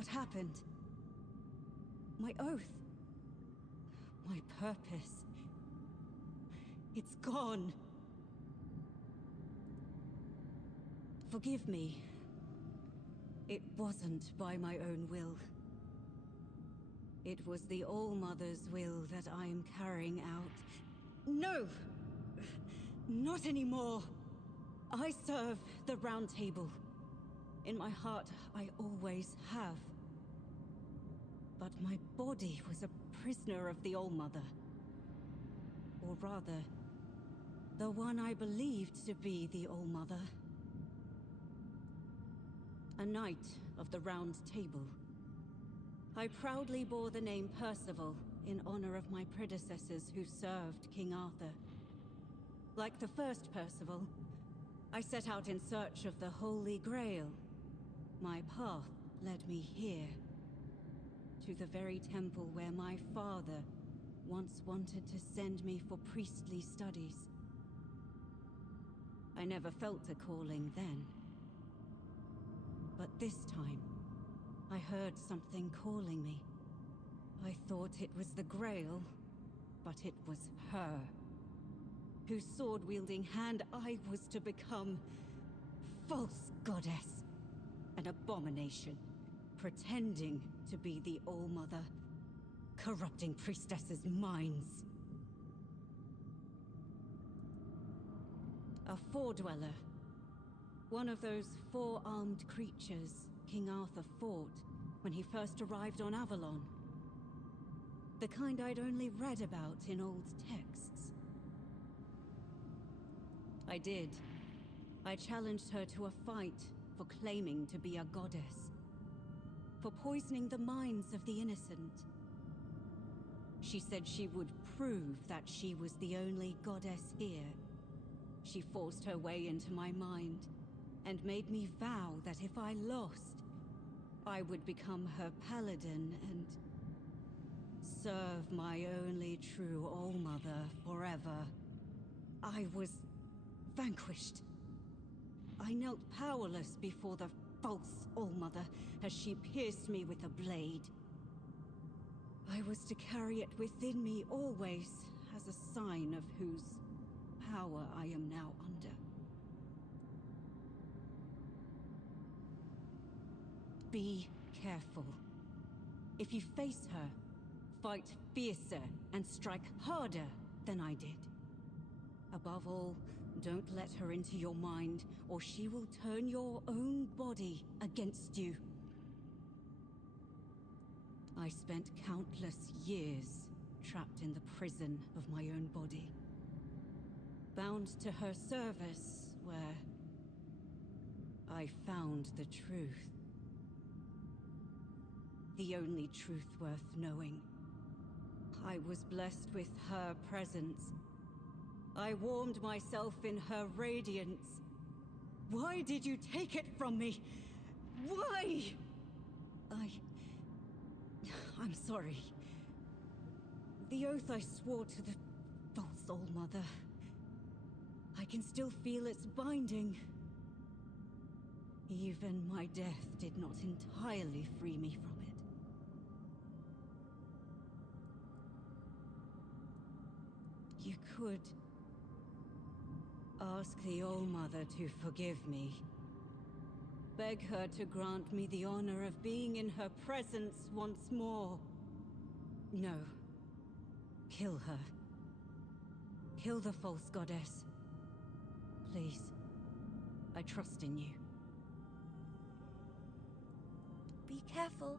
What happened? My oath. My purpose. It's gone. Forgive me. It wasn't by my own will. It was the All-Mother's will that I am carrying out. No! Not anymore! I serve the Round Table. In my heart, I always have. But my body was a prisoner of the All-Mother. Or rather, the one I believed to be the All-Mother. A knight of the Round Table. I proudly bore the name Percival in honor of my predecessors who served King Arthur. Like the first Percival, I set out in search of the Holy Grail. My path led me here, to the very temple where my father once wanted to send me for priestly studies. I never felt a calling then. But this time, I heard something calling me. I thought it was the Grail, but it was her, whose sword-wielding hand I was to become. False goddess. An abomination, pretending to be the All-Mother, corrupting priestesses' minds. A Four-Dweller. One of those four-armed creatures King Arthur fought when he first arrived on Avalon. The kind I'd only read about in old texts. I did. I challenged her to a fight for claiming to be a goddess. For poisoning the minds of the innocent. She said she would prove that she was the only goddess here. She forced her way into my mind and made me vow that if I lost, I would become her paladin and serve my only true All-Mother forever. I was vanquished. I knelt powerless before the false All-Mother as she pierced me with a blade. I was to carry it within me always as a sign of whose power I am now under. Be careful. If you face her, fight fiercer and strike harder than I did. Above all, don't let her into your mind, or she will turn your own body against you. I spent countless years trapped in the prison of my own body. Bound to her service, where I found the truth. The only truth worth knowing. I was blessed with her presence. I warmed myself in her radiance. Why did you take it from me? Why? I'm sorry. The oath I swore to the false All-Mother. I can still feel its binding. Even my death did not entirely free me from it. You could ask the All-Mother to forgive me. Beg her to grant me the honor of being in her presence once more. No. Kill her. Kill the false goddess. Please. I trust in you. Be careful.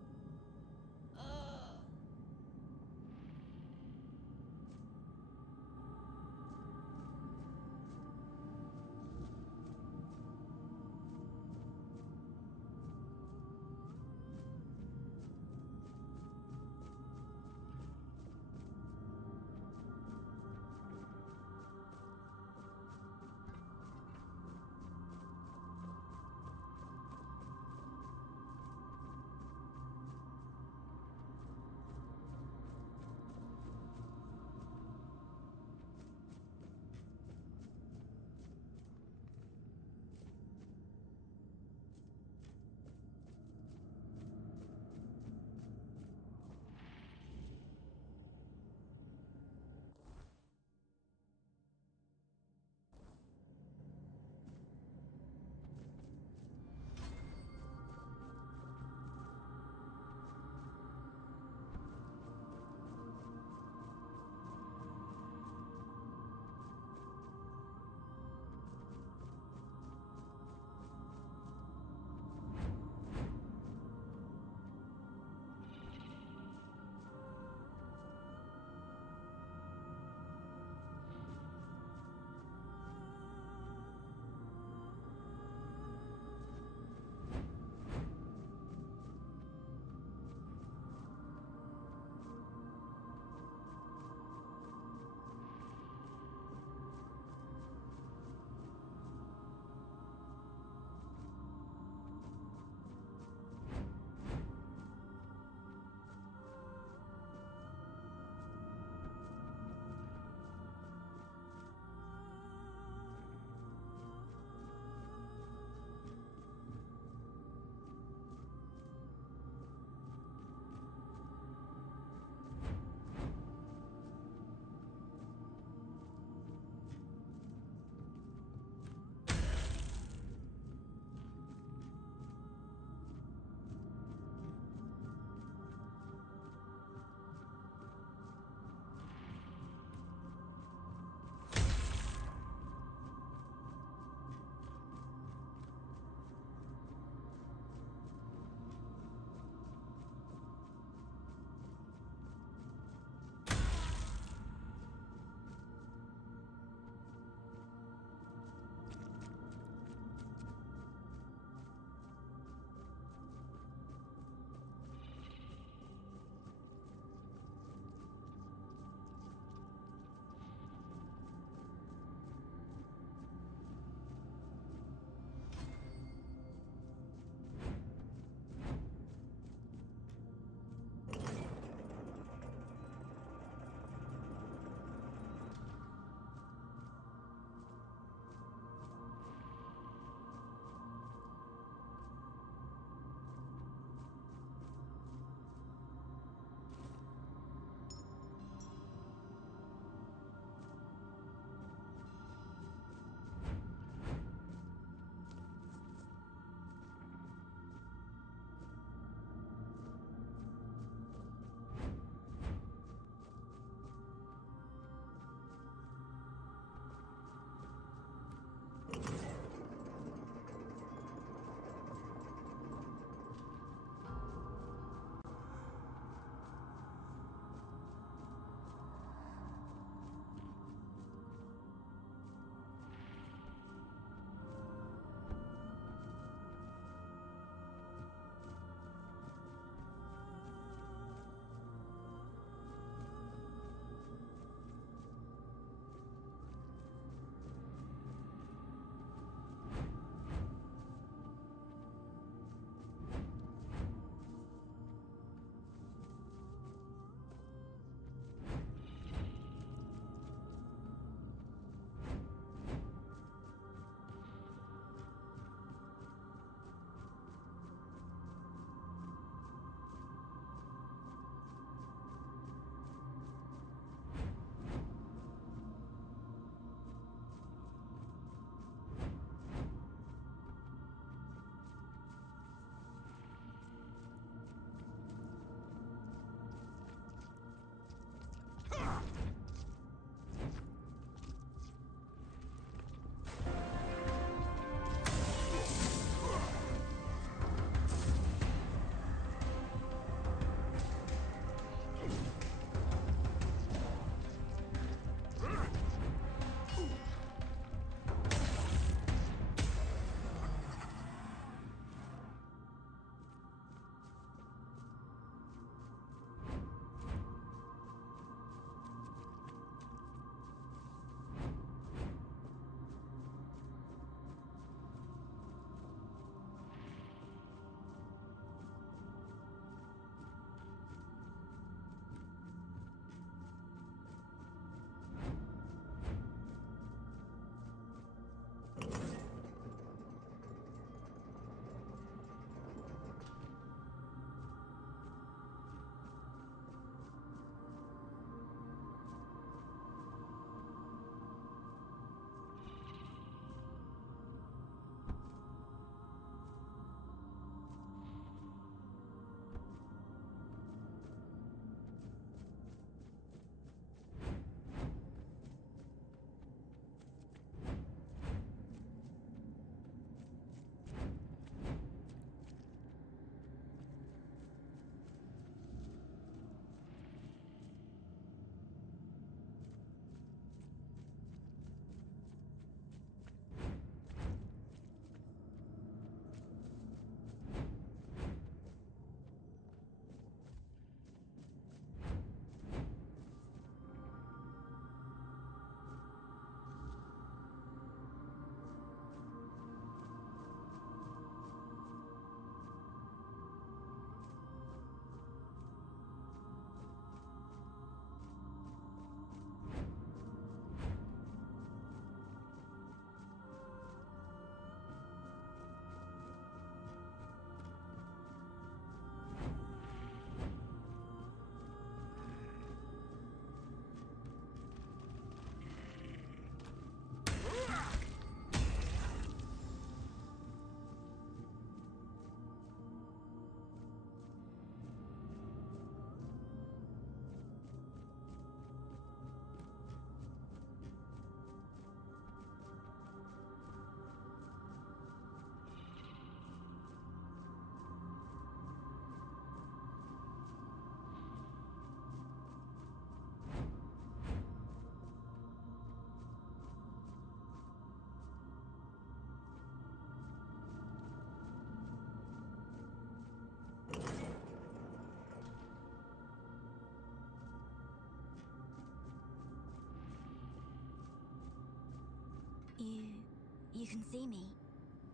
You can see me,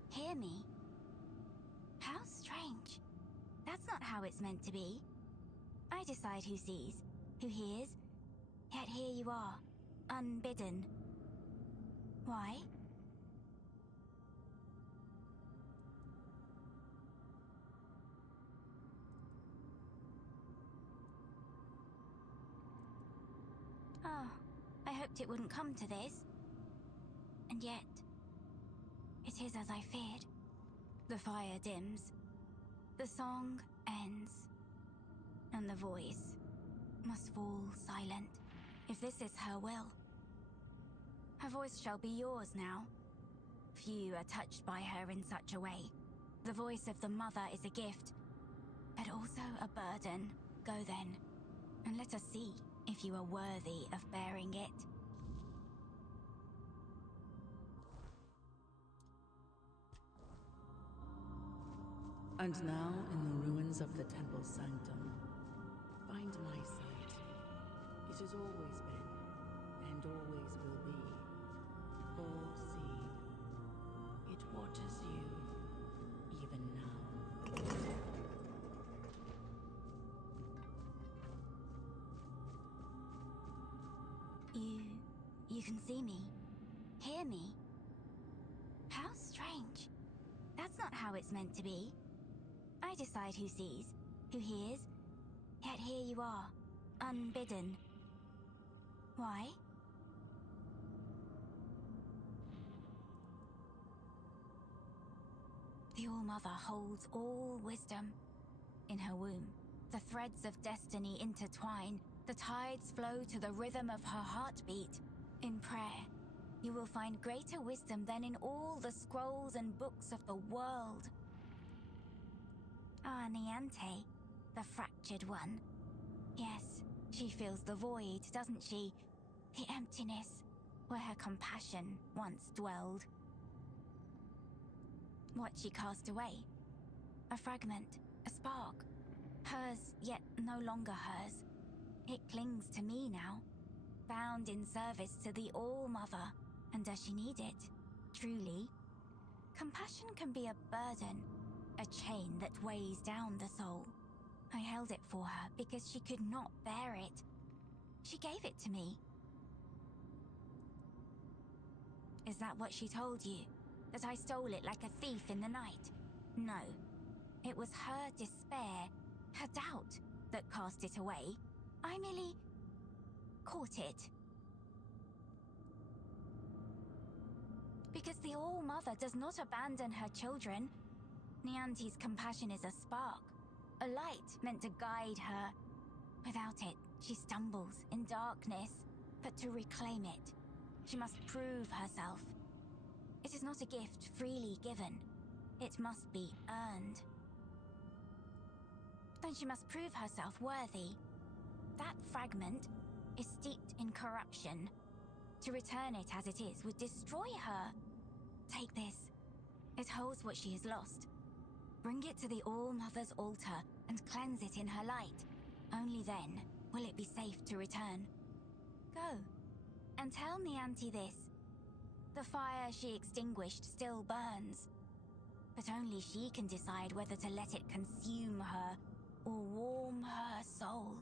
hear me. How strange. That's not how it's meant to be. I decide who sees, who hears, yet here you are, unbidden. Why? Oh, I hoped it wouldn't come to this. And yet, it is as I feared. The fire dims, the song ends, and the voice must fall silent, if this is her will. Her voice shall be yours now. Few are touched by her in such a way. The voice of the mother is a gift, but also a burden. Go then, and let us see if you are worthy of bearing it. And now, in the ruins of the temple sanctum, find my sight. It has always been, and always will be, all-seeing. It watches you, even now. You can see me, hear me. How strange. That's not how it's meant to be. I decide who sees, who hears, yet here you are, unbidden. Why? The All-Mother holds all wisdom. In her womb, the threads of destiny intertwine, the tides flow to the rhythm of her heartbeat. In prayer, you will find greater wisdom than in all the scrolls and books of the world. Ah, Niante, the fractured one. Yes, she feels the void, doesn't she? The emptiness, where her compassion once dwelled. What she cast away? A fragment, a spark. Hers, yet no longer hers. It clings to me now, bound in service to the All-Mother. And does she need it? Truly? Compassion can be a burden, a chain that weighs down the soul. I held it for her because she could not bear it. She gave it to me. Is that what she told you? That I stole it like a thief in the night? No. It was her despair, her doubt, that cast it away. I merely caught it. Because the All-Mother does not abandon her children. Niante's compassion is a spark, a light meant to guide her. Without it, she stumbles in darkness. But to reclaim it, she must prove herself. It is not a gift freely given. It must be earned. Then she must prove herself worthy. That fragment is steeped in corruption. To return it as it is would destroy her. Take this. It holds what she has lost. Bring it to the All-Mother's altar and cleanse it in her light. Only then will it be safe to return. Go, and tell Niante this. The fire she extinguished still burns. But only she can decide whether to let it consume her or warm her soul.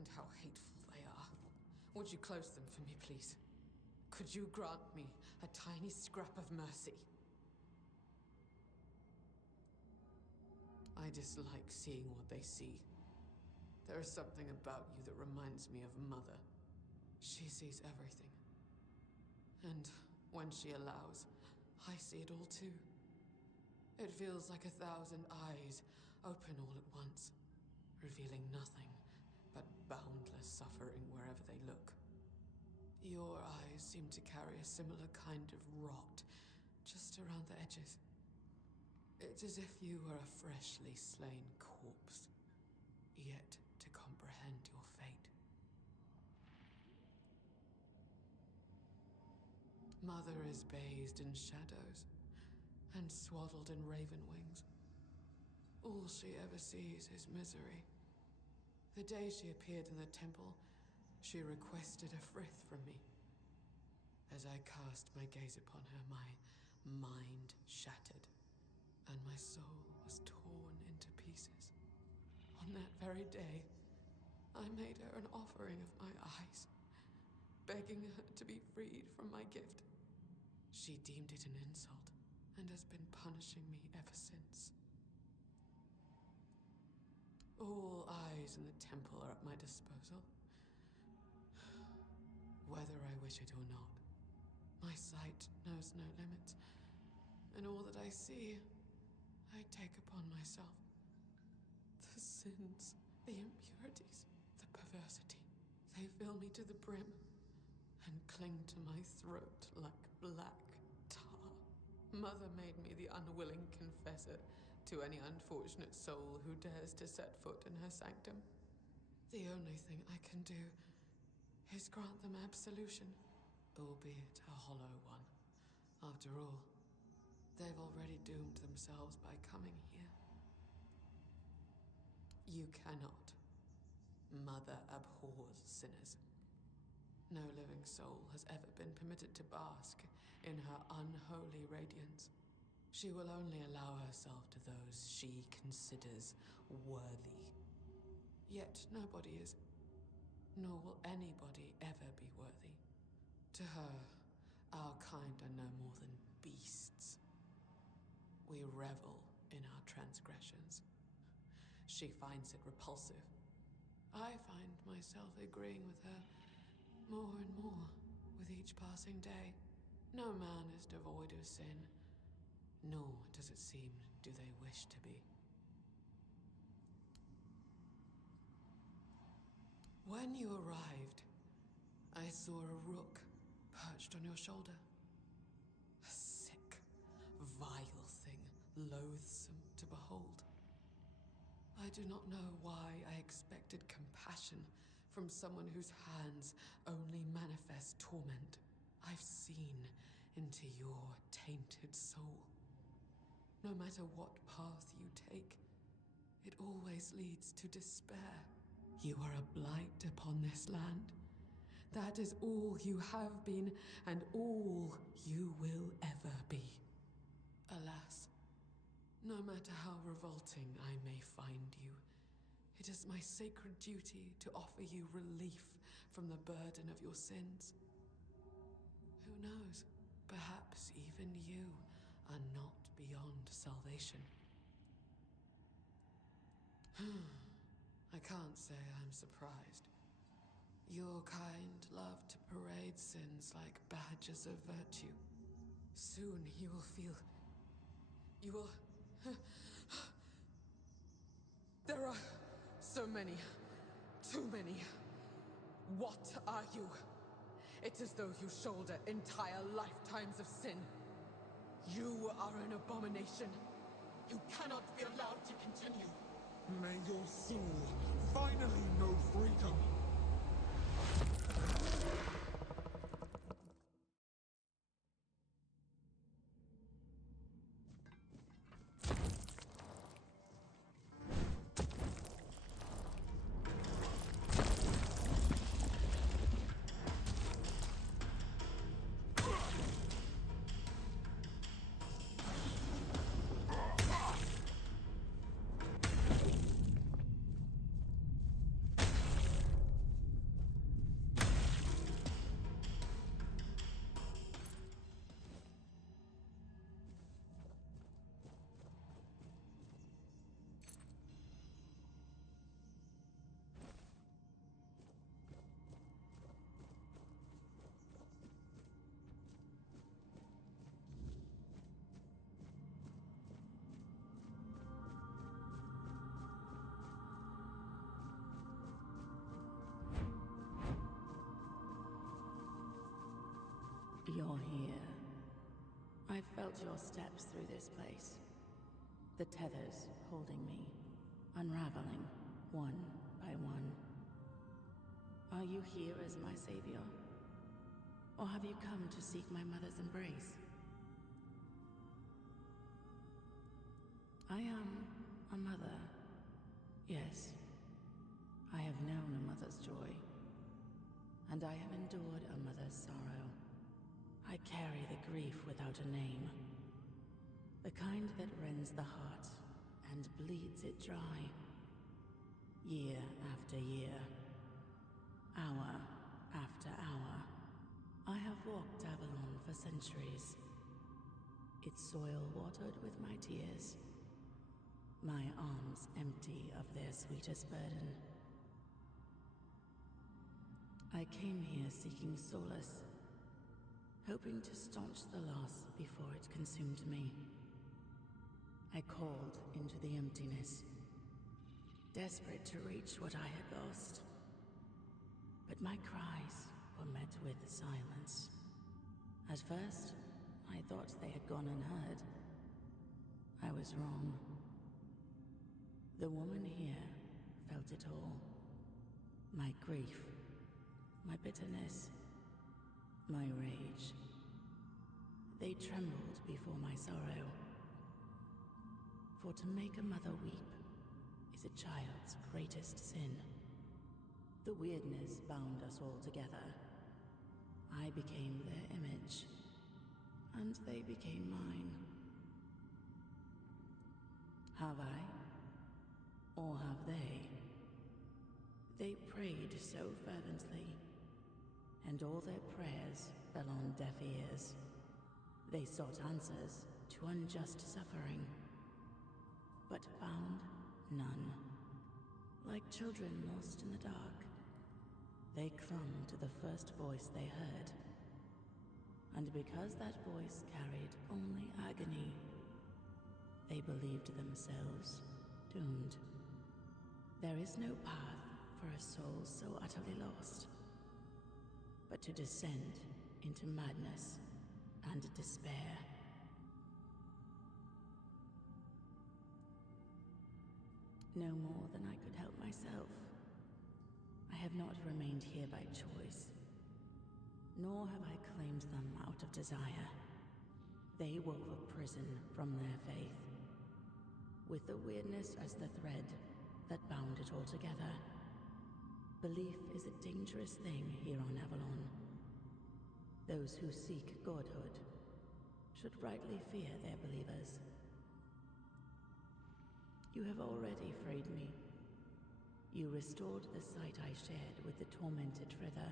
and how hateful they are. Would you close them for me, please? Could you grant me a tiny scrap of mercy? I dislike seeing what they see. There is something about you that reminds me of Mother. She sees everything. And when she allows, I see it all too. It feels like 1,000 eyes open all at once, revealing nothing but boundless suffering wherever they look. Your eyes seem to carry a similar kind of rot just around the edges. It's as if you were a freshly slain corpse, yet to comprehend your fate. Mother is bathed in shadows and swaddled in raven wings. All she ever sees is misery. The day she appeared in the temple, she requested a frith from me. As I cast my gaze upon her, my mind shattered, and my soul was torn into pieces. On that very day, I made her an offering of my eyes, begging her to be freed from my gift. She deemed it an insult, and has been punishing me ever since. All eyes in the temple are at my disposal, whether I wish it or not. My sight knows no limits, and all that I see, I take upon myself. The sins, the impurities, the perversity, they fill me to the brim and cling to my throat like black tar. Mother made me the unwilling confessor to any unfortunate soul who dares to set foot in her sanctum. The only thing I can do is grant them absolution, albeit a hollow one. After all, they've already doomed themselves by coming here. You cannot. Mother abhors sinners. No living soul has ever been permitted to bask in her unholy radiance. She will only allow herself to those she considers worthy. Yet nobody is, nor will anybody ever be worthy. To her, our kind are no more than beasts. We revel in our transgressions. She finds it repulsive. I find myself agreeing with her more and more with each passing day. No man is devoid of sin, nor does it seem do they wish to be. When you arrived, I saw a rook perched on your shoulder. A sick, vile thing, loathsome to behold. I do not know why I expected compassion from someone whose hands only manifest torment. I've seen into your tainted soul. No matter what path you take, it always leads to despair. You are a blight upon this land. That is all you have been, and all you will ever be. Alas, no matter how revolting I may find you, it is my sacred duty to offer you relief from the burden of your sins. Who knows, perhaps even you are not beyond salvation. I can't say I'm surprised. Your kind love to parade sins like badges of virtue. Soon you will feel... You will... There are so many. Too many. What are you? It's as though you shoulder entire lifetimes of sin. You are an abomination. You cannot be allowed to continue. May your soul finally know freedom. You're here. I've felt your steps through this place. The tethers holding me, unraveling one by one. Are you here as my savior? Or have you come to seek my mother's embrace? I am a mother. Yes. I have known a mother's joy. And I have endured a mother's sorrow. I carry the grief without a name. The kind that rends the heart and bleeds it dry. Year after year. Hour after hour. I have walked Avalon for centuries. Its soil watered with my tears. My arms empty of their sweetest burden. I came here seeking solace, hoping to staunch the loss before it consumed me. I called into the emptiness, desperate to reach what I had lost. But my cries were met with silence. At first, I thought they had gone unheard. I was wrong. The woman here felt it all. My grief, my bitterness, my rage. They trembled before my sorrow. For to make a mother weep is a child's greatest sin. The Wyrdness bound us all together. I became their image, and they became mine. Have I? Or have they? They prayed so fervently, and all their prayers fell on deaf ears. They sought answers to unjust suffering, but found none. Like children lost in the dark, they clung to the first voice they heard. And because that voice carried only agony, they believed themselves doomed. There is no path for a soul so utterly lost, but to descend into madness and despair. No more than I could help myself. I have not remained here by choice, nor have I claimed them out of desire. They wove a prison from their faith, with the Wyrdness as the thread that bound it all together. Belief is a dangerous thing here on Avalon. Those who seek godhood should rightly fear their believers. You have already freed me. You restored the sight I shared with the tormented River,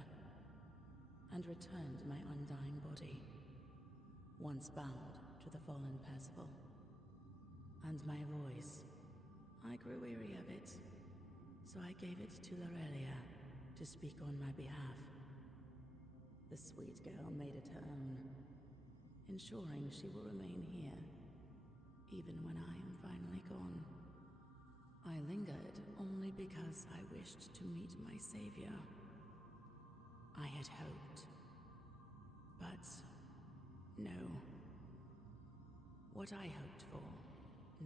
and returned my undying body, once bound to the fallen Percival. And my voice, I grew weary of it, so I gave it to Lorelia to speak on my behalf. The sweet girl made it her own, ensuring she will remain here, even when I am finally gone. I lingered only because I wished to meet my savior. I had hoped, but no. What I hoped for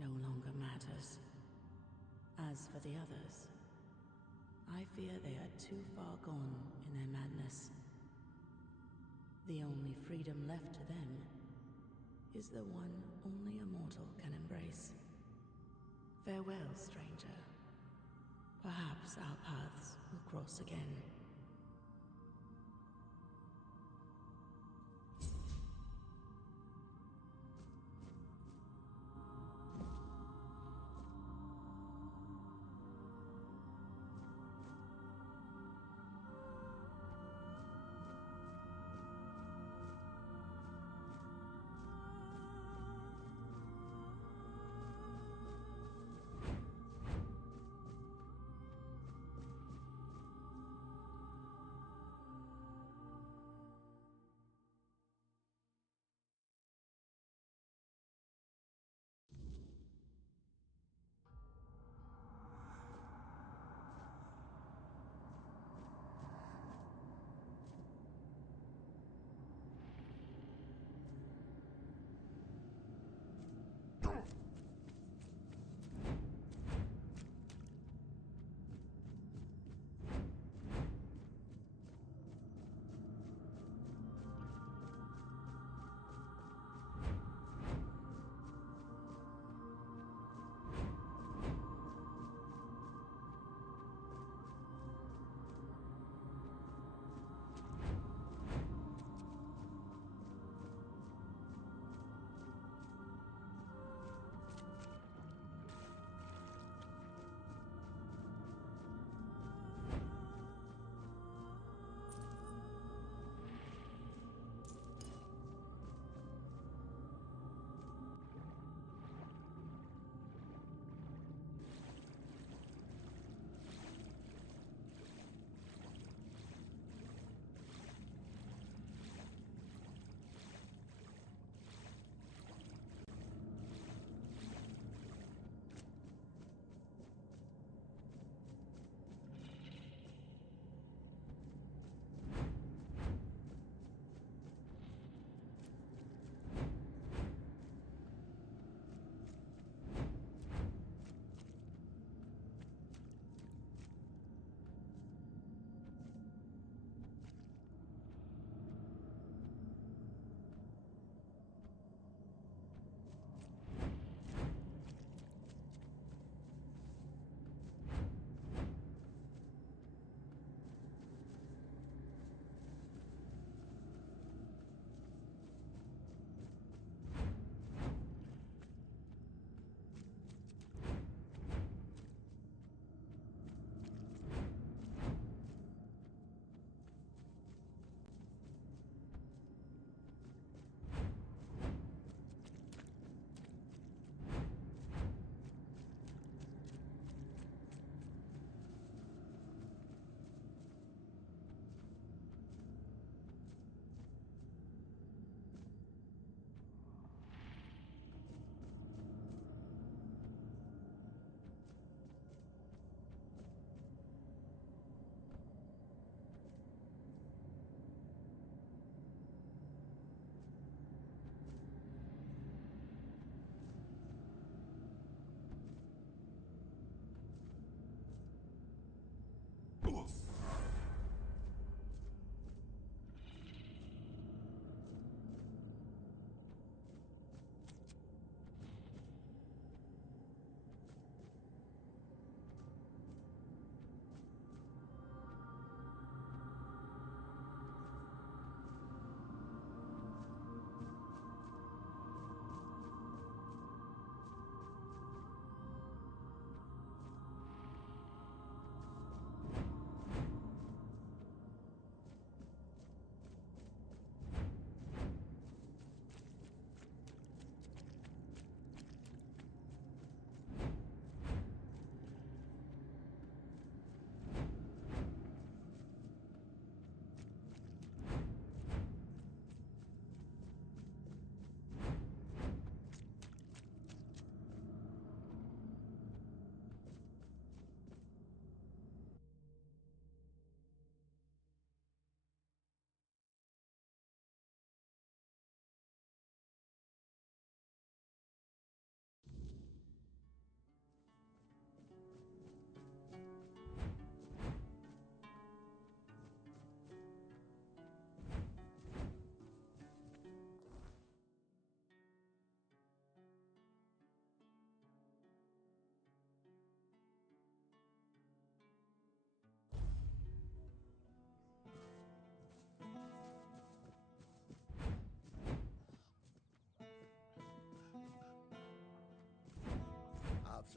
no longer matters. As for the others, I fear they are too far gone in their madness. The only freedom left to them is the one only a mortal can embrace. Farewell, stranger. Perhaps our paths will cross again.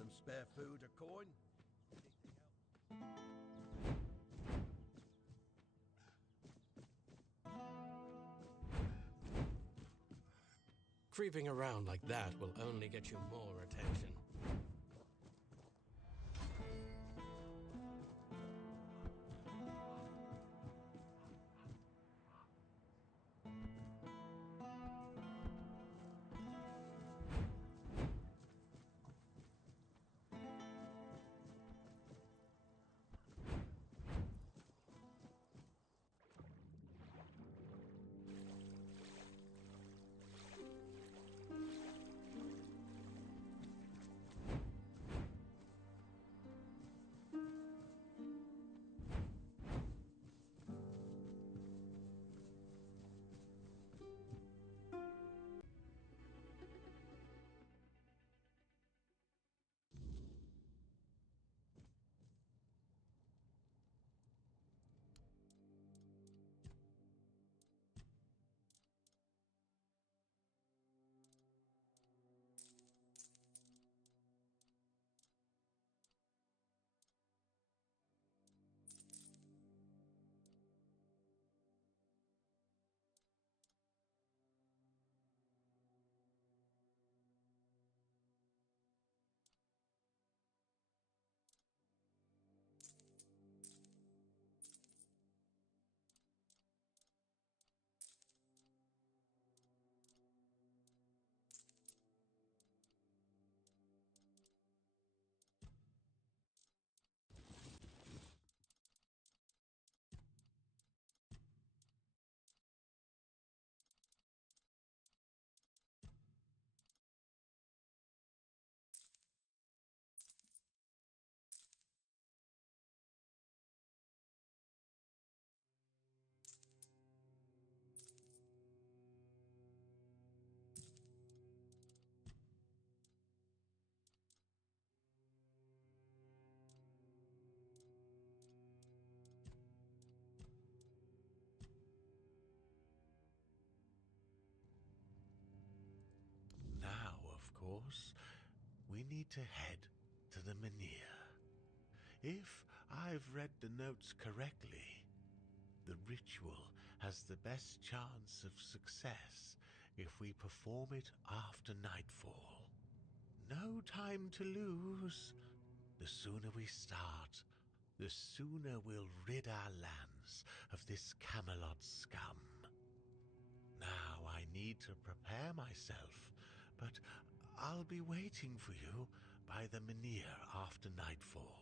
Some spare food, a coin? Creeping around like that will only get you more attention. Now, of course, we need to head to the Menhir. If I've read the notes correctly, the ritual has the best chance of success if we perform it after nightfall. No time to lose. The sooner we start, the sooner we'll rid our lands of this Camelot scum. Now I need to prepare myself, but I'll be waiting for you by the Menhir after nightfall.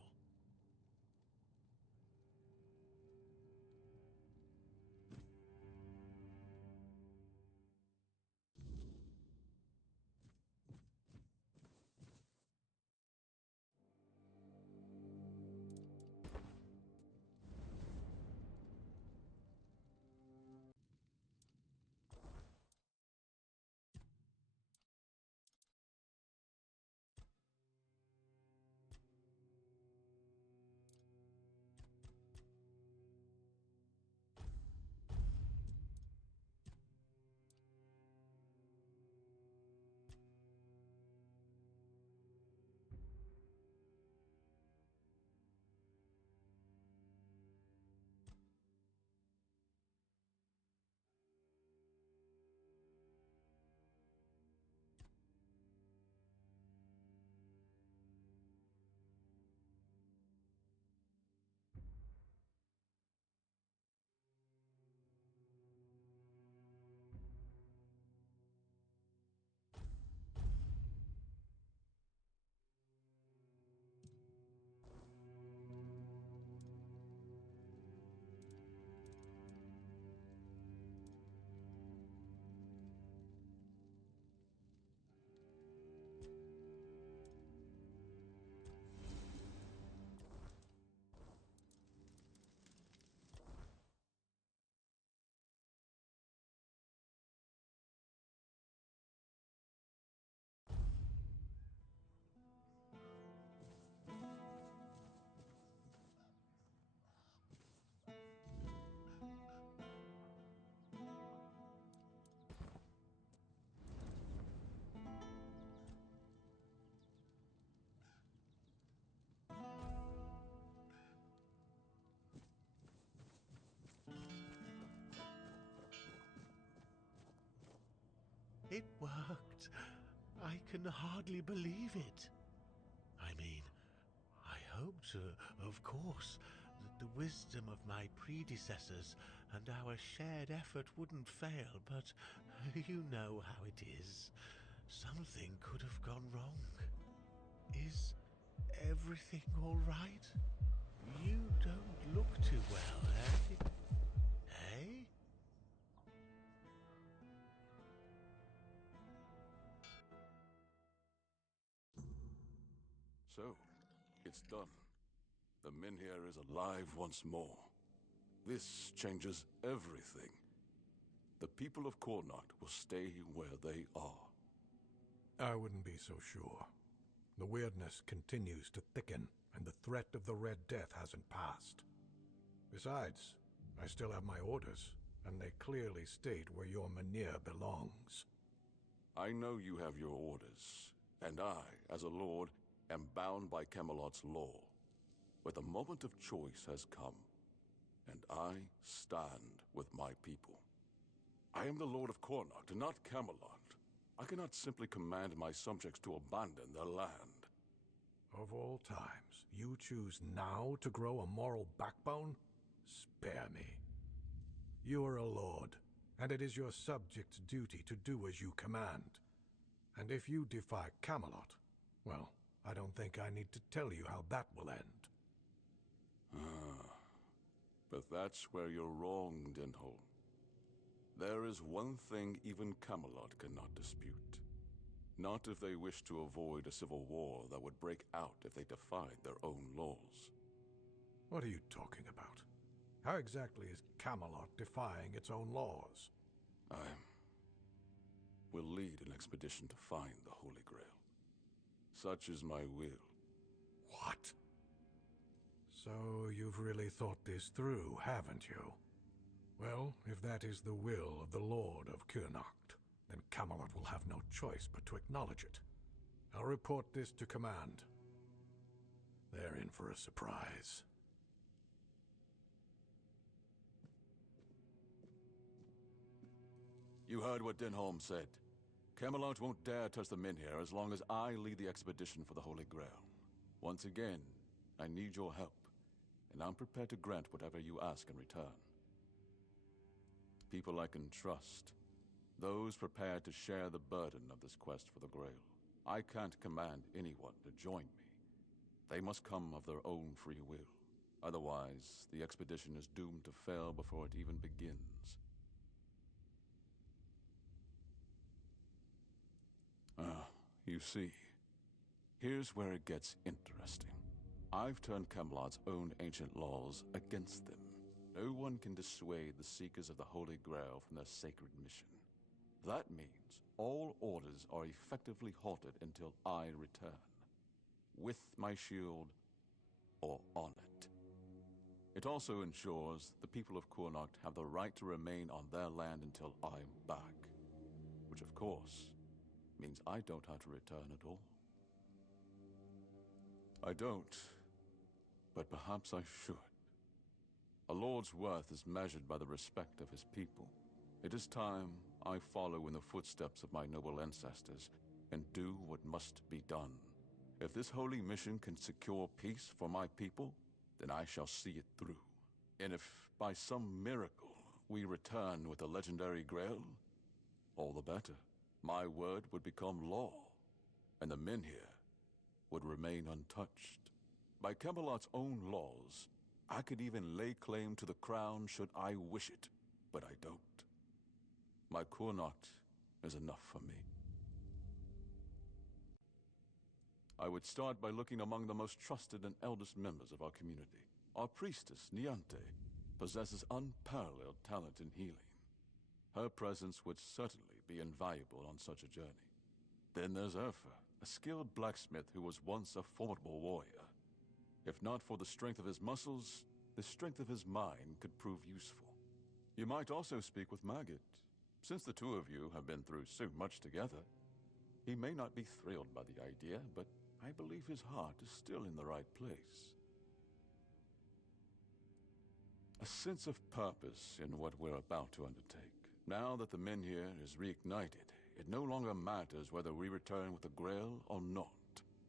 It worked. I can hardly believe it. I mean, I hoped, of course, that the wisdom of my predecessors and our shared effort wouldn't fail, but you know how it is. Something could have gone wrong. Is everything all right? You don't look too well, eh? Eh? So, it's done. The Minhir is alive once more. This changes everything. The people of Cornacht will stay where they are. I wouldn't be so sure. The weirdness continues to thicken, and the threat of the Red Death hasn't passed. Besides, I still have my orders, and they clearly state where your Mynheer belongs. I know you have your orders, and I, as a lord, am bound by Camelot's law. But the moment of choice has come, and I stand with my people. I am the Lord of Cornacht, and not Camelot. I cannot simply command my subjects to abandon their land. Of all times, you choose now to grow a moral backbone? Spare me. You are a lord, and it is your subjects' duty to do as you command. And if you defy Camelot, well, I don't think I need to tell you how that will end. But that's where you're wrong, Dinholm. There is one thing even Camelot cannot dispute. Not if they wish to avoid a civil war that would break out if they defied their own laws. What are you talking about? How exactly is Camelot defying its own laws? I will lead an expedition to find the Holy Grail. Such is my will. What? So you've really thought this through, haven't you? Well, if that is the will of the Lord of Cornacht, then Camelot will have no choice but to acknowledge it. I'll report this to command. They're in for a surprise. You heard what Dinholm said. Camelot won't dare touch the Minhir as long as I lead the expedition for the Holy Grail. Once again, I need your help, and I'm prepared to grant whatever you ask in return. People I can trust. Those prepared to share the burden of this quest for the Grail. I can't command anyone to join me. They must come of their own free will. Otherwise, the expedition is doomed to fail before it even begins. You see, here's where it gets interesting. I've turned Camelot's own ancient laws against them. No one can dissuade the Seekers of the Holy Grail from their sacred mission. That means all orders are effectively halted until I return. With my shield, or on it. It also ensures the people of Cornacht have the right to remain on their land until I'm back. Which, of course, means I don't have to return at all. I don't, but perhaps I should. A lord's worth is measured by the respect of his people. It is time I follow in the footsteps of my noble ancestors and do what must be done. If this holy mission can secure peace for my people, then I shall see it through. And if by some miracle we return with the legendary Grail, all the better. My word would become law, and the Minhir would remain untouched. By Camelot's own laws, I could even lay claim to the crown should I wish it, but I don't. My Cornacht is enough for me. I would start by looking among the most trusted and eldest members of our community. Our priestess, Niante, possesses unparalleled talent in healing. Her presence would certainly be invaluable on such a journey. Then there's Urfa, a skilled blacksmith who was once a formidable warrior. If not for the strength of his muscles, the strength of his mind could prove useful. You might also speak with Maggot. Since the two of you have been through so much together, he may not be thrilled by the idea, but I believe his heart is still in the right place. A sense of purpose in what we're about to undertake. Now that the Minhir is reignited, it no longer matters whether we return with the Grail or not.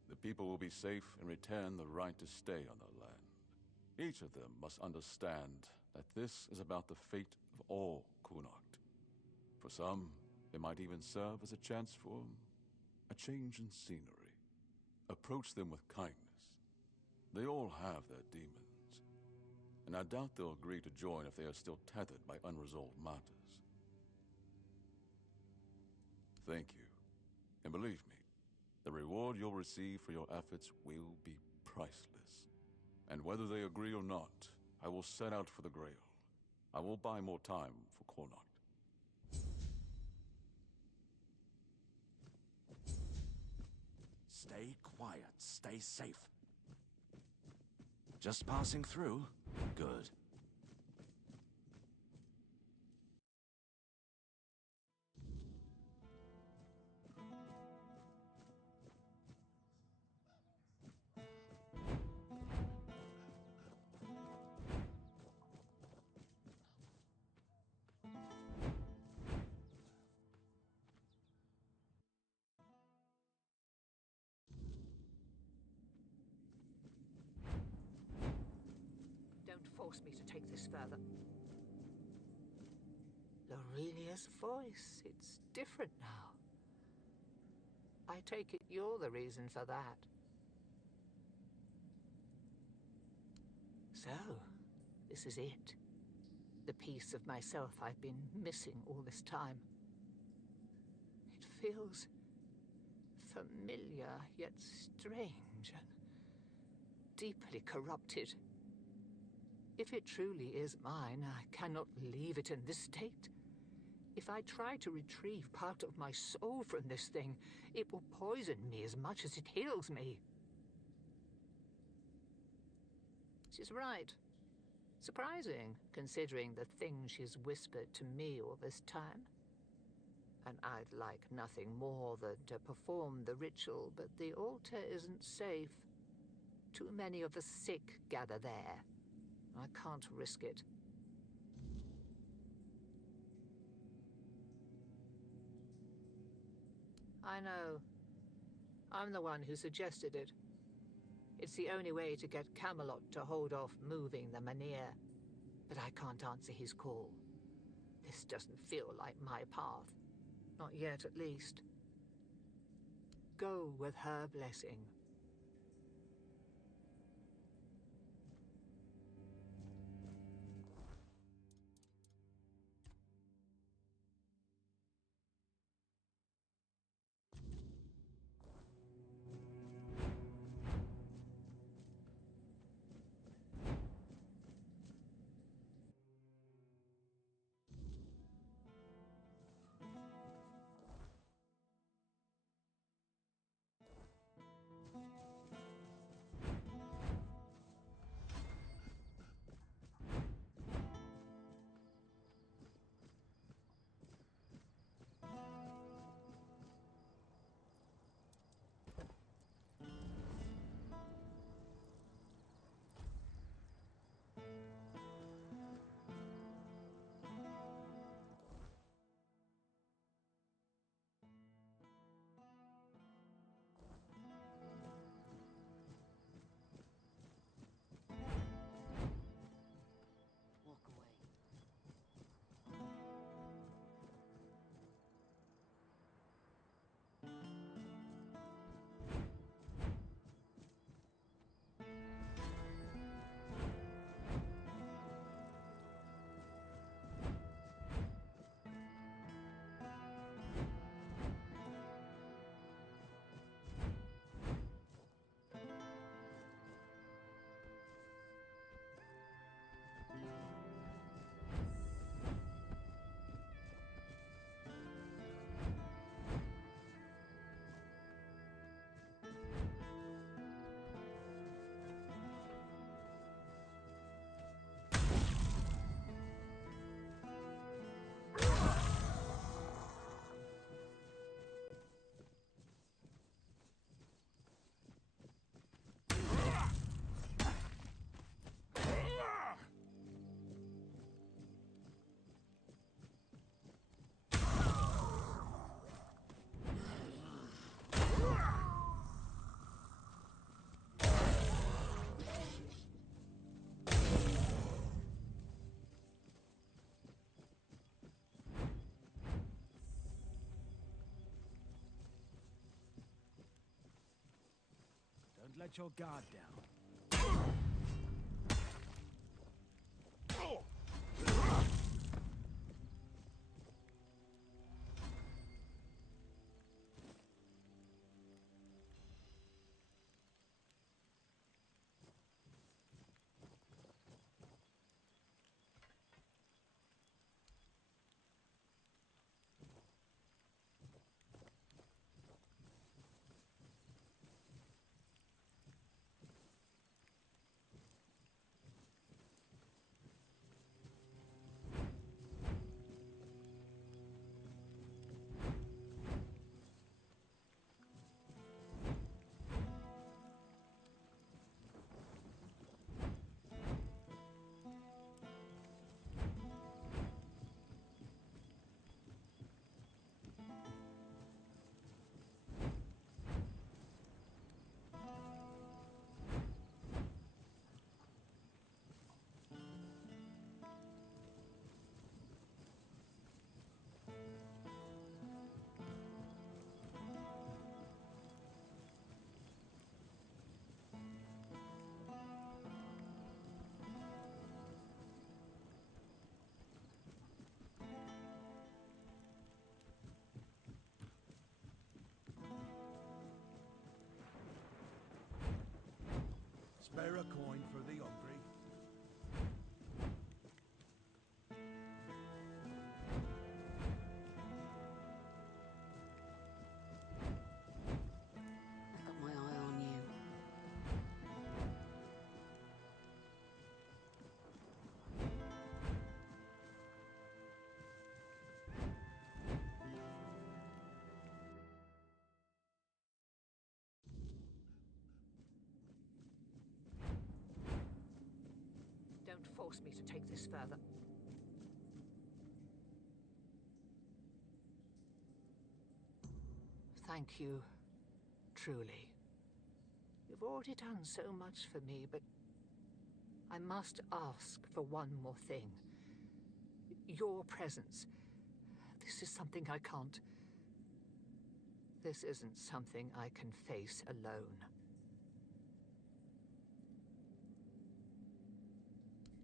The people will be safe and retain the right to stay on the land. Each of them must understand that this is about the fate of all Kunakt. For some, it might even serve as a chance for a change in scenery. Approach them with kindness. They all have their demons, and I doubt they'll agree to join if they are still tethered by unresolved matters. Thank you, and believe me, the reward you'll receive for your efforts will be priceless. And whether they agree or not, I will set out for the Grail. I will buy more time for Connacht. Stay quiet. Stay safe. Just passing through? Good. Force me to take this further. Aurelia's voice, it's different now. I take it you're the reason for that. So, this is it. The piece of myself I've been missing all this time. It feels familiar, yet strange and deeply corrupted. If it truly is mine, I cannot leave it in this state. If I try to retrieve part of my soul from this thing, it will poison me as much as it heals me. She's right. Surprising, considering the things she's whispered to me all this time. And I'd like nothing more than to perform the ritual, but the altar isn't safe. Too many of the sick gather there. I can't risk it. I know. I'm the one who suggested it. It's the only way to get Camelot to hold off moving the Menhir. But I can't answer his call. This doesn't feel like my path. Not yet, at least. Go with her blessing. Don't let your guard down. Spare a coin for the hungry. I've got my eye on you. Don't force me to take this further. Thank you, truly. You've already done so much for me, but I must ask for one more thing. Your presence. This is something I can't... This isn't something I can face alone.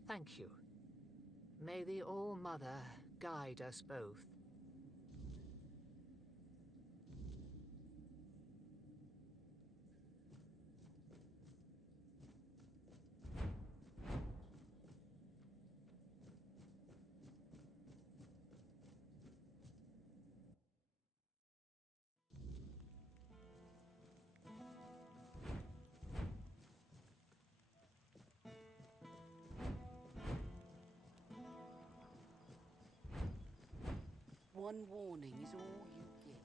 Thank you. May the All-Mother guide us both. One warning is all you get.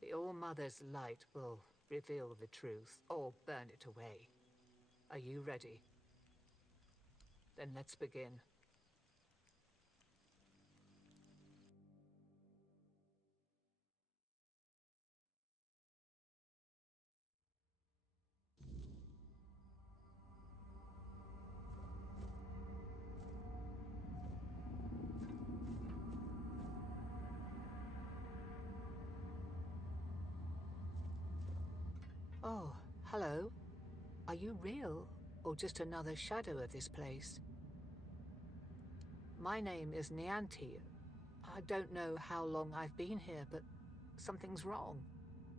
The All-Mother's light will reveal the truth, or burn it away. Are you ready? Then let's begin. Oh, hello. Are you real, or just another shadow of this place? My name is Nianti. I don't know how long I've been here, but something's wrong.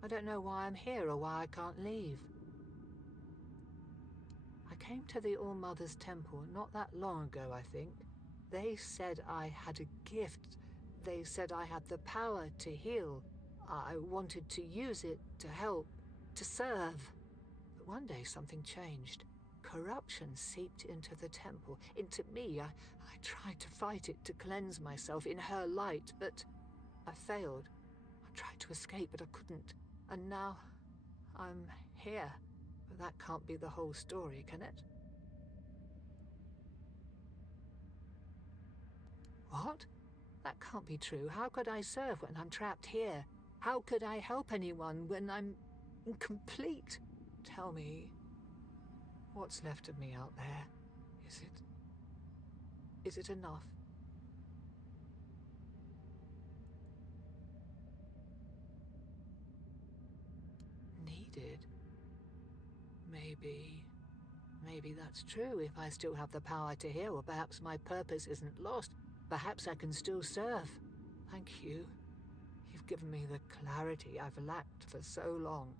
I don't know why I'm here or why I can't leave. I came to the All-Mother's temple not that long ago, I think. They said I had a gift. They said I had the power to heal. I wanted to use it to help, to serve. But one day something changed. Corruption seeped into the temple, into me. I tried to fight it, to cleanse myself in her light, but I failed. I tried to escape, but I couldn't. And now, I'm here. But that can't be the whole story, can it? What? That can't be true. How could I serve when I'm trapped here? How could I help anyone when I'm incomplete? Tell me, what's left of me out there? Is it enough? Needed? Maybe that's true if I still have the power to heal, or perhaps my purpose isn't lost. Perhaps I can still serve. Thank you. You've given me the clarity I've lacked for so long.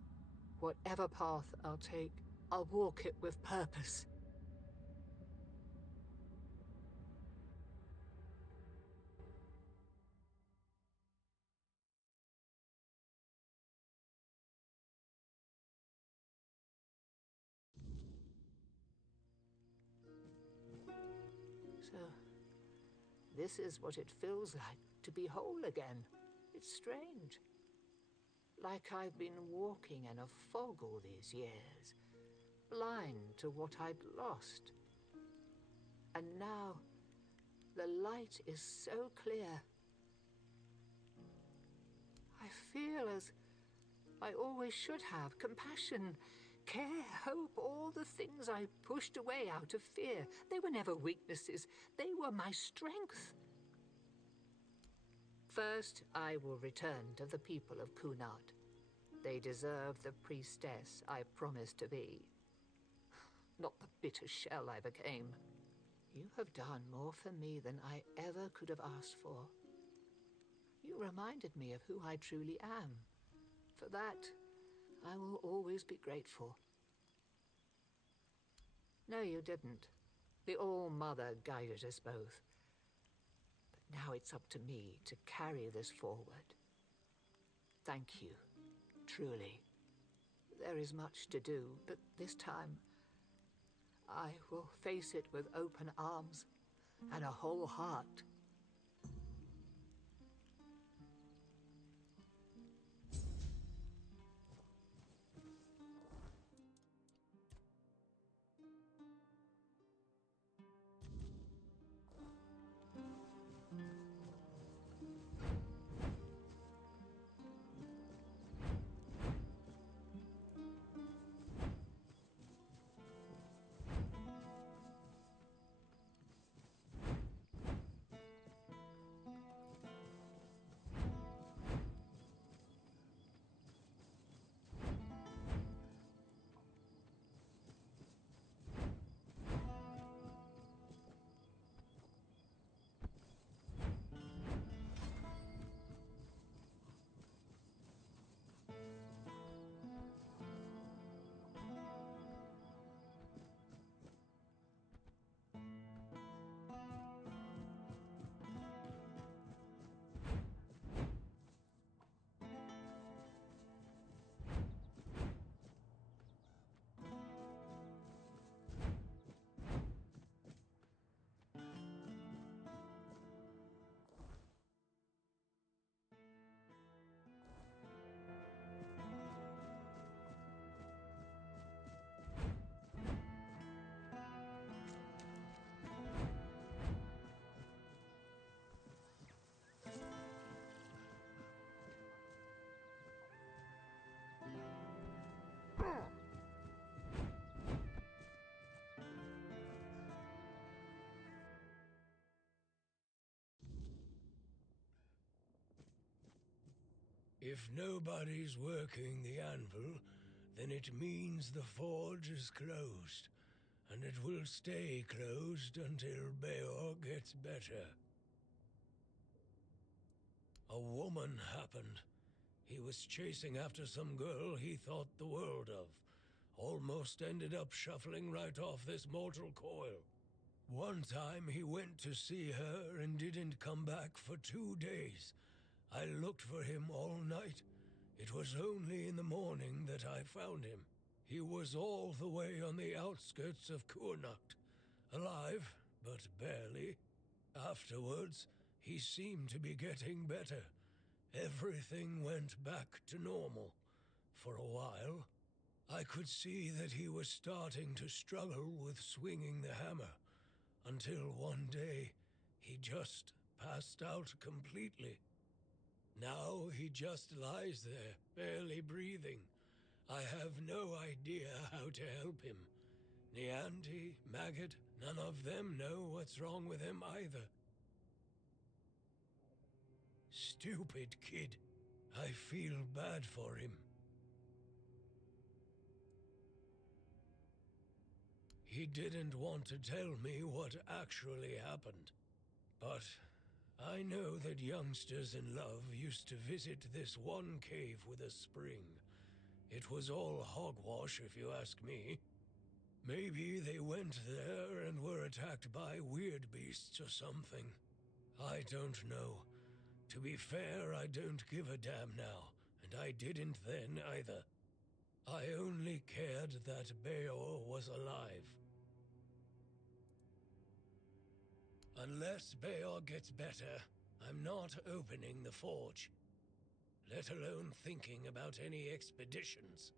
Whatever path I'll take, I'll walk it with purpose. So, this is what it feels like to be whole again. It's strange. Like I've been walking in a fog all these years, blind to what I'd lost. And now, the light is so clear. I feel as I always should have: compassion, care, hope, all the things I pushed away out of fear. They were never weaknesses, they were my strength. First, I will return to the people of Kunad. They deserve the priestess I promised to be, not the bitter shell I became. You have done more for me than I ever could have asked for. You reminded me of who I truly am. For that, I will always be grateful. No, you didn't. The All-Mother guided us both. But now it's up to me to carry this forward. Thank you, truly. There is much to do, but this time, I will face it with open arms and a whole heart. If nobody's working the anvil, then it means the forge is closed, and it will stay closed until Beor gets better. A woman happened. He was chasing after some girl he thought the world of. Almost ended up shuffling right off this mortal coil. One time he went to see her and didn't come back for 2 days. I looked for him all night. It was only in the morning that I found him. He was all the way on the outskirts of Kurnacht, alive, but barely. Afterwards, he seemed to be getting better. Everything went back to normal. For a while, I could see that he was starting to struggle with swinging the hammer, until one day, he just passed out completely. Now he just lies there, barely breathing. I have no idea how to help him. Nianti, Maggot, none of them know what's wrong with him either. Stupid kid. I feel bad for him. He didn't want to tell me what actually happened. But I know that youngsters in love used to visit this one cave with a spring. It was all hogwash, if you ask me. Maybe they went there and were attacked by weird beasts or something. I don't know. To be fair, I don't give a damn now, and I didn't then either. I only cared that Beor was alive. Unless Beor gets better, I'm not opening the forge. Let alone thinking about any expeditions.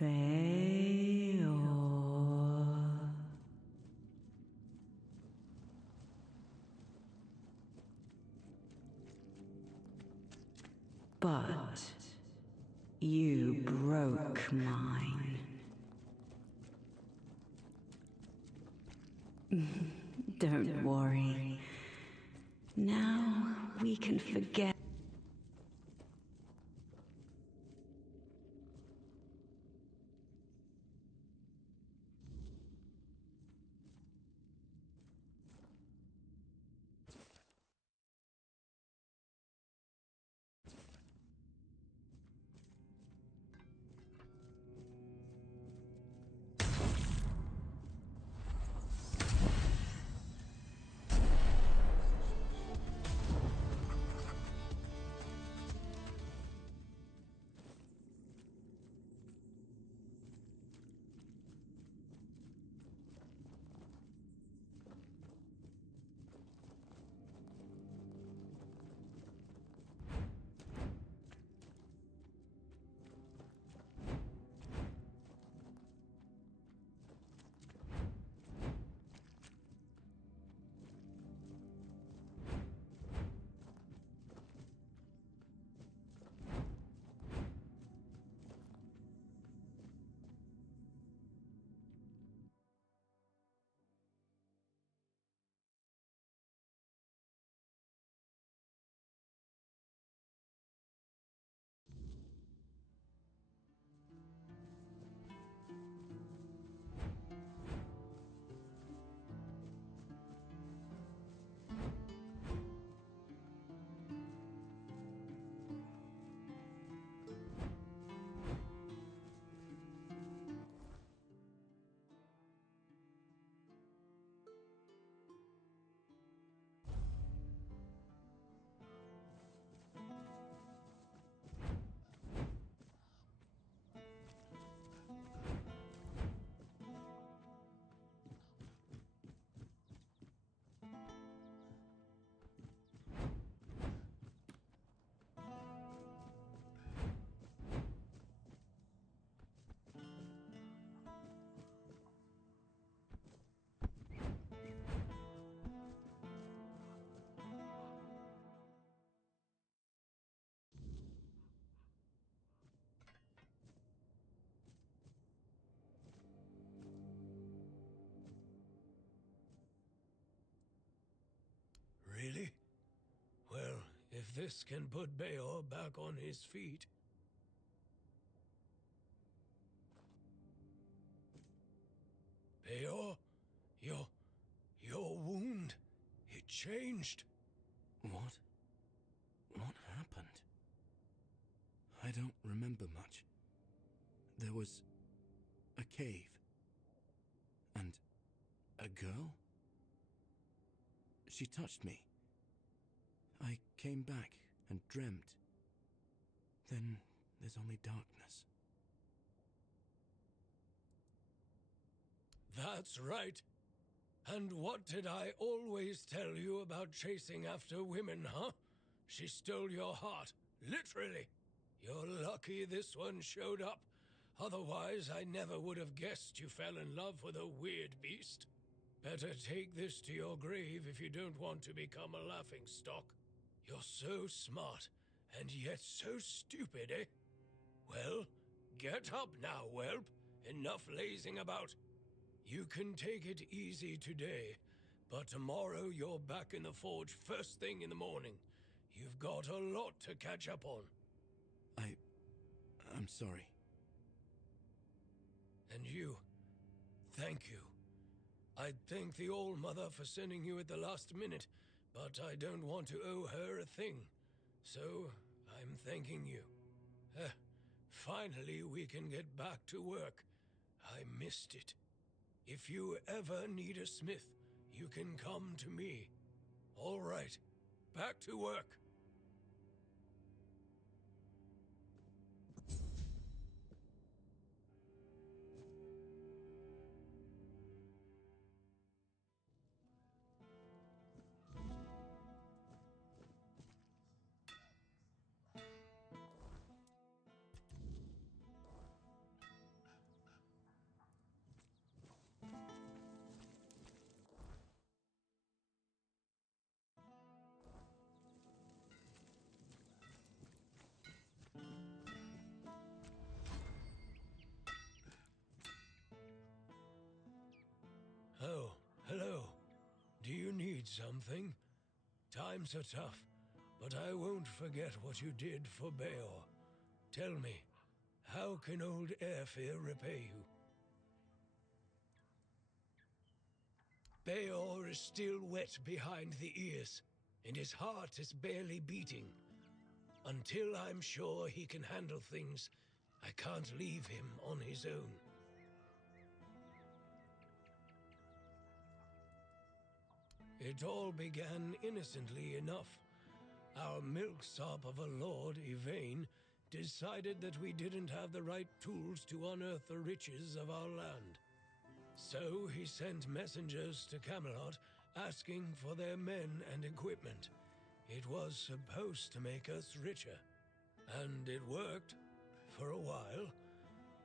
Beor. But you broke mine. Don't worry. Now we can forget. this can put Beor back on his feet. Beor, your wound, it changed. What? What happened? I don't remember much. There was a cave. And a girl? She touched me. I came back and dreamt. Then there's only darkness. That's right. And what did I always tell you about chasing after women, huh? She stole your heart, literally. You're lucky this one showed up. Otherwise, I never would have guessed you fell in love with a weird beast. Better take this to your grave if you don't want to become a laughingstock. You're so smart, and yet so stupid, eh? Well, get up now, whelp. Enough lazing about. You can take it easy today, but tomorrow you're back in the forge first thing in the morning. You've got a lot to catch up on. I'm sorry. And you, thank you. I'd thank the All-Mother for sending you at the last minute, but I don't want to owe her a thing. So, I'm thanking you. Finally, we can get back to work. I missed it. If you ever need a smith, you can come to me. All right, back to work. Oh, hello. Do you need something? Times are tough, but I won't forget what you did for Beor. Tell me, how can old Airfear repay you? Beor is still wet behind the ears, and his heart is barely beating. Until I'm sure he can handle things, I can't leave him on his own. It all began innocently enough. Our milksop of a lord, Yvain, decided that we didn't have the right tools to unearth the riches of our land. So he sent messengers to Camelot asking for their men and equipment. It was supposed to make us richer. And it worked. For a while.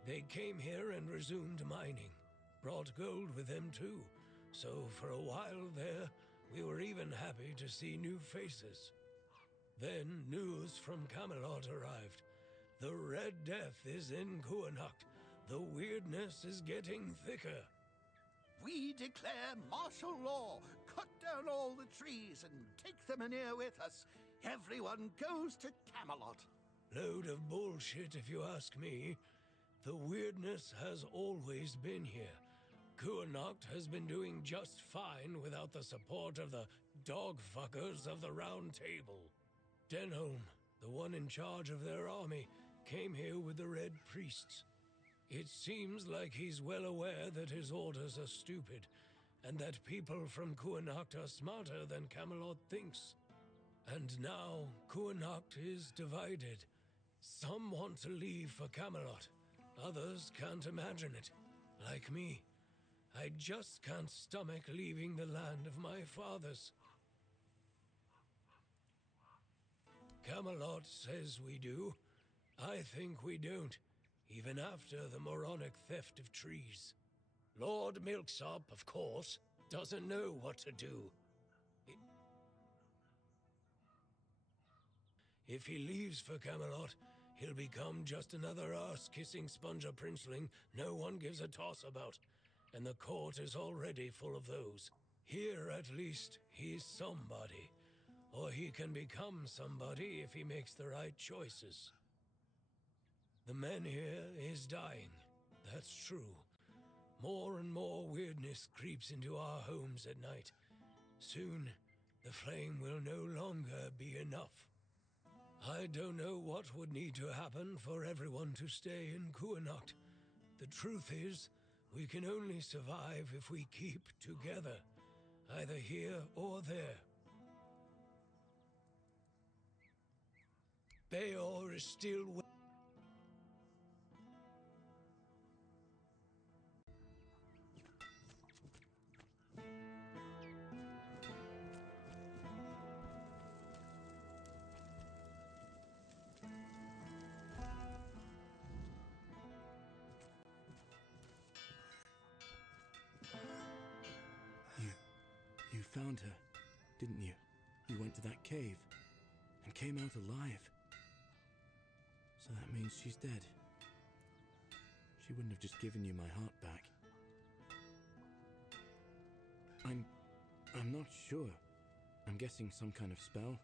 They came here and resumed mining. Brought gold with them too. So for a while there, we were even happy to see new faces. Then news from Camelot arrived. The Red Death is in Kuanacht. The Wyrdness is getting thicker. We declare martial law. Cut down all the trees and take them in here with us. Everyone goes to Camelot. Load of bullshit if you ask me. The Wyrdness has always been here. Kuanacht has been doing just fine without the support of the dog-fuckers of the Round Table. Denholm, the one in charge of their army, came here with the Red Priests. It seems like he's well aware that his orders are stupid, and that people from Kuanacht are smarter than Camelot thinks. And now, Kuanacht is divided. Some want to leave for Camelot. Others can't imagine it. Like me. I just can't stomach leaving the land of my fathers. Camelot says we do. I think we don't, even after the moronic theft of trees. Lord Milksop, of course, doesn't know what to do. If he leaves for Camelot, he'll become just another ass-kissing sponger princeling no one gives a toss about. And the court is already full of those. Here, at least, he's somebody. or he can become somebody if he makes the right choices. The man here is dying, that's true. More and more weirdness creeps into our homes at night. Soon, the flame will no longer be enough. I don't know what would need to happen for everyone to stay in Kuanacht. The truth is, we can only survive if we keep together, either here or there. Bayor is still You found her, didn't you? You went to that cave and came out alive. So that means she's dead. She wouldn't have just given you my heart back. I'm not sure. I'm guessing some kind of spell.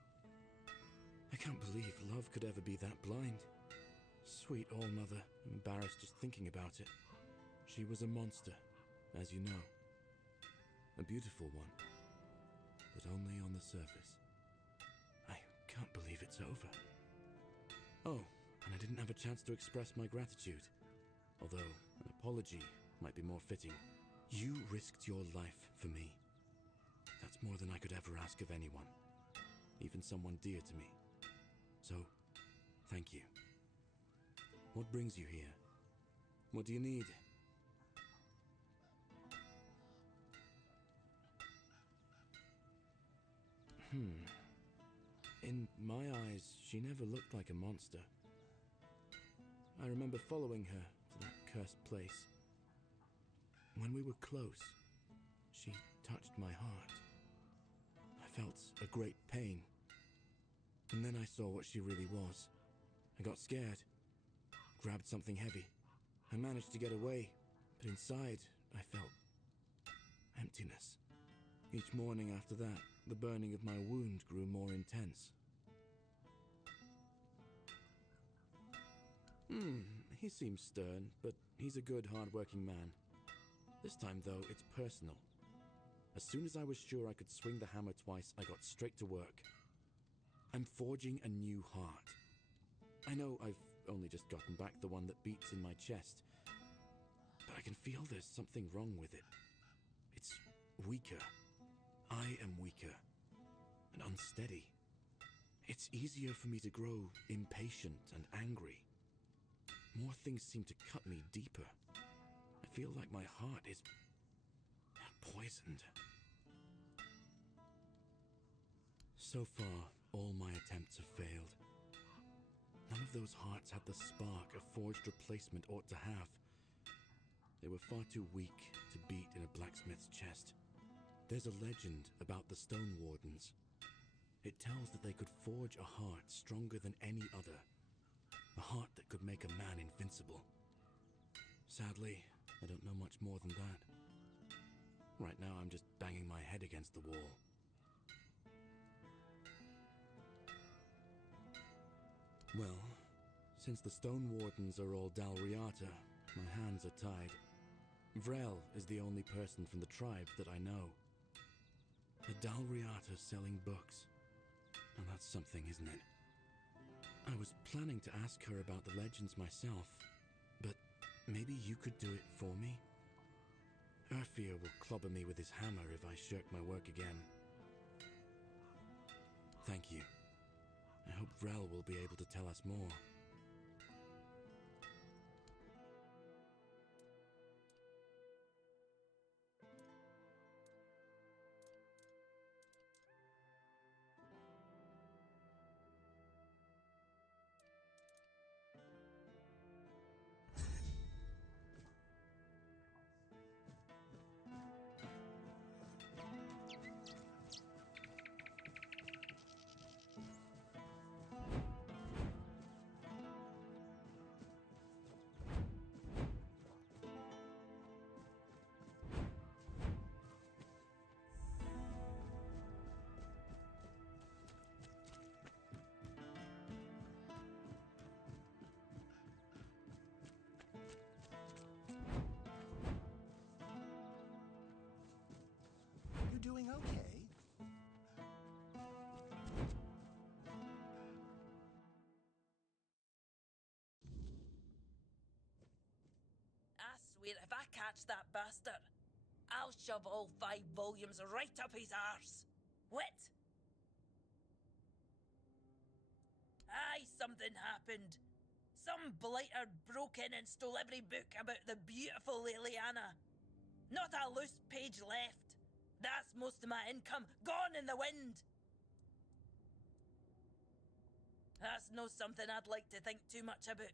I can't believe love could ever be that blind. Sweet All-Mother, I'm embarrassed just thinking about it. She was a monster, as you know. A beautiful one, but only on the surface. I can't believe it's over. Oh, and I didn't have a chance to express my gratitude. Although, an apology might be more fitting. You risked your life for me. That's more than I could ever ask of anyone. Even someone dear to me. So, thank you. What brings you here? What do you need? In my eyes, she never looked like a monster. I remember following her to that cursed place. When we were close, she touched my heart. I felt a great pain. And then I saw what she really was. I got scared, grabbed something heavy. I managed to get away, but inside I felt emptiness. Each morning after that, the burning of my wound grew more intense. He seems stern, but he's a good, hard-working man. This time, though, it's personal. As soon as I was sure I could swing the hammer twice, I got straight to work. I'm forging a new heart. I know I've only just gotten back the one that beats in my chest, but I can feel there's something wrong with it. It's weaker. I am weaker and unsteady. It's easier for me to grow impatient and angry. More things seem to cut me deeper. I feel like my heart is poisoned. So far, all my attempts have failed. None of those hearts had the spark a forged replacement ought to have. They were far too weak to beat in a blacksmith's chest. There's a legend about the Stone Wardens. It tells that they could forge a heart stronger than any other. A heart that could make a man invincible. Sadly, I don't know much more than that. Right now, I'm just banging my head against the wall. Well, since the Stone Wardens are all Rei Arthur, my hands are tied. Vrel is the only person from the tribe that I know. A Rei Arthur selling books. And that's something, isn't it? I was planning to ask her about the legends myself, but maybe you could do it for me? Urfir will clobber me with his hammer if I shirk my work again. Thank you. I hope Vrel will be able to tell us more. swear if I catch that bastard, I'll shove all 5 volumes right up his arse. What? Aye, something happened. Some blighter broke in and stole every book about the beautiful Liliana. Not a loose page left. That's most of my income gone in the wind. That's no something I'd like to think too much about.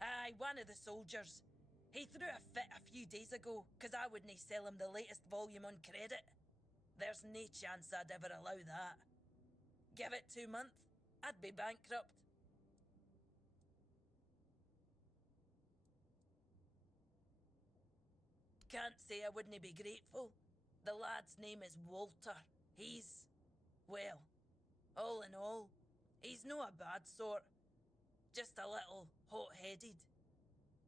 Aye, one of the soldiers. He threw a fit a few days ago, 'cause I wouldn't sell him the latest volume on credit. There's no chance I'd ever allow that. Give it 2 months, I'd be bankrupt. Can't say I wouldn't be grateful. The lad's name is Walter. He's, well, all in all, he's no a bad sort. Just a little hot-headed.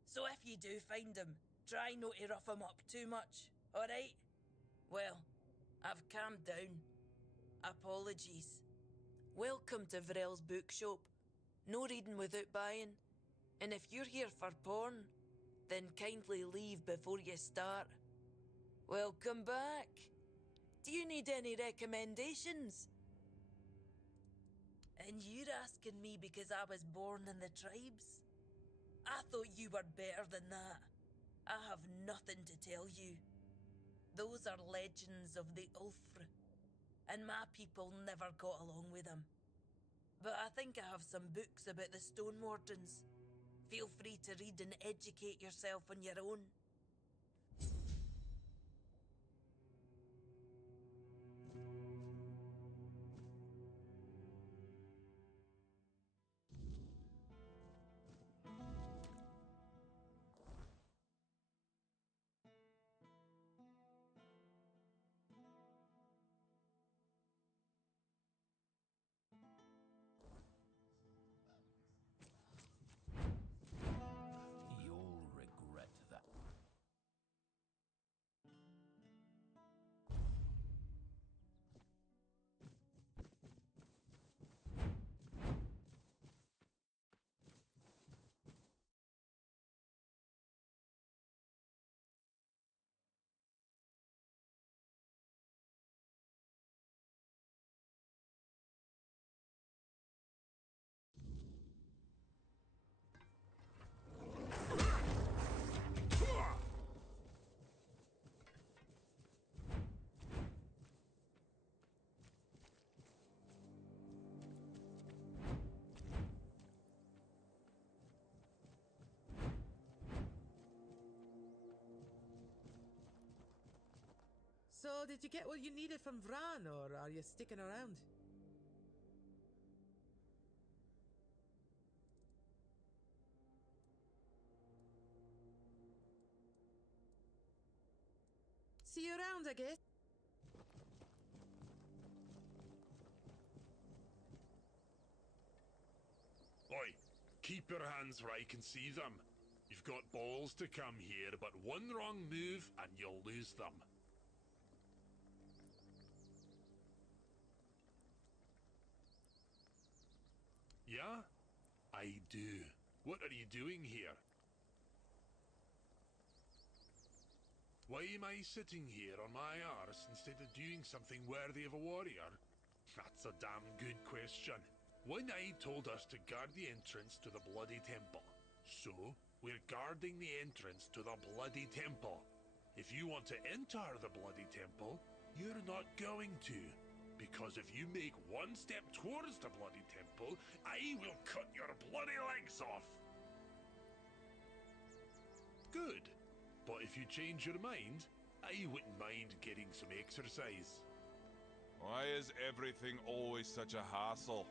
So if you do find him, try not to rough him up too much, alright? Well, I've calmed down. Apologies. Welcome to Vrel's bookshop. No reading without buying. And if you're here for porn, then kindly leave before you start. Welcome back. Do you need any recommendations? And you're asking me because I was born in the tribes? I thought you were better than that. I have nothing to tell you. Those are legends of the Ulfr, and my people never got along with them. But I think I have some books about the Stone Wardens. Feel free to read and educate yourself on your own. You'll regret that. So, did you get what you needed from Vran, or are you sticking around? See you around, I guess. Oi, keep your hands where I can see them. You've got balls to come here, but one wrong move and you'll lose them. Yeah? I do. What are you doing here? Why am I sitting here on my arse instead of doing something worthy of a warrior? That's a damn good question. One Eye told us to guard the entrance to the Bloody Temple. So, we're guarding the entrance to the Bloody Temple. If you want to enter the Bloody Temple, you're not going to. Because if you make one step towards the Bloody Temple, I will cut your bloody legs off. Good. But if you change your mind, I wouldn't mind getting some exercise. Why is everything always such a hassle?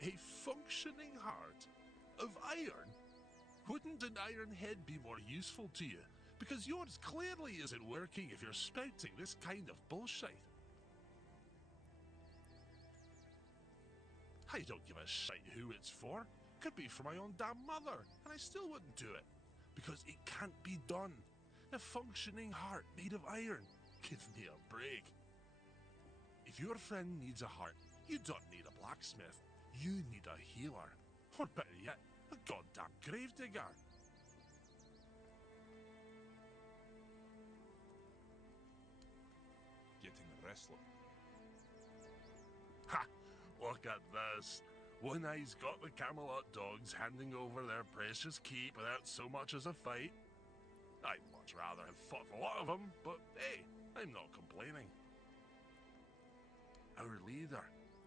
A functioning heart of iron? Wouldn't an iron head be more useful to you? Because yours clearly isn't working if you're spouting this kind of bullshit. I don't give a shite who it's for. Could be for my own damn mother, and I still wouldn't do it. Because it can't be done. A functioning heart made of iron. Give me a break. If your friend needs a heart, You don't need a blacksmith. You need a healer. Or better yet, a goddamn gravedigger. Getting restless. Ha! Look at this. One Eye's got the Camelot dogs handing over their precious keep without so much as a fight. I'd much rather have fought a lot of them, but hey, I'm not complaining. Our leader,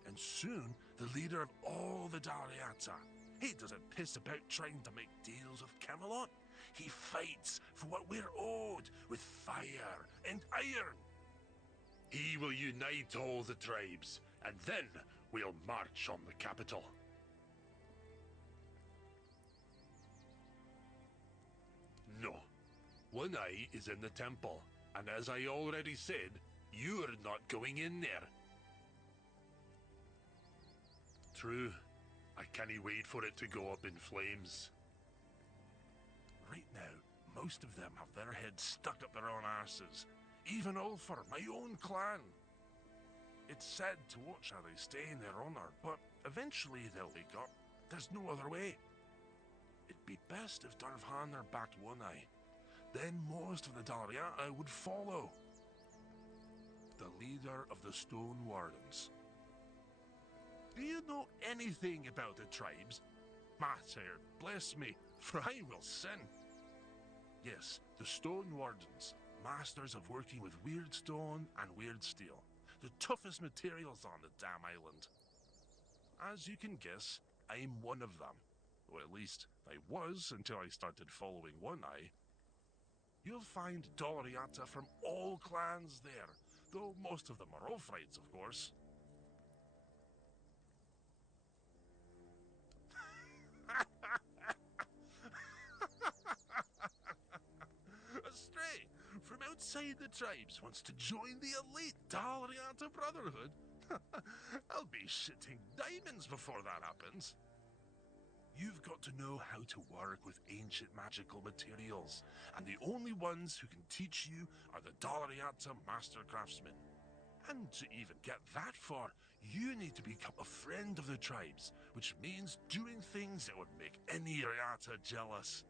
and soon the leader of all the Dariata. He doesn't piss about trying to make deals with Camelot. He fights for what we're owed with fire and iron. He will unite all the tribes, and then we'll march on the capital. No. One Eye is in the temple, and as I already said, you're not going in there. True. I can't wait for it to go up in flames. Right now, most of them have their heads stuck up their own arses. Even Ulfar, my own clan. It's sad to watch how they stay in their honor, but eventually they'll wake up. There's no other way. It'd be best if Darvhanar backed One Eye. Then most of the Dariata would follow. The leader of the Stone Wardens. Do you know anything about the tribes? Mater, bless me, for I will sin. Yes, the Stone Wardens, masters of working with weird stone and weird steel. The toughest materials on the damn island. As you can guess, I'm one of them. Or at least, I was until I started following One Eye. You'll find Doriata from all clans there, though most of them are Ulfrites, of course. A stray from outside the tribes wants to join the elite Daliata Brotherhood? I'll be shitting diamonds before that happens. You've got to know how to work with ancient magical materials, and the only ones who can teach you are the Daliata Master Craftsmen. And to even get that far, you need to become a friend of the tribes, which means doing things that would make any Reata jealous.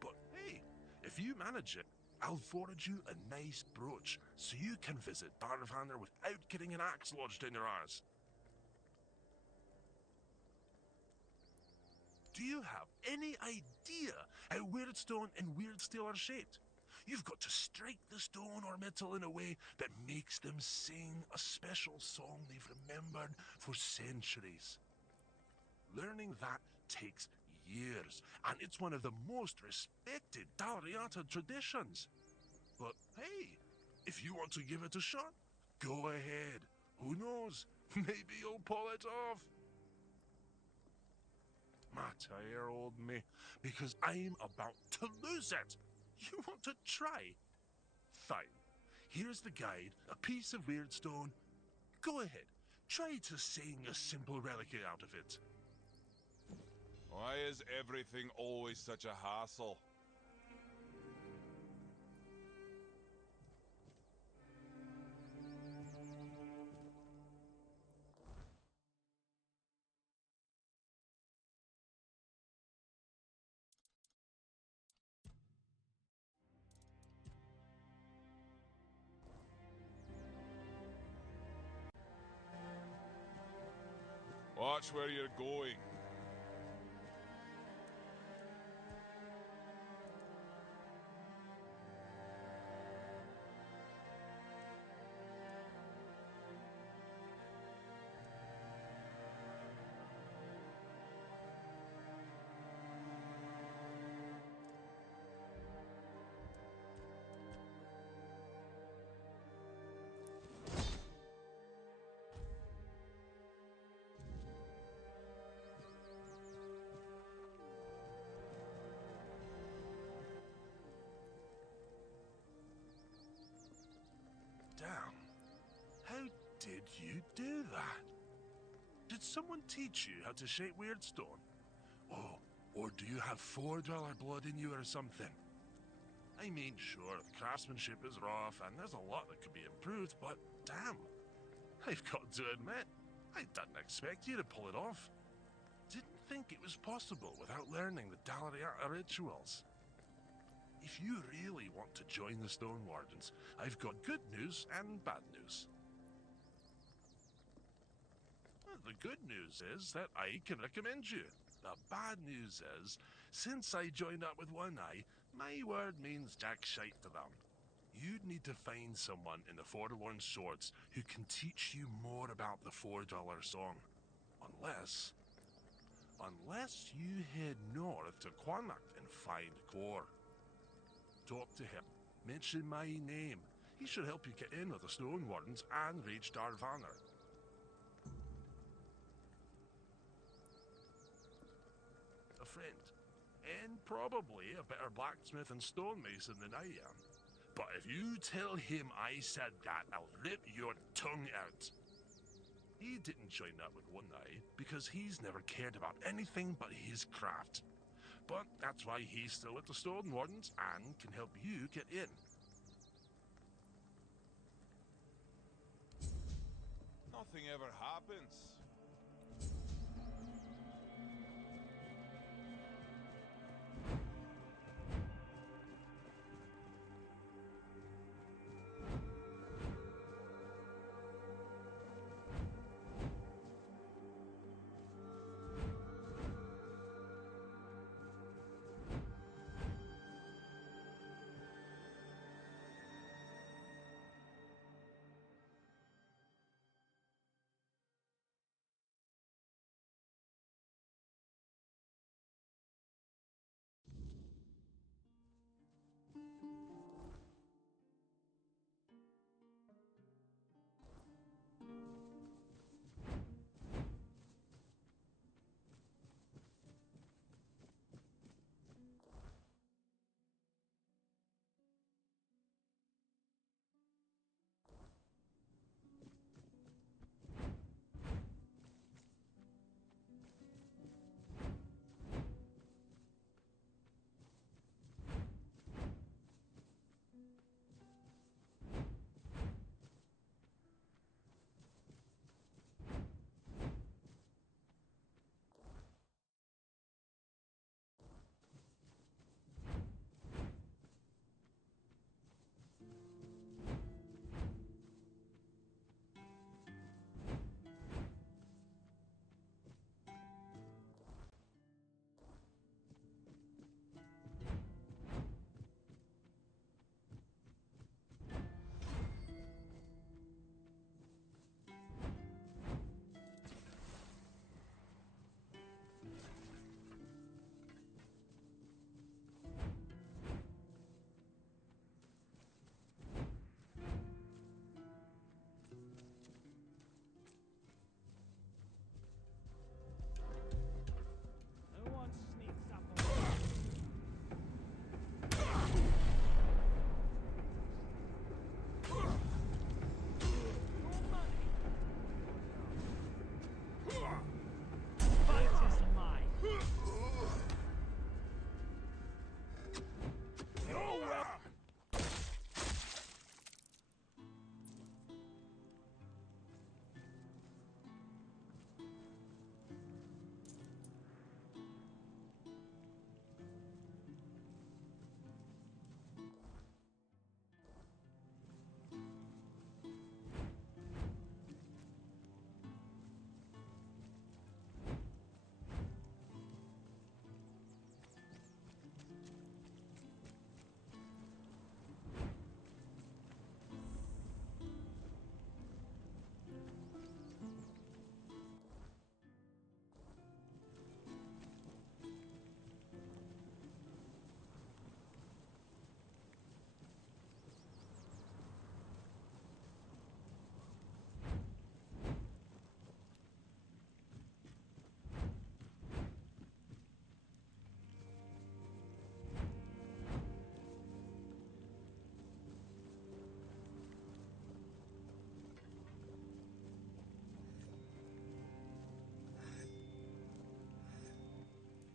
But hey, if you manage it, I'll forge you a nice brooch so you can visit Darvhanar without getting an axe lodged in your arse. Do you have any idea how Weirdstone and Weird Steel are shaped? You've got to strike the stone or metal in a way that makes them sing a special song they've remembered for centuries. Learning that takes years, and it's one of the most respected Dariata traditions. But hey, if you want to give it a shot, go ahead. Who knows? Maybe you'll pull it off. Matter, old me, because I'm about to lose it. You want to try? Fine. Here's the guide, a piece of weird stone. Go ahead. Try to sing a simple reliquary out of it. Why is everything always such a hassle? Watch where you're going. Damn. How did you do that? Did someone teach you how to shape Weirdstone? Oh, or do you have Four Dweller blood in you or something? I mean, sure, the craftsmanship is rough and there's a lot that could be improved, but damn, I've got to admit, I didn't expect you to pull it off. Didn't think it was possible without learning the Dalariata rituals. If you really want to join the Stone Wardens, I've got good news and bad news. Well, the good news is that I can recommend you. The bad news is, since I joined up with One Eye, my word means jack shite to them. You'd need to find someone in the Forlorn Swords who can teach you more about the $4 song. Unless you head north to Connacht and find Core. Talk to him. Mention my name. He should help you get in with the Stone Wardens and Rage Darvanner. A friend. And probably a better blacksmith and stonemason than I am. But if you tell him I said that, I'll rip your tongue out. He didn't join up with One Eye because he's never cared about anything but his craft. But that's why he's still at the Stone Wardens and can help you get in. Nothing ever happens.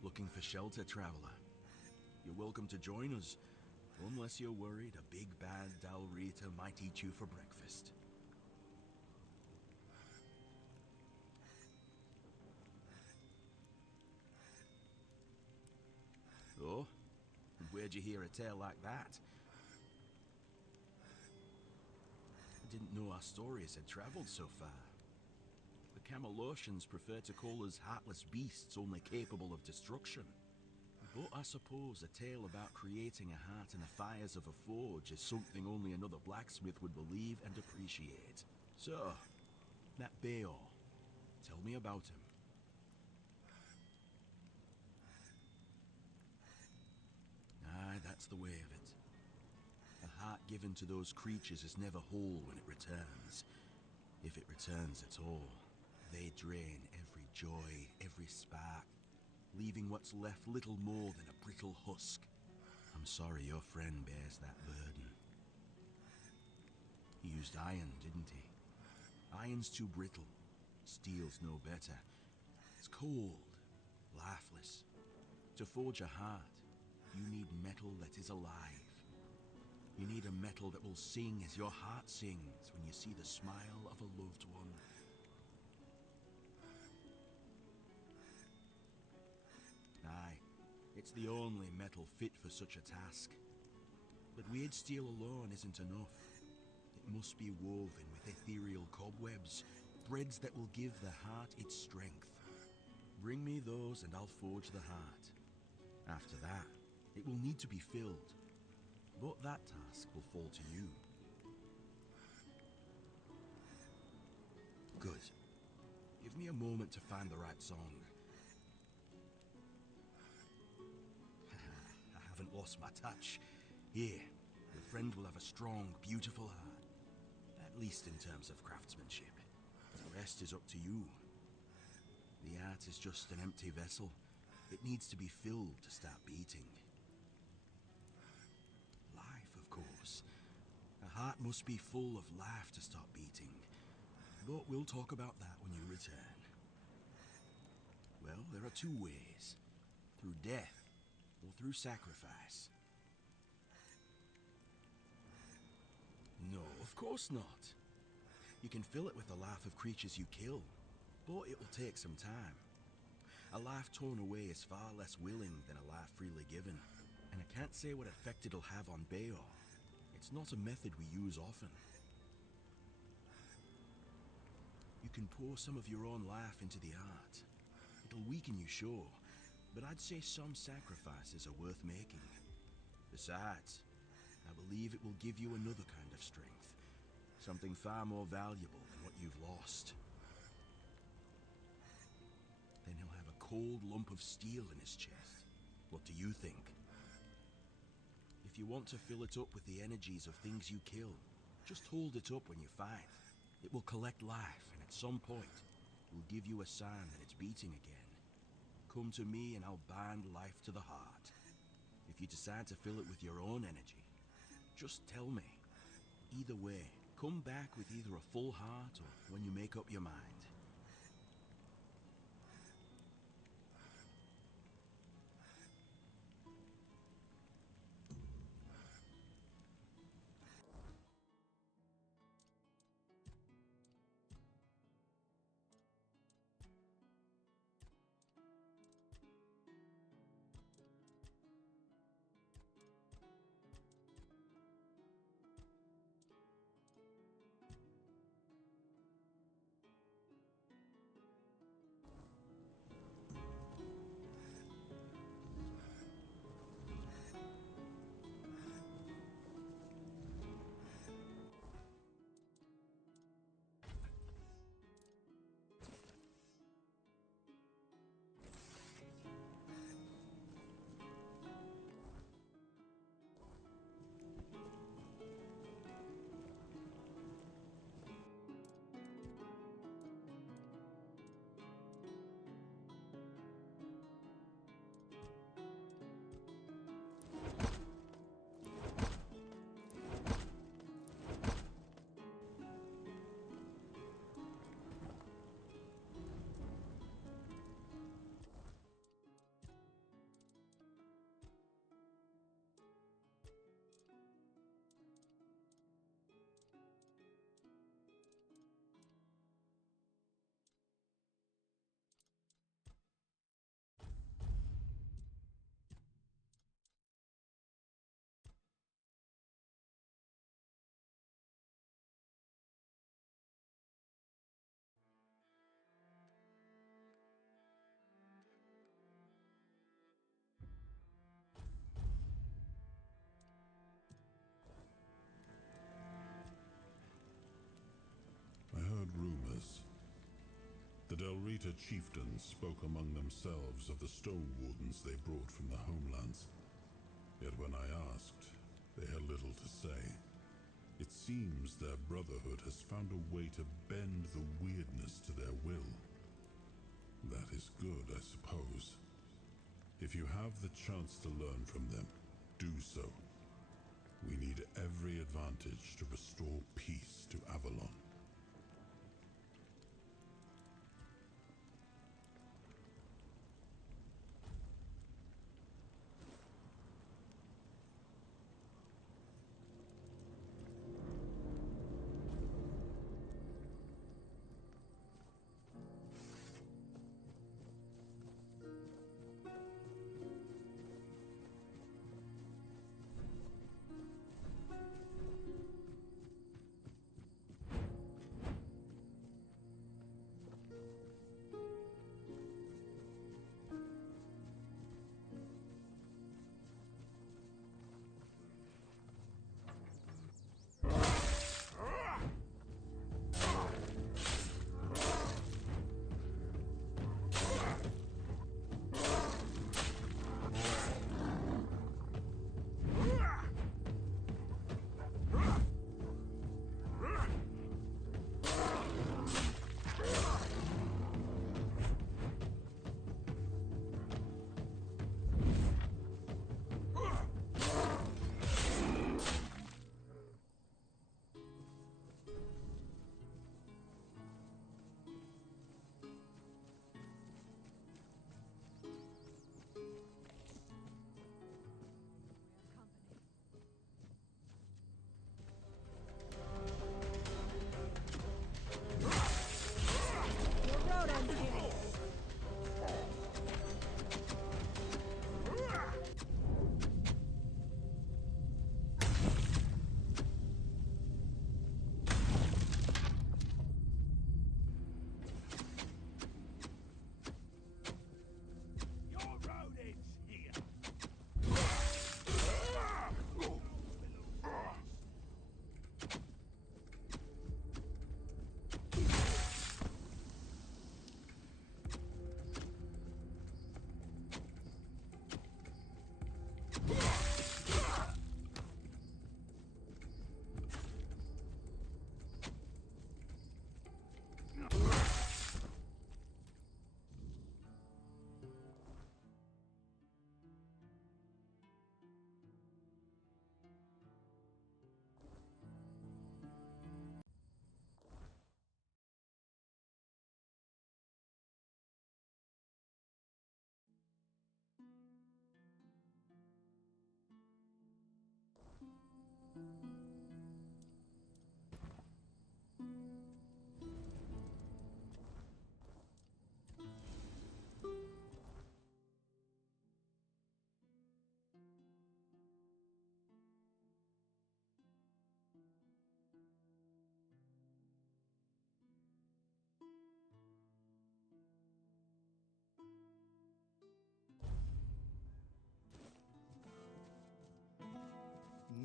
Looking for shelter, traveler? You're welcome to join us, unless you're worried a big bad Dalrita might eat you for breakfast. Where'd you hear a tale like that? I didn't know our stories had traveled so far. The Camelosians prefer to call us heartless beasts only capable of destruction. But I suppose a tale about creating a heart in the fires of a forge is something only another blacksmith would believe and appreciate. So, that Beor, tell me about him. Aye, that's the way of it. A heart given to those creatures is never whole when it returns. If it returns at all, they drain every joy, every spark, leaving what's left little more than a brittle husk. I'm sorry your friend bears that burden. He used iron, didn't he? Iron's too brittle. Steel's no better. It's cold, lifeless. To forge a heart, you need metal that is alive. You need a metal that will sing as your heart sings when you see the smile of a loved one. Aye, it's the only metal fit for such a task. But weird steel alone isn't enough. It must be woven with ethereal cobwebs, threads that will give the heart its strength. Bring me those and I'll forge the heart. After that, it will need to be filled. But that task will fall to you. Good. Give me a moment to find the right song. I haven't lost my touch. Here, your friend will have a strong, beautiful heart. At least in terms of craftsmanship. The rest is up to you. The art is just an empty vessel. It needs to be filled to start beating. Life, of course. A heart must be full of life to start beating. But we'll talk about that when you return. Well, there are two ways. Through death, or through sacrifice. No, of course not. You can fill it with the life of creatures you kill, but it will take some time. A life torn away is far less willing than a life freely given, and I can't say what effect it'll have on Beor. It's not a method we use often. You can pour some of your own life into the art. It'll weaken you, sure, but I'd say some sacrifices are worth making. Besides, I believe it will give you another kind of strength. Something far more valuable than what you've lost. Then he'll have a cold lump of steel in his chest. What do you think? If you want to fill it up with the energies of things you kill, just hold it up when you fight. It will collect life, and at some point, will give you a sign that it's beating again. Come to me and I'll bind life to the heart. If you decide to fill it with your own energy, just tell me. Either way, come back with either a full heart or when you make up your mind. Rita chieftains spoke among themselves of the stone wardens they brought from the homelands. Yet when I asked, they had little to say. It seems their brotherhood has found a way to bend the Wyrdness to their will. That is good, I suppose. If you have the chance to learn from them, do so. We need every advantage to restore peace to Avalon.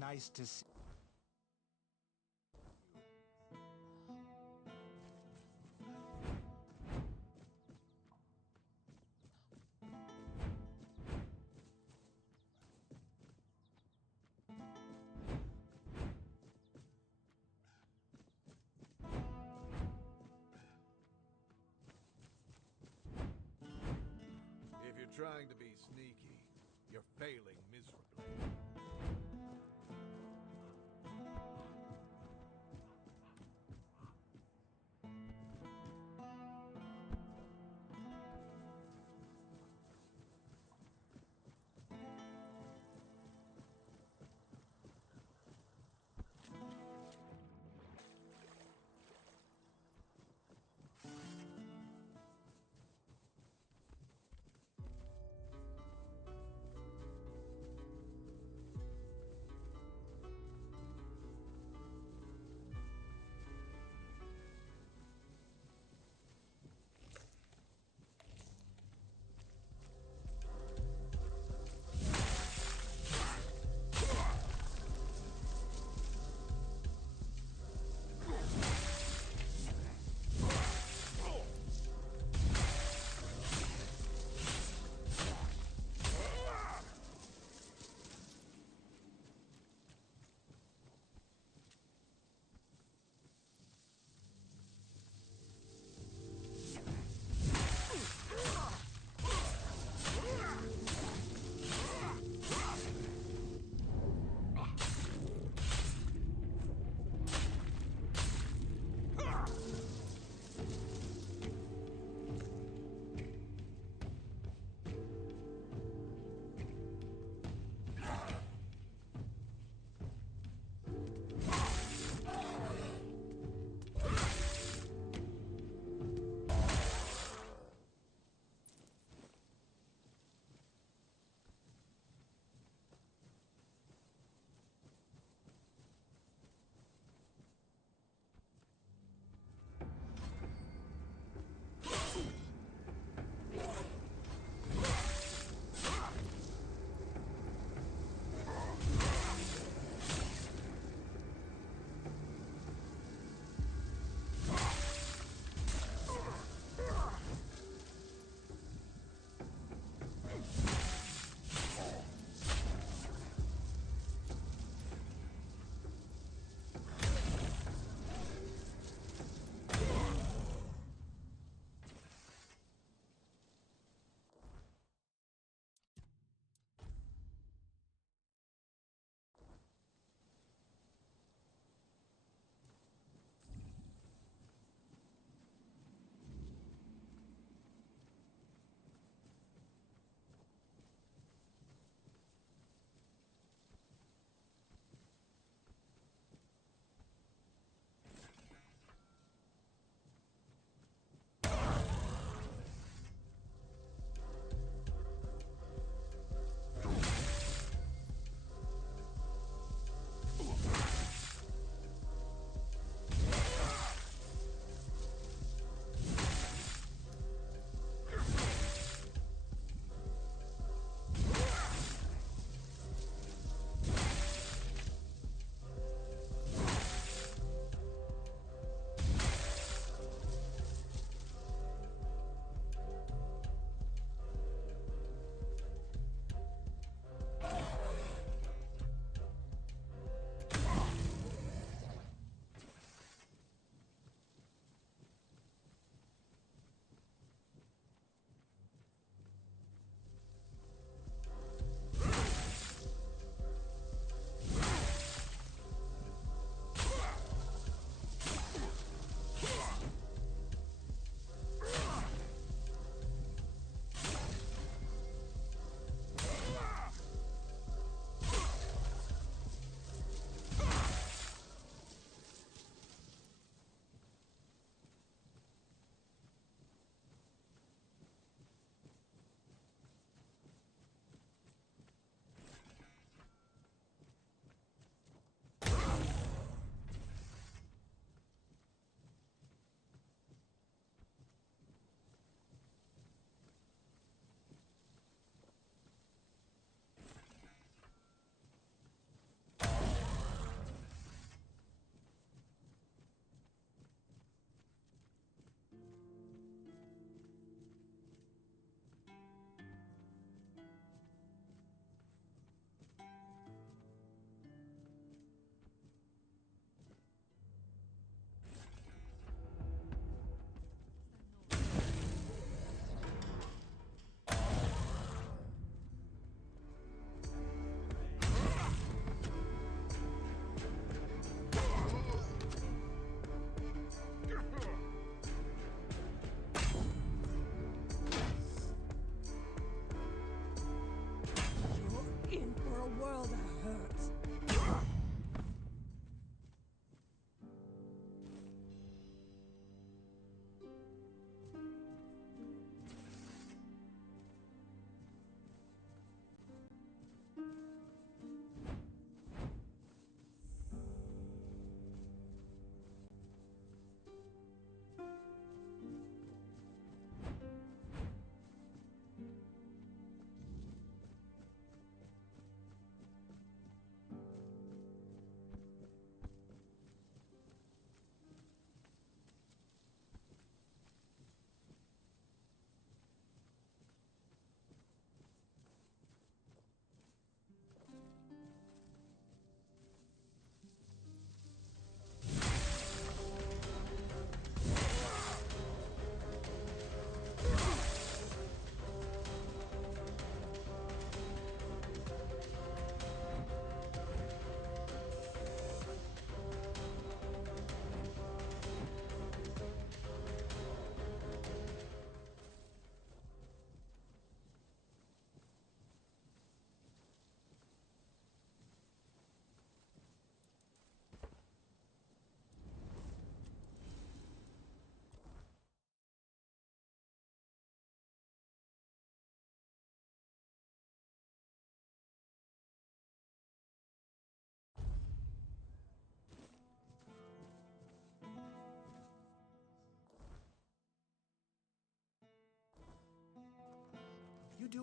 Nice to see. If you're trying to be sneaky, you're failing miserably.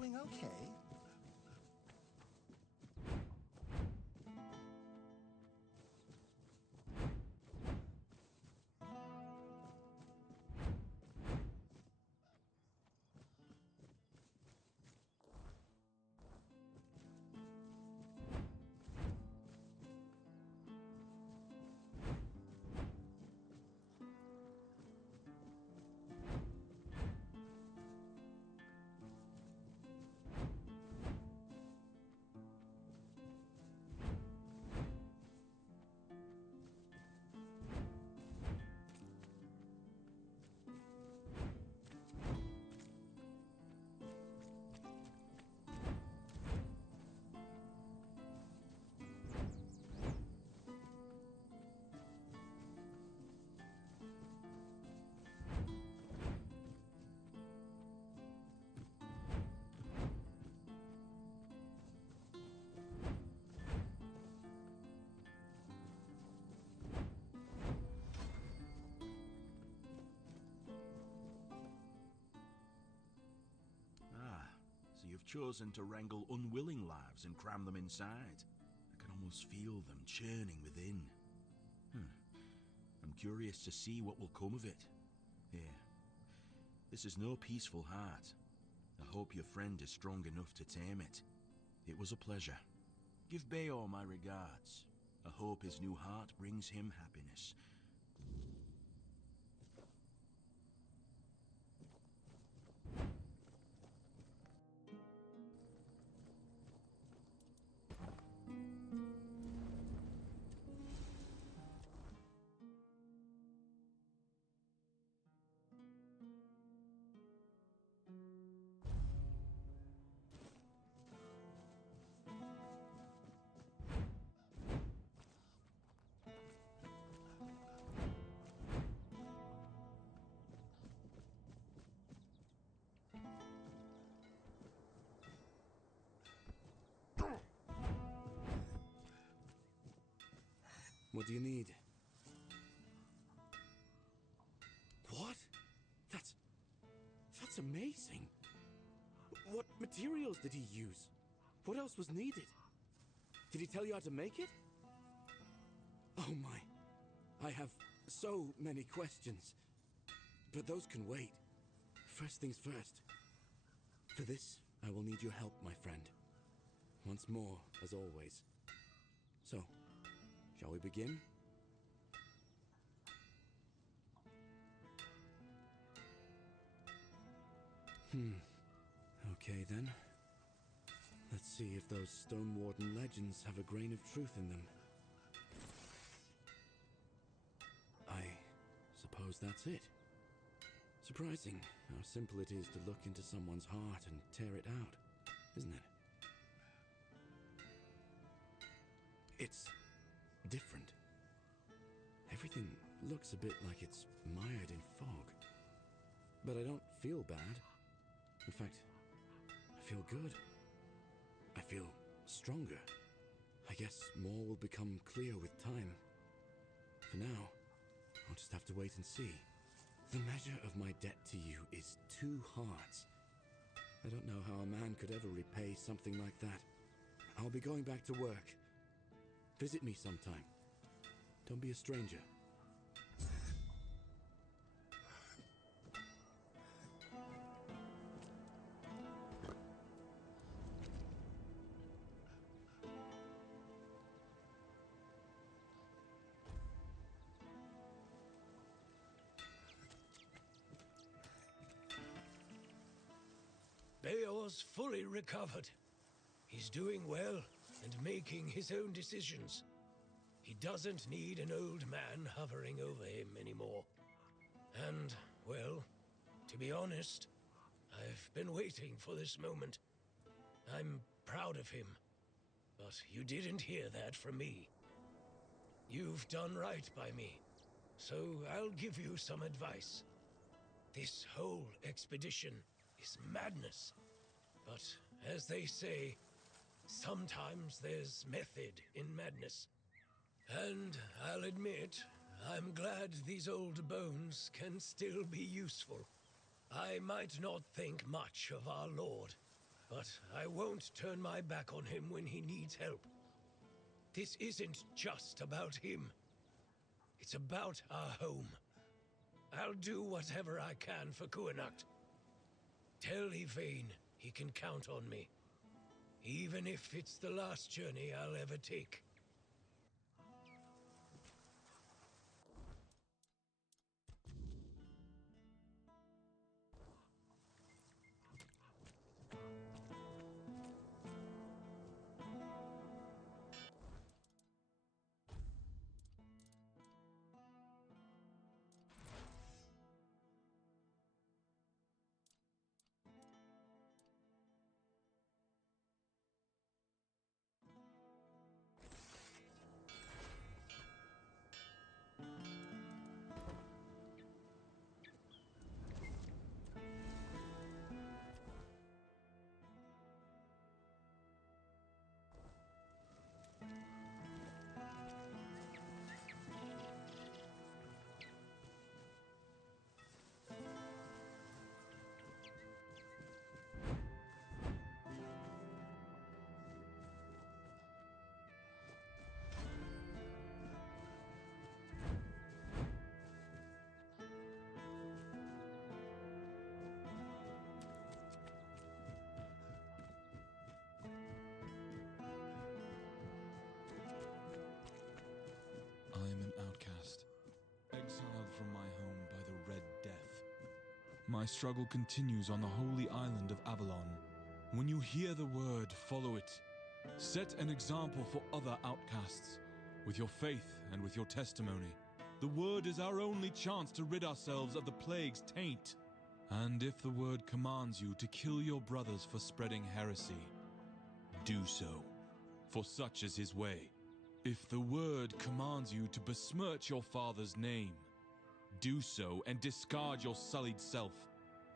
doing okay? So you've chosen to wrangle unwilling lives and cram them inside. I can almost feel them churning within. I'm curious to see what will come of it. Here, this is no peaceful heart. I hope your friend is strong enough to tame it. It was a pleasure. Give Bayor my regards. I hope his new heart brings him happiness. What do you need? What? That's amazing. What materials did he use? What else was needed? Did he tell you how to make it? Oh my. I have so many questions. But those can wait. First things first. For this, I will need your help, my friend. Once more, as always. So, shall we begin? Okay then. Let's see if those Stone Warden legends have a grain of truth in them. I suppose that's it. Surprising how simple it is to look into someone's heart and tear it out, isn't it? It's different. Everything looks a bit like it's mired in fog. But I don't feel bad. In fact, I feel good. I feel stronger. I guess more will become clear with time. For now, I'll just have to wait and see. The measure of my debt to you is 2 hearts. I don't know how a man could ever repay something like that. I'll be going back to work. Visit me sometime. Don't be a stranger. Bayor's fully recovered. He's doing well and making his own decisions. He doesn't need an old man hovering over him anymore. And, well, to be honest, I've been waiting for this moment. I'm proud of him, but you didn't hear that from me. You've done right by me, so I'll give you some advice. This whole expedition is madness, but as they say, sometimes there's method in madness. And I'll admit, I'm glad these old bones can still be useful. I might not think much of our Lord, but I won't turn my back on him when he needs help. This isn't just about him. It's about our home. I'll do whatever I can for Kuanacht. Tell Yvain he can count on me, even if it's the last journey I'll ever take. I am an outcast, exiled from my home by the Red Death. My struggle continues on the holy island of Avalon. When you hear the word, follow it. Set an example for other outcasts, with your faith and with your testimony. The word is our only chance to rid ourselves of the plague's taint. And if the word commands you to kill your brothers for spreading heresy, do so, for such is his way. If the word commands you to besmirch your father's name, do so and discard your sullied self,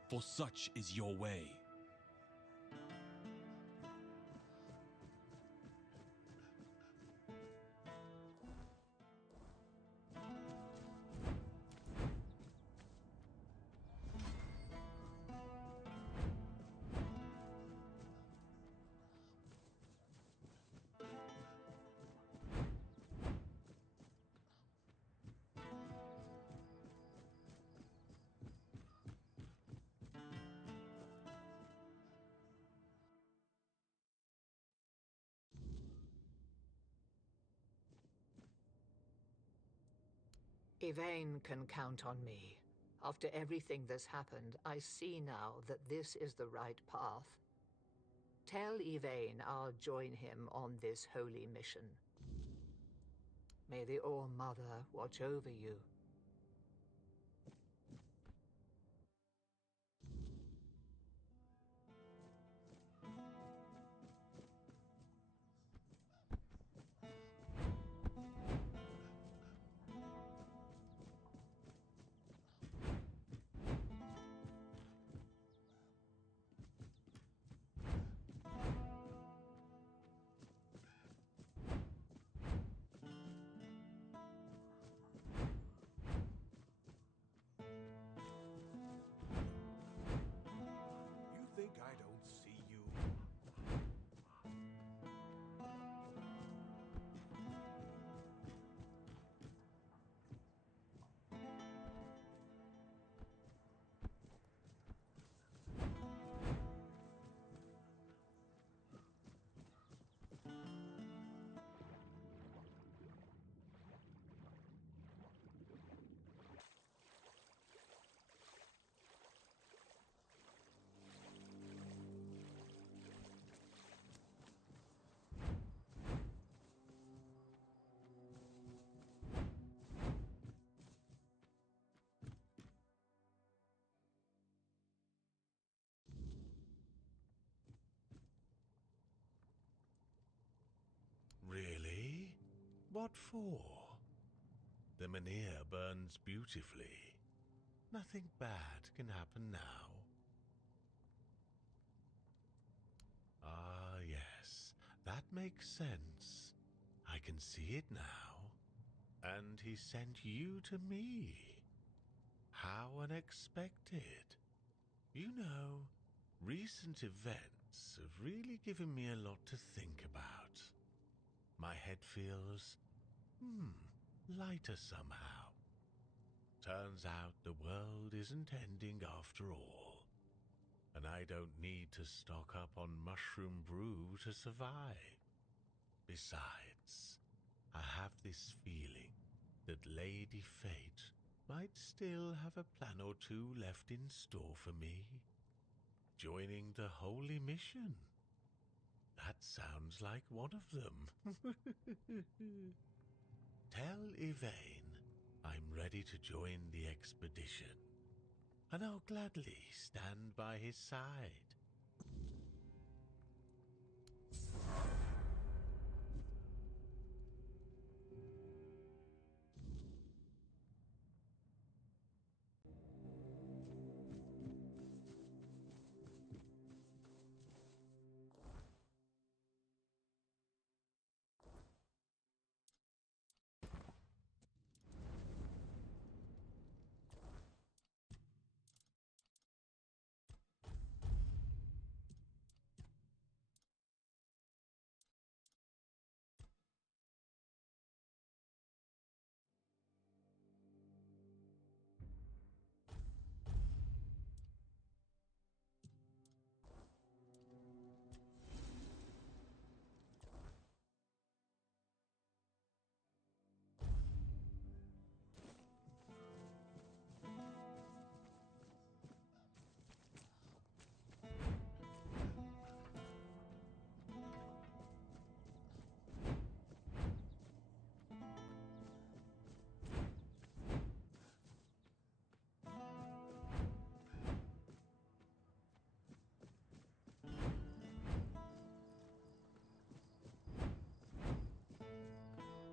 for such is your way. Yvain can count on me. After everything that's happened, I see now that this is the right path. Tell Yvain I'll join him on this holy mission. May the All-Mother watch over you. Think I don't see you? Really? What for? The Menhir burns beautifully. Nothing bad can happen now. Ah, yes, that makes sense. I can see it now. And he sent you to me. How unexpected. You know, recent events events have really given me a lot to think about. My head feels, lighter somehow. Turns out the world isn't ending after all. And I don't need to stock up on mushroom brew to survive. Besides, I have this feeling that Lady Fate might still have a plan or two left in store for me. Joining the Holy Mission. That sounds like one of them. Tell Yvain I'm ready to join the expedition, and I'll gladly stand by his side.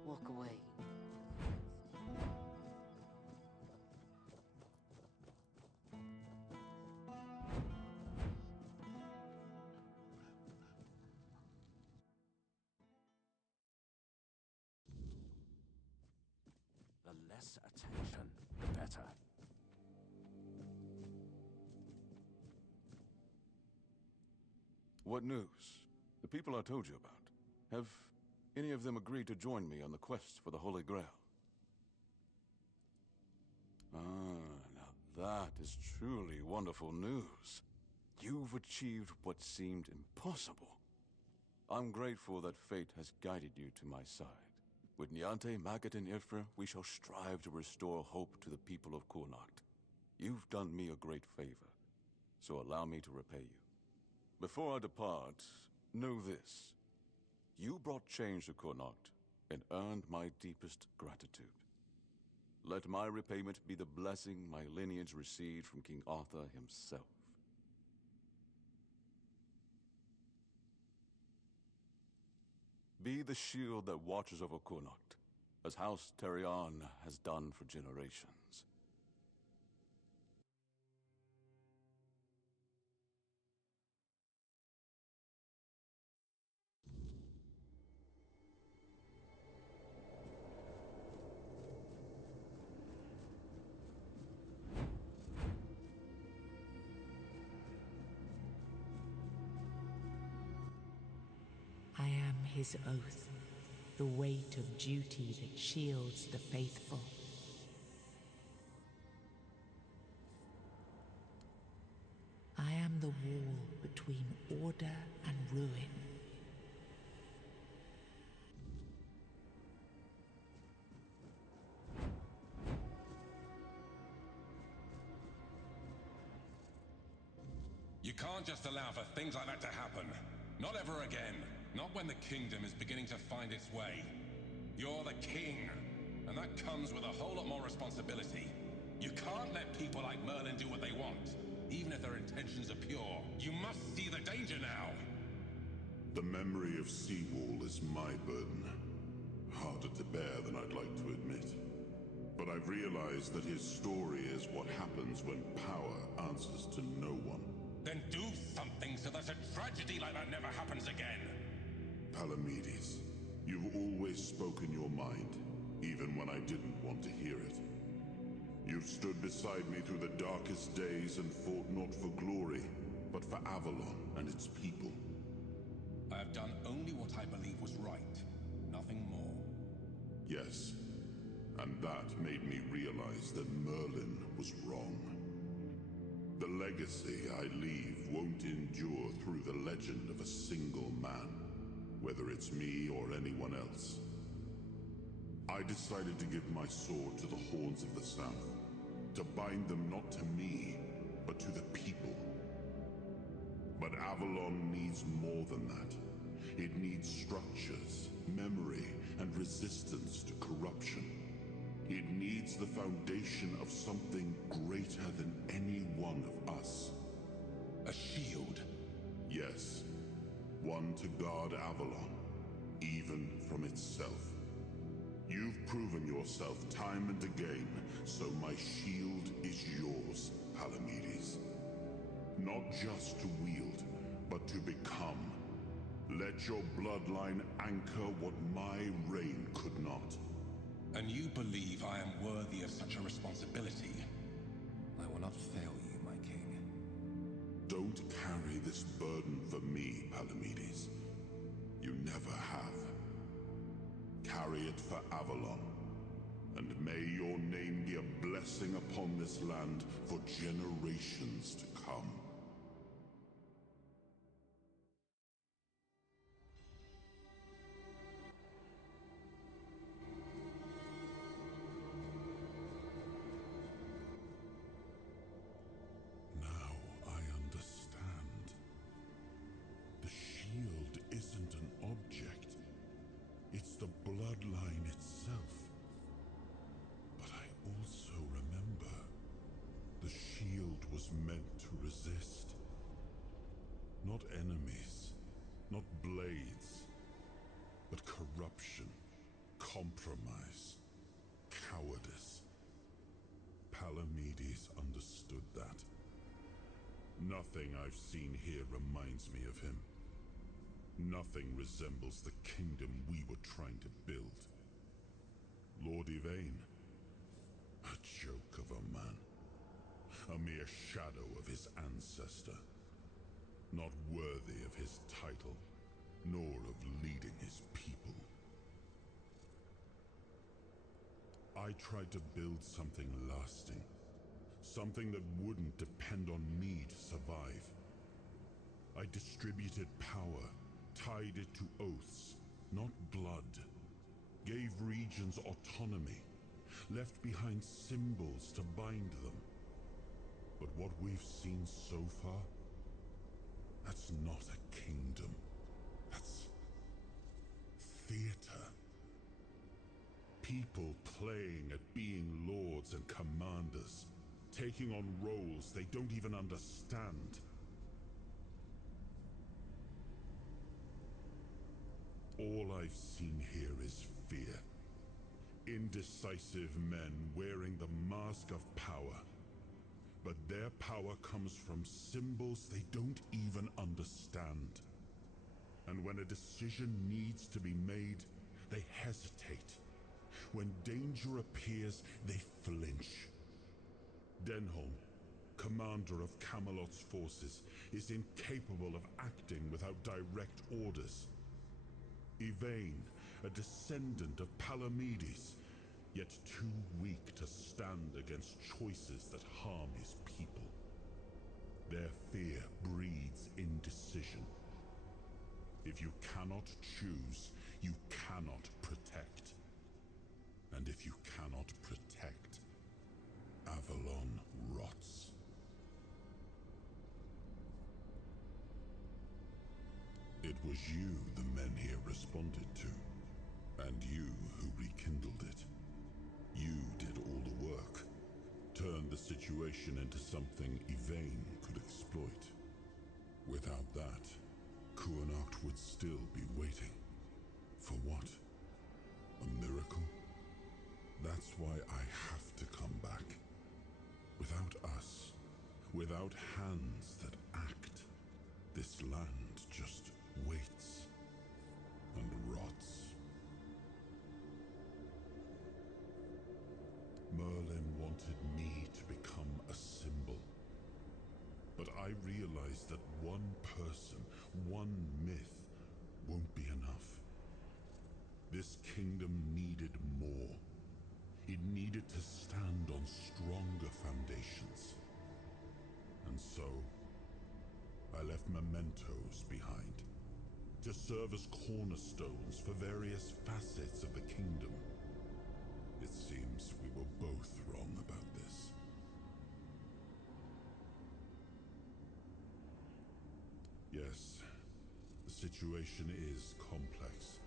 Walk away. The less attention, the better. What news? The people I told you about. Have any of them agreed to join me on the quest for the Holy Grail? Now that is truly wonderful news. You've achieved what seemed impossible. I'm grateful that fate has guided you to my side. With Niante, Magat, and Ifra, we shall strive to restore hope to the people of Kurnocht. You've done me a great favor, so allow me to repay you. Before I depart, know this. You brought change to Kurnocht and earned my deepest gratitude. Let my repayment be the blessing my lineage received from King Arthur himself. Be the shield that watches over Kurnocht, as House Terion has done for generations. I am his oath, the weight of duty that shields the faithful. I am the wall between order and ruin. You can't just allow for things like that to happen. Not ever again. Not when the kingdom is beginning to find its way. You're the king, and that comes with a whole lot more responsibility. You can't let people like Merlin do what they want, even if their intentions are pure. You must see the danger now! The memory of Seawall is my burden. Harder to bear than I'd like to admit. But I've realized that his story is what happens when power answers to no one. Then do something so that a tragedy like that never happens again! Palamedes, you've always spoken your mind, even when I didn't want to hear it. You've stood beside me through the darkest days and fought not for glory, but for Avalon and its people. I have done only what I believe was right, nothing more. Yes, and that made me realize that Merlin was wrong. The legacy I leave won't endure through the legend of a single man, whether it's me or anyone else. I decided to give my sword to the Horns of the South, to bind them not to me, but to the people. But Avalon needs more than that. It needs structures, memory, and resistance to corruption. It needs the foundation of something greater than any one of us. A shield? Yes. One to guard Avalon, even from itself. You've proven yourself time and again, so my shield is yours, Palamedes. Not just to wield, but to become. Let your bloodline anchor what my reign could not. And you believe I am worthy of such a responsibility? I will not fail you, my king. Don't carry this burden for me, Palamedes. You never have. Carry it for Avalon, and may your name be a blessing upon this land for generations to come. Now I understand. The shield isn't an object. It's the bloodline itself. But I also remember the shield was meant to resist. Not enemies, not blades, but corruption, compromise, cowardice. Palamedes understood that. Nothing I've seen here reminds me of him. Nothing resembles the kingdom we were trying to build. Lord Yvain, a joke of a man. A mere shadow of his ancestor. Not worthy of his title, nor of leading his people. I tried to build something lasting. Something that wouldn't depend on me to survive. I distributed power, tied it to oaths, not blood. Gave regions autonomy, left behind symbols to bind them. But what we've seen so far, that's not a kingdom. That's theater. People playing at being lords and commanders, taking on roles they don't even understand. All I've seen here is fear. Indecisive men wearing the mask of power. But their power comes from symbols they don't even understand. And when a decision needs to be made, they hesitate. When danger appears, they flinch. Denholm, commander of Camelot's forces, is incapable of acting without direct orders. Yvain, a descendant of Palamedes, yet too weak to stand against choices that harm his people. Their fear breeds indecision. If you cannot choose, you cannot protect. And if you cannot protect, Avalon rots. It was you the men here responded to, and you who rekindled it. You did all the work, turned the situation into something Yvain could exploit. Without that, Kuanacht would still be waiting. For what? A miracle? That's why I have to come back. Without us, without hands that act, this land just waits and rots. Merlin wanted me to become a symbol, but I realized that one person, one myth, won't be enough. This kingdom needed more. It needed to stand on stronger foundations. And so, I left mementos behind, to serve as cornerstones for various facets of the kingdom. It seems we were both wrong about this. Yes, the situation is complex,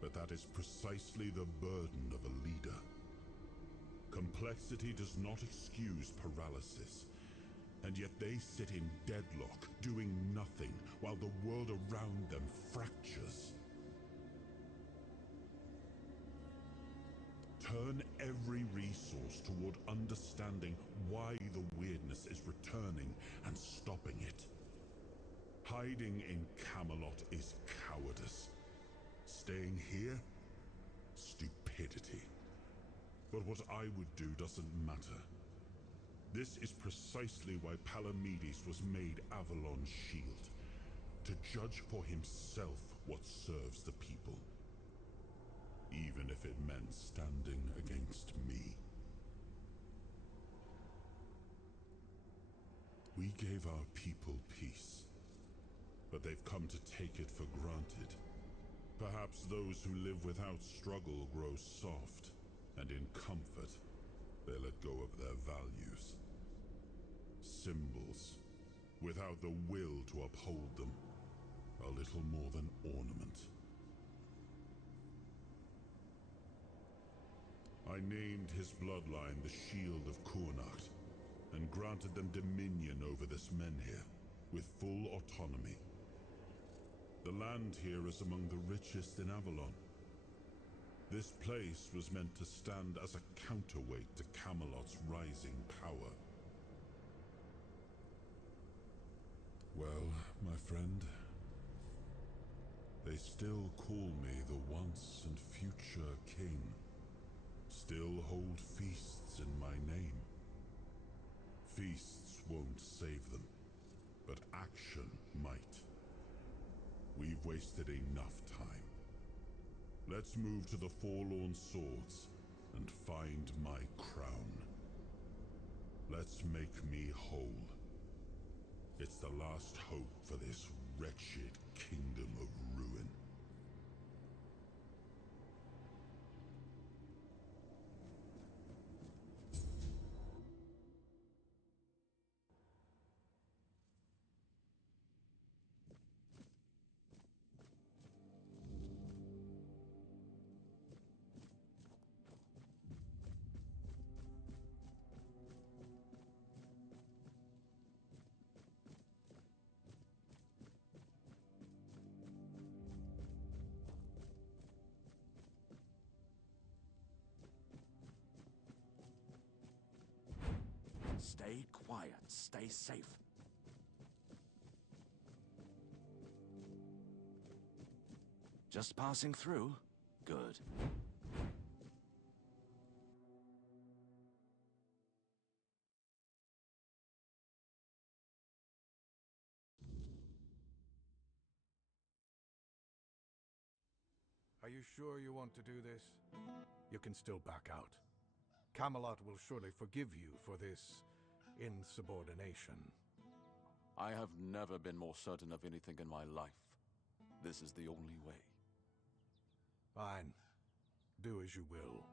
but that is precisely the burden of a leader. Complexity does not excuse paralysis, and yet they sit in deadlock, doing nothing, while the world around them fractures. Turn every resource toward understanding why the weirdness is returning and stopping it. Hiding in Camelot is cowardice. Staying here? Stupidity. But what I would do doesn't matter. This is precisely why Palamedes was made Avalon's shield, to judge for himself what serves the people, even if it meant standing against me. We gave our people peace, but they've come to take it for granted. Perhaps those who live without struggle grow soft, and in comfort, they let go of their values. Symbols, without the will to uphold them, are little more than ornament. I named his bloodline the Shield of Kurnacht, and granted them dominion over this menhir, with full autonomy. The land here is among the richest in Avalon. This place was meant to stand as a counterweight to Camelot's rising power. Well, my friend, they still call me the once and future king. Still hold feasts in my name. Feasts won't save them, but action might. We've wasted enough time. Let's move to the Forlorn Swords and find my crown. Let's make me whole. It's the last hope for this wretched kingdom of ruin. Stay quiet. Stay safe. Just passing through? Good. Are you sure you want to do this? You can still back out. Camelot will surely forgive you for this insubordination. I have never been more certain of anything in my life. This is the only way. Fine. Do as you will.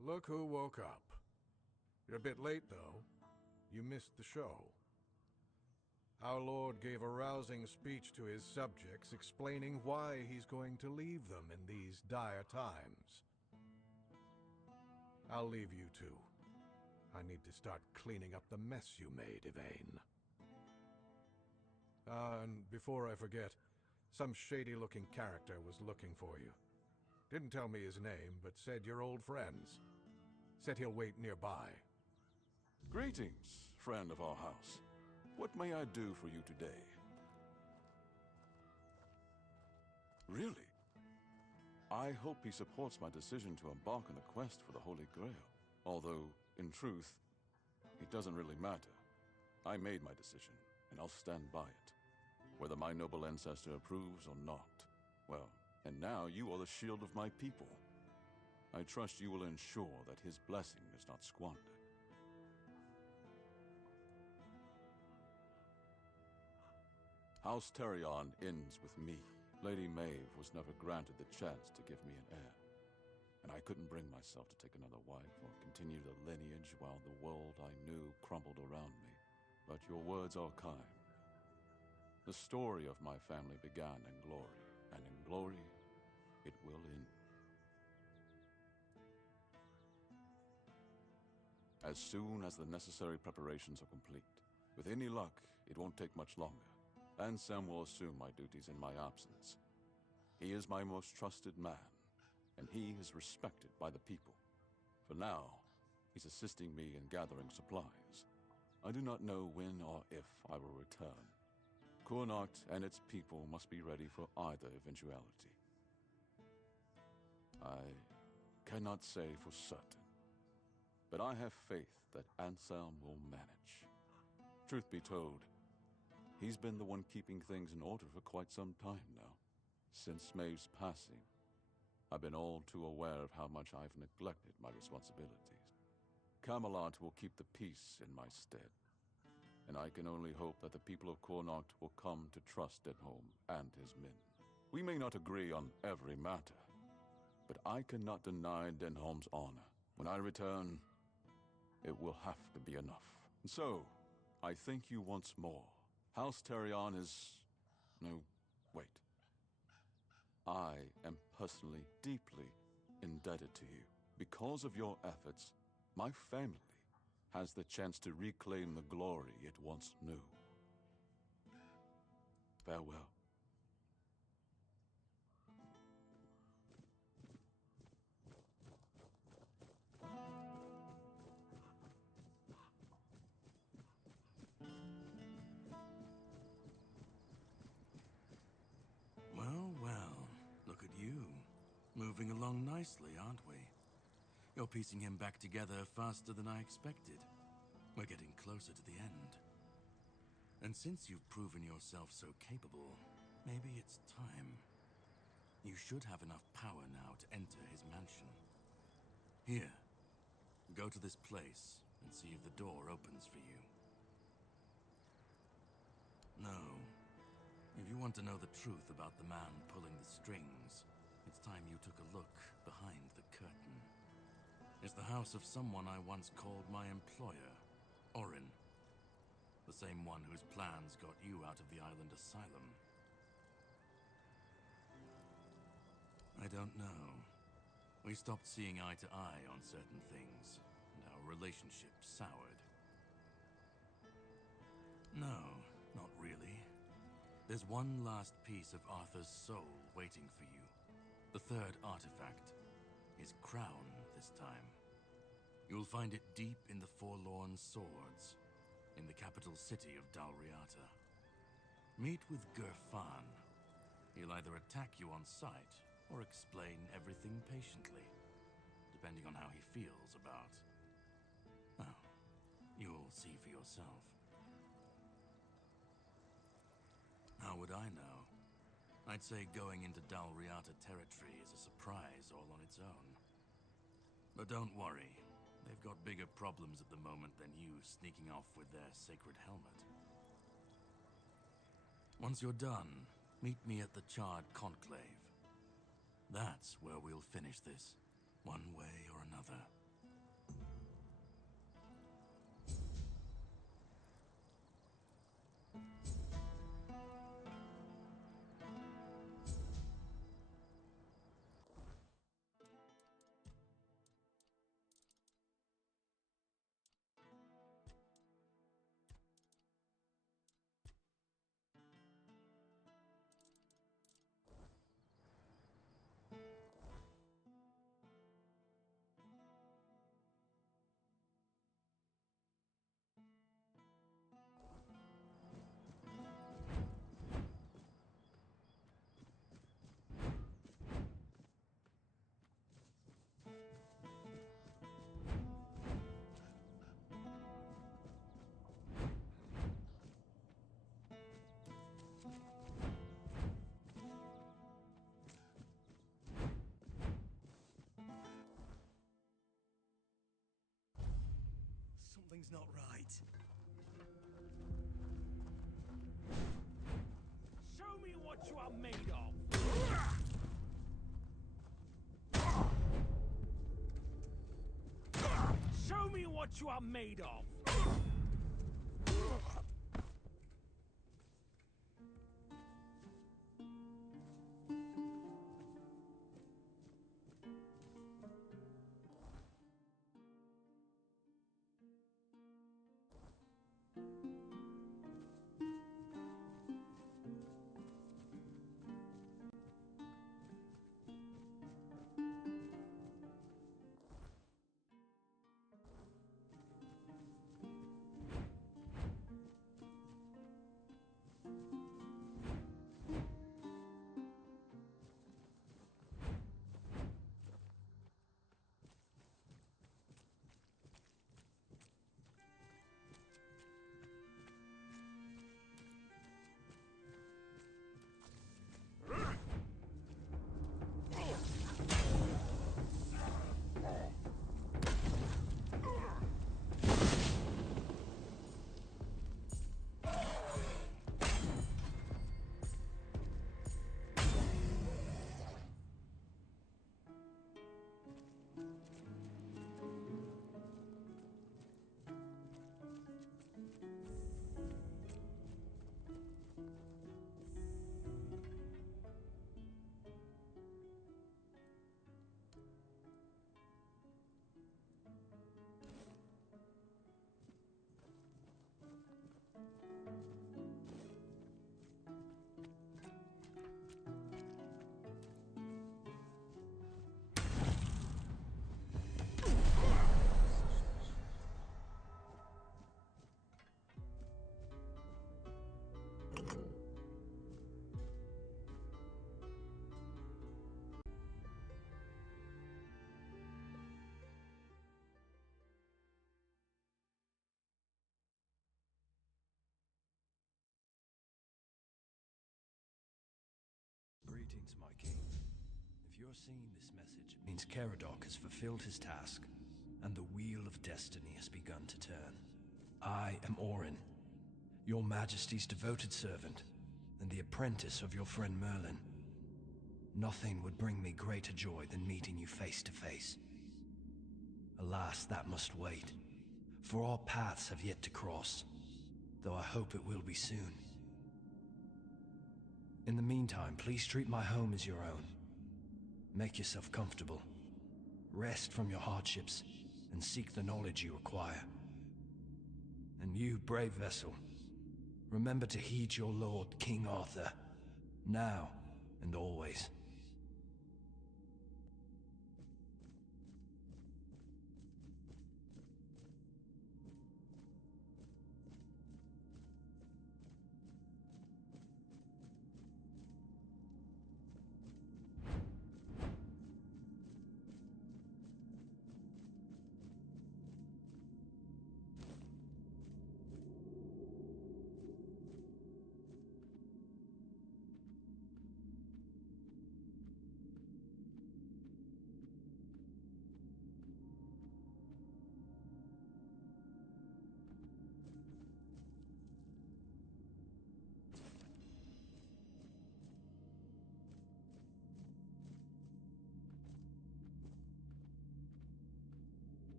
Look who woke up. You're a bit late, though. You missed the show. Our Lord gave a rousing speech to his subjects explaining why he's going to leave them in these dire times. I'll leave you two. I need to start cleaning up the mess you made, Yvain. And before I forget, some shady-looking character was looking for you. Didn't tell me his name, but said you're old friends. Said he'll wait nearby. Greetings, friend of our house. What may I do for you today? Really? I hope he supports my decision to embark on a quest for the Holy Grail. Although, in truth, it doesn't really matter. I made my decision, and I'll stand by it. Whether my noble ancestor approves or not. Well, and now you are the shield of my people. I trust you will ensure that his blessing is not squandered. House Terion ends with me. Lady Maeve was never granted the chance to give me an heir. And I couldn't bring myself to take another wife or continue the lineage while the world I knew crumbled around me. But your words are kind. The story of my family began in glory, and in glory it will end. As soon as the necessary preparations are complete, with any luck, it won't take much longer. Ansem will assume my duties in my absence. He is my most trusted man, and he is respected by the people. For now, he's assisting me in gathering supplies. I do not know when or if I will return. Kurnocht and its people must be ready for either eventuality. I cannot say for certain, but I have faith that Ansem will manage. Truth be told, he's been the one keeping things in order for quite some time now. Since Maeve's passing, I've been all too aware of how much I've neglected my responsibilities. Camelot will keep the peace in my stead, and I can only hope that the people of Kurnocht will come to trust Denholm and his men. We may not agree on every matter, but I cannot deny Denholm's honor. When I return, it will have to be enough. And so, I thank you once more. House Terion is... no, wait. I am personally deeply indebted to you. Because of your efforts, my family has the chance to reclaim the glory it once knew. Farewell. Well, well, look at you. Moving along nicely, aren't we? You're piecing him back together faster than I expected. We're getting closer to the end. And since you've proven yourself so capable, maybe it's time. You should have enough power now to enter his mansion. Here, go to this place and see if the door opens for you. No. If you want to know the truth about the man pulling the strings, it's time you took a look behind the curtain. It's the house of someone I once called my employer, Orin. The same one whose plans got you out of the island asylum. I don't know. We stopped seeing eye to eye on certain things, and our relationship soured. No, not really. There's one last piece of Arthur's soul waiting for you. The third artifact. His crown, this time. You'll find it deep in the Forlorn Swords, in the capital city of Dalriata. Meet with Gerfan. He'll either attack you on sight, or explain everything patiently, depending on how he feels about... well, you'll see for yourself. How would I know? I'd say going into Dalriata territory is a surprise all on its own. But don't worry, they've got bigger problems at the moment than you sneaking off with their sacred helmet. Once you're done, meet me at the Charred Conclave. That's where we'll finish this, one way or another. Something's not right. Show me what you are made of! Show me what you are made of! Greetings, my king. If you're seeing this message, it means Caradoc has fulfilled his task, and the wheel of destiny has begun to turn. I am Orin, your majesty's devoted servant, and the apprentice of your friend Merlin. Nothing would bring me greater joy than meeting you face to face. Alas, that must wait, for our paths have yet to cross, though I hope it will be soon. In the meantime, please treat my home as your own. Make yourself comfortable. Rest from your hardships, and seek the knowledge you require. And you, brave vessel, remember to heed your lord, King Arthur, now and always.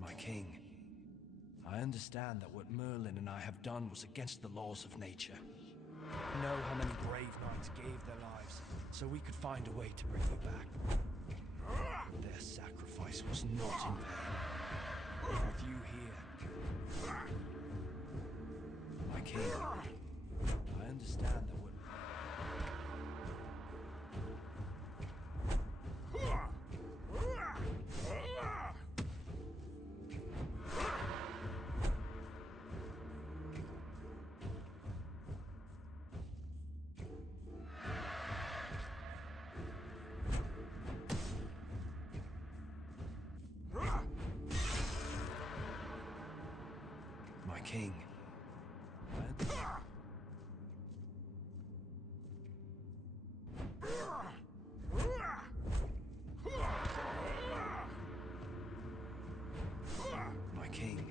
My king, I understand that what Merlin and I have done was against the laws of nature. I know how many brave knights gave their lives so we could find a way to bring you back. Their sacrifice was not in vain. With you here, my king, king. My king.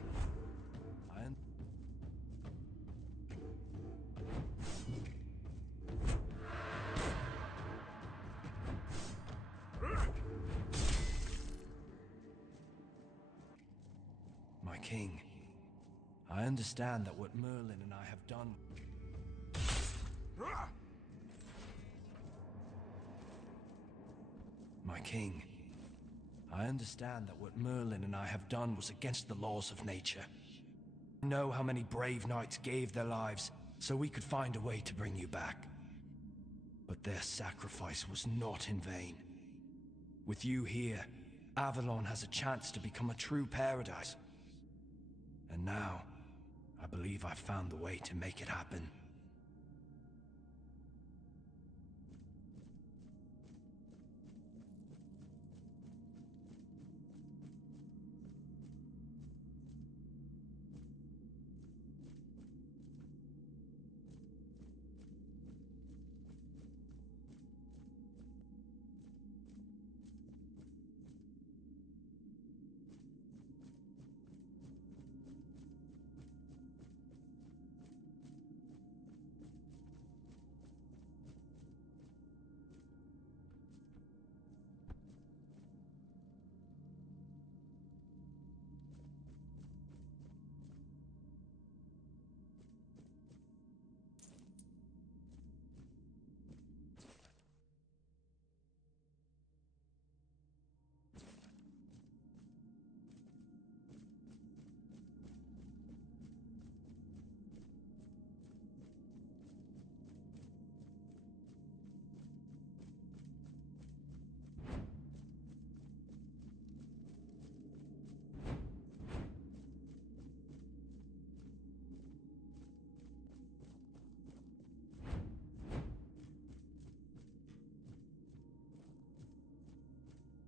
My king. I understand that what Merlin and I have done... My king. I understand that what Merlin and I have done was against the laws of nature. I know how many brave knights gave their lives so we could find a way to bring you back. But their sacrifice was not in vain. With you here, Avalon has a chance to become a true paradise. And now, I believe I've found the way to make it happen.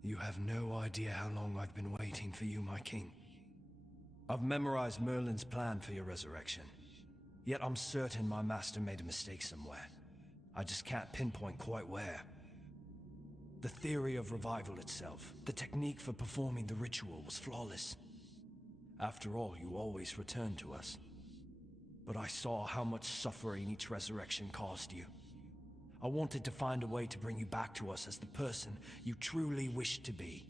You have no idea how long I've been waiting for you, my king. I've memorized Merlin's plan for your resurrection. Yet I'm certain my master made a mistake somewhere. I just can't pinpoint quite where. The theory of revival itself, the technique for performing the ritual was flawless. After all, you always returned to us. But I saw how much suffering each resurrection caused you. I wanted to find a way to bring you back to us as the person you truly wished to be.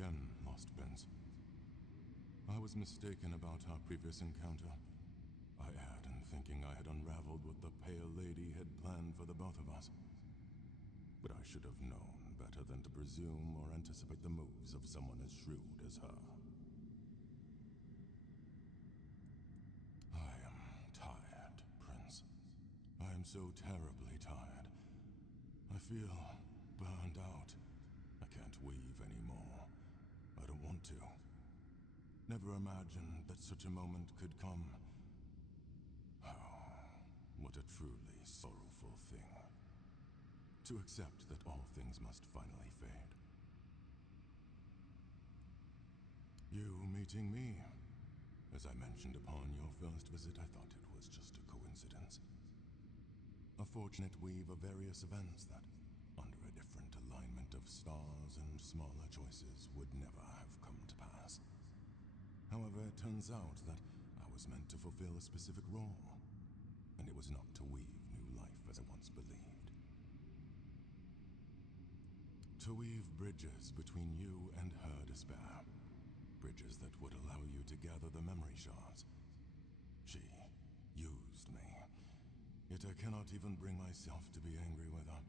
again, Lost Prince. I was mistaken about our previous encounter. I erred in thinking I had unraveled what the Pale Lady had planned for the both of us. But I should have known better than to presume or anticipate the moves of someone as shrewd as her. I am tired, Prince. I am so terribly tired. I feel burned out. I can't weave anymore. I don't want to. Never imagined that such a moment could come. Oh, what a truly sorrowful thing. To accept that all things must finally fade. You meeting me? As I mentioned upon your first visit, I thought it was just a coincidence. A fortunate weave of various events that, under a different alignment of stars and smaller choices, would never have come to pass. However, it turns out that I was meant to fulfill a specific role, and it was not to weave new life as I once believed. To weave bridges between you and her despair. Bridges that would allow you to gather the memory shards. She used me. Yet I cannot even bring myself to be angry with her.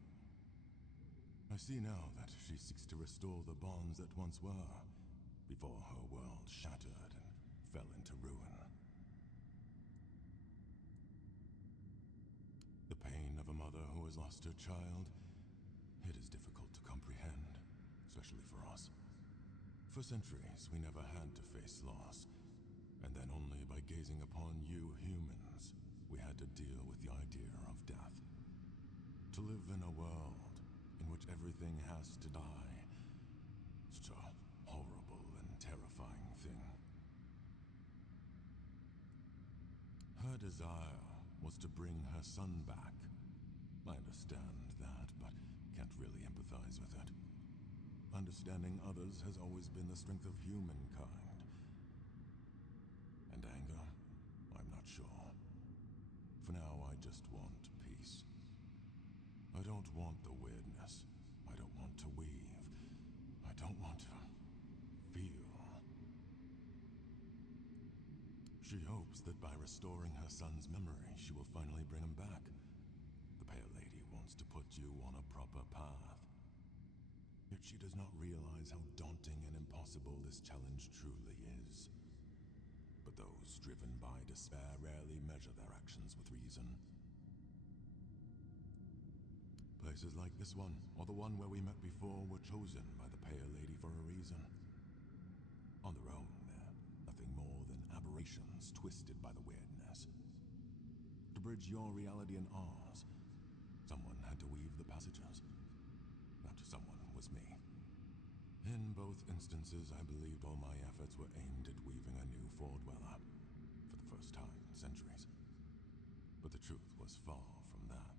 I see now that she seeks to restore the bonds that once were, before her world shattered and fell into ruin. The pain of a mother who has lost her child, it is difficult to comprehend, especially for us. For centuries, we never had to face loss, and then only by gazing upon you humans, we had to deal with the idea of death. To live in a world in which everything has to die, such a horrible and terrifying thing. Her desire was to bring her son back. I understand that, but can't really empathize with it. Understanding others has always been the strength of humankind. And anger? I'm not sure. For now, I just want peace. I don't want the weirdness. I don't want to weave. I don't want to feel. She hopes that by restoring her son's memory, she will finally bring him back. The Pale Lady wants to put you on a proper path. Yet she does not realize how daunting and impossible this challenge truly is. But those driven by despair rarely measure their actions with reason. Places like this one, or the one where we met before, were chosen by the Pale Lady for a reason. On their own, they're nothing more than aberrations twisted by the Wyrdness. To bridge your reality and ours, someone had to weave the passages. That someone was me. In both instances, I believed all my efforts were aimed at weaving a new foredweller, for the first time in centuries. But the truth was far from that.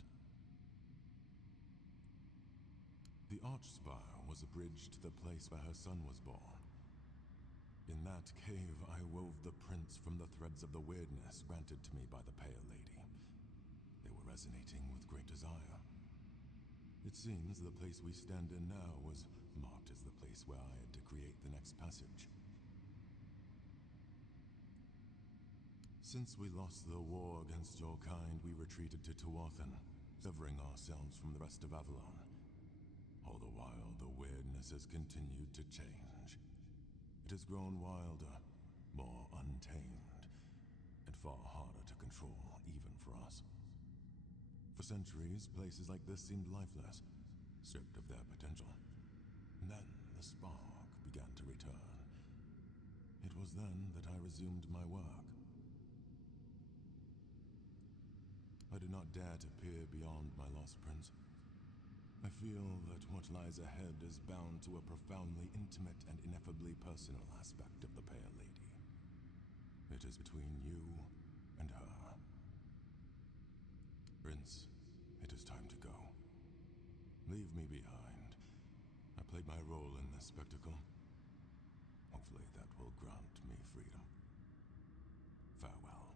The Archspire was a bridge to the place where her son was born. In that cave, I wove the prints from the threads of the Wyrdness granted to me by the Pale Lady. They were resonating with great desire. It seems the place we stand in now was marked as the place where I had to create the next passage. Since we lost the war against your kind, we retreated to Tuathan, severing ourselves from the rest of Avalon. All the while, the Wyrdness has continued to change. It has grown wilder, more untamed, and far harder to control, even for us. For centuries, places like this seemed lifeless, stripped of their potential. And then the spark began to return. It was then that I resumed my work. I do not dare to peer beyond my lost prince. I feel that what lies ahead is bound to a profoundly intimate and ineffably personal aspect of the Pale Lady. It is between you and her. Prince, it is time to go. Leave me behind. I played my role in this spectacle. Hopefully that will grant me freedom. Farewell.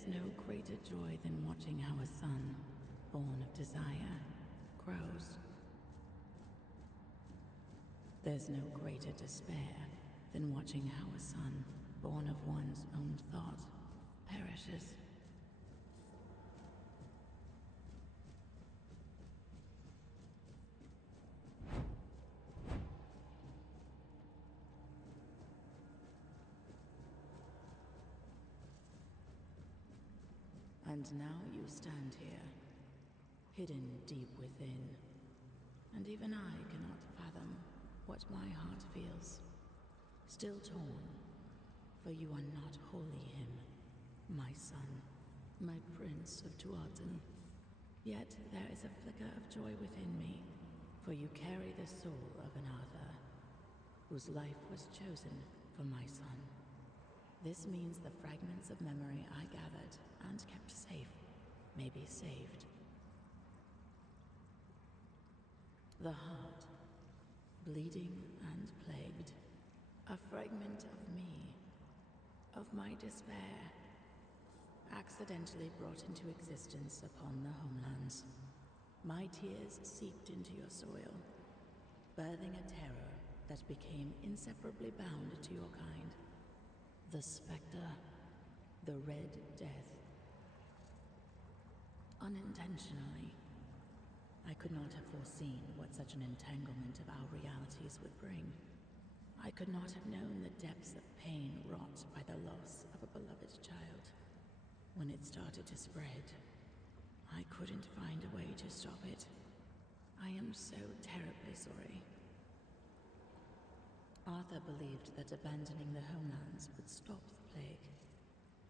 is no greater joy than watching how a son, born of desire, grows. There's no greater despair than watching how a son, born of one's own thought, perishes. And now you stand here, hidden deep within, and even I cannot fathom what my heart feels. Still torn, for you are not wholly him, my son, my prince of Tuathan. Yet there is a flicker of joy within me, for you carry the soul of an Arthur, whose life was chosen for my son. This means the fragments of memory I gathered and kept safe may be saved. The heart, bleeding and plagued, a fragment of me, of my despair, accidentally brought into existence upon the homelands. My tears seeped into your soil, birthing a terror that became inseparably bound to your kind. The specter, the Red Death. Unintentionally, I could not have foreseen what such an entanglement of our realities would bring. I could not have known the depths of pain wrought by the loss of a beloved child. When it started to spread, I couldn't find a way to stop it. I am so terribly sorry. Arthur believed that abandoning the homelands would stop the plague.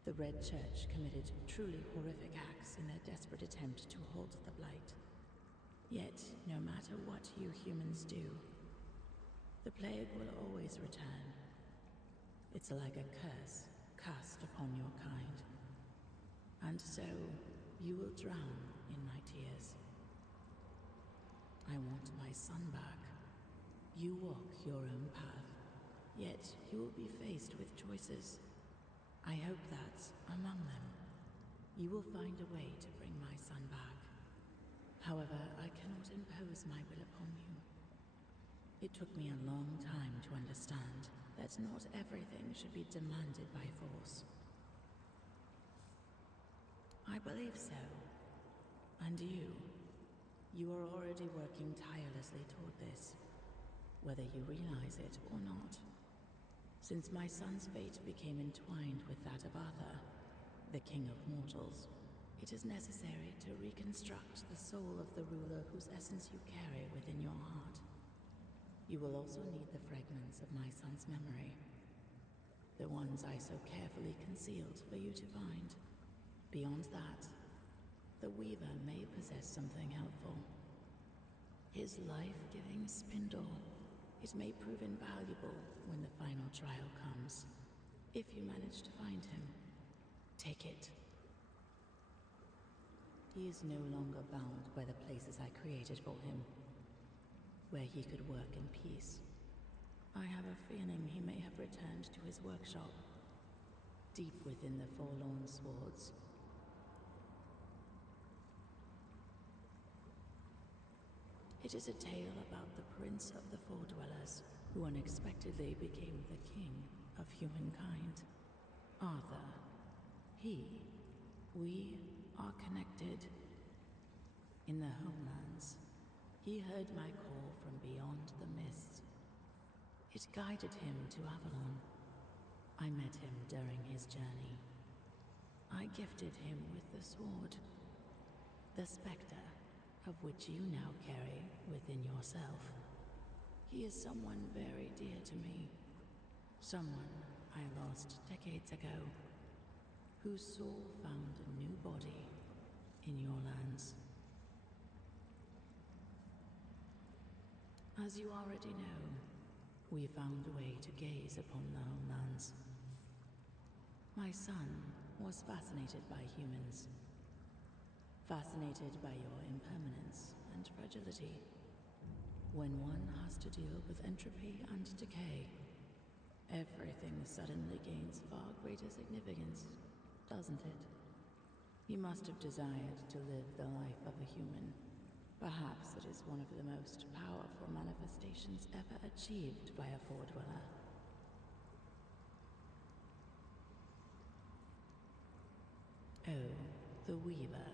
The Red Church committed truly horrific acts in their desperate attempt to halt the blight. Yet, no matter what you humans do, the plague will always return. It's like a curse cast upon your kind. And so, you will drown in my tears. I want my son back. You walk your own path, yet you will be faced with choices. I hope that, among them, you will find a way to bring my son back. However, I cannot impose my will upon you. It took me a long time to understand that not everything should be demanded by force. I believe so. And you are already working tirelessly toward this, whether you realize it or not. Since my son's fate became entwined with that of Arthur, the king of mortals, it is necessary to reconstruct the soul of the ruler whose essence you carry within your heart. You will also need the fragments of my son's memory, the ones I so carefully concealed for you to find. Beyond that, the Weaver may possess something helpful. His life-giving spindle. It may prove invaluable when the final trial comes. If you manage to find him, take it. He is no longer bound by the places I created for him, where he could work in peace. I have a feeling he may have returned to his workshop, deep within the forlorn swords. It is a tale about the prince of the Four Dwellers, who unexpectedly became the king of humankind. Arthur. We are connected. In the homelands, he heard my call from beyond the mist. It guided him to Avalon. I met him during his journey. I gifted him with the sword, the specter, of which you now carry within yourself. He is someone very dear to me. Someone I lost decades ago, whose soul found a new body in your lands. As you already know, we found a way to gaze upon the homelands. My son was fascinated by humans. Fascinated by your impermanence and fragility. When one has to deal with entropy and decay, everything suddenly gains far greater significance, doesn't it? He must have desired to live the life of a human. Perhaps it is one of the most powerful manifestations ever achieved by a Foredweller. Oh, the Weaver.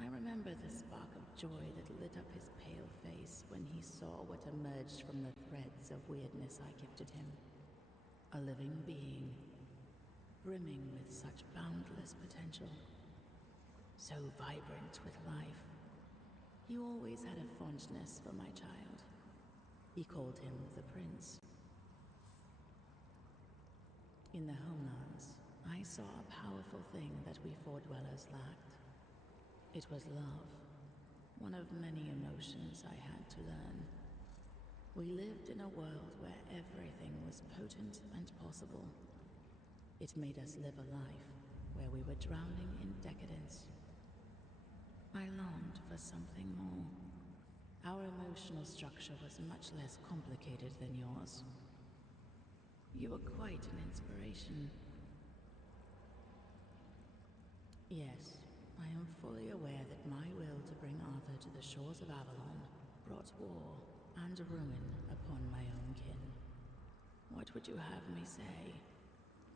I remember the spark of joy that lit up his pale face when he saw what emerged from the threads of Wyrdness I gifted him. A living being, brimming with such boundless potential, so vibrant with life. He always had a fondness for my child. He called him the Prince. In the Homelands, I saw a powerful thing that we Foredwellers lacked. It was love, one of many emotions I had to learn. We lived in a world where everything was potent and possible. It made us live a life where we were drowning in decadence. I longed for something more. Our emotional structure was much less complicated than yours. You were quite an inspiration. Yes, I am fully aware that my will to bring Arthur to the shores of Avalon brought war and ruin upon my own kin. What would you have me say?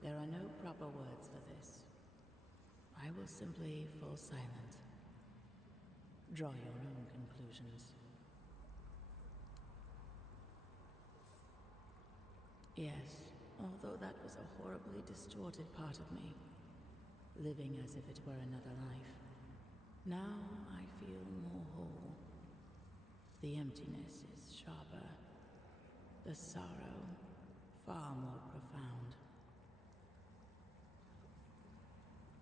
There are no proper words for this. I will simply fall silent. Draw your own conclusions. Yes, although that was a horribly distorted part of me, living as if it were another life. Now I feel more whole. The emptiness is sharper. The sorrow far more profound.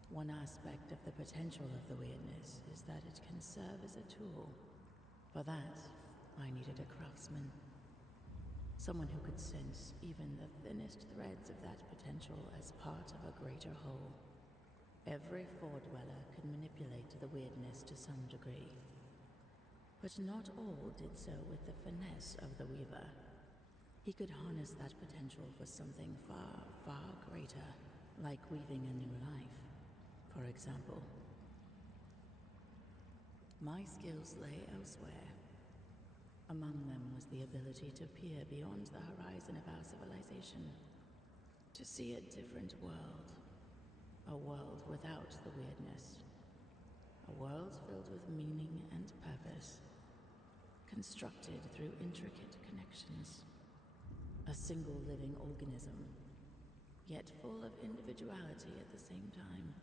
One aspect of the potential of the Wyrdness is that it can serve as a tool. For that, I needed a craftsman. Someone who could sense even the thinnest threads of that potential as part of a greater whole. Every Foredweller could manipulate the Wyrdness to some degree. But not all did so with the finesse of the Weaver. He could harness that potential for something far, far greater, like weaving a new life, for example. My skills lay elsewhere. Among them was the ability to peer beyond the horizon of our civilization, to see a different world, a world without the Wyrdness, a world filled with meaning and purpose, constructed through intricate connections, a single living organism, yet full of individuality at the same time.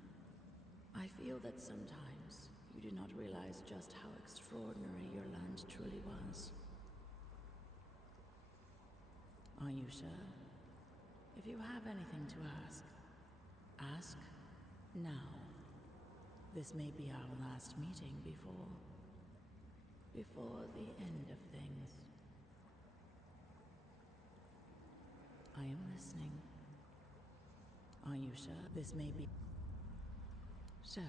I feel that sometimes you do not realize just how extraordinary your land truly was. Are you sure? If you have anything to ask, ask now. This may be our last meeting before the end of things. I am listening. Are you sure? This may be... So,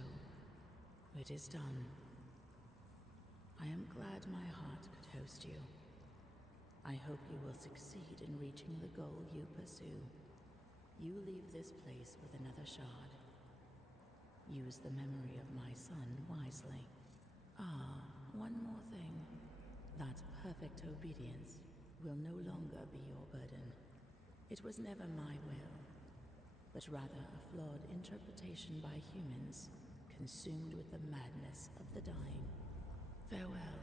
it is done. I am glad my heart could host you. I hope you will succeed in reaching the goal you pursue. You leave this place with another shard. Use the memory of my son wisely. Ah, one more thing. That perfect obedience will no longer be your burden. It was never my will, but rather a flawed interpretation by humans, consumed with the madness of the dying. Farewell.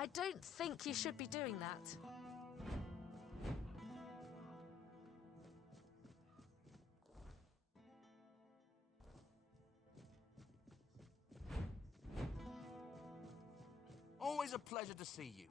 I don't think you should be doing that. Always a pleasure to see you.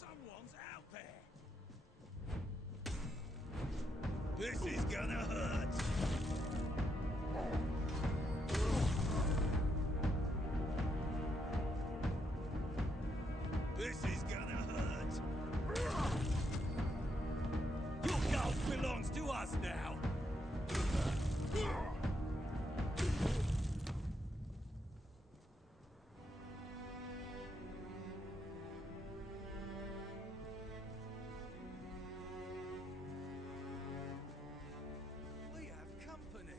Someone's out there! This is gonna hurt! This is gonna hurt! Your gold belongs to us now! We have company!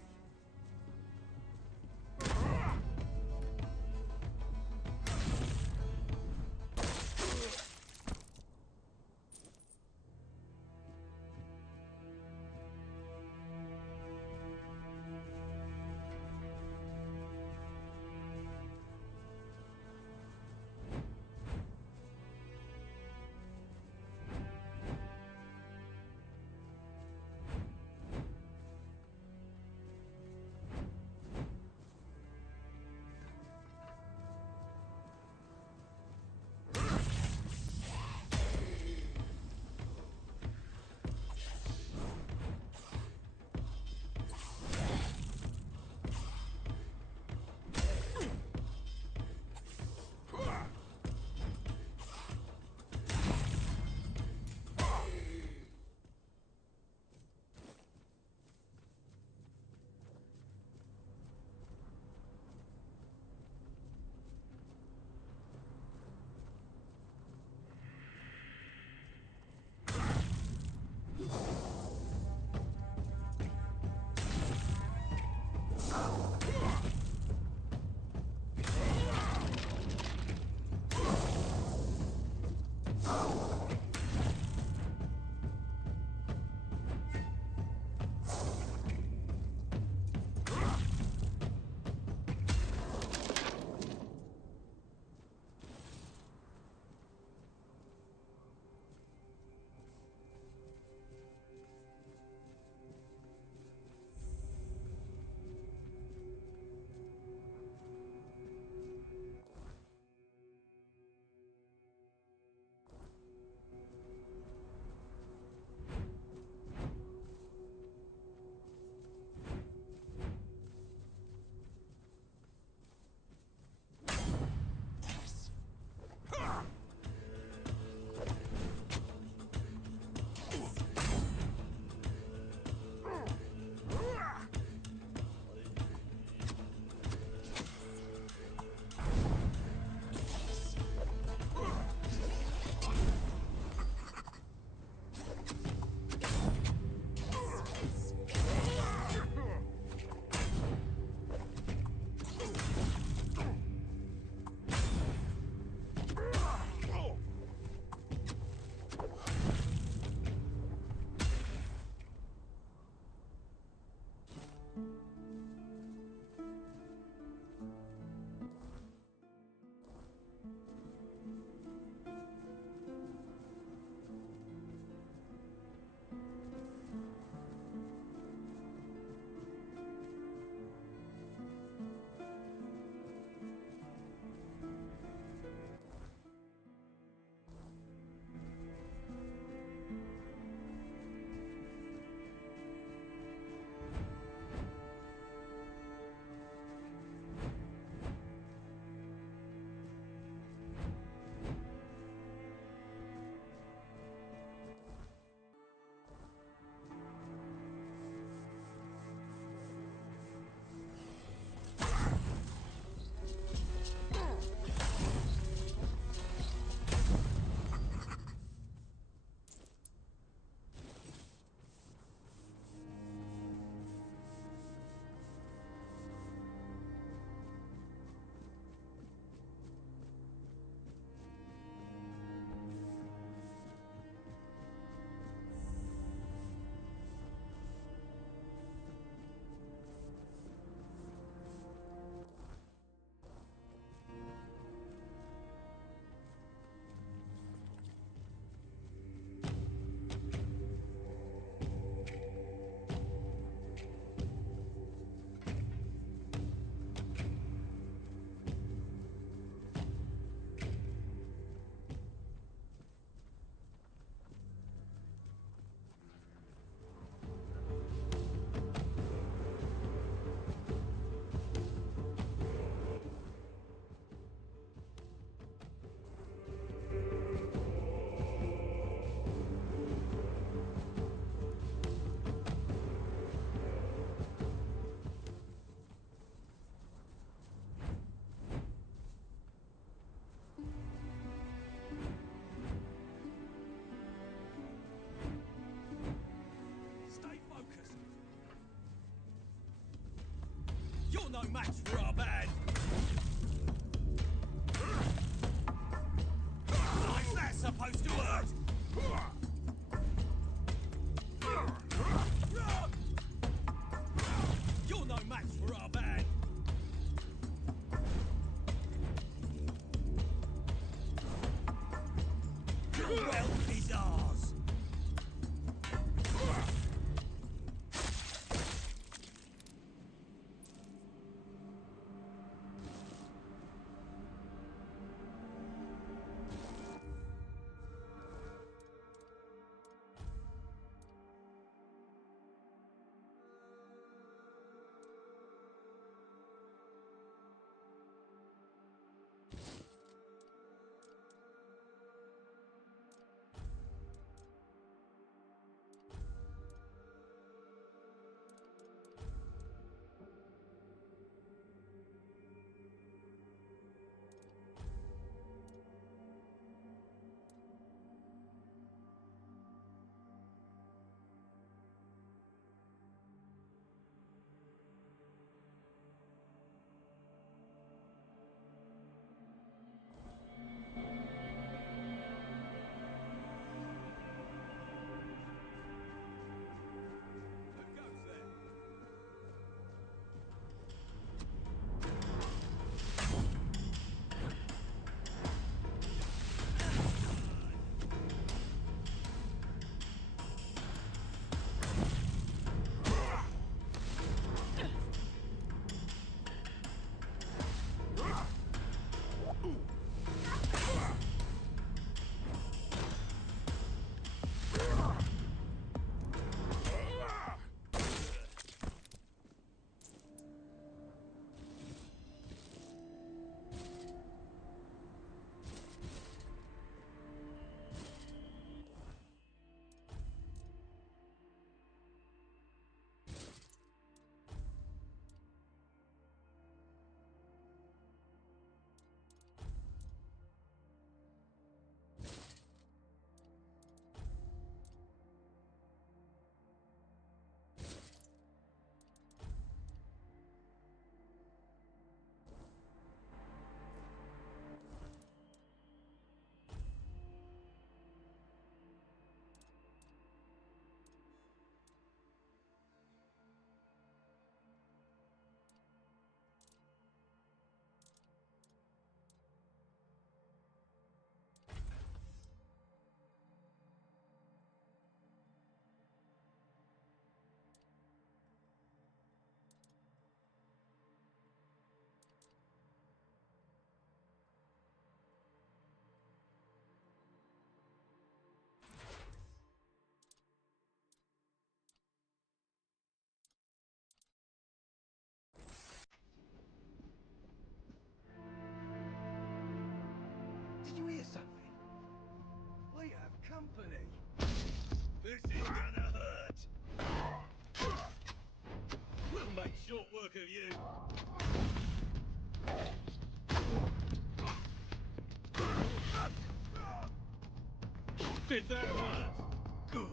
no match for our band. How's that supposed to work? You're no match for our band. Your wealth is ours. Did you hear something? We have company. This is gonna hurt. We'll make short work of you. Did that hurt? Good.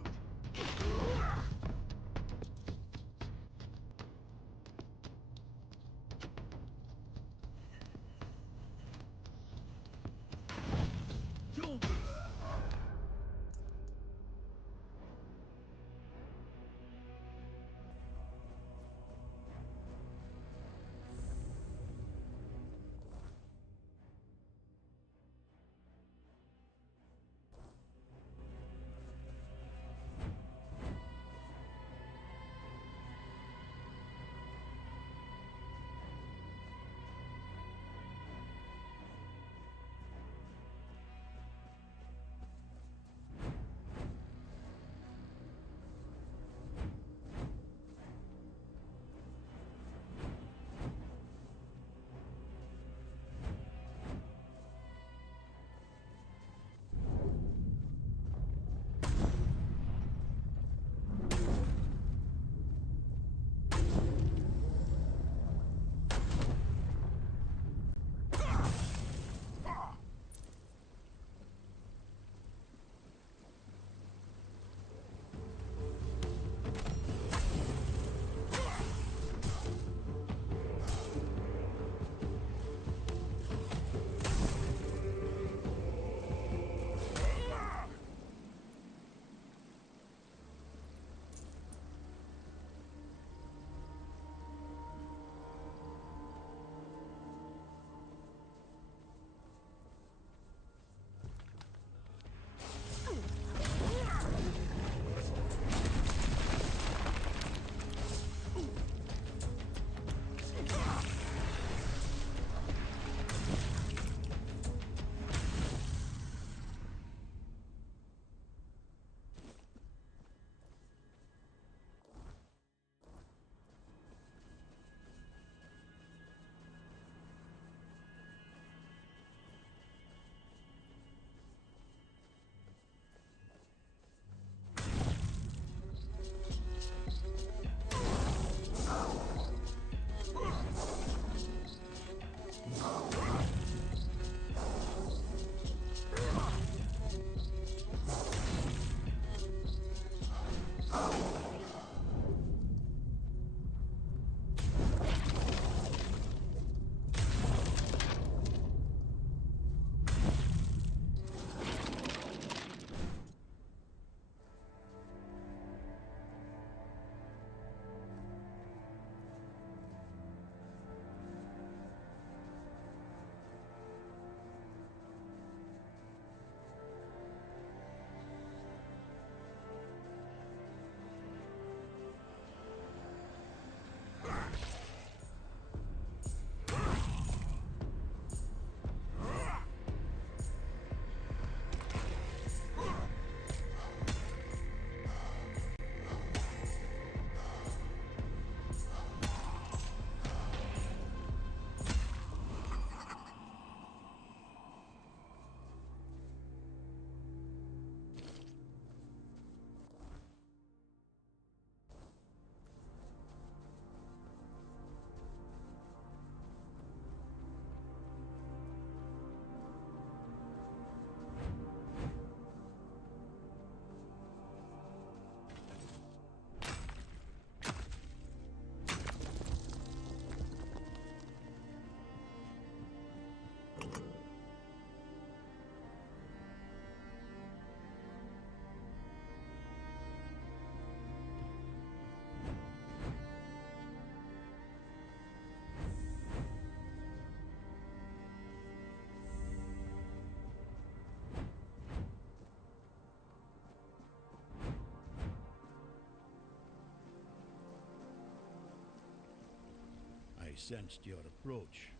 sensed your approach,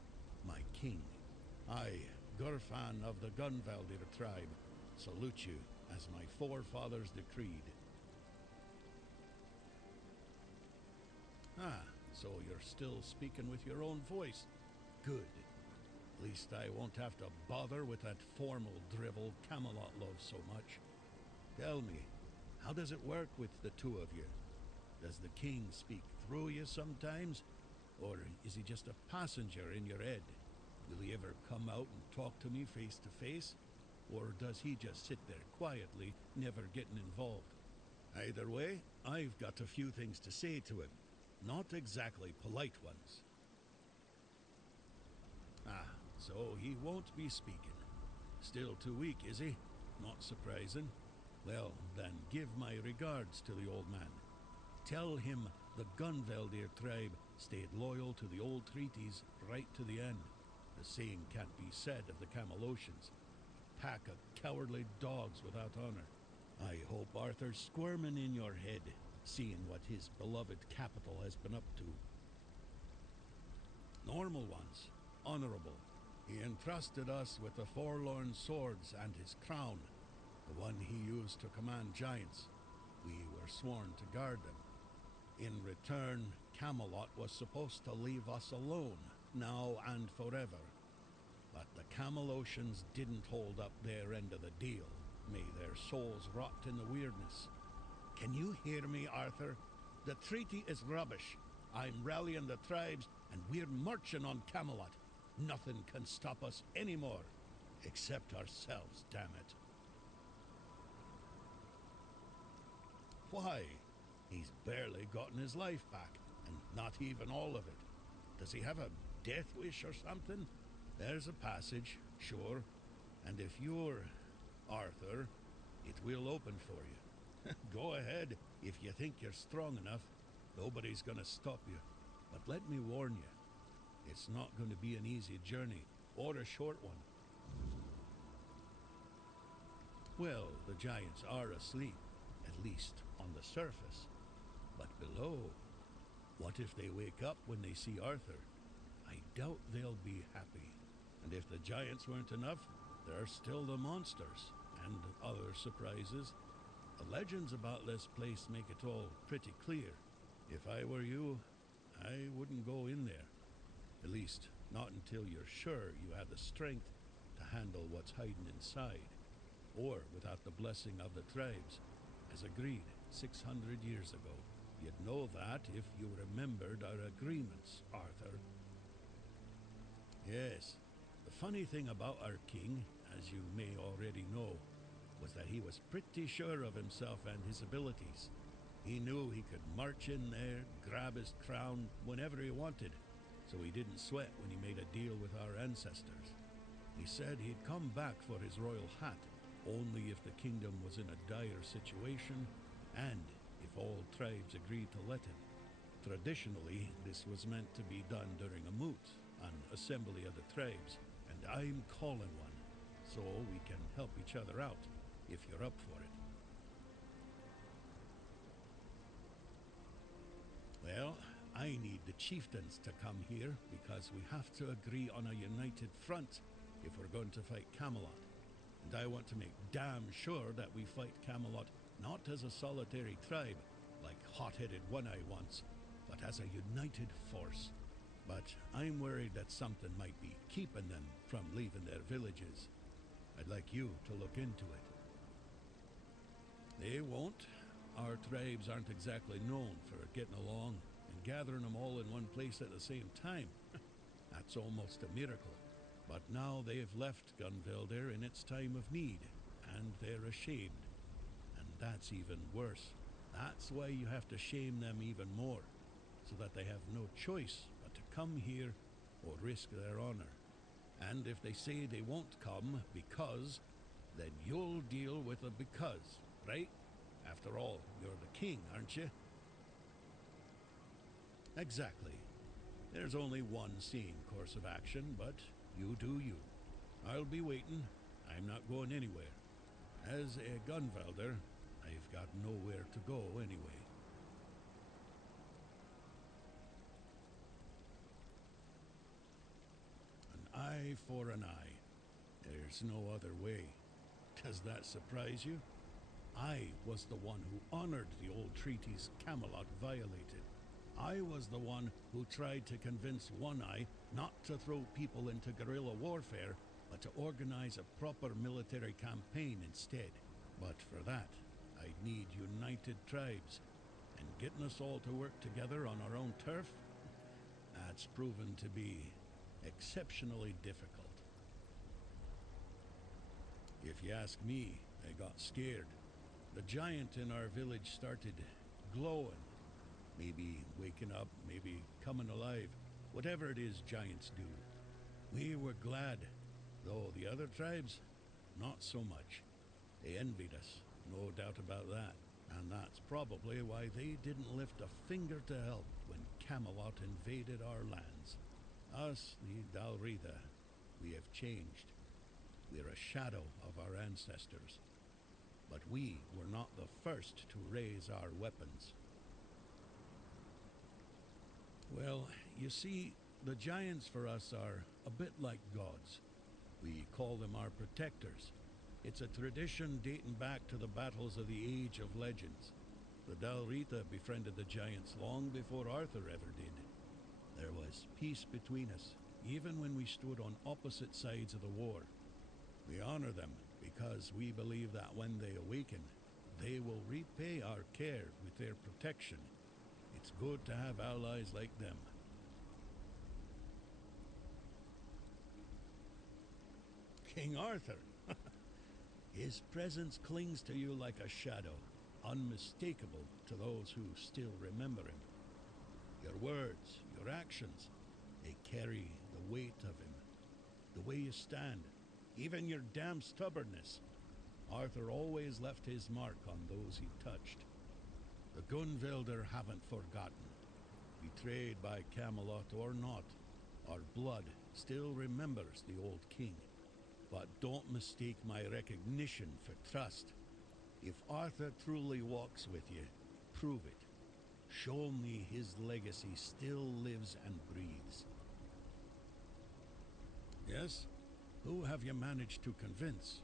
my king. I, Gurfan of the Gunvaldir tribe, salute you as my forefathers decreed. Ah, so you're still speaking with your own voice. Good. At least I won't have to bother with that formal drivel Camelot loves so much. Tell me, how does it work with the two of you? Does the king speak through you sometimes? Or is he just a passenger in your head? Will he ever come out and talk to me face to face? Or does he just sit there quietly, never getting involved? Either way, I've got a few things to say to him. Not exactly polite ones. Ah, so he won't be speaking. Still too weak, is he? Not surprising. Well, then give my regards to the old man. Tell him the Gunvaldir tribe stayed loyal to the old treaties right to the end. The saying can't be said of the Camelocians. Pack of cowardly dogs without honor. I hope Arthur's squirming in your head, seeing what his beloved capital has been up to. Normal ones, honorable. He entrusted us with the forlorn swords and his crown, the one he used to command giants. We were sworn to guard them. In return, Camelot was supposed to leave us alone, now and forever. But the Camelocians didn't hold up their end of the deal. May their souls rot in the Wyrdness. Can you hear me, Arthur? The treaty is rubbish. I'm rallying the tribes, and we're marching on Camelot. Nothing can stop us anymore, except ourselves, damn it. Why? He's barely gotten his life back, and not even all of it. Does he have a death wish or something? There's a passage, sure, and if you're Arthur, it will open for you. Go ahead, if you think you're strong enough. Nobody's gonna stop you. But let me warn you, it's not going to be an easy journey, or a short one. Well, the giants are asleep, at least on the surface. But below, what if they wake up when they see Arthur? I doubt they'll be happy. And if the giants weren't enough, there are still the monsters, and other surprises. The legends about this place make it all pretty clear. If I were you, I wouldn't go in there. At least, not until you're sure you have the strength to handle what's hiding inside. Or without the blessing of the tribes, as agreed 600 years ago. You'd know that if you remembered our agreements, Arthur. Yes, the funny thing about our king, as you may already know, was that he was pretty sure of himself and his abilities. He knew he could march in there, grab his crown whenever he wanted, so he didn't sweat when he made a deal with our ancestors. He said he'd come back for his royal hat, only if the kingdom was in a dire situation, and if all tribes agreed to let him. Traditionally, this was meant to be done during a moot, an assembly of the tribes, and I'm calling one, so we can help each other out, if you're up for it. Well, I need the chieftains to come here, because we have to agree on a united front if we're going to fight Camelot. And I want to make damn sure that we fight Camelot not as a solitary tribe, like hot-headed One-Eye once, but as a united force. But I'm worried that something might be keeping them from leaving their villages. I'd like you to look into it. They won't. Our tribes aren't exactly known for getting along, and gathering them all in one place at the same time. That's almost a miracle. But now they've left Gunvaldir in its time of need, and they're ashamed. And that's even worse. That's why you have to shame them even more, so that they have no choice but to come here or risk their honor. And if they say they won't come because, then you'll deal with a because, right? After all, you're the king, aren't you? Exactly. There's only one sane course of action, but you do you. I'll be waiting. I'm not going anywhere. As a Gunvaldir, I've got nowhere to go anyway. eye for an eye. There's no other way. Does that surprise you? I was the one who honored the old treaties Camelot violated. I was the one who tried to convince One Eye not to throw people into guerrilla warfare, but to organize a proper military campaign instead. But for that, I'd need united tribes, and getting us all to work together on our own turf, that's proven to be exceptionally difficult. If you ask me, I got scared. The giant in our village started glowing. Maybe waking up, maybe coming alive. Whatever it is giants do. We were glad, though the other tribes, not so much. They envied us, no doubt about that. And that's probably why they didn't lift a finger to help when Camelot invaded our lands. Us, the Dalrida, we have changed. We're a shadow of our ancestors. But we were not the first to raise our weapons. Well, you see, the giants for us are a bit like gods. We call them our protectors. It's a tradition dating back to the battles of the Age of Legends. The Dalrita befriended the giants long before Arthur ever did. There was peace between us, even when we stood on opposite sides of the war. We honor them because we believe that when they awaken, they will repay our care with their protection. It's good to have allies like them. King Arthur! His presence clings to you like a shadow, unmistakable to those who still remember him. Your words, your actions, they carry the weight of him. The way you stand, even your damn stubbornness. Arthur always left his mark on those he touched. The Gunvelder haven't forgotten. Betrayed by Camelot or not, our blood still remembers the old king. But don't mistake my recognition for trust. If Arthur truly walks with you, prove it. Show me his legacy still lives and breathes. Yes? Who have you managed to convince?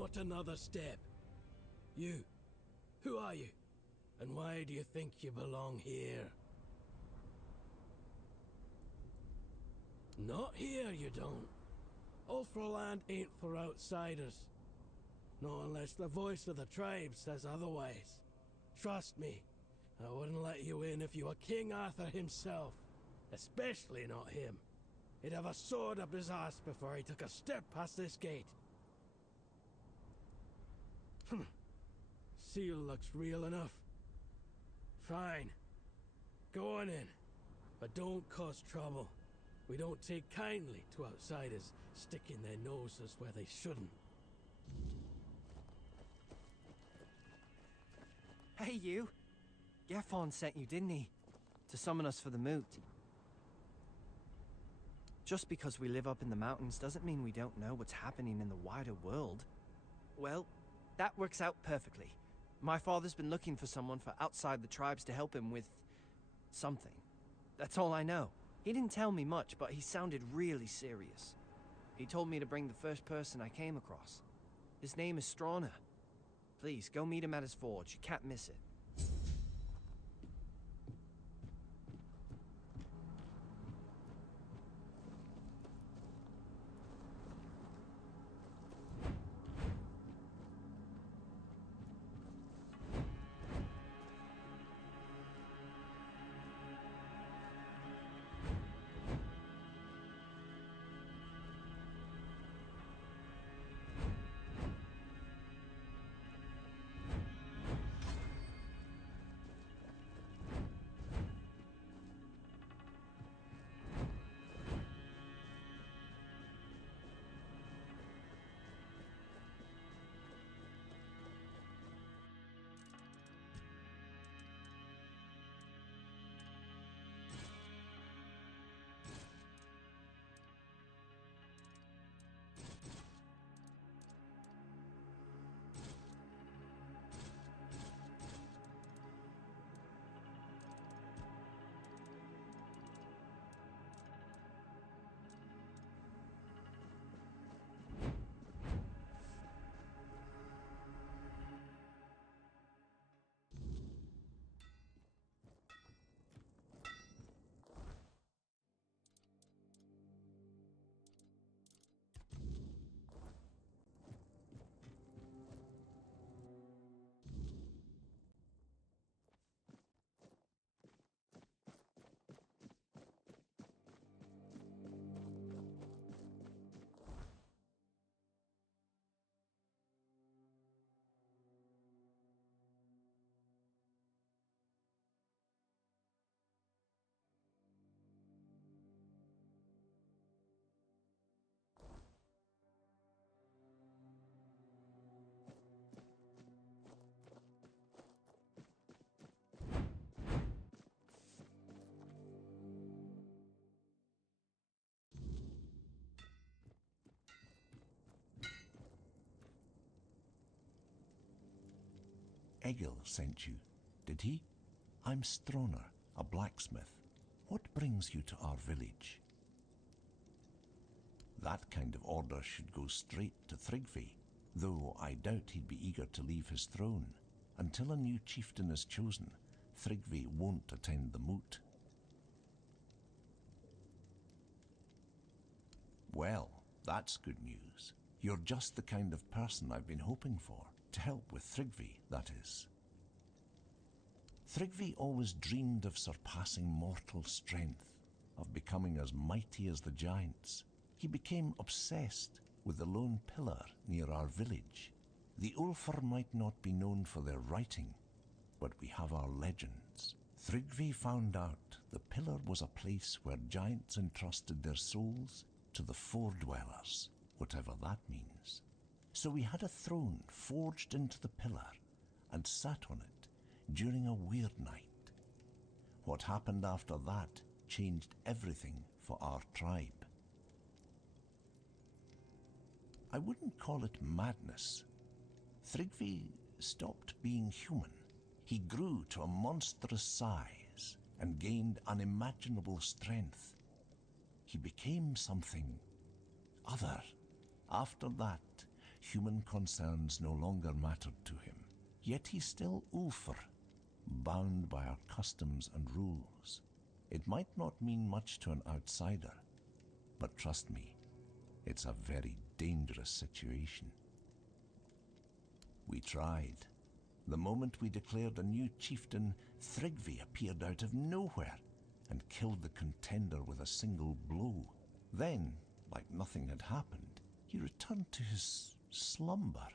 not another step. You. Who are you? And why do you think you belong here? Not here, you don't. Ulfraland ain't for outsiders. Not unless the voice of the tribe says otherwise. Trust me, I wouldn't let you in if you were King Arthur himself. Especially not him. He'd have a sword up his ass before he took a step past this gate. Seal looks real enough. Fine. Go on in. But don't cause trouble. We don't take kindly to outsiders sticking their noses where they shouldn't. Hey, you! Gefon sent you, didn't he? To summon us for the moot. Just because we live up in the mountains doesn't mean we don't know what's happening in the wider world. Well, that works out perfectly. My father's been looking for someone for outside the tribes to help him with something. That's all I know. He didn't tell me much, but he sounded really serious. He told me to bring the first person I came across. His name is Strana. Please, go meet him at his forge. You can't miss it. Egil sent you, did he? I'm Strona, a blacksmith. What brings you to our village? That kind of order should go straight to Thrigvi, though I doubt he'd be eager to leave his throne. Until a new chieftain is chosen, Thrigvi won't attend the moot. Well, that's good news. You're just the kind of person I've been hoping for. To help with Thrigvi, that is. Thrigvi always dreamed of surpassing mortal strength, of becoming as mighty as the giants. He became obsessed with the lone pillar near our village. The Ulfar might not be known for their writing, but we have our legends. Thrigvi found out the pillar was a place where giants entrusted their souls to the Fore-dwellers, whatever that means. So we had a throne forged into the pillar and sat on it during a weird night. What happened after that changed everything for our tribe. I wouldn't call it madness. Thrigvi stopped being human. He grew to a monstrous size and gained unimaginable strength. He became something other. After that, human concerns no longer mattered to him. Yet he's still Ulfr, bound by our customs and rules. It might not mean much to an outsider, but trust me, it's a very dangerous situation. We tried. The moment we declared a new chieftain, Thrygvi appeared out of nowhere and killed the contender with a single blow. Then, like nothing had happened, he returned to his slumber.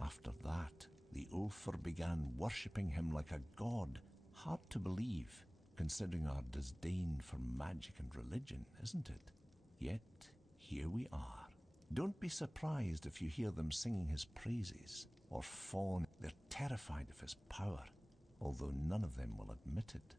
After that, the Ulfr began worshipping him like a god. Hard to believe, considering our disdain for magic and religion, isn't it? Yet, here we are. Don't be surprised if you hear them singing his praises or fawn. They're terrified of his power, although none of them will admit it.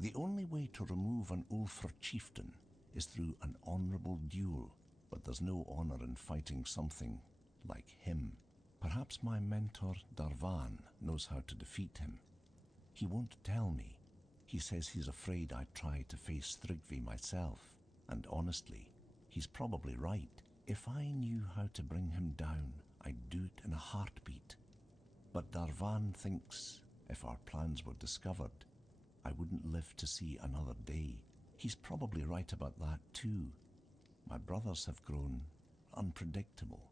The only way to remove an Ulfr chieftain is through an honorable duel, but there's no honor in fighting something like him. Perhaps my mentor Darvan knows how to defeat him. He won't tell me. He says he's afraid I'd try to face Thrygvi myself, and honestly, he's probably right. If I knew how to bring him down, I'd do it in a heartbeat. But Darvan thinks if our plans were discovered, I wouldn't live to see another day. He's probably right about that too. My brothers have grown unpredictable.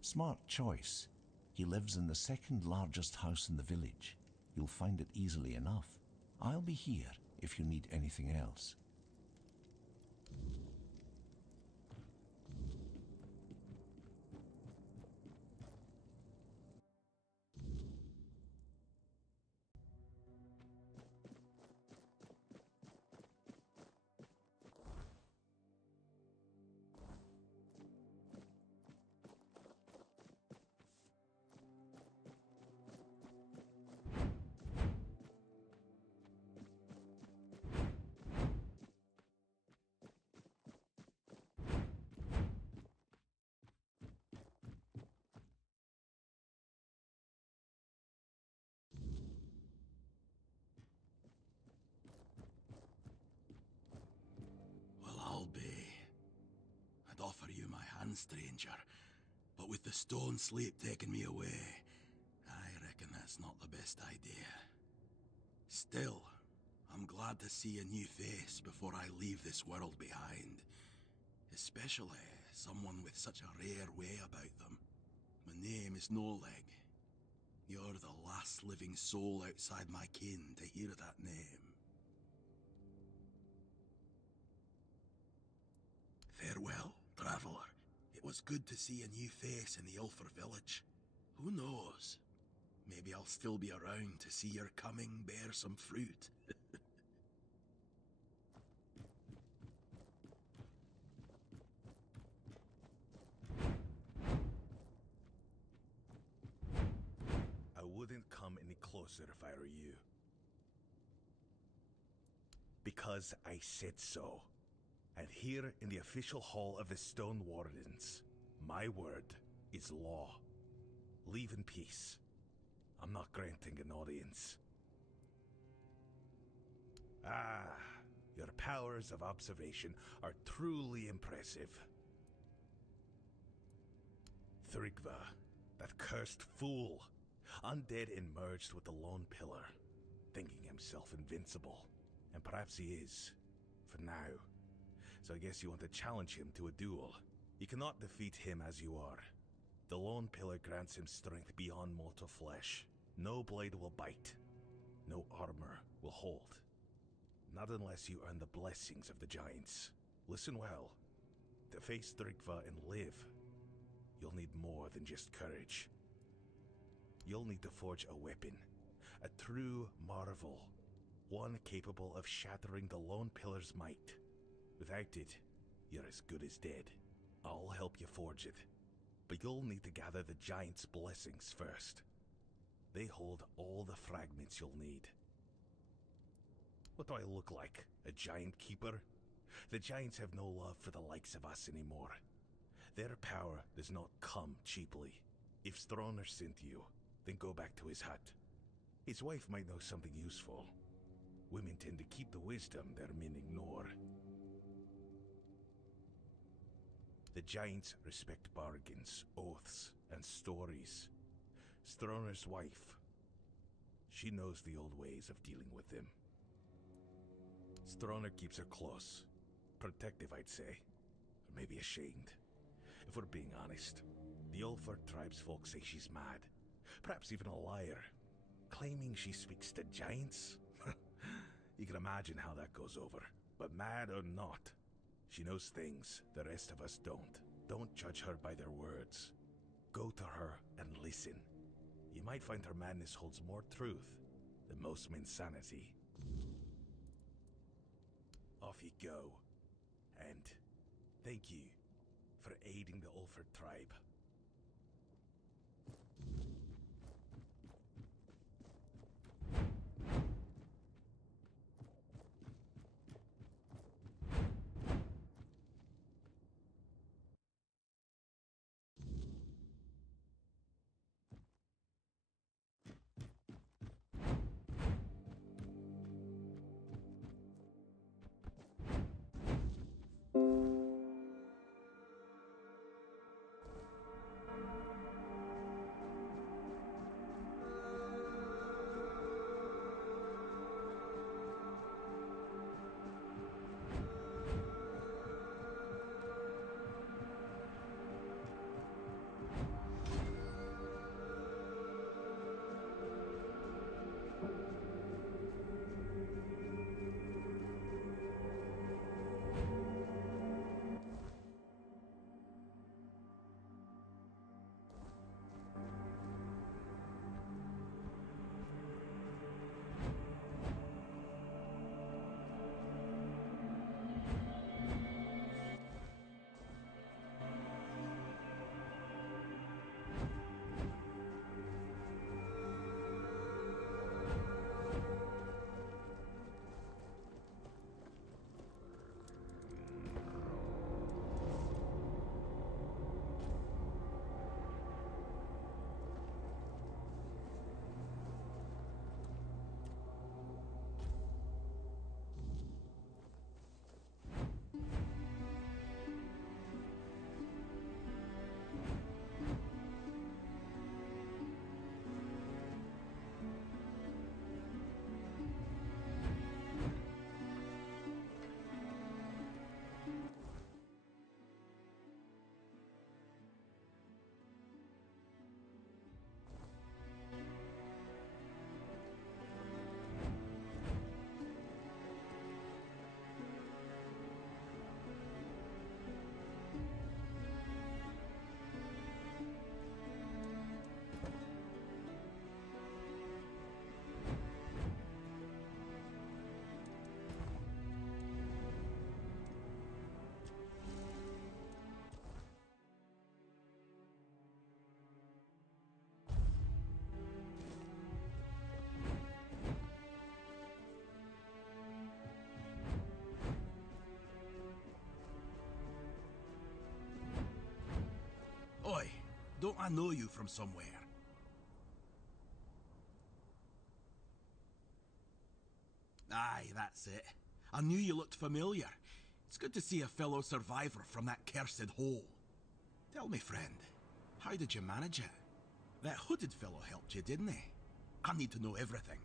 Smart choice. He lives in the second largest house in the village. You'll find it easily enough. I'll be here if you need anything else. I'd offer you my hand, stranger, but with the stone sleep taking me away, I reckon that's not the best idea. Still, I'm glad to see a new face before I leave this world behind. Especially someone with such a rare way about them. My name is Noleg. You're the last living soul outside my kin to hear that name. Farewell, traveler. It was good to see a new face in the Ulfr village. Who knows? Maybe I'll still be around to see your coming bear some fruit. I wouldn't come any closer if I were you. Because I said so. And here in the official hall of the Stone Wardens, my word is law. Leave in peace. I'm not granting an audience. Ah, your powers of observation are truly impressive. Thrygva, that cursed fool, undead and merged with the Lone Pillar, thinking himself invincible. And perhaps he is, for now. So I guess you want to challenge him to a duel. You cannot defeat him as you are. The Lone Pillar grants him strength beyond mortal flesh. No blade will bite. No armor will hold. Not unless you earn the blessings of the giants. Listen well. To face Drikva and live, you'll need more than just courage. You'll need to forge a weapon. A true marvel. One capable of shattering the Lone Pillar's might. Without it, you're as good as dead. I'll help you forge it. But you'll need to gather the giants' blessings first. They hold all the fragments you'll need. What do I look like? A giant keeper? The giants have no love for the likes of us anymore. Their power does not come cheaply. If Stroner sent you, then go back to his hut. His wife might know something useful. Women tend to keep the wisdom their men ignore. The giants respect bargains, oaths, and stories. Stroner's wife, she knows the old ways of dealing with them. Stroner keeps her close. Protective, I'd say. Or maybe ashamed. If we're being honest, the Ulfar tribesfolk say she's mad. Perhaps even a liar. Claiming she speaks to giants? You can imagine how that goes over. But mad or not, she knows things the rest of us don't. Don't judge her by their words. Go to her and listen. You might find her madness holds more truth than most men's sanity. Off you go. And thank you for aiding the Ulfar tribe. Oi, don't I know you from somewhere? Aye, that's it. I knew you looked familiar. It's good to see a fellow survivor from that cursed hole. Tell me, friend, how did you manage it? That hooded fellow helped you, didn't he? I need to know everything.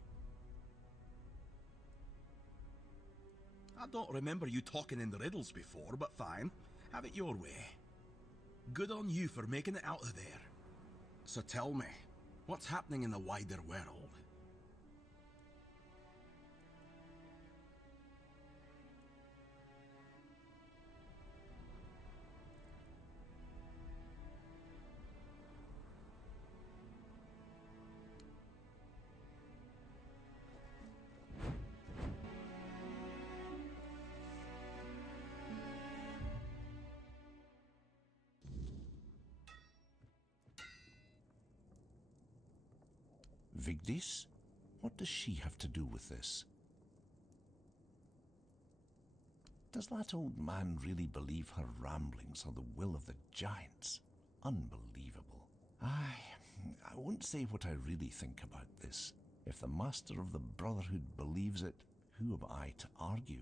I don't remember you talking in riddles before, but fine. Have it your way. Good on you for making it out of there. So tell me, what's happening in the wider world? Vigdis? What does she have to do with this? Does that old man really believe her ramblings are the will of the giants? Unbelievable. I won't say what I really think about this. If the master of the Brotherhood believes it, who am I to argue?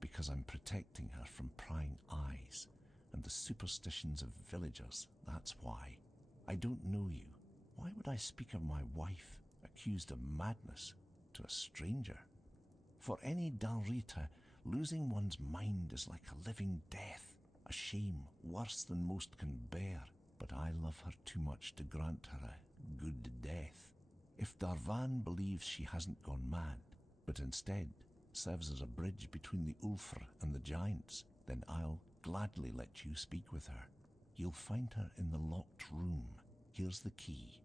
Because I'm protecting her from prying eyes and the superstitions of villagers, that's why. I don't know you. Why would I speak of my wife, accused of madness, to a stranger? For any Dalrita, losing one's mind is like a living death, a shame worse than most can bear. But I love her too much to grant her a good death. If Darvan believes she hasn't gone mad, but instead serves as a bridge between the Ulfr and the giants, then I'll gladly let you speak with her. You'll find her in the locked room. Here's the key.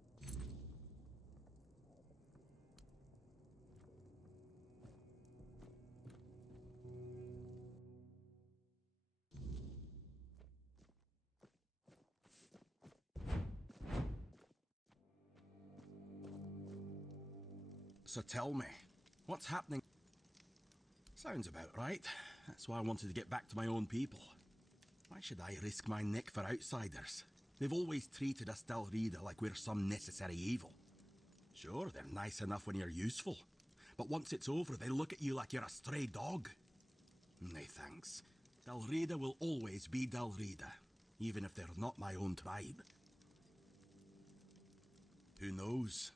So tell me, what's happening? Sounds about right. That's why I wanted to get back to my own people. Why should I risk my neck for outsiders? They've always treated us Dalrida like we're some necessary evil. Sure, they're nice enough when you're useful, but once it's over, they look at you like you're a stray dog. Nay, thanks. Dalrida will always be Dalrida, even if they're not my own tribe. Who knows?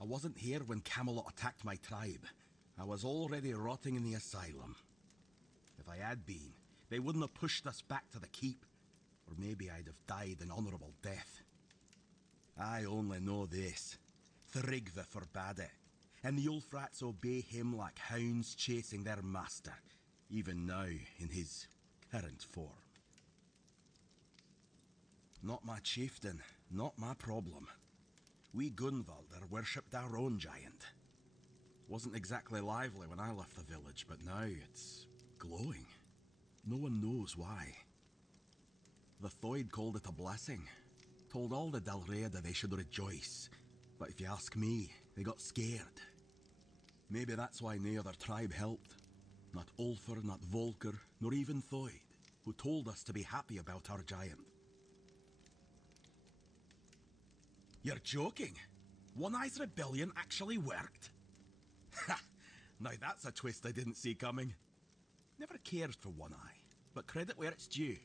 I wasn't here when Camelot attacked my tribe. I was already rotting in the asylum. If I had been, they wouldn't have pushed us back to the keep. Or maybe I'd have died an honourable death. I only know this. Thrigva forbade it, and the Ulfrats obey him like hounds chasing their master, even now in his current form. Not my chieftain, not my problem. We Gunvalder worshipped our own giant. Wasn't exactly lively when I left the village, but now it's glowing. No one knows why. The Thoid called it a blessing. Told all the Dalreda they should rejoice. But if you ask me, they got scared. Maybe that's why no other tribe helped. Not Ulfr, not Volker, nor even Thoid, who told us to be happy about our giant. You're joking? One Eye's rebellion actually worked? Ha! Now that's a twist I didn't see coming. Never cared for One Eye, but credit where it's due.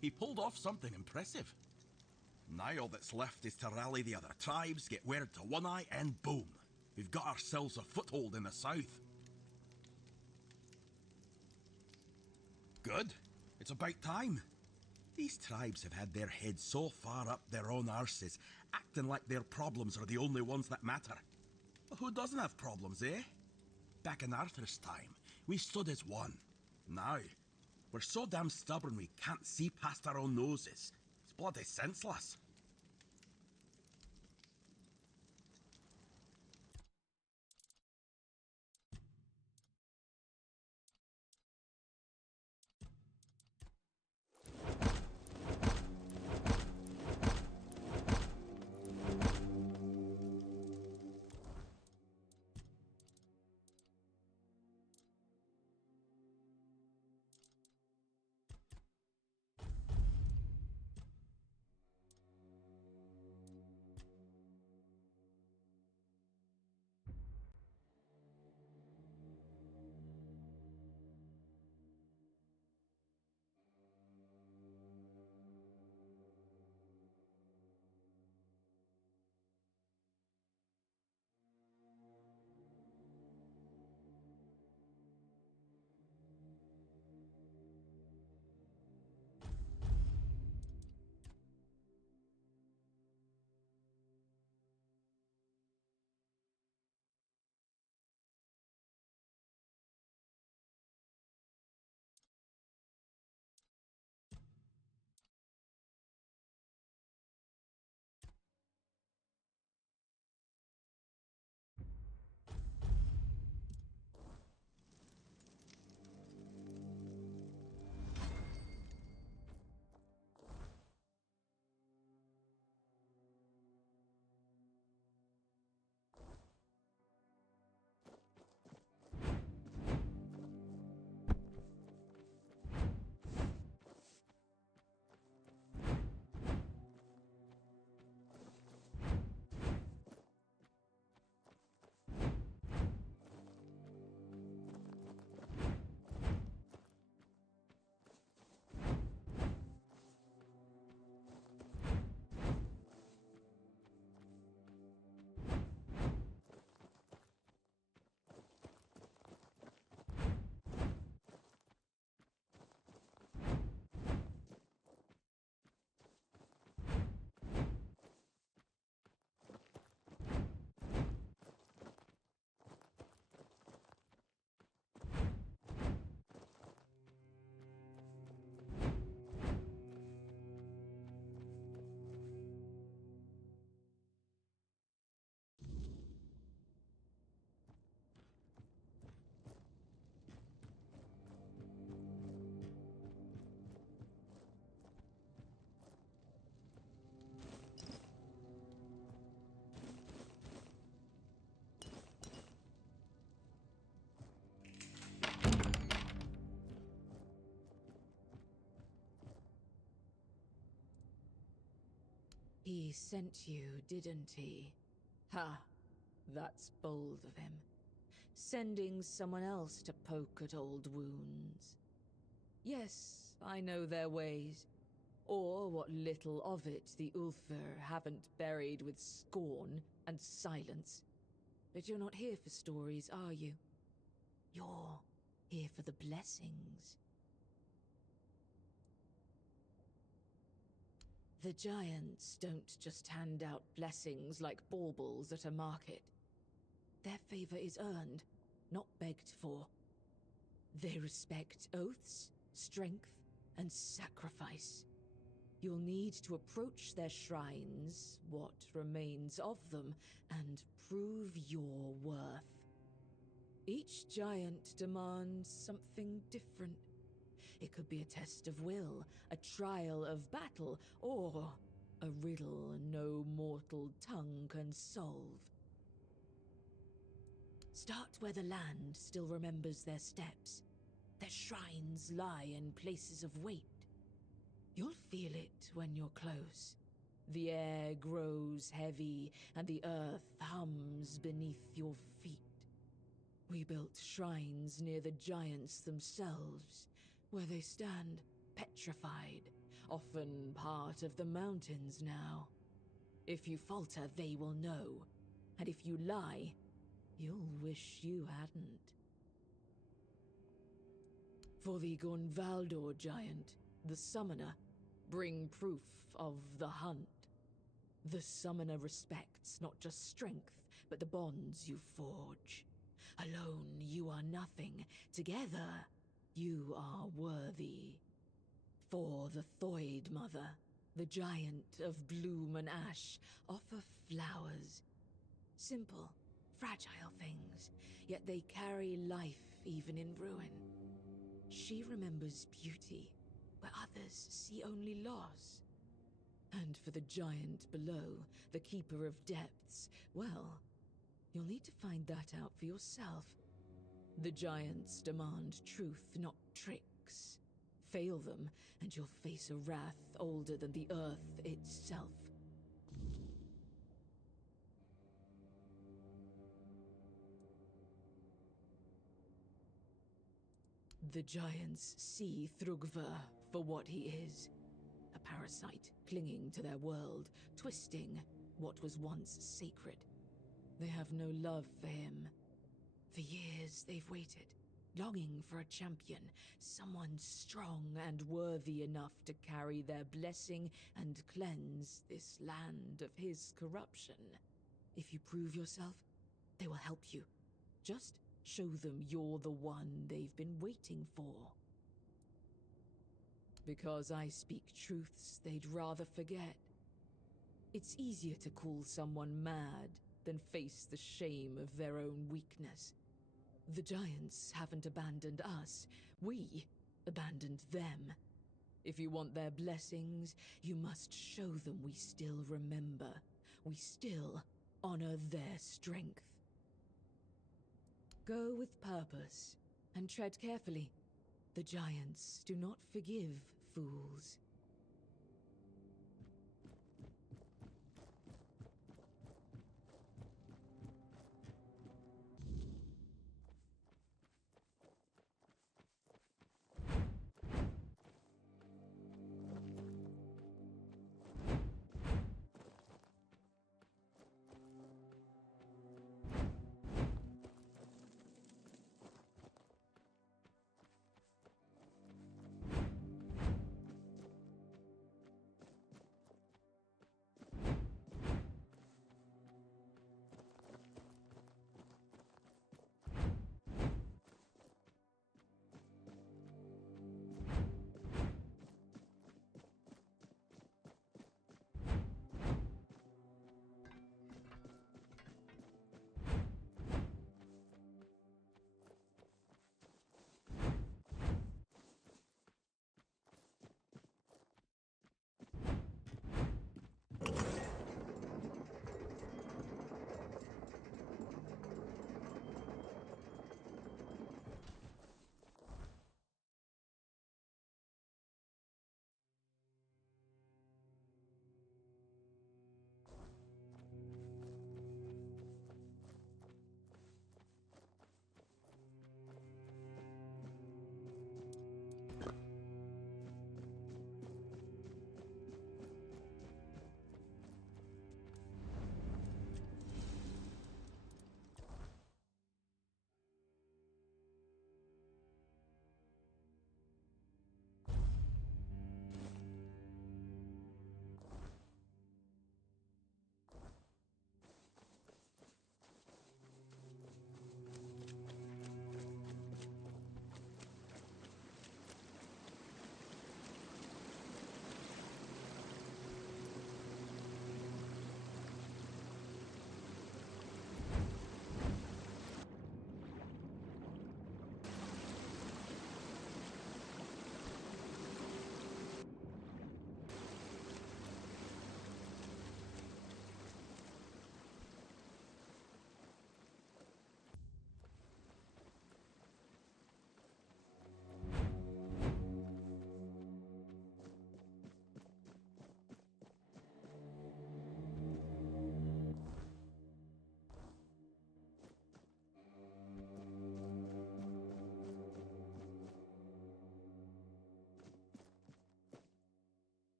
He pulled off something impressive. Now all that's left is to rally the other tribes, get word to One Eye, and boom! We've got ourselves a foothold in the south. Good. It's about time. These tribes have had their heads so far up their own arses, acting like their problems are the only ones that matter. Well, who doesn't have problems, eh? Back in Arthur's time, we stood as one. Now, we're so damn stubborn we can't see past our own noses. It's bloody senseless. He sent you, didn't he? Ha! That's bold of him. Sending someone else to poke at old wounds. Yes, I know their ways. Or what little of it the Ulfr haven't buried with scorn and silence. But you're not here for stories, are you? You're here for the blessings. The giants don't just hand out blessings like baubles at a market. Their favor is earned, not begged for. They respect oaths, strength, and sacrifice. You'll need to approach their shrines, what remains of them, and prove your worth. Each giant demands something different. It could be a test of will, a trial of battle, or a riddle no mortal tongue can solve. Start where the land still remembers their steps. Their shrines lie in places of weight. You'll feel it when you're close. The air grows heavy, and the earth hums beneath your feet. We built shrines near the giants themselves, where they stand petrified, often part of the mountains now. If you falter, they will know, and if you lie, you'll wish you hadn't. For the Gunvaldor giant, the summoner, bring proof of the hunt. The summoner respects not just strength, but the bonds you forge. Alone, you are nothing. Together, you are worthy. For the Thoid Mother, the giant of bloom and ash, offer flowers. Simple, fragile things, yet they carry life even in ruin. She remembers beauty, where others see only loss. And for the giant below, the keeper of depths, well, you'll need to find that out for yourself. The giants demand truth, not tricks. Fail them, and you'll face a wrath older than the earth itself. The giants see Thrugva for what he is. A parasite clinging to their world, twisting what was once sacred. They have no love for him. For years they've waited, longing for a champion, someone strong and worthy enough to carry their blessing and cleanse this land of his corruption. If you prove yourself, they will help you. Just show them you're the one they've been waiting for. Because I speak truths they'd rather forget. It's easier to call someone mad than face the shame of their own weakness. The giants haven't abandoned us. We abandoned them. If you want their blessings, you must show them we still remember. We still honor their strength. Go with purpose, and tread carefully. The giants do not forgive fools.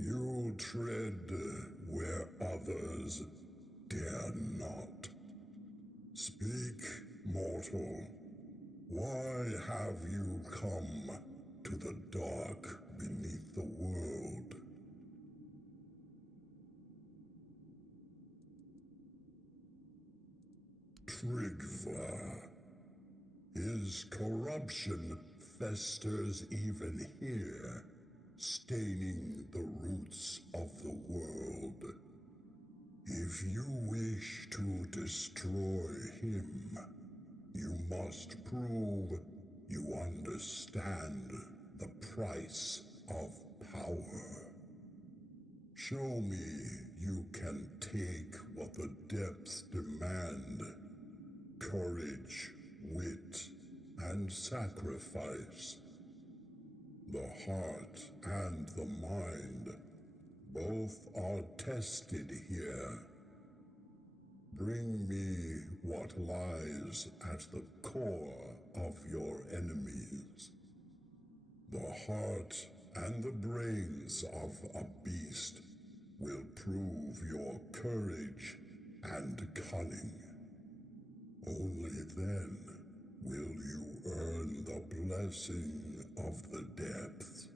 You tread where others dare not. Speak, mortal. Why have you come to the dark beneath the world? Trigva. His corruption festers even here, staining the roots of the world. If you wish to destroy him, you must prove you understand the price of power. Show me you can take what the depths demand: courage, wit, and sacrifice. The heart and the mind both are tested here. Bring me what lies at the core of your enemies. The heart and the brains of a beast will prove your courage and cunning. Only then will you earn the blessing of the depths.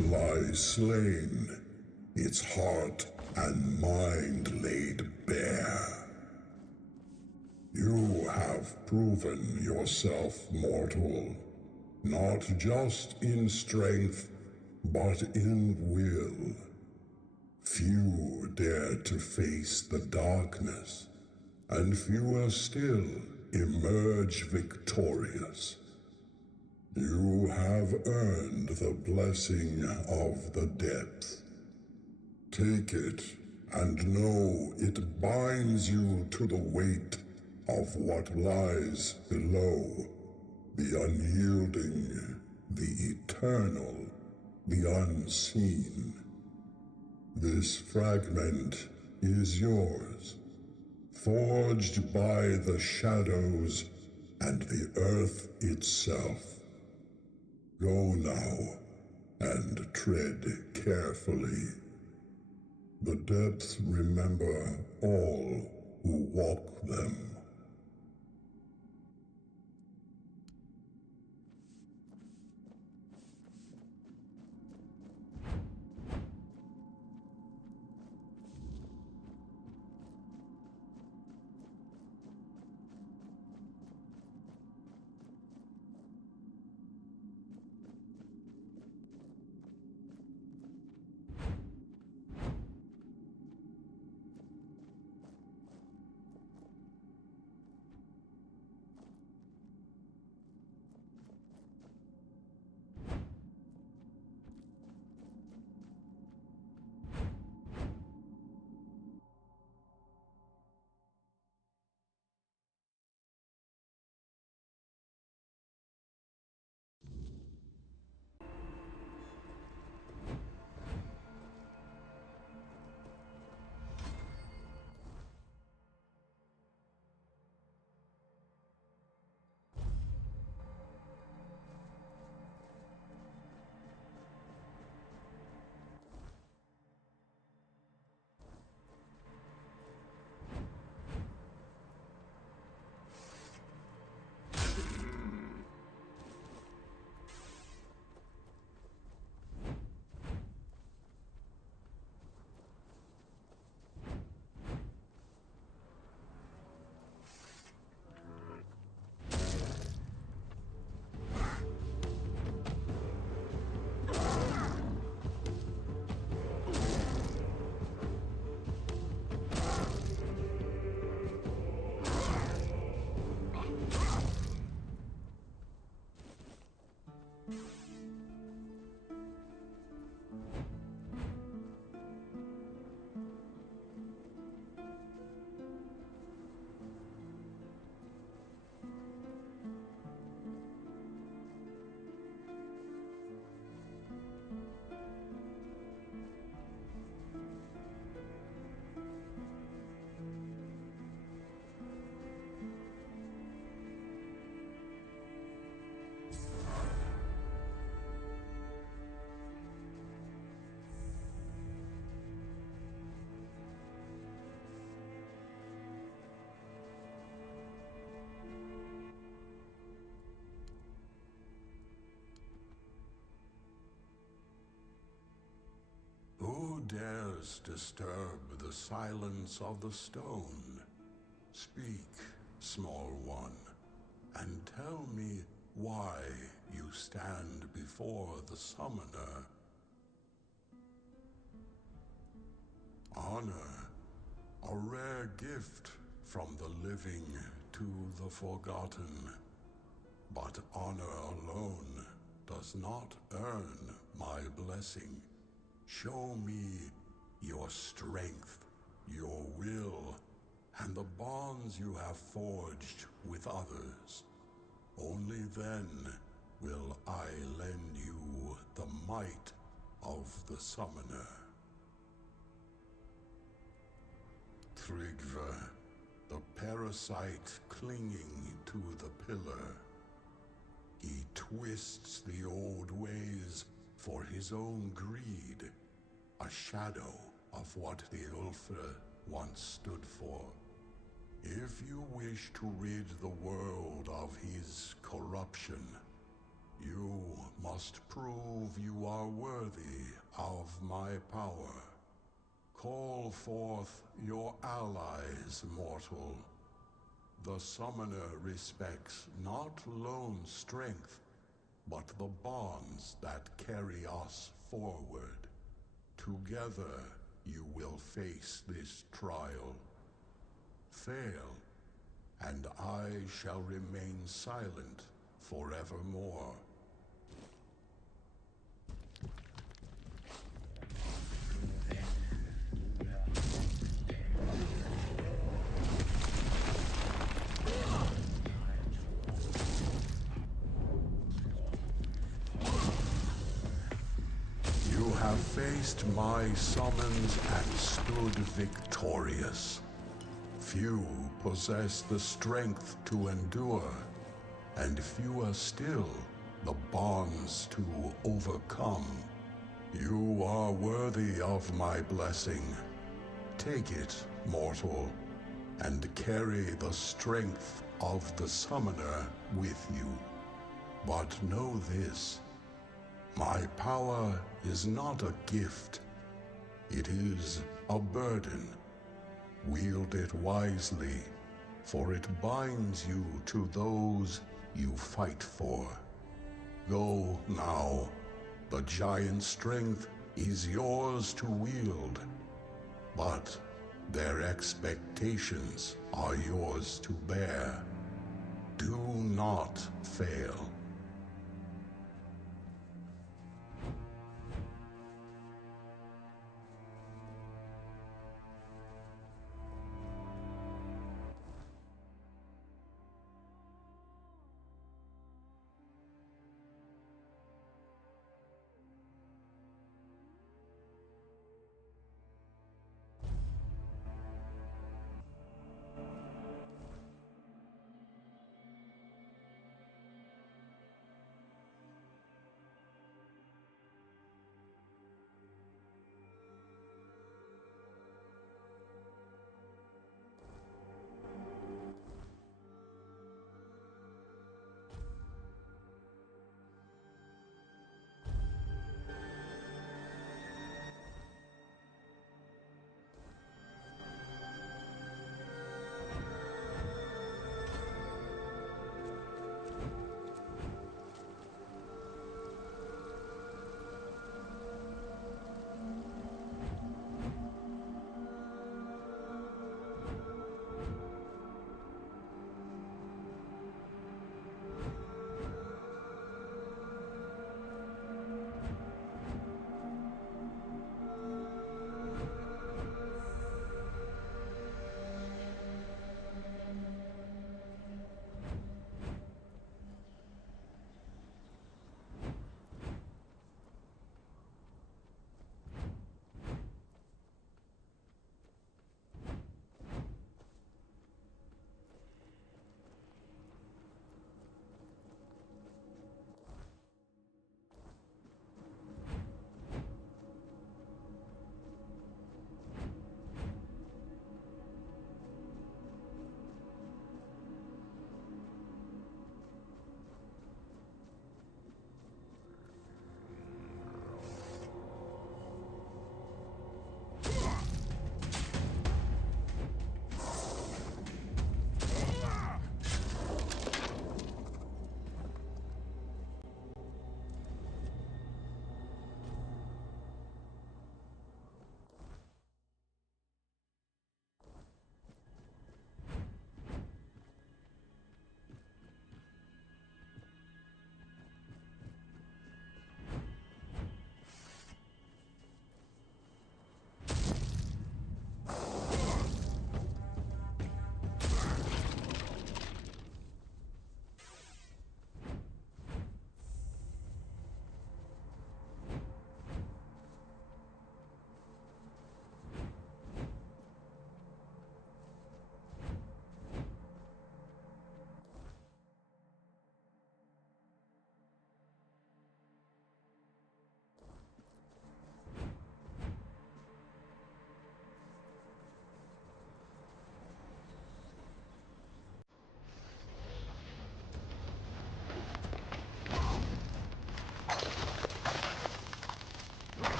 Lies slain, its heart and mind laid bare. You have proven yourself mortal, not just in strength, but in will. Few dare to face the darkness, and fewer still emerge victorious. You have earned the blessing of the depth. Take it, and know it binds you to the weight of what lies below. The unyielding, the eternal, the unseen. This fragment is yours, forged by the shadows and the earth itself. Go now, and tread carefully. The depths remember all who walk them. dares disturb the silence of the stone? Speak, small one, and tell me why you stand before the summoner. Honor, a rare gift from the living to the forgotten. But honor alone does not earn my blessing. Show me your strength, your will, and the bonds you have forged with others. Only then will I lend you the might of the summoner. Tryggva, the parasite clinging to the pillar. He twists the old ways for his own greed, a shadow of what the Ulfra once stood for. If you wish to rid the world of his corruption, you must prove you are worthy of my power. Call forth your allies, mortal. The summoner respects not lone strength, but the bonds that carry us forward. Together you will face this trial. Fail, and I shall remain silent forevermore. You have faced my summons and stood victorious. Few possess the strength to endure, and fewer still the bonds to overcome. You are worthy of my blessing. Take it, mortal, and carry the strength of the summoner with you. But know this, my power is not a gift. It is a burden. Wield it wisely, for it binds you to those you fight for. Go now. The giant's strength is yours to wield, but their expectations are yours to bear. Do not fail.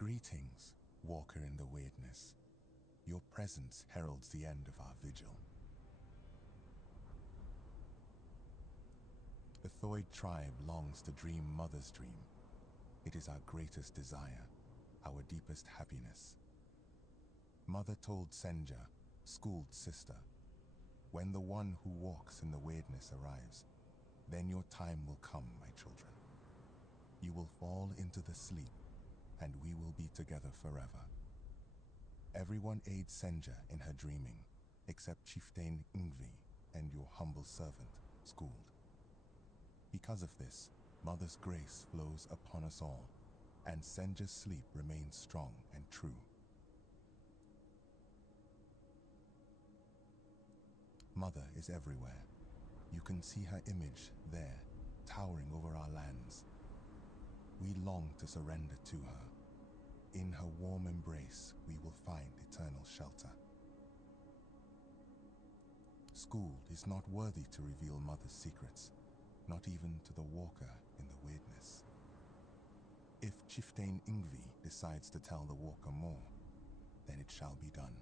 Greetings, walker in the Wyrdness. Your presence heralds the end of our vigil. The Thoid tribe longs to dream Mother's dream. It is our greatest desire, our deepest happiness. Mother told Senja, schooled sister, when the one who walks in the Wyrdness arrives, then your time will come, my children. You will fall into the sleep, and we will be together forever. Everyone aids Senja in her dreaming, except Chieftain Ingvi and your humble servant, Schooled. Because of this, Mother's grace flows upon us all, and Senja's sleep remains strong and true. Mother is everywhere. You can see her image there, towering over our lands. We long to surrender to her. In her warm embrace, we will find eternal shelter. Schooled is not worthy to reveal Mother's secrets, not even to the walker in the Wyrdness. If Chieftain Ingvi decides to tell the walker more, then it shall be done.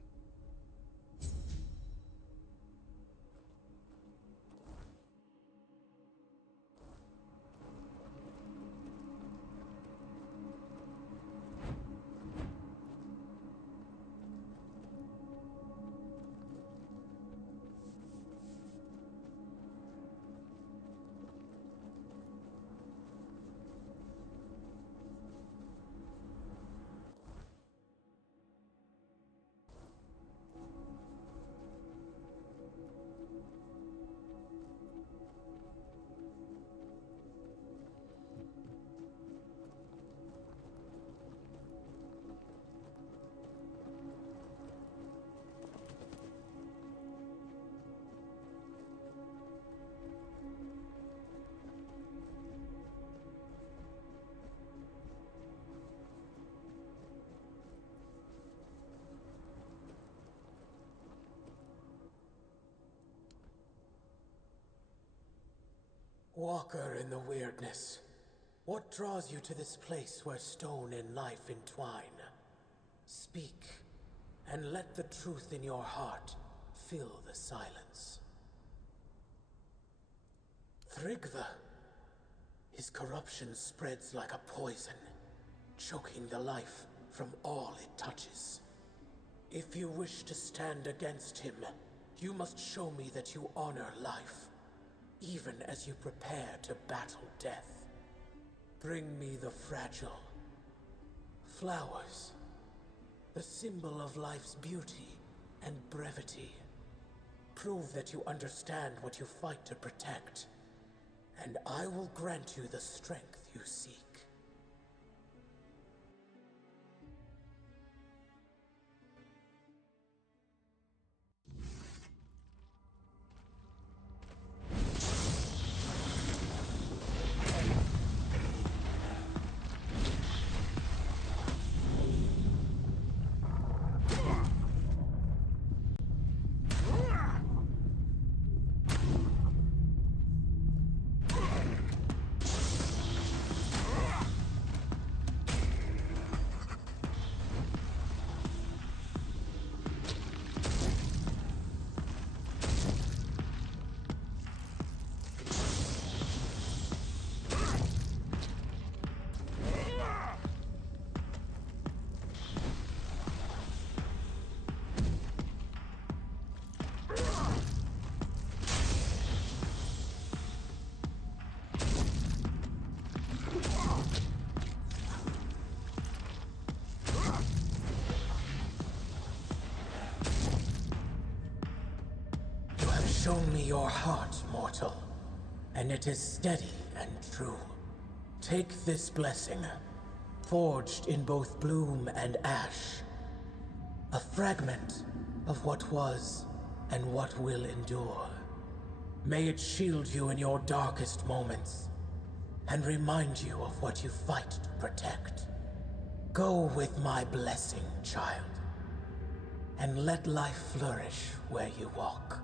Walker in the Wyrdness, what draws you to this place where stone and life entwine? Speak, and let the truth in your heart fill the silence. Thrigva. His corruption spreads like a poison, choking the life from all it touches. If you wish to stand against him, you must show me that you honor life, even as you prepare to battle death. Bring me the fragile flowers, the symbol of life's beauty and brevity. Prove that you understand what you fight to protect, and I will grant you the strength you seek. Show me your heart, mortal, and it is steady and true. Take this blessing, forged in both bloom and ash, a fragment of what was and what will endure. May it shield you in your darkest moments, and remind you of what you fight to protect. Go with my blessing, child, and let life flourish where you walk.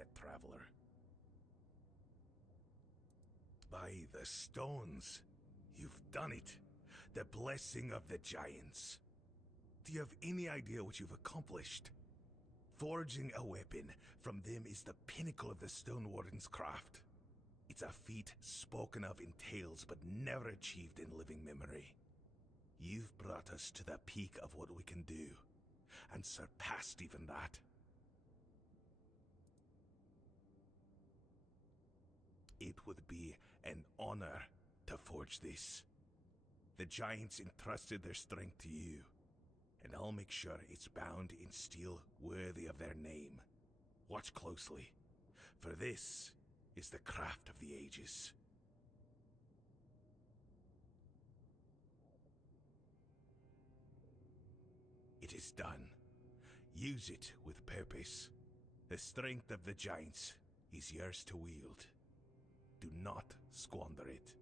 it, traveler. By the stones, you've done it. The blessing of the giants. Do you have any idea what you've accomplished? Forging a weapon from them is the pinnacle of the Stone Warden's craft. It's a feat spoken of in tales but never achieved in living memory. You've brought us to the peak of what we can do, and surpassed even that. It would be an honor to forge this. The giants entrusted their strength to you, and I'll make sure it's bound in steel worthy of their name. Watch closely, for this is the craft of the ages. It is done. Use it with purpose. The strength of the giants is yours to wield. Do not squander it.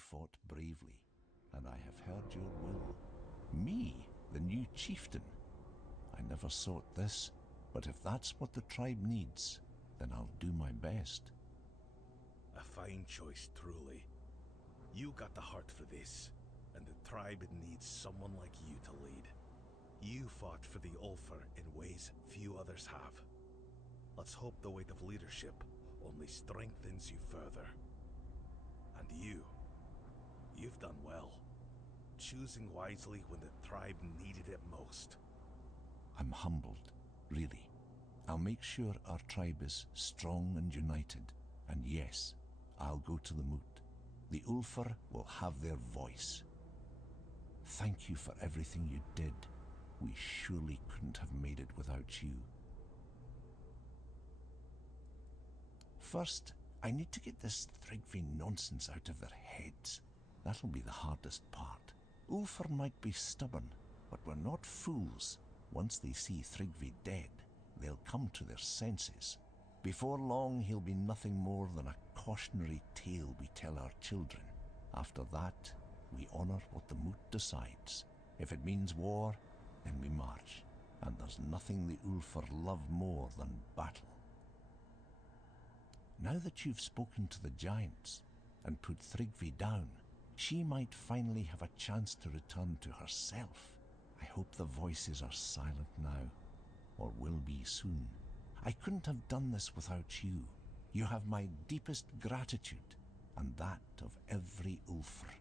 fought bravely, and I have heard your will. Me, the new chieftain. I never sought this, but if that's what the tribe needs, then I'll do my best. A fine choice, truly. You got the heart for this, and the tribe needs someone like you to lead. You fought for the Ulfr in ways few others have. Let's hope the weight of leadership only strengthens you further. And you've done well, choosing wisely when the tribe needed it most. I'm humbled, really. I'll make sure our tribe is strong and united, and yes, I'll go to the moot. The Ulfr will have their voice. Thank you for everything you did. We surely couldn't have made it without you. First, I need to get this Thrigvi nonsense out of their heads. That'll be the hardest part. Ulfr might be stubborn, but we're not fools. Once they see Thrigvi dead, they'll come to their senses. Before long, he'll be nothing more than a cautionary tale we tell our children. After that, we honor what the moot decides. If it means war, then we march. And there's nothing the Ulfr love more than battle. Now that you've spoken to the giants and put Thrigvi down, she might finally have a chance to return to herself. I hope the voices are silent now, or will be soon. I couldn't have done this without you. You have my deepest gratitude, and that of every Ulfr.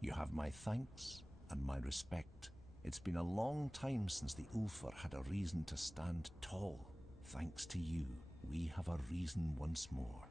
You have my thanks and my respect. It's been a long time since the Ulfr had a reason to stand tall. Thanks to you, we have a reason once more.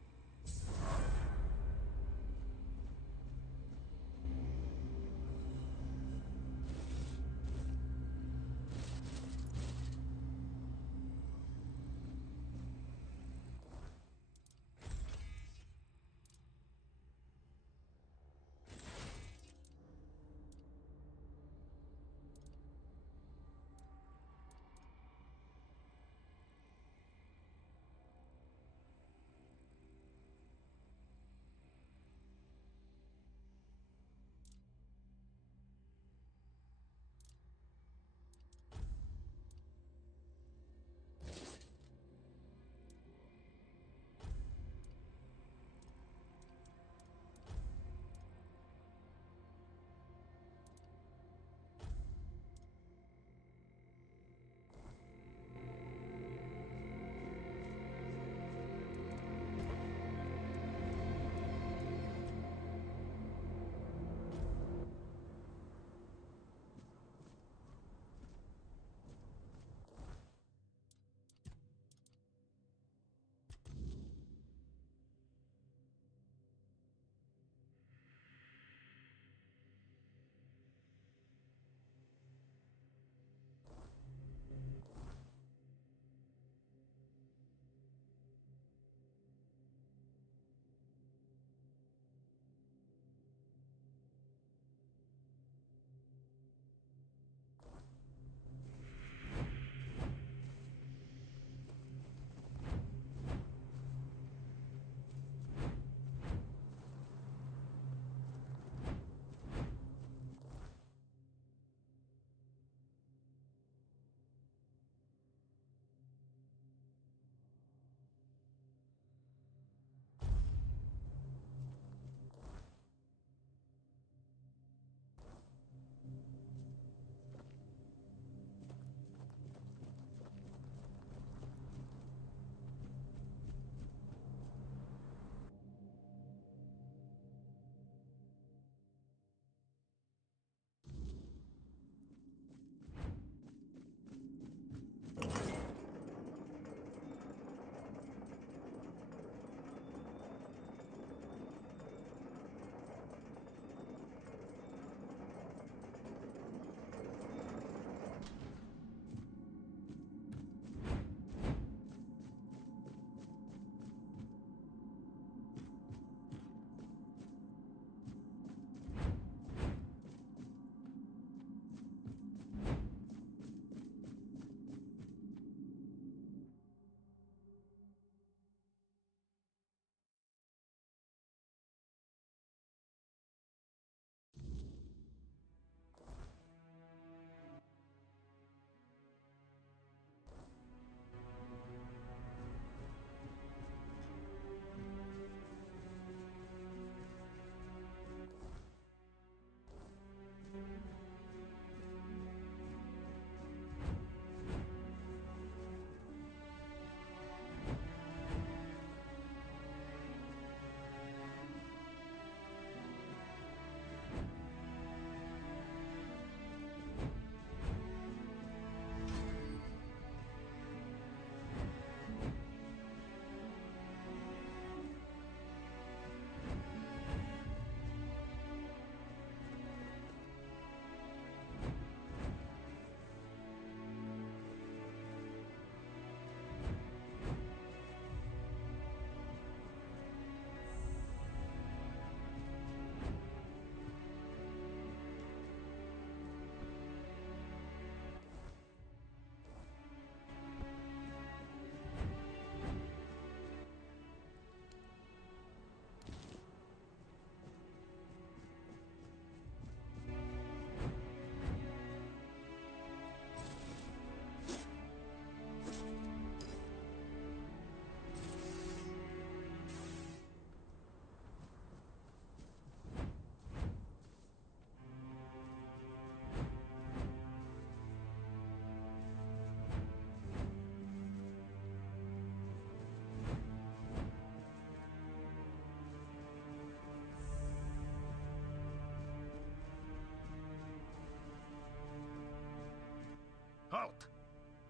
out.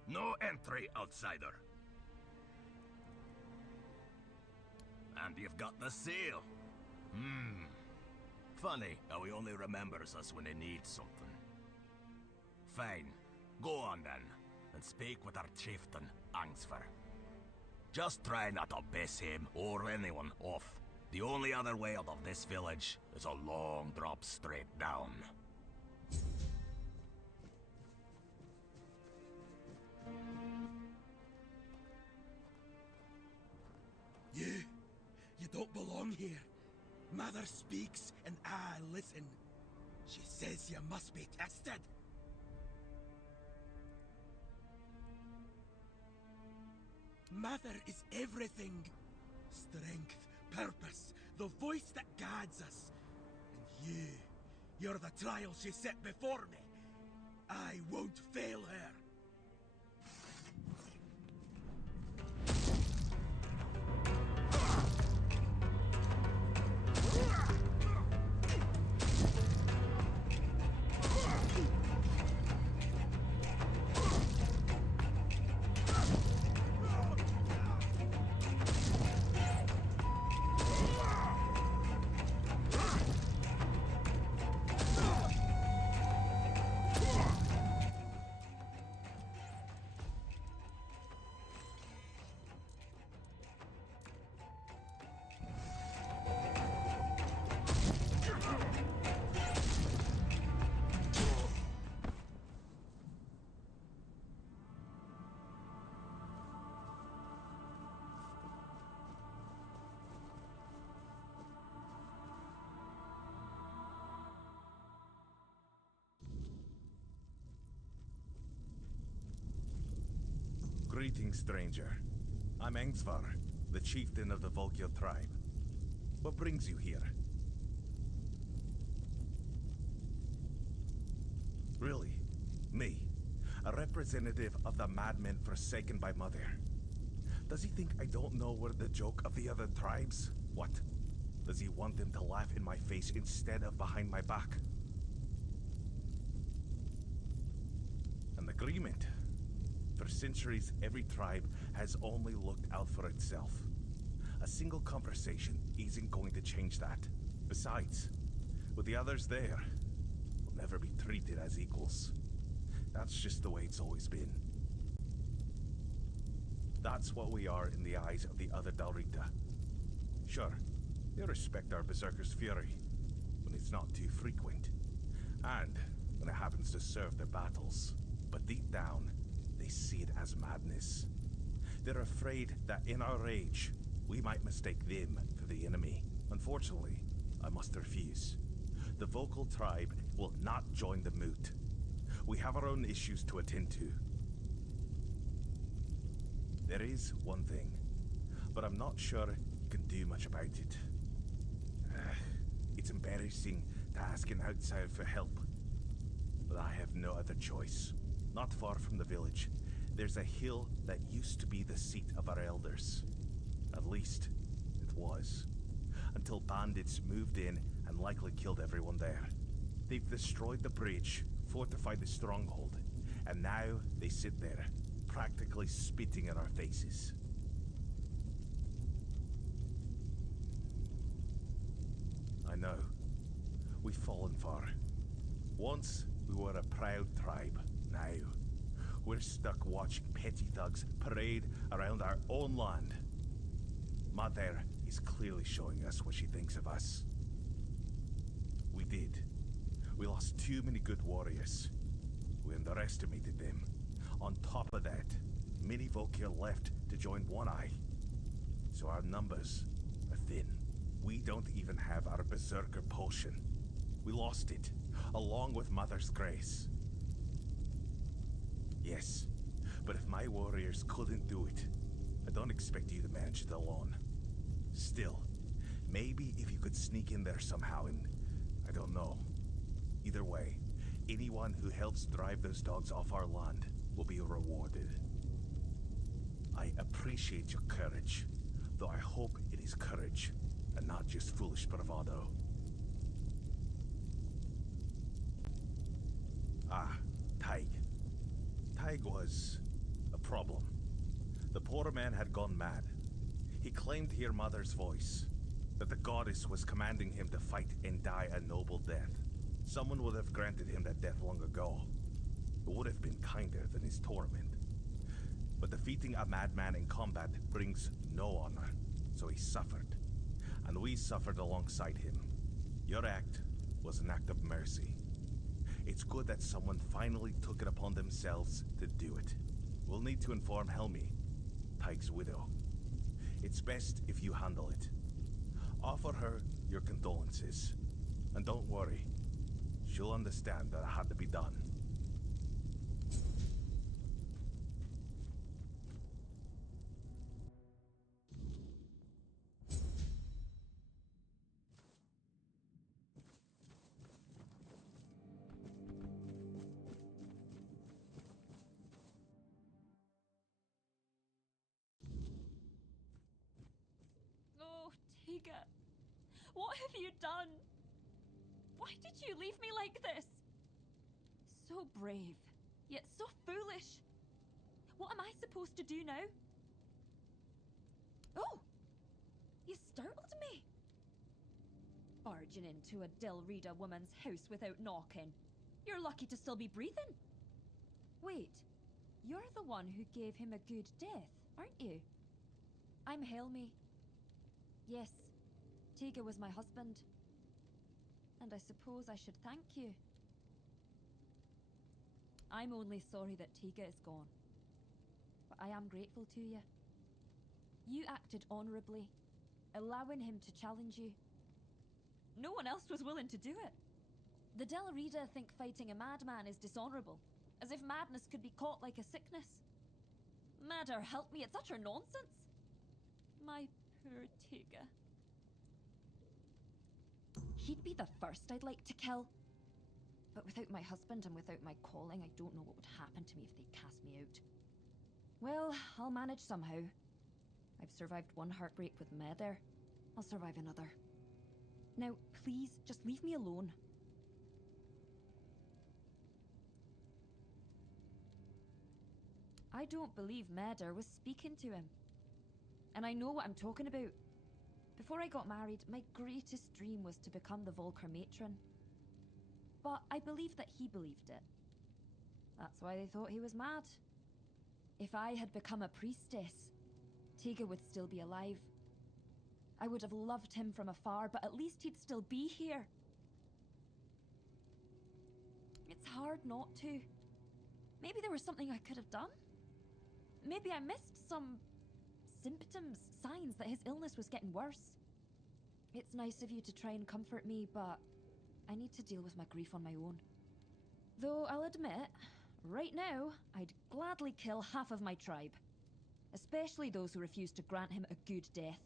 No entry, outsider. And you've got the seal. Funny how he only remembers us when he needs something. Fine. Go on then, and speak with our chieftain, Angsvar. Just try not to piss him or anyone off. The only other way out of this village is a long drop straight down. You don't belong here. Mother speaks and I listen. She says you must be tested. Mother is everything. Strength, purpose, the voice that guides us. And you're the trial she set before me. I won't fail her. Greetings, stranger. I'm Angsvar, the chieftain of the Volkio tribe. What brings you here? Really? Me? A representative of the madmen forsaken by Mother? Does he think I don't know we're the joke of the other tribes? What? Does he want them to laugh in my face instead of behind my back? An agreement. For centuries, every tribe has only looked out for itself. A single conversation isn't going to change that. Besides, with the others there, we'll never be treated as equals. That's just the way it's always been. That's what we are in the eyes of the other Dalrita. Sure, they respect our berserker's fury, when it's not too frequent. And when it happens to serve their battles. But deep down, they see it as madness. They're afraid that in our rage, we might mistake them for the enemy. Unfortunately, I must refuse. The vocal tribe will not join the moot. We have our own issues to attend to. There is one thing, but I'm not sure you can do much about it. It's embarrassing to ask an outsider for help, but I have no other choice. Not far from the village, there's a hill that used to be the seat of our elders. At least, it was. Until bandits moved in and likely killed everyone there. They've destroyed the bridge, fortified the stronghold, and now they sit there, practically spitting in our faces. I know. We've fallen far. Once, we were a proud tribe. Now, we're stuck watching petty thugs parade around our own land. Mother is clearly showing us what she thinks of us. We did. We lost too many good warriors. We underestimated them. On top of that, many Volkir left to join One Eye. So our numbers are thin. We don't even have our berserker potion. We lost it, along with Mother's grace. Yes, but if my warriors couldn't do it, I don't expect you to manage it alone. Still, maybe if you could sneak in there somehow and... I don't know. Either way, anyone who helps drive those dogs off our land will be rewarded. I appreciate your courage, though I hope it is courage, and not just foolish bravado. Ah, Taig. Tig was a problem. The poor man had gone mad. He claimed to hear Mother's voice, that the goddess was commanding him to fight and die a noble death. Someone would have granted him that death long ago. It would have been kinder than his torment. But defeating a madman in combat brings no honor, so he suffered. And we suffered alongside him. Your act was an act of mercy. It's good that someone finally took it upon themselves to do it. We'll need to inform Helmi, Tig's widow. It's best if you handle it. Offer her your condolences. And don't worry, she'll understand that it had to be done. Oh, Tiga. What have you done? Why did you leave me like this? So brave, yet so foolish. What am I supposed to do now? Oh! You startled me. Barging into a Dilrida woman's house without knocking. You're lucky to still be breathing. Wait, you're the one who gave him a good death, aren't you? I'm Helmi. Yes, Tiga was my husband. And I suppose I should thank you. I'm only sorry that Tiga is gone. But I am grateful to you. You acted honorably, allowing him to challenge you. No one else was willing to do it. The Dilrida think fighting a madman is dishonorable, as if madness could be caught like a sickness. Madder, help me, it's utter nonsense. My poor Tiga. He'd be the first I'd like to kill. But without my husband and without my calling, I don't know what would happen to me if they cast me out. Well, I'll manage somehow. I've survived one heartbreak with Meder. I'll survive another. Now, please, just leave me alone. I don't believe Meder was speaking to him. And I know what I'm talking about. Before I got married, my greatest dream was to become the Volker matron. But I believe that he believed it. That's why they thought he was mad. If I had become a priestess, Tiga would still be alive. I would have loved him from afar, but at least he'd still be here. It's hard not to. Maybe there was something I could have done. Maybe I missed some symptoms, signs that his illness was getting worse. It's nice of you to try and comfort me, but I need to deal with my grief on my own. Though I'll admit, right now, I'd gladly kill half of my tribe. Especially those who refuse to grant him a good death.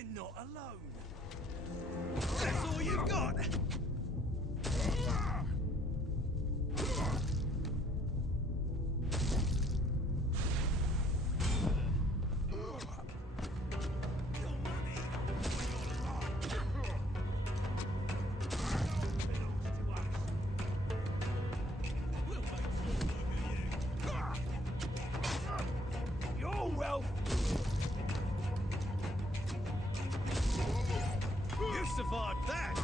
We're not alone. That's all you've got. Survived that!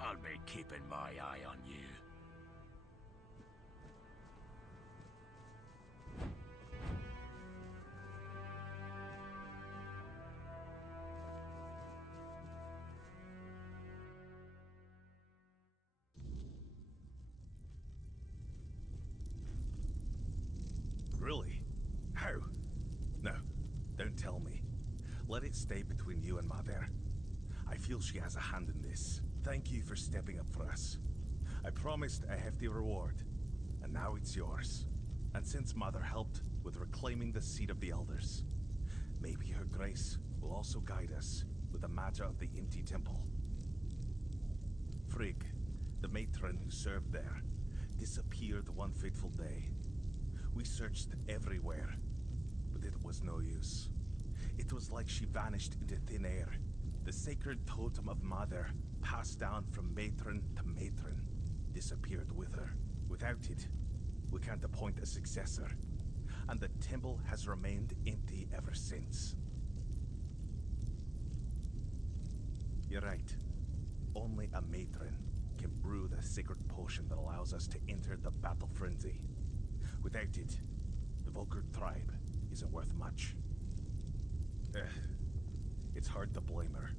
I'll be keeping my eye on you. Really? How? No, don't tell me. Let it stay between you and Mother. I feel she has a hand in this. Thank you for stepping up for us. I promised a hefty reward, and now it's yours. And since Mother helped with reclaiming the seat of the Elders, maybe her grace will also guide us with the matter of the empty temple. Frigg, the matron who served there, disappeared one fateful day. We searched everywhere, but it was no use. It was like she vanished into thin air. The sacred totem of Mother, passed down from matron to matron, disappeared with her. Without it, we can't appoint a successor, and the temple has remained empty ever since. You're right. Only a matron can brew the sacred potion that allows us to enter the battle frenzy. Without it, the Volker tribe isn't worth much. It's hard to blame her.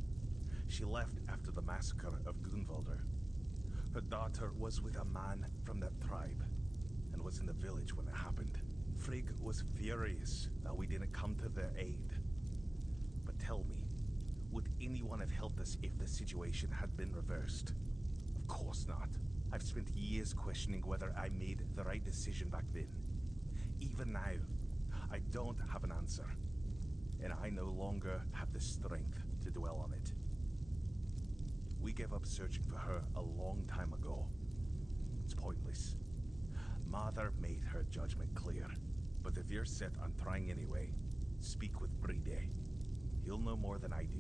She left after the massacre of Gunvalder. Her daughter was with a man from that tribe, and was in the village when it happened. Frigg was furious that we didn't come to their aid. But tell me, would anyone have helped us if the situation had been reversed? Of course not. I've spent years questioning whether I made the right decision back then. Even now, I don't have an answer. And I no longer have the strength to dwell on it. We gave up searching for her a long time ago. It's pointless. Mother made her judgment clear. But if you're set on trying anyway, speak with Bride. He'll know more than I do.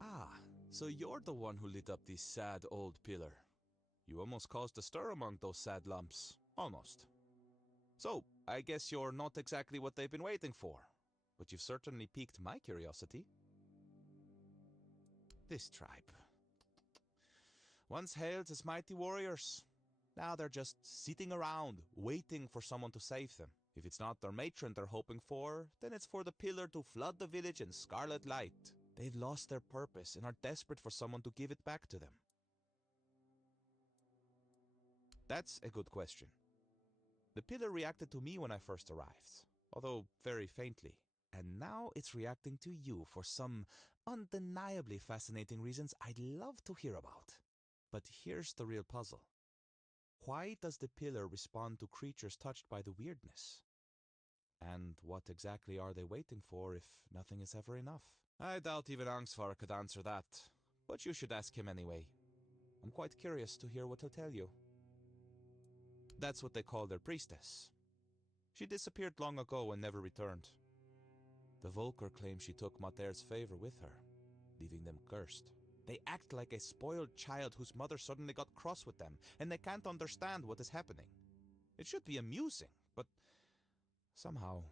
Ah, so you're the one who lit up this sad old pillar. You almost caused a stir among those sad lumps. Almost. So, I guess you're not exactly what they've been waiting for. But you've certainly piqued my curiosity. This tribe. Once hailed as mighty warriors. Now they're just sitting around, waiting for someone to save them. If it's not their matron they're hoping for, then it's for the pillar to flood the village in scarlet light. They've lost their purpose and are desperate for someone to give it back to them. That's a good question. The pillar reacted to me when I first arrived, although very faintly. And now it's reacting to you for some undeniably fascinating reasons I'd love to hear about. But here's the real puzzle. Why does the pillar respond to creatures touched by the Wyrdness? And what exactly are they waiting for if nothing is ever enough? I doubt even Angsvar could answer that, but you should ask him anyway. I'm quite curious to hear what he'll tell you. That's what they call their priestess. She disappeared long ago and never returned. The Volker claim she took Mater's favor with her, leaving them cursed. They act like a spoiled child whose mother suddenly got cross with them, and they can't understand what is happening. It should be amusing, but somehow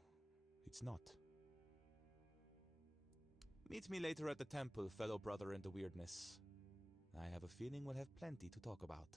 it's not. Meet me later at the temple, fellow brother in the Wyrdness. I have a feeling we'll have plenty to talk about.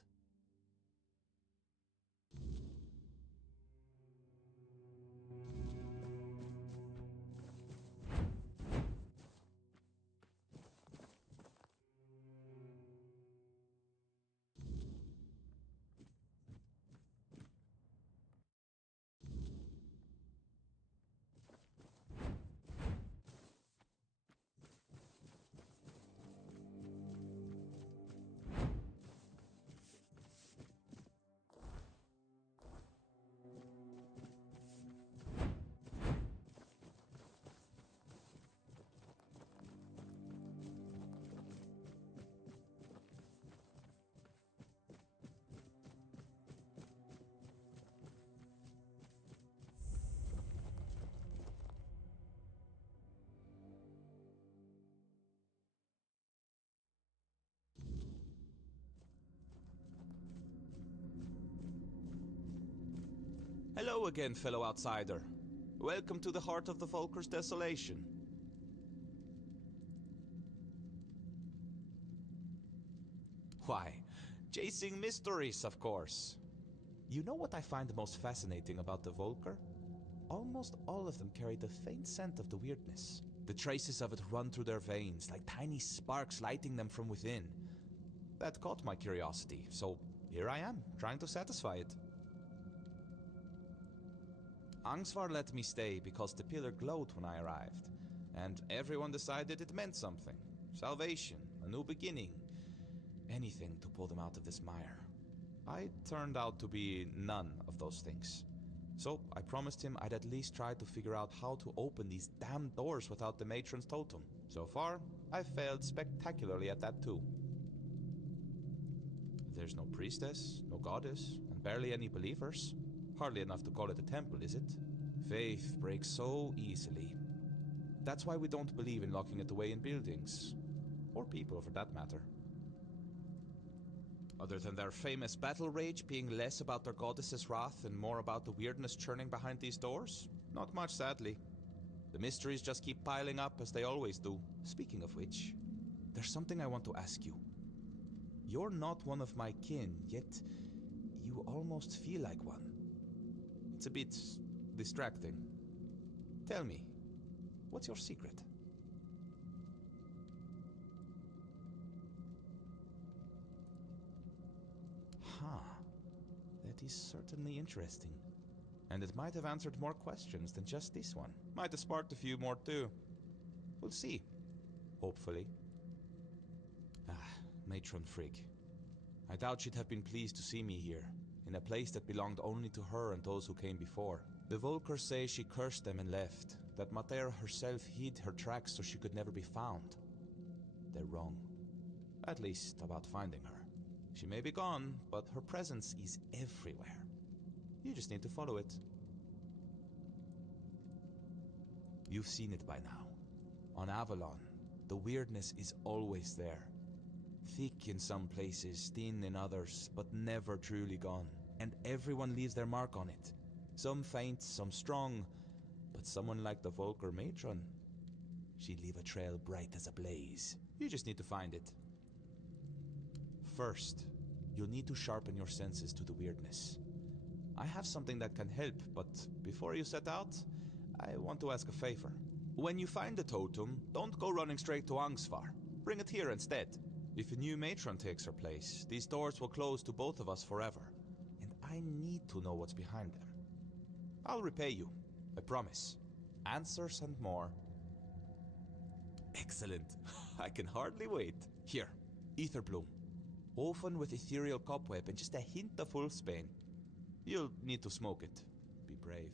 Hello again, fellow outsider. Welcome to the heart of the Volker's desolation. Why, chasing mysteries, of course. You know what I find most fascinating about the Volker? Almost all of them carry the faint scent of the Wyrdness. The traces of it run through their veins, like tiny sparks lighting them from within. That caught my curiosity, so here I am, trying to satisfy it. Angsvar let me stay because the pillar glowed when I arrived, and everyone decided it meant something. Salvation, a new beginning, anything to pull them out of this mire. I turned out to be none of those things. So I promised him I'd at least try to figure out how to open these damn doors without the matron's totem. So far, I've failed spectacularly at that too. There's no priestess, no goddess, and barely any believers. Hardly enough to call it a temple, is it? Faith breaks so easily. That's why we don't believe in locking it away in buildings. Or people, for that matter. Other than their famous battle rage being less about their goddess's wrath and more about the Wyrdness churning behind these doors? Not much, sadly. The mysteries just keep piling up, as they always do. Speaking of which, there's something I want to ask you. You're not one of my kin, yet you almost feel like one. It's a bit distracting. Tell me, what's your secret? Huh. That is certainly interesting. And it might have answered more questions than just this one. Might have sparked a few more too. We'll see. Hopefully. Matron Frigg. I doubt she'd have been pleased to see me here, in a place that belonged only to her and those who came before. The Volkers say she cursed them and left, that Mater herself hid her tracks so she could never be found. They're wrong. At least about finding her. She may be gone, but her presence is everywhere. You just need to follow it. You've seen it by now. On Avalon, the weirdness is always there. Thick in some places, thin in others, but never truly gone. And everyone leaves their mark on it. Some faint, some strong, but someone like the Volker matron, she'd leave a trail bright as a blaze. You just need to find it. First, you'll need to sharpen your senses to the weirdness. I have something that can help, but before you set out, I want to ask a favor. When you find the totem, don't go running straight to Angsvar. Bring it here instead. If a new matron takes her place, these doors will close to both of us forever. And I need to know what's behind them. I'll repay you, I promise. Answers and more. Excellent. I can hardly wait. Here, ether bloom. Woven with ethereal cobweb and just a hint of wolfsbane. You'll need to smoke it. Be brave.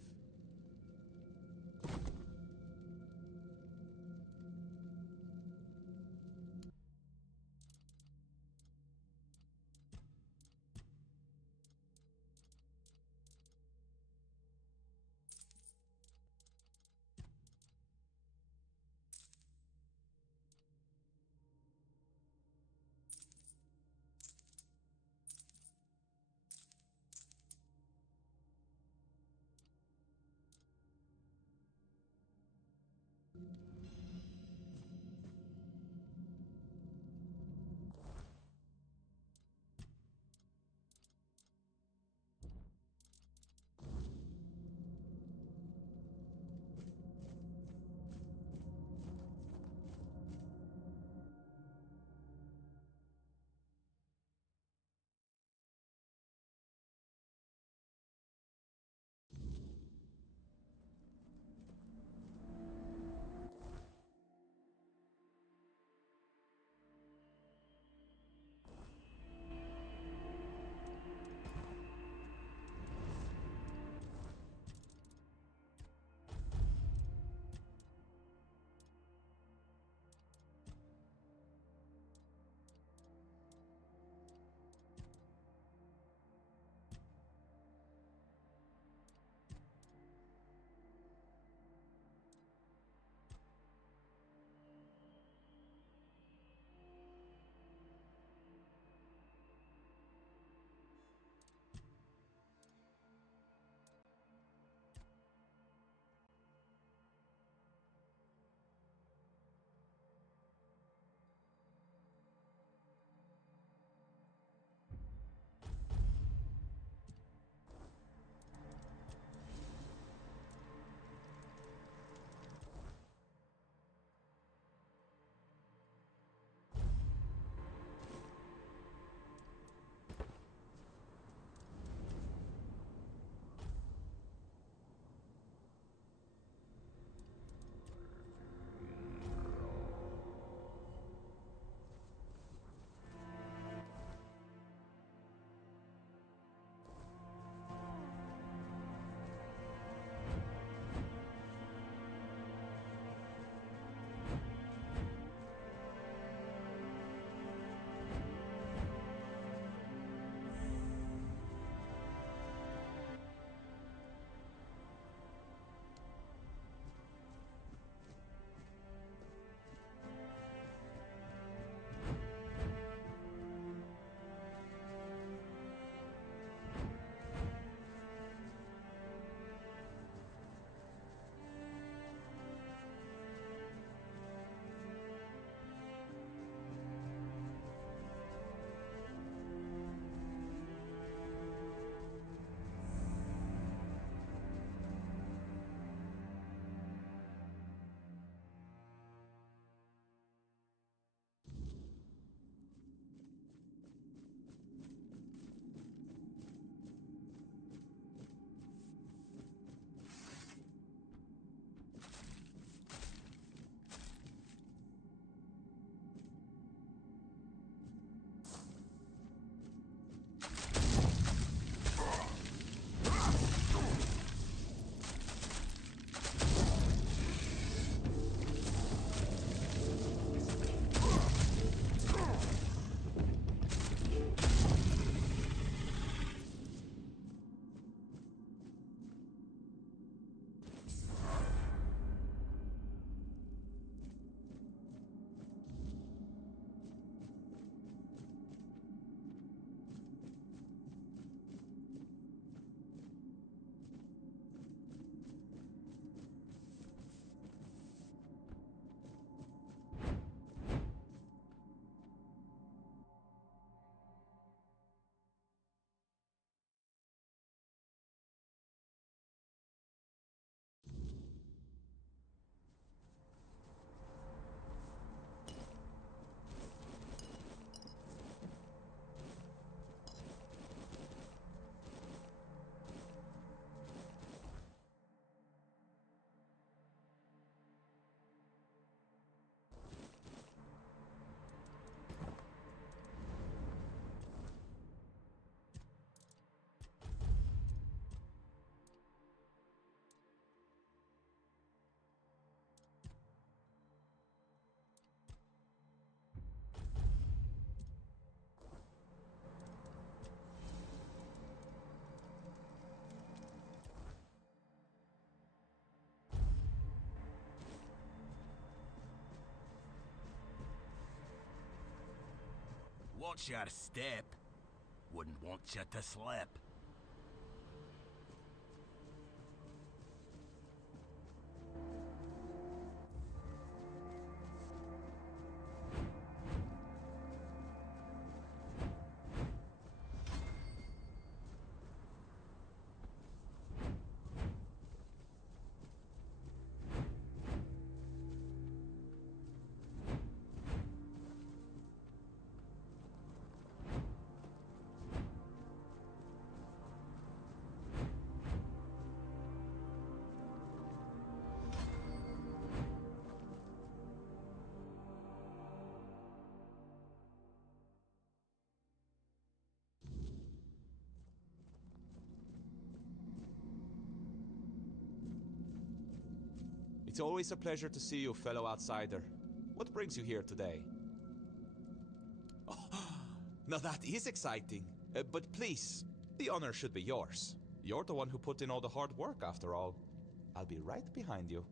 Watch your step. Wouldn't want you to slip. It's always a pleasure to see you, fellow outsider. What brings you here today? Oh, now that is exciting. But please, the honor should be yours. You're the one who put in all the hard work, after all. I'll be right behind you.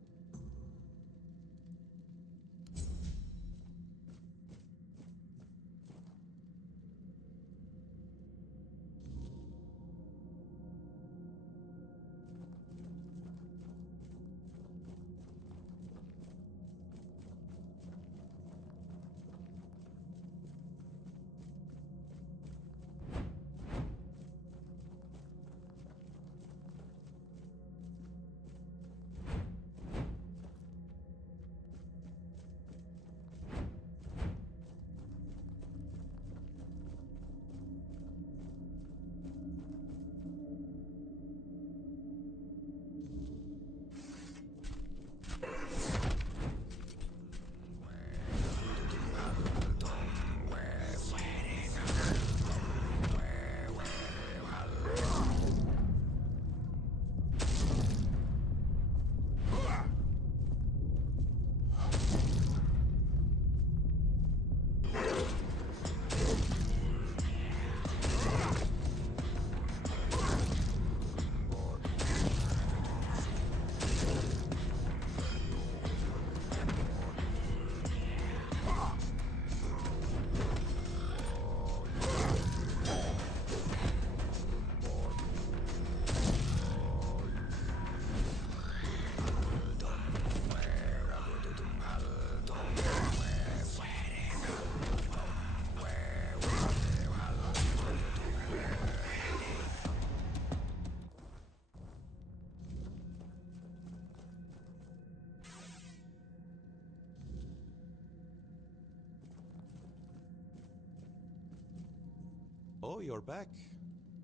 Oh, you're back.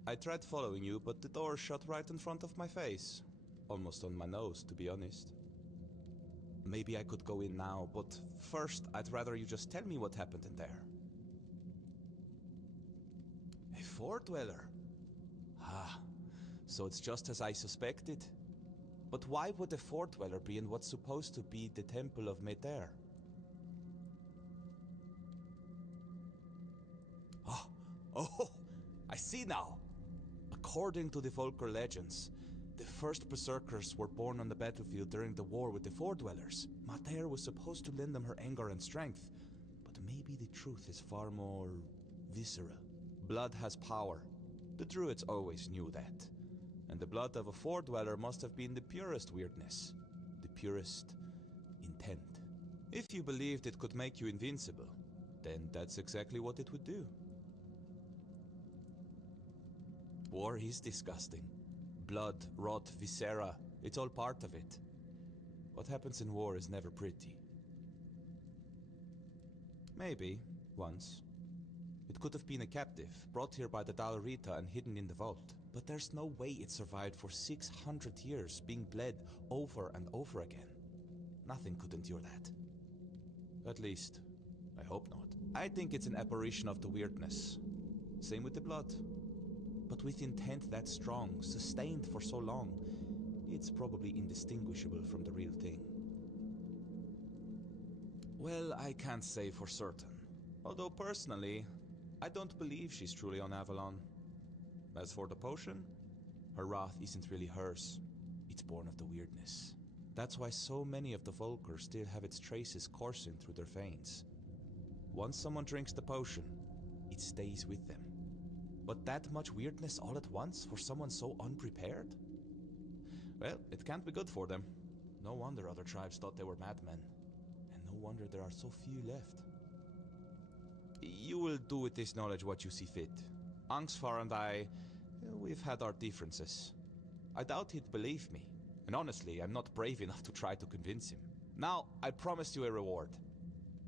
I tried following you, but the door shut right in front of my face. Almost on my nose, to be honest. Maybe I could go in now, but first, I'd rather you just tell me what happened in there. A four-dweller? Ah, so it's just as I suspected. But why would a four-dweller be in what's supposed to be the Temple of Meter? Oh, I see now. According to the Volker legends, the first berserkers were born on the battlefield during the war with the Four-Dwellers. Mater was supposed to lend them her anger and strength, but maybe the truth is far more visceral. Blood has power. The Druids always knew that. And the blood of a Four-Dweller must have been the purest Wyrdness, the purest intent. If you believed it could make you invincible, then that's exactly what it would do. War is disgusting. Blood, rot, viscera, it's all part of it. What happens in war is never pretty. Maybe, once. It could have been a captive, brought here by the Dalrita and hidden in the vault. But there's no way it survived for 600 years, being bled over and over again. Nothing could endure that. At least, I hope not. I think it's an apparition of the Wyrdness. Same with the blood. But with intent that strong, sustained for so long, it's probably indistinguishable from the real thing. Well, I can't say for certain. Although personally, I don't believe she's truly on Avalon. As for the potion, her wrath isn't really hers. It's born of the Wyrdness. That's why so many of the Volker still have its traces coursing through their veins. Once someone drinks the potion, it it stays with them. But that much weirdness all at once for someone so unprepared? Well, it can't be good for them. No wonder other tribes thought they were madmen. And no wonder there are so few left. You will do with this knowledge what you see fit. Angsvar and I, we've had our differences. I doubt he'd believe me. And honestly, I'm not brave enough to try to convince him. Now, I promised you a reward.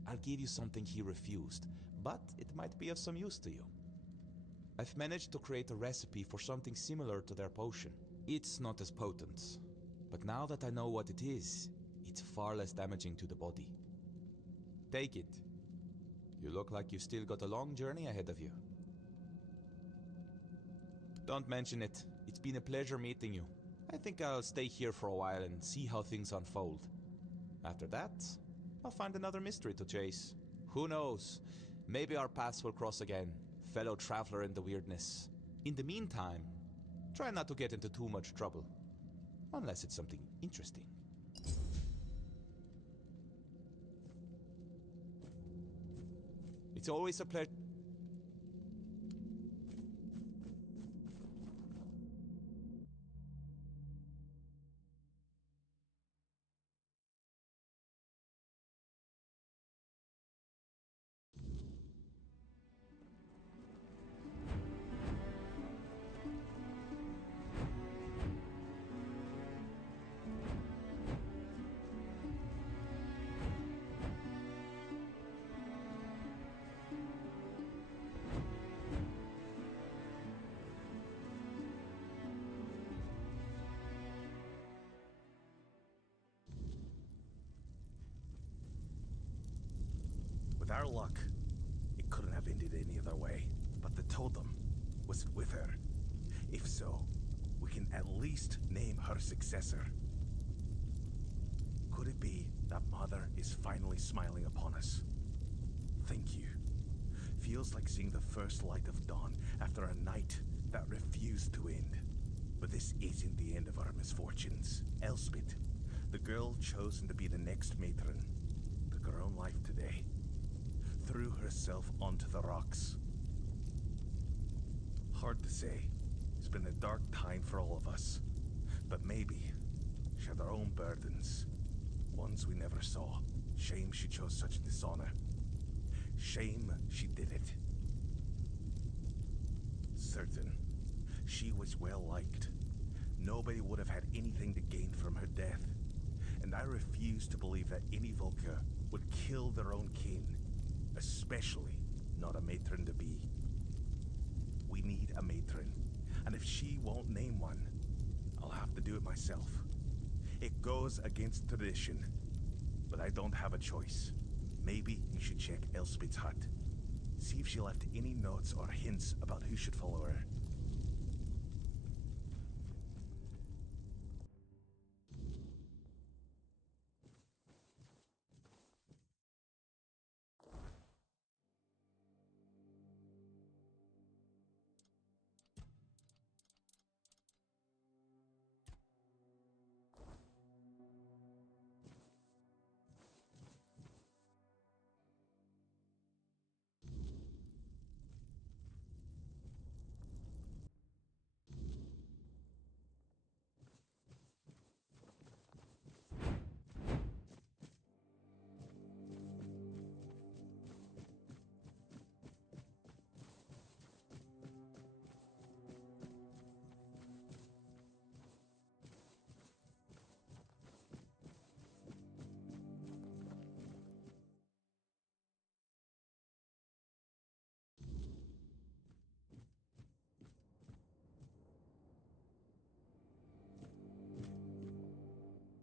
I'll give you something he refused, but it might be of some use to you. I've managed to create a recipe for something similar to their potion. It's not as potent, but now that I know what it is, it's far less damaging to the body. Take it. You look like you've still got a long journey ahead of you. Don't mention it. It's been a pleasure meeting you. I think I'll stay here for a while and see how things unfold. After that, I'll find another mystery to chase. Who knows? Maybe our paths will cross again, fellow traveler in the Wyrdness. In the meantime, try not to get into too much trouble. Unless it's something interesting. It's always a pleasure. With our luck, it couldn't have ended any other way. But the totem, was it with her? If so, we can at least name her successor. Could it be that Mother is finally smiling upon us? Thank you. Feels like seeing the first light of dawn after a night that refused to end. But this isn't the end of our misfortunes. Elspeth, the girl chosen to be the next matron, took her own life today. Threw herself onto the rocks. Hard to say. It's been a dark time for all of us. But maybe she had her own burdens. Ones we never saw. Shame she chose such dishonor. Shame she did it. Certain, she was well liked. Nobody would have had anything to gain from her death. And I refuse to believe that any Volker would kill their own kin. Especially not a matron-to-be. We need a matron, and if she won't name one, I'll have to do it myself. It goes against tradition, but I don't have a choice. Maybe you should check Elspeth's hut. See if she left any notes or hints about who should follow her.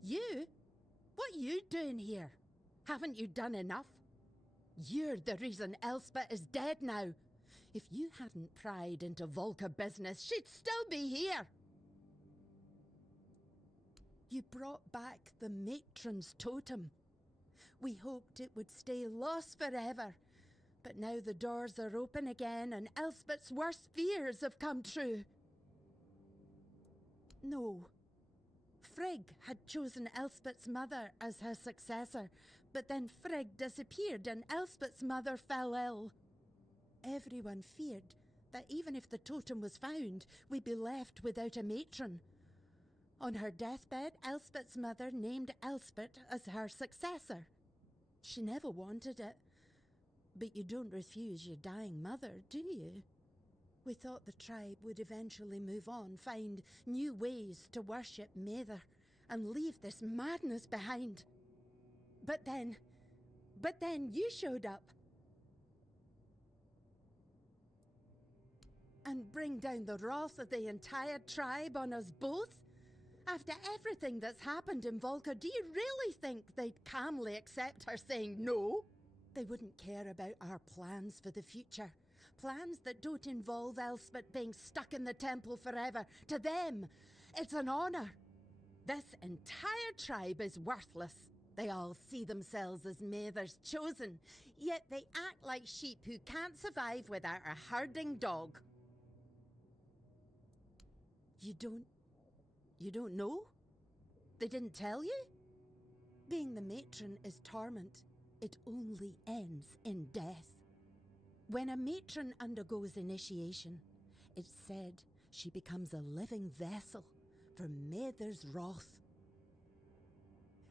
You? What are you doing here? Haven't you done enough? You're the reason Elspeth is dead now. If you hadn't pried into Volker business, she'd still be here. You brought back the matron's totem. We hoped it would stay lost forever. But now the doors are open again and Elspeth's worst fears have come true. No. Frigg had chosen Elspeth's mother as her successor, but then Frigg disappeared and Elspeth's mother fell ill. everyone feared that even if the totem was found, we'd be left without a matron. On her deathbed, Elspeth's mother named Elspeth as her successor. She never wanted it. But you don't refuse your dying mother, do you? We thought the tribe would eventually move on, find new ways to worship Mather, and leave this madness behind. But then you showed up. And bring down the wrath of the entire tribe on us both? After everything that's happened in Volca, do you really think they'd calmly accept her saying no? They wouldn't care about our plans for the future. Plans that don't involve Elspeth being stuck in the temple forever. To them, it's an honor. This entire tribe is worthless. They all see themselves as Mather's chosen, yet they act like sheep who can't survive without a herding dog. You don't know? They didn't tell you? Being the matron is torment. It only ends in death. When a matron undergoes initiation, it's said she becomes a living vessel for Mather's wrath.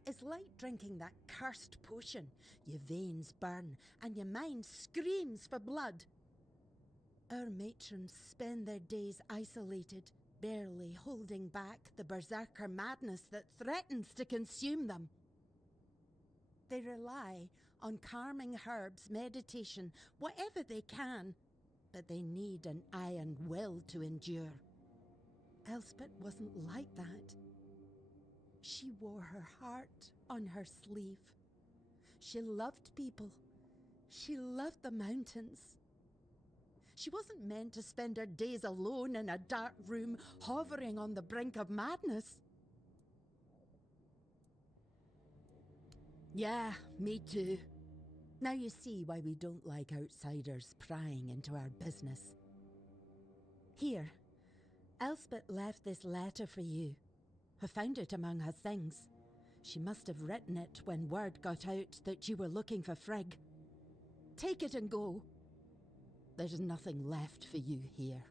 It's like drinking that cursed potion. Your veins burn and your mind screams for blood. Our matrons spend their days isolated, barely holding back the berserker madness that threatens to consume them. They rely on calming herbs, meditation, whatever they can, but they need an iron will to endure. Elspeth wasn't like that. She wore her heart on her sleeve. She loved people. She loved the mountains. She wasn't meant to spend her days alone in a dark room, hovering on the brink of madness. Yeah, me too. Now you see why we don't like outsiders prying into our business. Here, Elspeth left this letter for you. I found it among her things. She must have written it when word got out that you were looking for Frigg. Take it and go. There's nothing left for you here.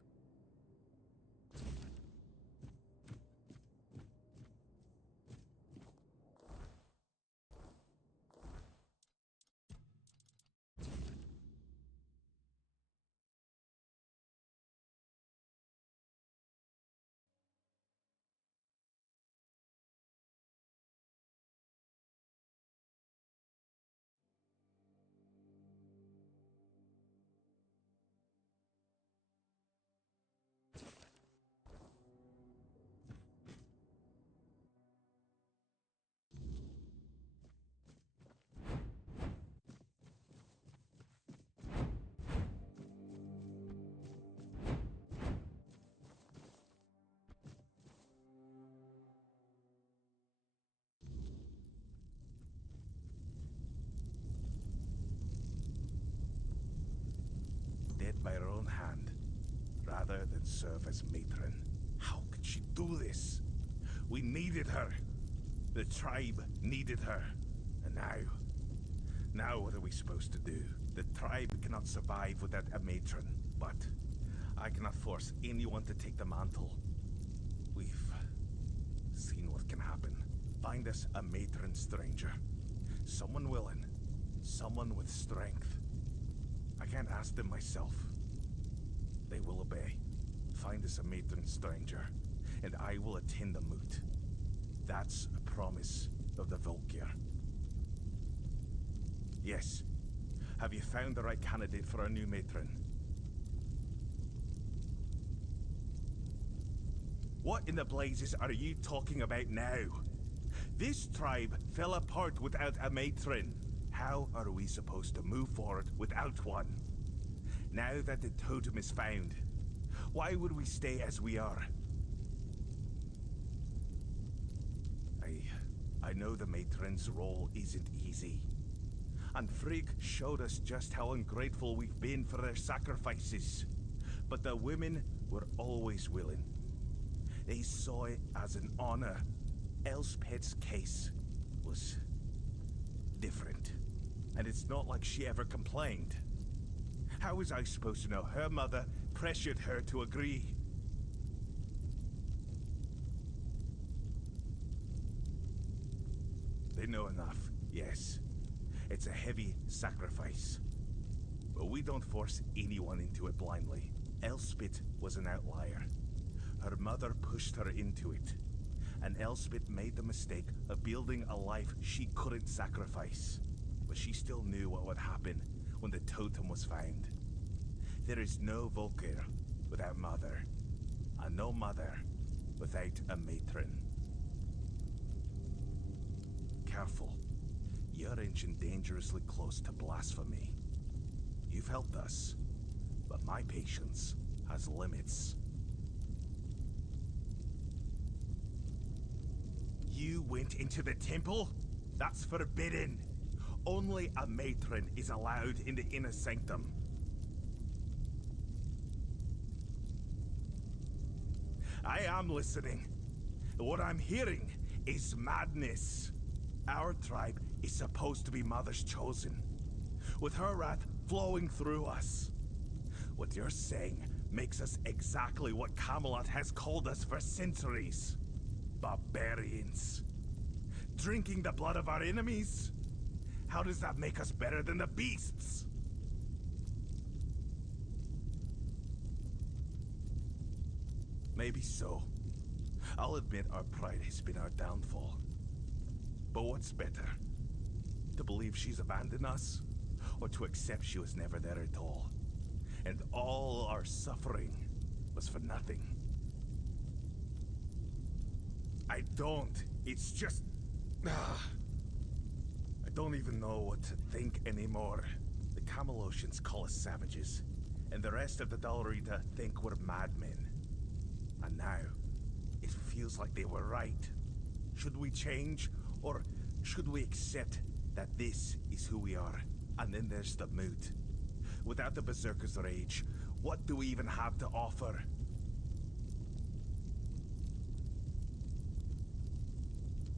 Dead by her own hand, rather than serve as matron. How could she do this? We needed her. The tribe needed her. And now what are we supposed to do? The tribe cannot survive without a matron, but I cannot force anyone to take the mantle. We've seen what can happen. Find us a matron stranger. Someone willing. Someone with strength. I can't ask them myself. They will obey. Find us a matron stranger, and I will attend the moot. That's a promise of the Volkir. Yes. Have you found the right candidate for our new matron? What in the blazes are you talking about now? This tribe fell apart without a matron. How are we supposed to move forward without one? Now that the totem is found, why would we stay as we are? I know the matron's role isn't easy. And Frigg showed us just how ungrateful we've been for their sacrifices. But the women were always willing. They saw it as an honor. Elspeth's case was different. And it's not like she ever complained. How was I supposed to know her mother pressured her to agree? They know enough, yes. It's a heavy sacrifice. But we don't force anyone into it blindly. Elspeth was an outlier. Her mother pushed her into it. And Elspeth made the mistake of building a life she couldn't sacrifice. But she still knew what would happen when the totem was found. There is no Volker without mother, and no mother without a matron. Careful. You're inching dangerously close to blasphemy. You've helped us, but my patience has limits. You went into the temple? That's forbidden. Only a matron is allowed in the inner sanctum. I am listening. What I'm hearing is madness. Our tribe is supposed to be Mother's chosen, with her wrath flowing through us. What you're saying makes us exactly what Camelot has called us for centuries. Barbarians. Drinking the blood of our enemies? How does that make us better than the beasts? Maybe so. I'll admit our pride has been our downfall. But what's better? To believe she's abandoned us? Or to accept she was never there at all? And all our suffering was for nothing? I don't. It's just... I don't even know what to think anymore. The Camelosians call us savages, and the rest of the Dalrita think we're madmen. And now, it feels like they were right. Should we change, or should we accept that this is who we are? And then there's the mood. Without the Berserker's rage, what do we even have to offer?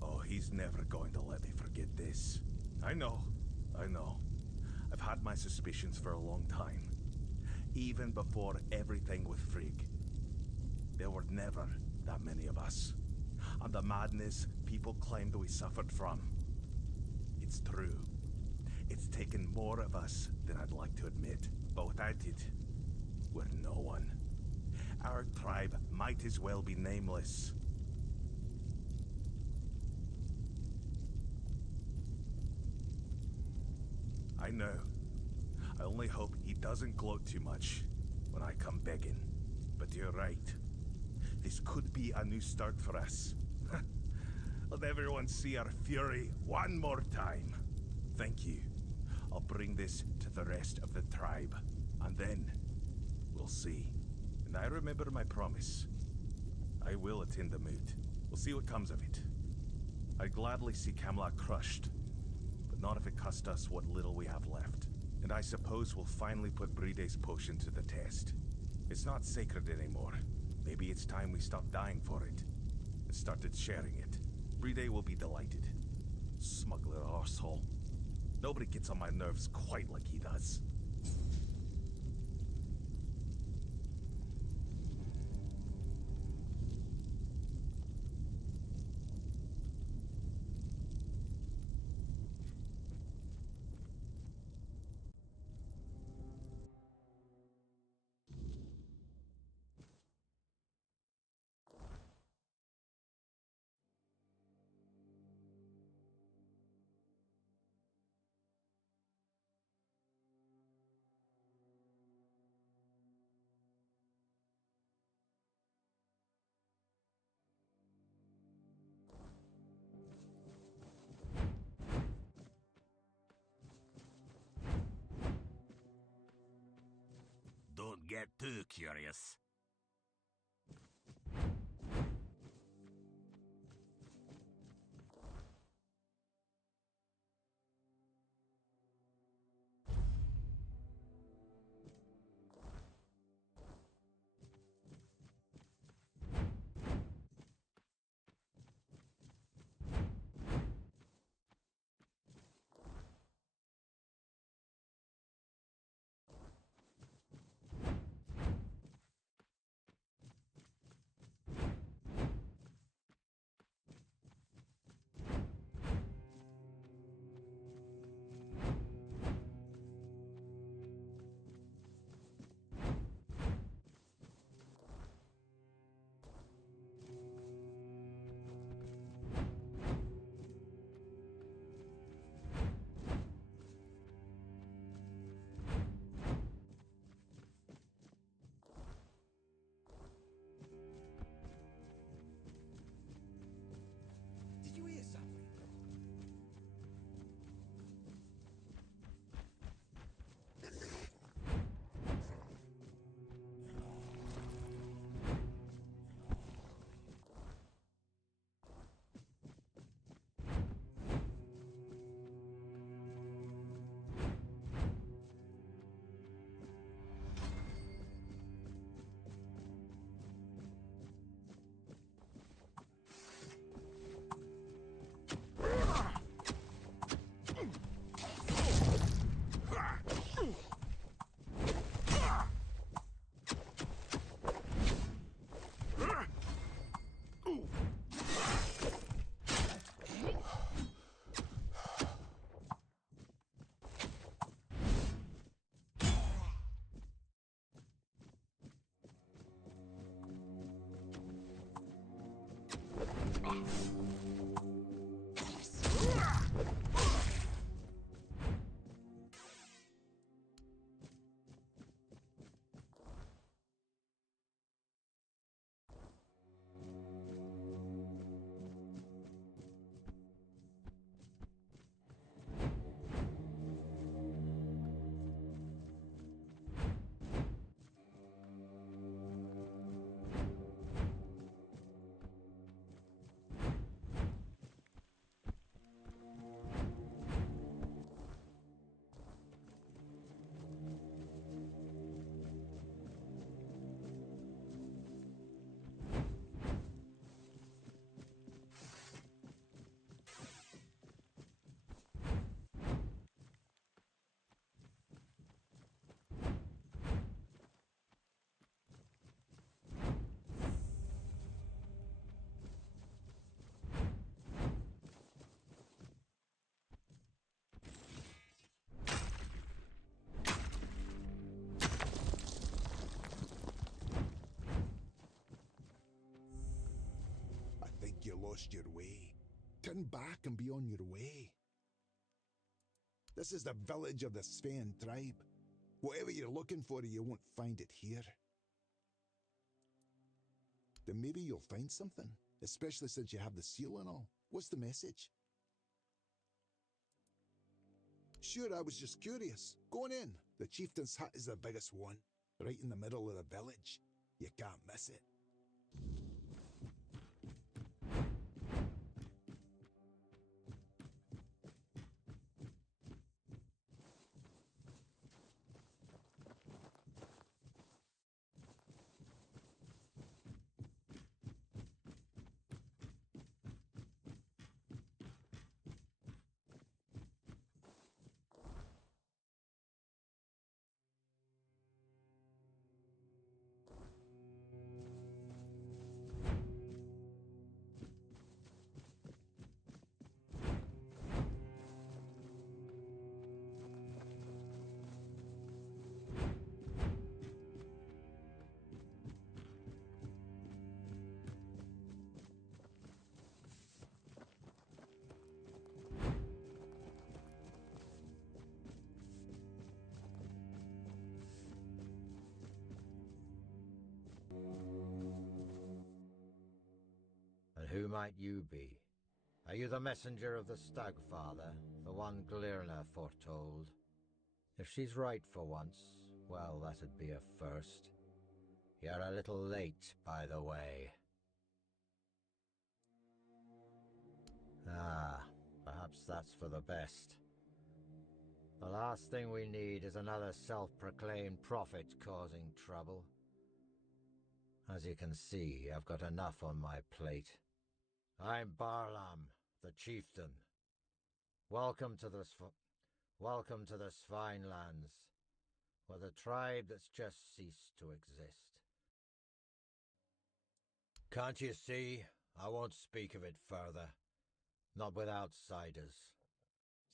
Oh, he's never going to let me forget this. I know. I've had my suspicions for a long time. Even before everything with Frigg. There were never that many of us. And the madness people claimed we suffered from. It's true. It's taken more of us than I'd like to admit. But without it, we're no one. Our tribe might as well be nameless. I know. I only hope he doesn't gloat too much when I come begging. But you're right. This could be a new start for us. Let everyone see our fury one more time. Thank you. I'll bring this to the rest of the tribe. And then, we'll see. And I remember my promise. I will attend the moot. We'll see what comes of it. I'd gladly see Camelot crushed. But not if it cost us what little we have left. And I suppose we'll finally put Bride's potion to the test. It's not sacred anymore. Maybe it's time we stopped dying for it, and started sharing it. Bride will be delighted. Smug little arsehole. Nobody gets on my nerves quite like he does. Don't get too curious. You lost your way. Turn back and be on your way. This is the village of the Sven tribe. Whatever you're looking for, you won't find it here. Then maybe you'll find something, especially since you have the seal and all. What's the message? Sure, I was just curious. Go on in. The chieftain's hut is the biggest one, right in the middle of the village. You can't miss it. Who might you be? Are you the messenger of the Stagfather, the one Glirna foretold? If she's right for once, well, that'd be a first. You're a little late, by the way. Ah, perhaps that's for the best. The last thing we need is another self-proclaimed prophet causing trouble. As you can see, I've got enough on my plate. I'm Barlam, the chieftain. Welcome to the Svinelands, where the tribe that's just ceased to exist. Can't you see? I won't speak of it further. Not with outsiders.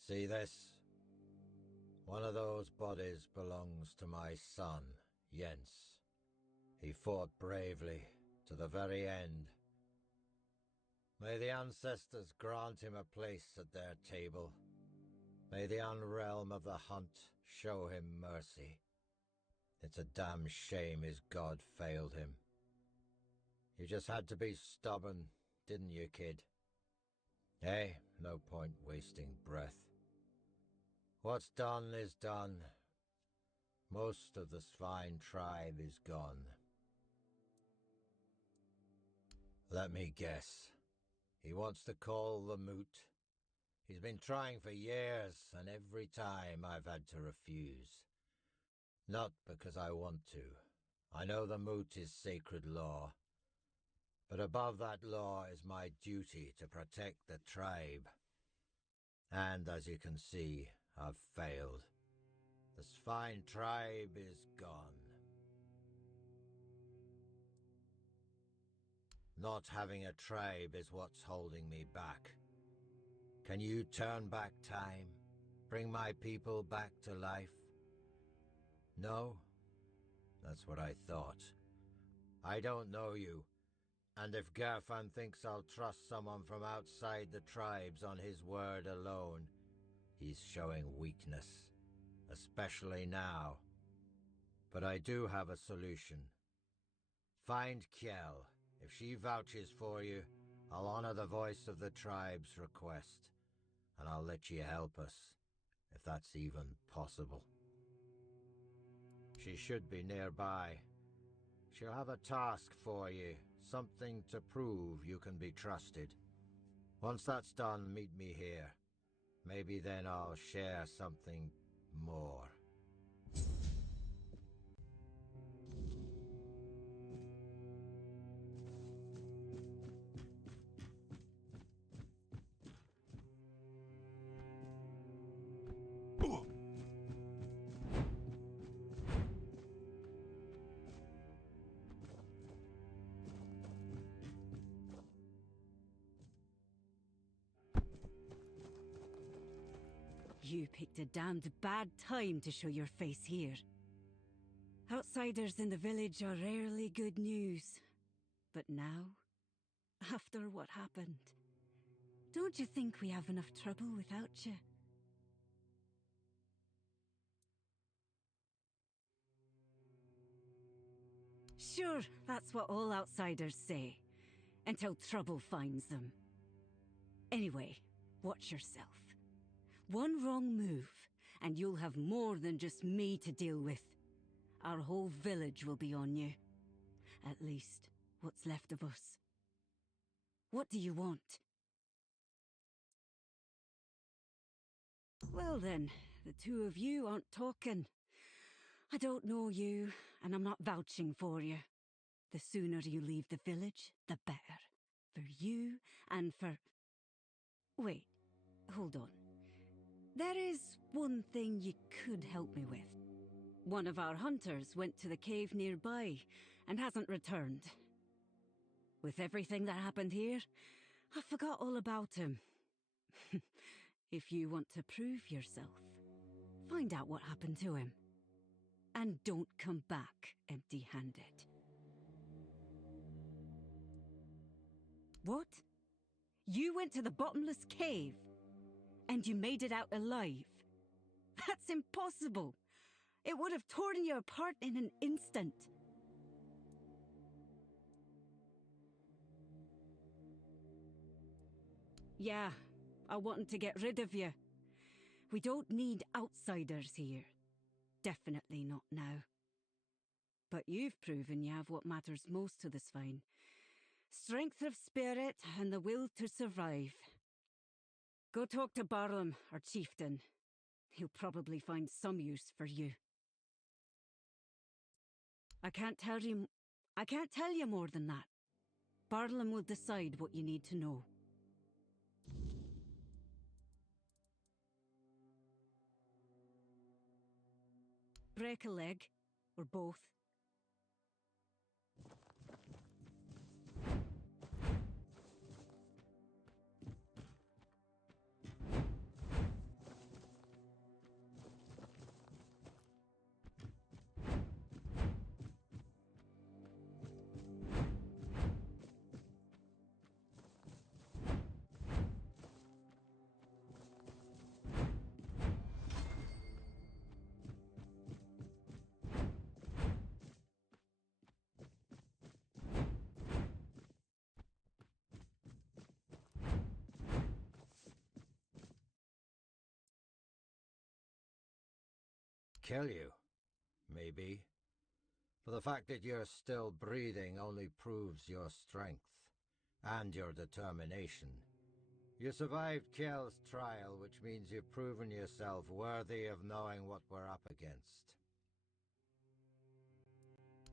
See this? One of those bodies belongs to my son, Jens. He fought bravely, to the very end. May the ancestors grant him a place at their table. May the unrealm of the hunt show him mercy. It's a damn shame his god failed him. You just had to be stubborn, didn't you, kid? Hey, no point wasting breath. What's done is done. Most of the Svine tribe is gone. Let me guess. He wants to call the moot. He's been trying for years, and every time I've had to refuse. Not because I want to. I know the moot is sacred law. But above that law is my duty to protect the tribe. And as you can see, I've failed. The Svine tribe is gone. Not having a tribe is what's holding me back. Can you turn back time? Bring my people back to life? No? That's what I thought. I don't know you. And if Gerfan thinks I'll trust someone from outside the tribes on his word alone, he's showing weakness, especially now. But I do have a solution. Find Kjell. If she vouches for you, I'll honor the voice of the tribe's request, and I'll let you help us, if that's even possible. She should be nearby. She'll have a task for you, something to prove you can be trusted. Once that's done, meet me here. Maybe then I'll share something more. You picked a damned bad time to show your face here. Outsiders in the village are rarely good news. But now, after what happened, don't you think we have enough trouble without you? Sure, that's what all outsiders say, until trouble finds them. Anyway, watch yourself. One wrong move, and you'll have more than just me to deal with. Our whole village will be on you. At least, what's left of us. What do you want? Well then, the two of you aren't talking. I don't know you, and I'm not vouching for you. The sooner you leave the village, the better. For you, and for... Wait, hold on. There is one thing you could help me with. One of our hunters went to the cave nearby, and hasn't returned. With everything that happened here, I forgot all about him. If you want to prove yourself, find out what happened to him. And don't come back empty-handed. What? You went to the bottomless cave? And you made it out alive? That's impossible! It would have torn you apart in an instant. Yeah, I wanted to get rid of you. We don't need outsiders here. Definitely not now. But you've proven you have what matters most to the Swine. Strength of spirit and the will to survive. Go talk to Barlam, our chieftain. He'll probably find some use for you. I can't tell you more than that. Barlam will decide what you need to know. Break a leg, or both. Kill you, maybe. But the fact that you're still breathing only proves your strength and your determination. You survived Kjell's trial, which means you've proven yourself worthy of knowing what we're up against.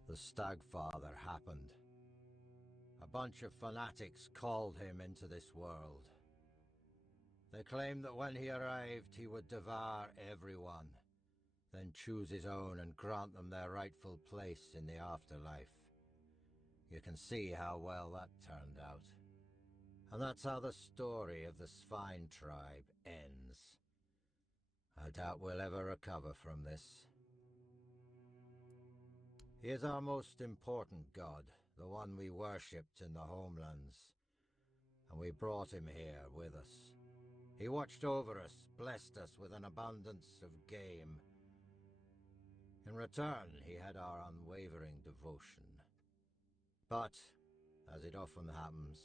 The Stagfather happened. A bunch of fanatics called him into this world. They claimed that when he arrived, he would devour everyone, then choose his own and grant them their rightful place in the afterlife. You can see how well that turned out. And that's how the story of the Swine tribe ends. I doubt we'll ever recover from this. He is our most important god, the one we worshipped in the homelands, and we brought him here with us. He watched over us, blessed us with an abundance of game. In return, he had our unwavering devotion. But, as it often happens,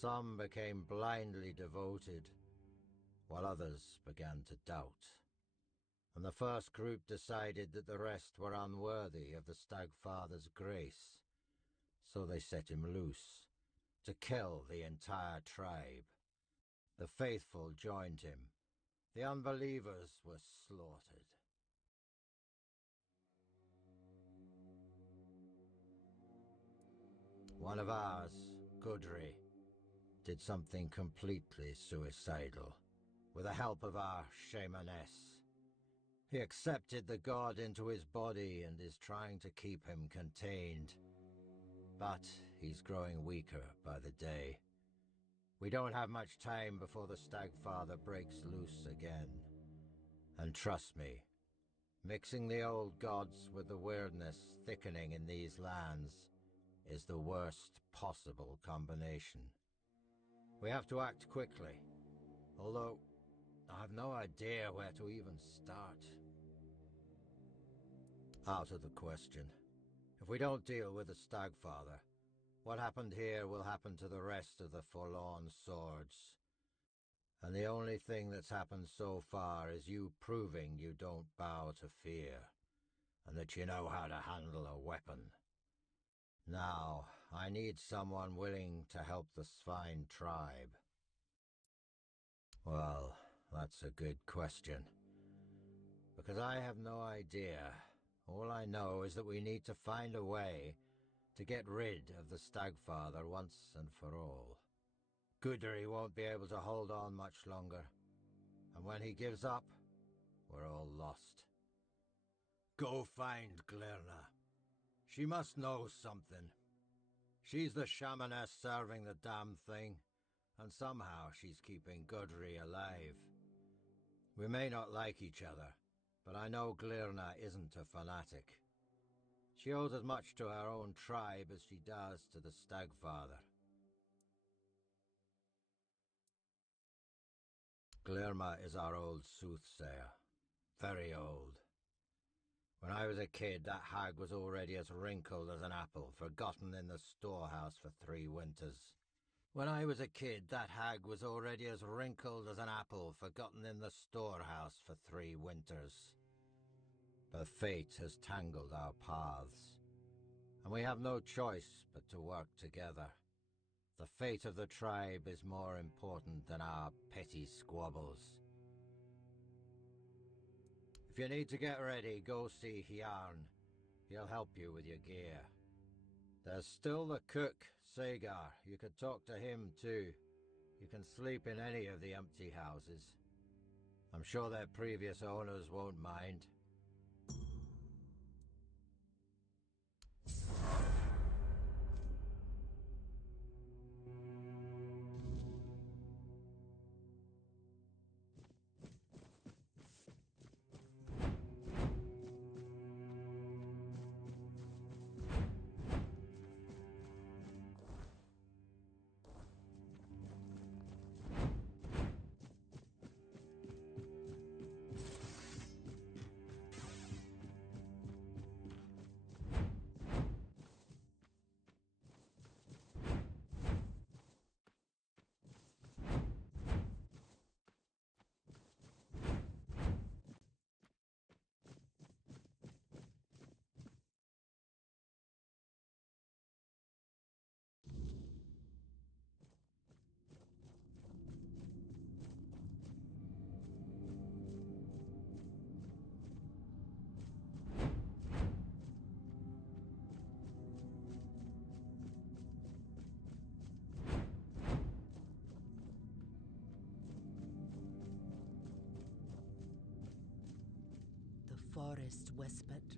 some became blindly devoted, while others began to doubt. And the first group decided that the rest were unworthy of the Stagfather's grace, so they set him loose, to kill the entire tribe. The faithful joined him. The unbelievers were slaughtered. One of ours, Gudri, did something completely suicidal, with the help of our shamaness. He accepted the god into his body and is trying to keep him contained. But he's growing weaker by the day. We don't have much time before the Stagfather breaks loose again. And trust me, mixing the old gods with the Wyrdness thickening in these lands is the worst possible combination. We have to act quickly, although I have no idea where to even start. Out of the question. If we don't deal with the Stagfather, what happened here will happen to the rest of the Forlorn Swords. And the only thing that's happened so far is you proving you don't bow to fear, and that you know how to handle a weapon. Now, I need someone willing to help the Svine tribe. Well, that's a good question. Because I have no idea. All I know is that we need to find a way to get rid of the Stagfather once and for all. Gudri won't be able to hold on much longer, and when he gives up, we're all lost. Go find Glirna. She must know something. She's the shamaness serving the damn thing, and somehow she's keeping Gudri alive. We may not like each other, but I know Glirna isn't a fanatic. She owes as much to her own tribe as she does to the Stagfather. Glirma is our old soothsayer. Very old. When I was a kid, that hag was already as wrinkled as an apple, forgotten in the storehouse for 3 winters. When I was a kid, that hag was already as wrinkled as an apple, forgotten in the storehouse for 3 winters. But fate has tangled our paths, and we have no choice but to work together. The fate of the tribe is more important than our petty squabbles. If you need to get ready, go see Hjarn. He'll help you with your gear. There's still the cook, Sagar. You could talk to him too. You can sleep in any of the empty houses. I'm sure their previous owners won't mind. The forest whispered,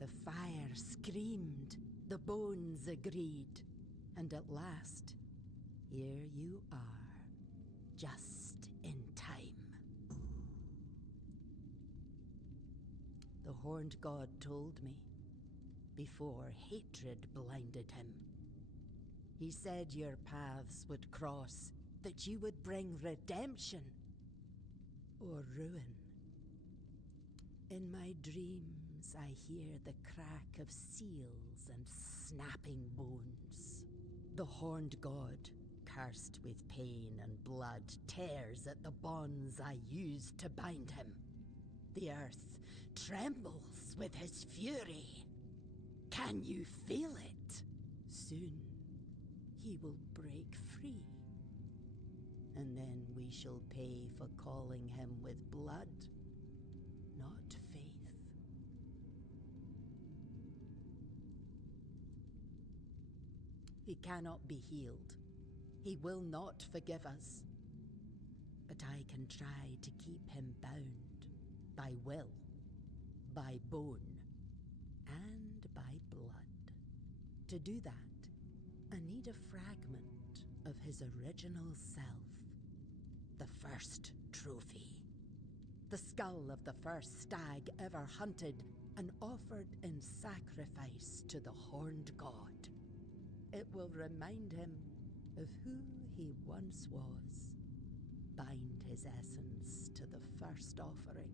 the fire screamed, the bones agreed, and at last, here you are, just in time. The horned god told me, before hatred blinded him. He said your paths would cross, that you would bring redemption or ruin. In my dreams, I hear the crack of seals and snapping bones. The horned god, cursed with pain and blood, tears at the bonds I used to bind him. The earth trembles with his fury. Can you feel it? Soon, he will break free. And then we shall pay for calling him with blood, not faith. He cannot be healed. He will not forgive us. But I can try to keep him bound by will, by bone, and by blood. To do that, I need a fragment of his original self. The first trophy. The skull of the first stag ever hunted and offered in sacrifice to the horned god. It will remind him of who he once was. Bind his essence to the first offering,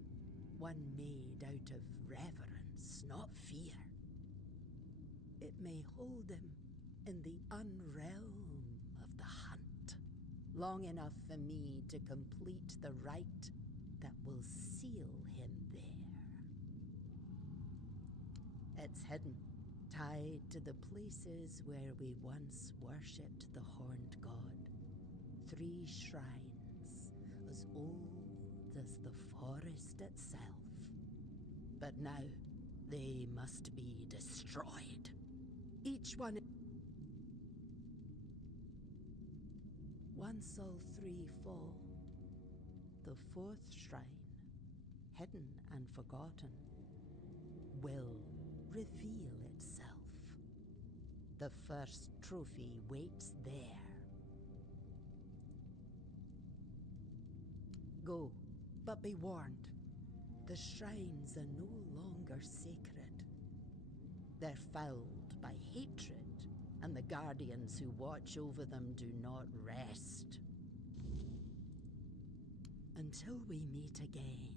one made out of reverence, not fear. It may hold him in the unrealm of the hunt, long enough for me to complete the rite that will seal him there. It's hidden, tied to the places where we once worshipped the horned god. 3 shrines, as old as the forest itself. But now, they must be destroyed. Each one... Once all 3 fall, the 4th shrine, hidden and forgotten, will reveal itself. The first trophy waits there. Go, but be warned. The shrines are no longer sacred. They're fouled by hatred, and the guardians who watch over them do not rest. Until we meet again.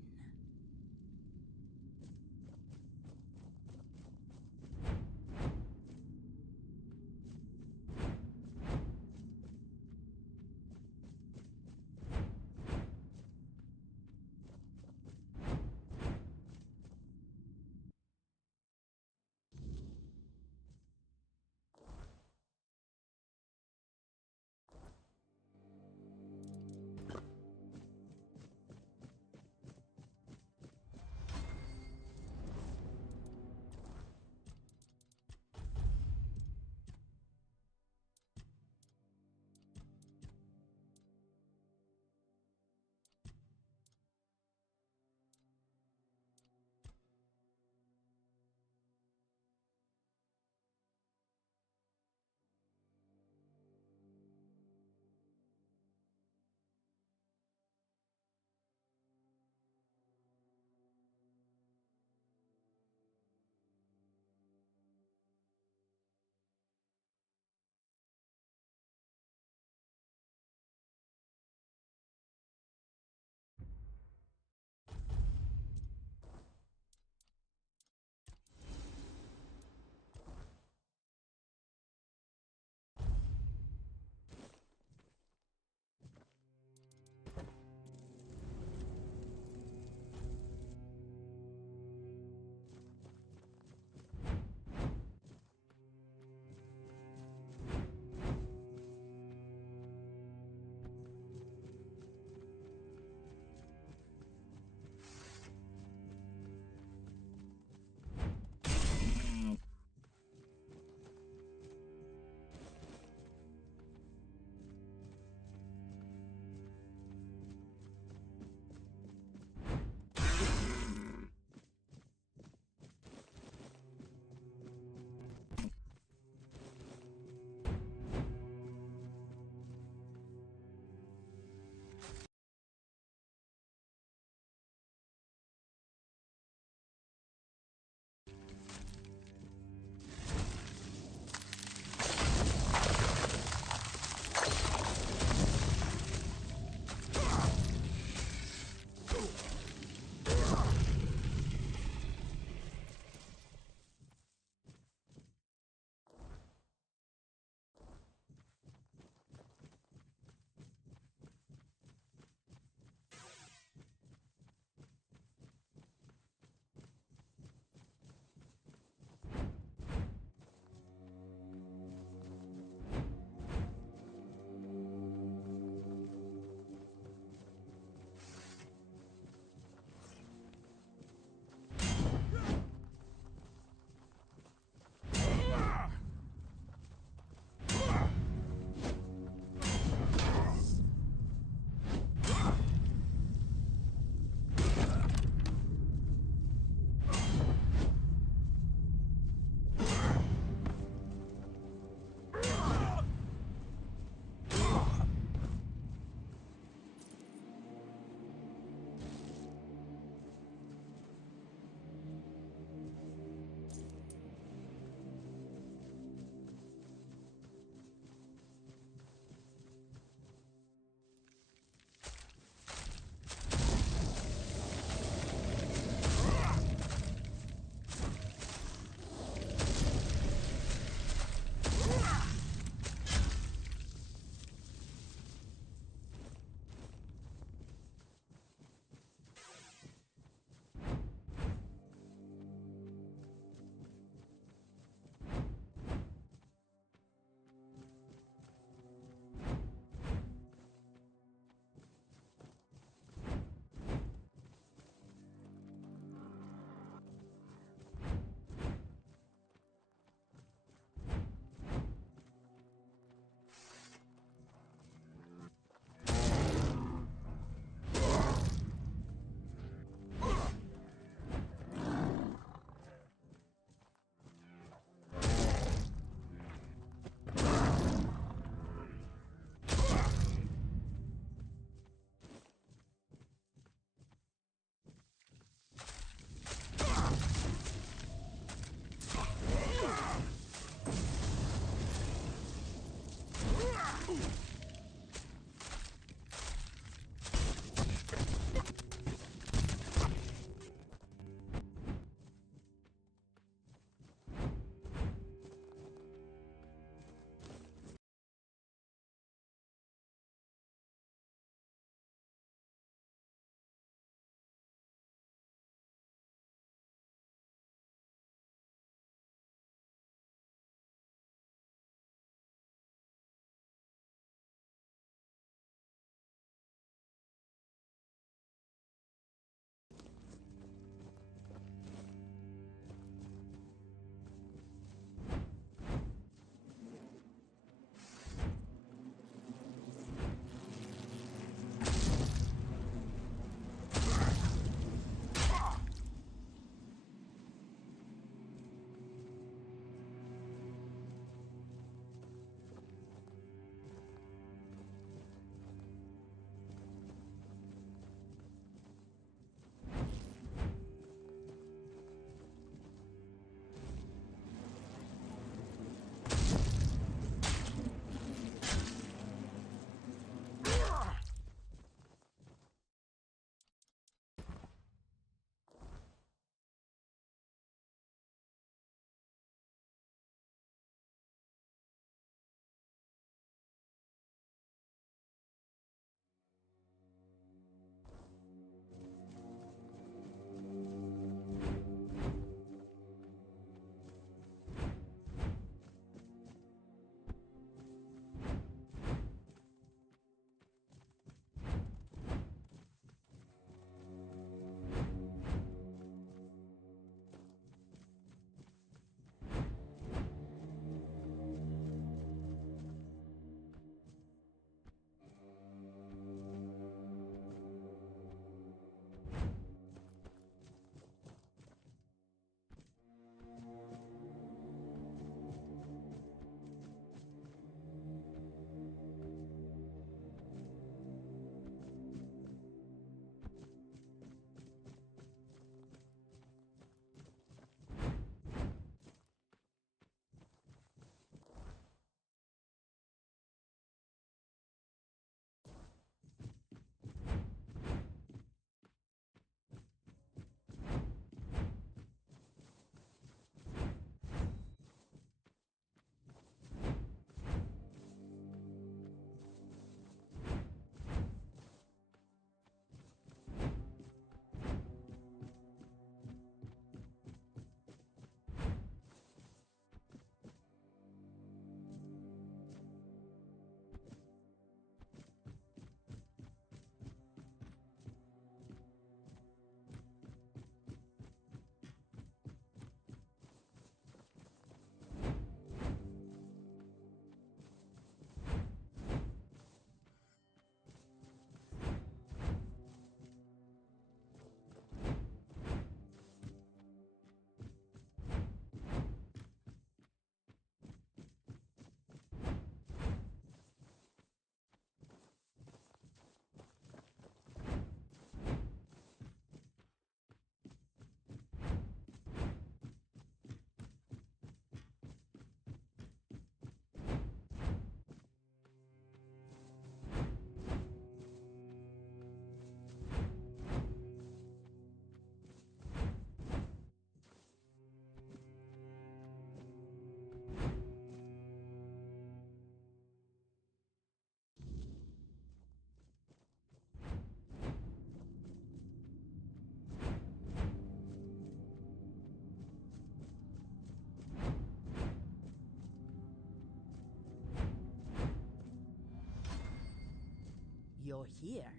you're here.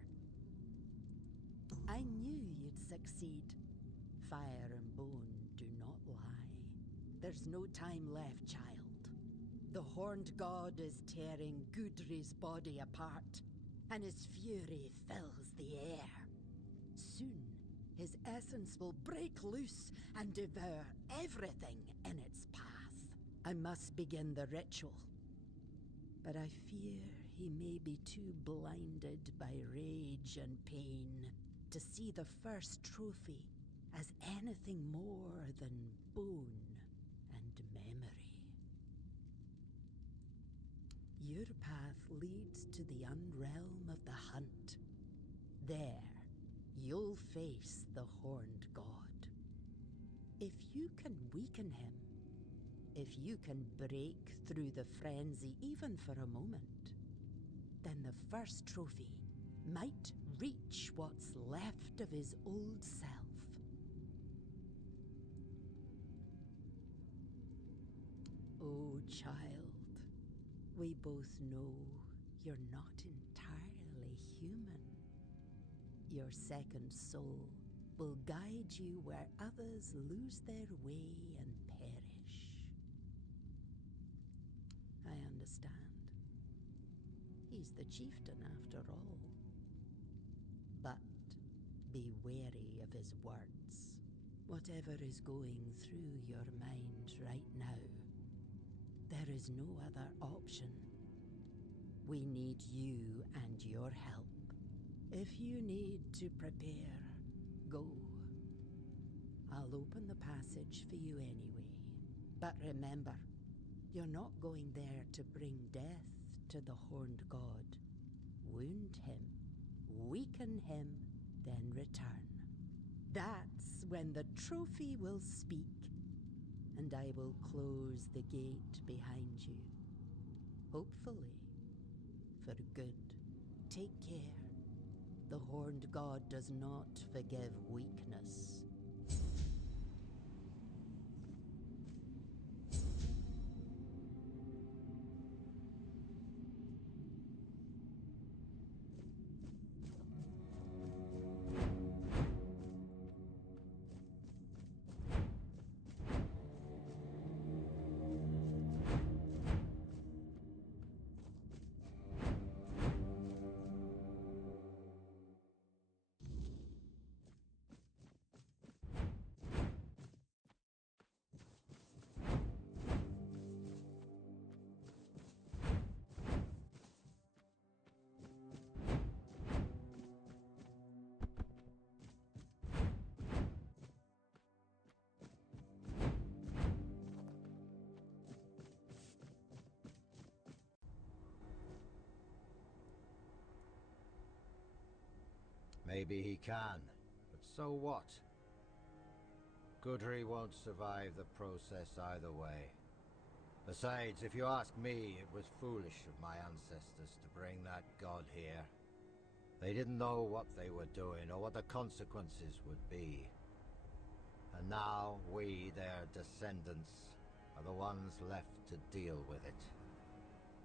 I knew you'd succeed. Fire and bone do not lie. There's no time left, child. The horned god is tearing Gudri's body apart, and his fury fills the air. Soon, his essence will break loose and devour everything in its path. I must begin the ritual, but I fear he may be too blinded by rage and pain to see the first trophy as anything more than bone and memory. Your path leads to the unrealm of the hunt. There, you'll face the horned god. If you can weaken him, if you can break through the frenzy even for a moment, then the first trophy might reach what's left of his old self. Oh, child, we both know you're not entirely human. Your second soul will guide you where others lose their way and perish. I understand. He's the chieftain after all. But be wary of his words. Whatever is going through your mind right now, there is no other option. We need you and your help. If you need to prepare, go. I'll open the passage for you anyway. But remember, you're not going there to bring death to the horned god. Wound him, weaken him, then return. That's when the trophy will speak, and I will close the gate behind you. Hopefully, for good. Take care. The horned god does not forgive weakness. Maybe he can, but so what? Gudri won't survive the process either way. Besides, if you ask me, it was foolish of my ancestors to bring that god here. They didn't know what they were doing or what the consequences would be. And now we, their descendants, are the ones left to deal with it.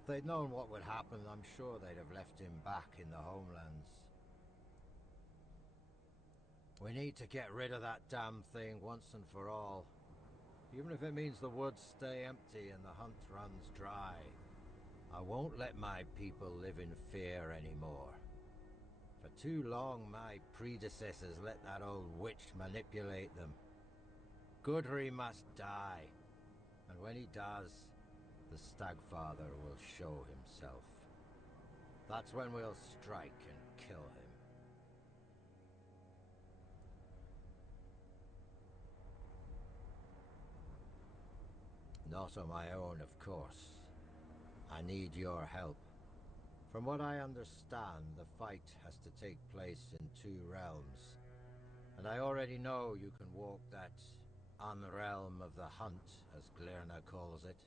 If they'd known what would happen, I'm sure they'd have left him back in the homelands. We need to get rid of that damn thing once and for all. Even if it means the woods stay empty and the hunt runs dry. I won't let my people live in fear anymore. For too long my predecessors let that old witch manipulate them. Gudri must die. And when he does, the Stagfather will show himself. That's when we'll strike and kill him. Not on my own, of course. I need your help. From what I understand, the fight has to take place in 2 realms. And I already know you can walk that unrealm of the hunt, as Glirna calls it.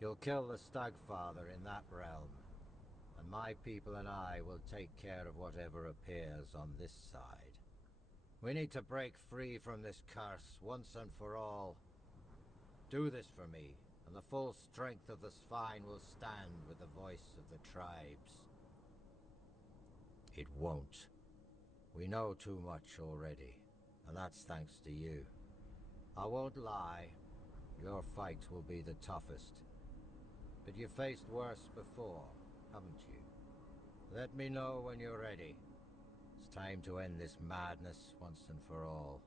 You'll kill the Stagfather in that realm, and my people and I will take care of whatever appears on this side. We need to break free from this curse once and for all. Do this for me, and the full strength of the spine will stand with the voice of the tribes. It won't. We know too much already, and that's thanks to you. I won't lie, your fight will be the toughest. But you faced worse before, haven't you? Let me know when you're ready. It's time to end this madness once and for all.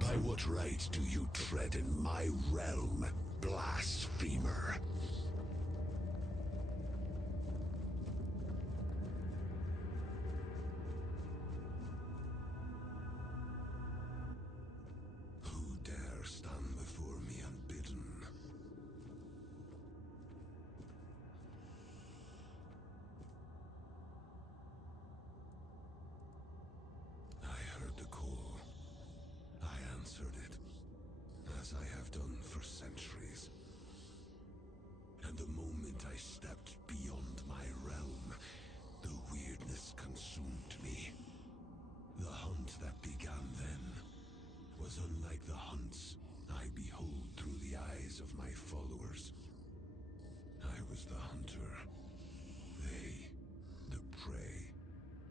By what right do you tread in my realm, blasphemer? Who dare stand before me unbidden? I heard the call. I answered it, as I have done for centuries. And the moment I stepped beyond my realm, the weirdness consumed me. The hunt that began then was unlike the hunts I behold through the eyes of my followers. I was the hunter, they the prey,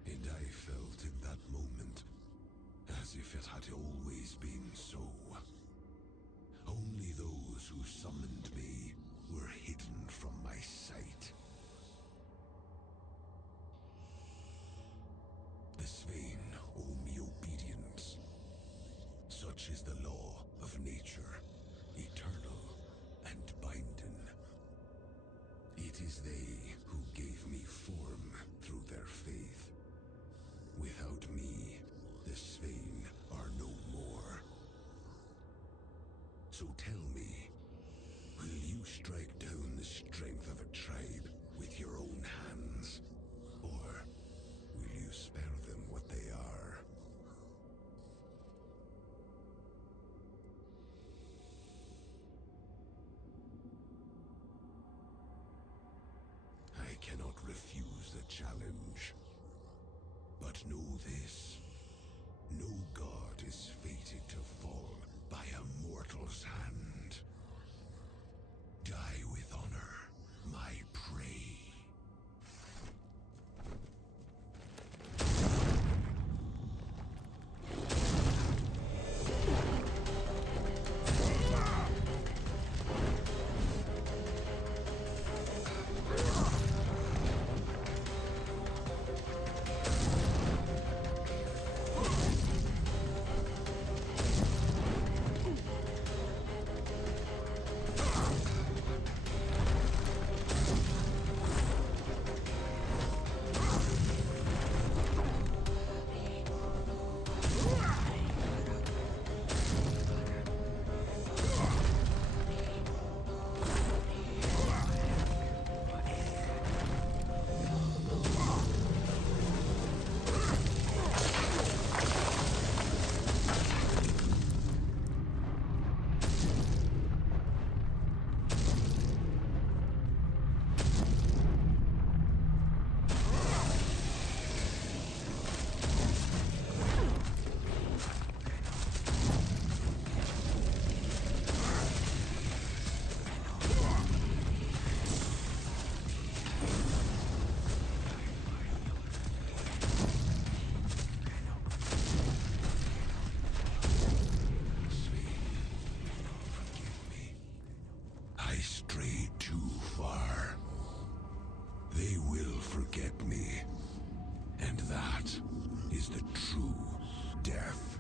and I felt in that moment as if it had always been so. Only those who summoned me were hidden from my sight. The Svein owe me obedience. Such is the law of nature, eternal and binding. It is they who gave me form through their faith. Without me, the Svein are no more. So tell me, will you strike down the strength of a tribe with your own hands? Or will you spare them what they are? I cannot refuse the challenge. But know this. No god is fated to fall by a mortal's hand. Die with honor, my prey. forget me. And that is the true death.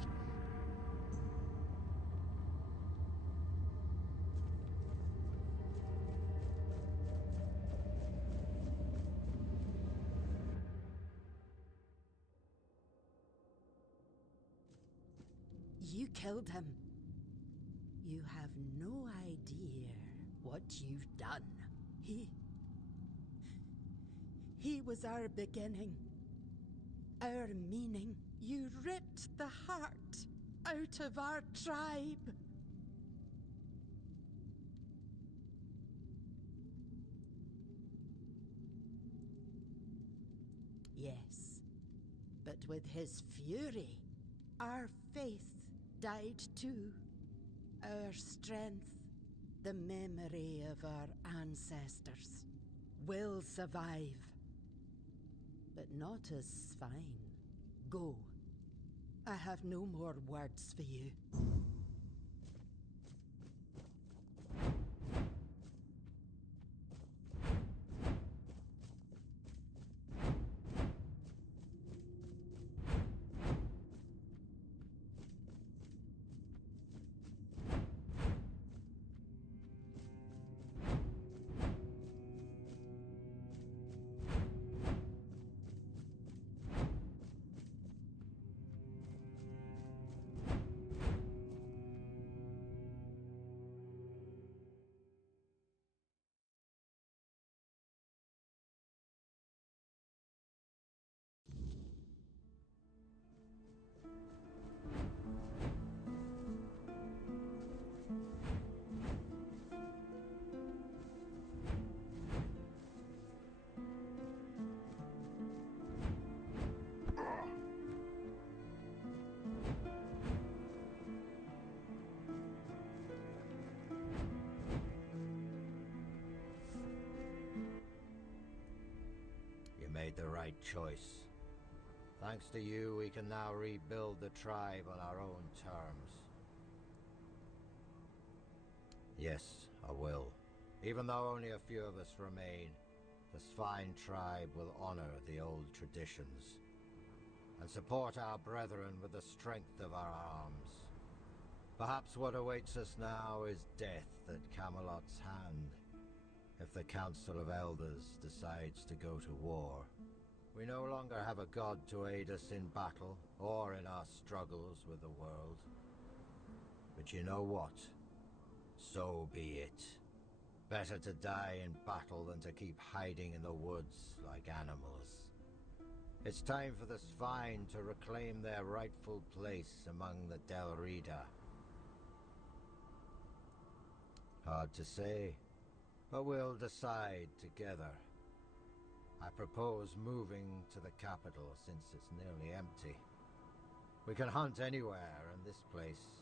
You killed him. You have no idea what you've done. He was our beginning, our meaning. You ripped the heart out of our tribe. Yes, but with his fury, our faith died too. Our strength, the memory of our ancestors, will survive. But not as Svein. Go. I have no more words for you. Made the right choice. Thanks to you, we can now rebuild the tribe on our own terms. Yes, I will. Even though only a few of us remain, the Svein tribe will honor the old traditions and support our brethren with the strength of our arms. Perhaps what awaits us now is death at Camelot's hand. If the Council of Elders decides to go to war, we no longer have a god to aid us in battle or in our struggles with the world. But you know what? So be it. Better to die in battle than to keep hiding in the woods like animals. It's time for the Svein to reclaim their rightful place among the Del Rida. Hard to say. But we'll decide together. I propose moving to the capital since it's nearly empty. We can hunt anywhere, and this place,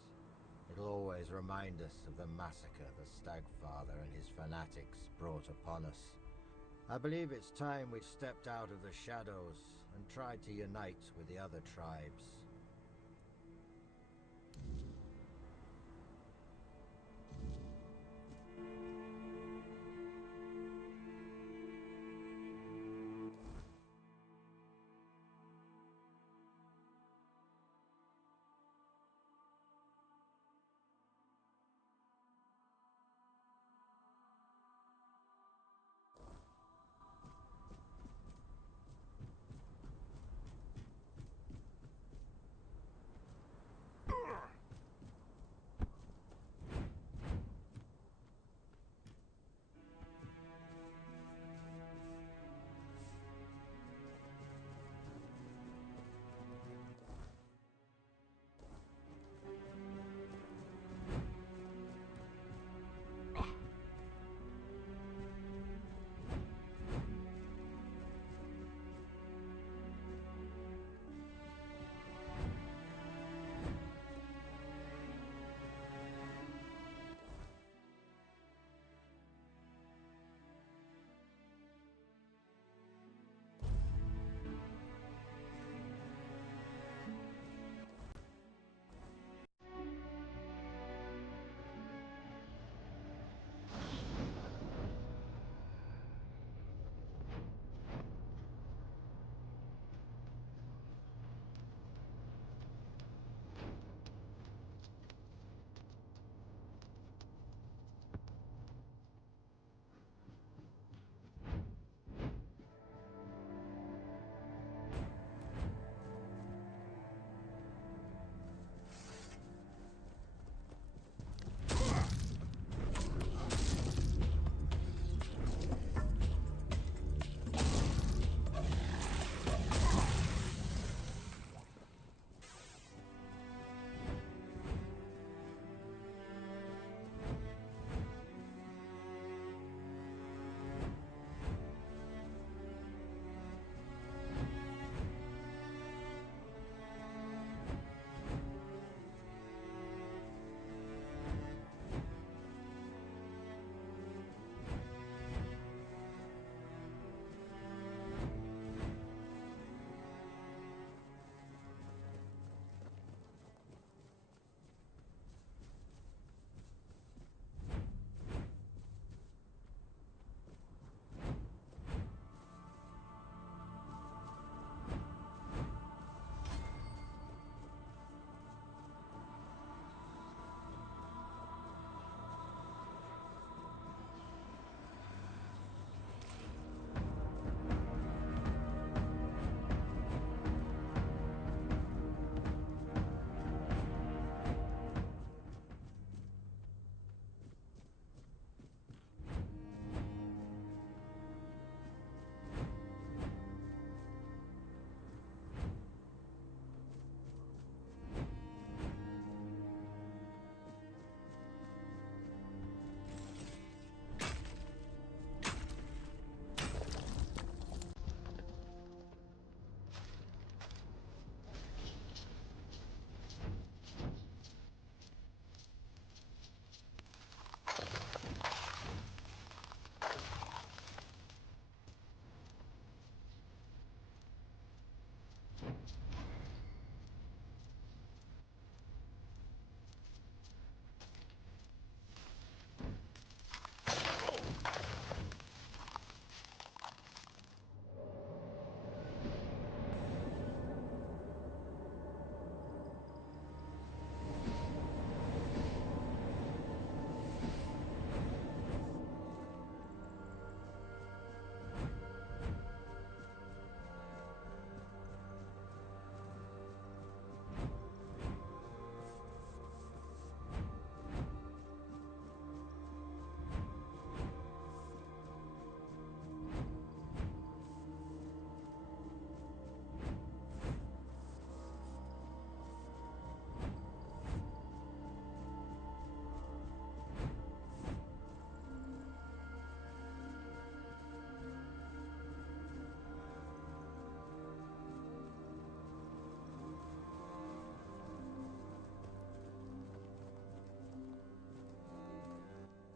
it'll always remind us of the massacre the Stagfather and his fanatics brought upon us. I believe it's time we stepped out of the shadows and tried to unite with the other tribes.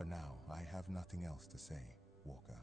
For now, I have nothing else to say, Walker.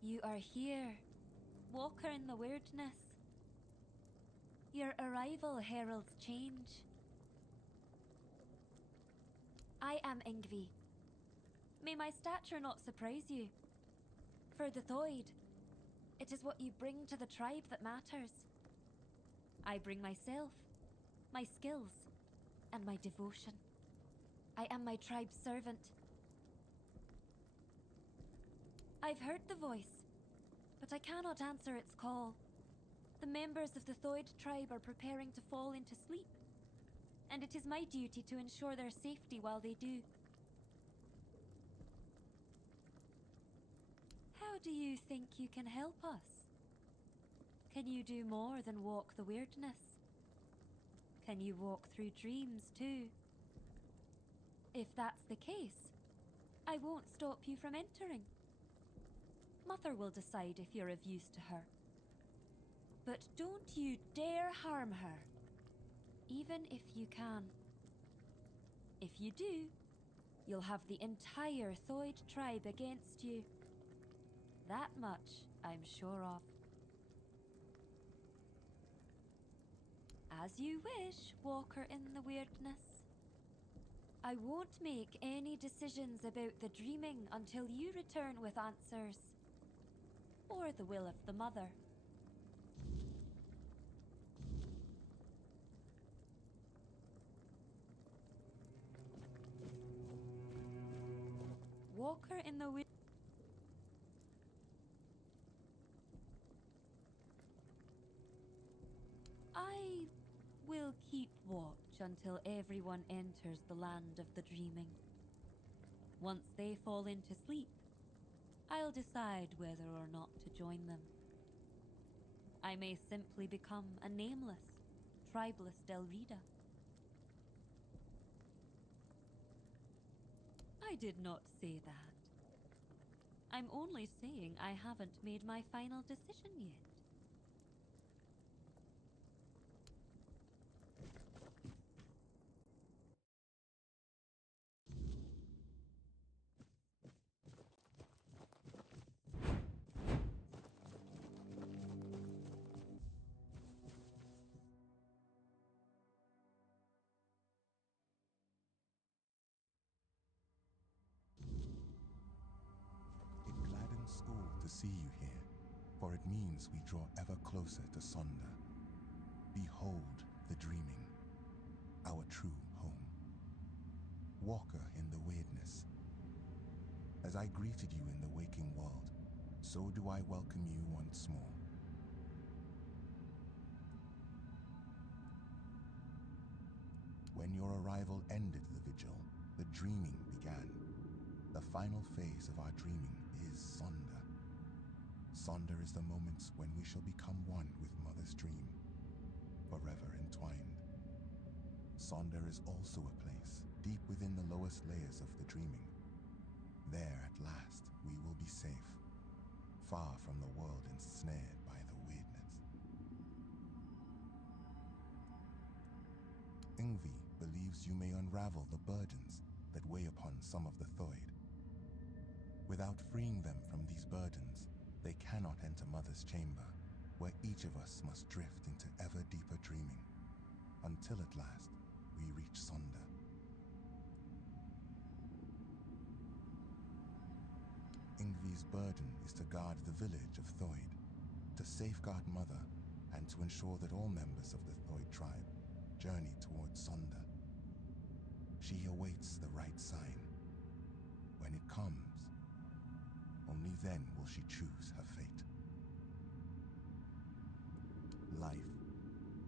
You are here, Walker in the Wyrdness. Your arrival heralds change. I am Yngvi. May my stature not surprise you. For the Thoid, it is what you bring to the tribe that matters. I bring myself, my skills, and my devotion. I am my tribe's servant. I've heard the voice, but I cannot answer its call. The members of the Thoid tribe are preparing to fall into sleep, and it is my duty to ensure their safety while they do. How do you think you can help us? Can you do more than walk the Wyrdness? Can you walk through dreams too? If that's the case, I won't stop you from entering. Mother will decide if you're of use to her. But don't you dare harm her, even if you can. If you do, you'll have the entire Thoid tribe against you. That much I'm sure of. As you wish, Walker in the Wyrdness. I won't make any decisions about the dreaming until you return with answers. Or the will of the mother. Walker in the Wyrdness. I will keep watch until everyone enters the land of the dreaming. Once they fall into sleep, I'll decide whether or not to join them. I may simply become a nameless, tribeless Delrida. I did not say that. I'm only saying I haven't made my final decision yet. To see you here, for it means we draw ever closer to Sonder. Behold the dreaming, our true home. Walker in the Wyrdness. As I greeted you in the waking world, so do I welcome you once more. When your arrival ended the vigil, the dreaming began. The final phase of our dreaming is Sonder. Sonder is the moment when we shall become one with Mother's dream, forever entwined. Sonder is also a place deep within the lowest layers of the dreaming. There at last we will be safe, far from the world ensnared by the Wyrdness. Yngvi believes you may unravel the burdens that weigh upon some of the Thoid. Without freeing them from these burdens, they cannot enter Mother's chamber, where each of us must drift into ever deeper dreaming, until at last we reach Sonder. Yngvi's burden is to guard the village of Thoid, to safeguard Mother, and to ensure that all members of the Thoid tribe journey towards Sonder. She awaits the right sign, When it comes, only then will she choose her fate. Life,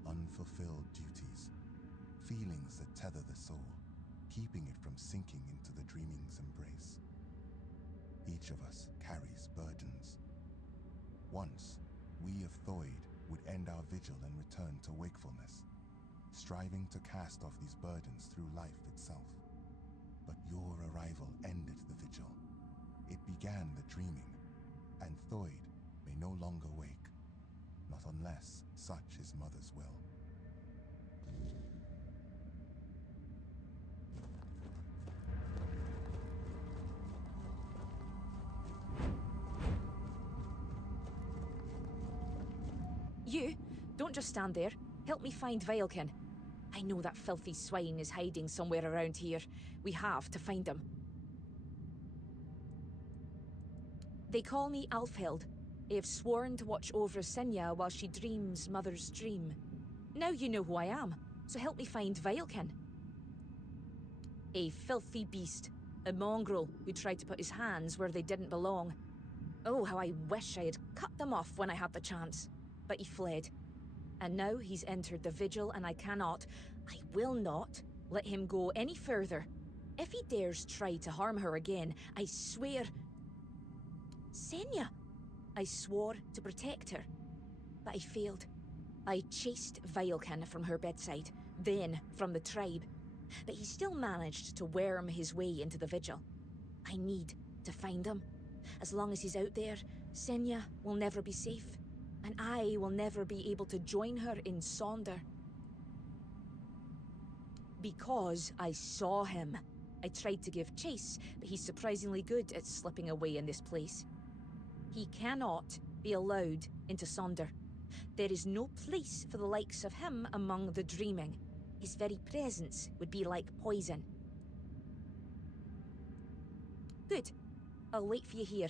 unfulfilled duties, feelings that tether the soul, keeping it from sinking into the dreaming's embrace. Each of us carries burdens. Once, we of Thoid would end our vigil and return to wakefulness, striving to cast off these burdens through life itself. But your arrival ended the vigil. It began the dreaming, and Thoid may no longer wake, not unless such is Mother's will. You, don't just stand there. Help me find Veilkin. I know that filthy swine is hiding somewhere around here. We have to find him. They call me Alfheld. I have sworn to watch over Sinya while she dreams Mother's dream. Now you know who I am, so help me find Veilkin. A filthy beast. A mongrel who tried to put his hands where they didn't belong. Oh, how I wish I had cut them off when I had the chance. But he fled. And now he's entered the vigil, and I will not, let him go any further. If he dares try to harm her again, I swear... Senya! I swore to protect her. But I failed. I chased Veilkin from her bedside, then from the tribe. But he still managed to worm his way into the vigil. I need to find him. As long as he's out there, Senya will never be safe. And I will never be able to join her in Sonder. Because I saw him. I tried to give chase, but he's surprisingly good at slipping away in this place. He cannot be allowed into Sonder. There is no place for the likes of him among the dreaming. His very presence would be like poison. Good. I'll wait for you here.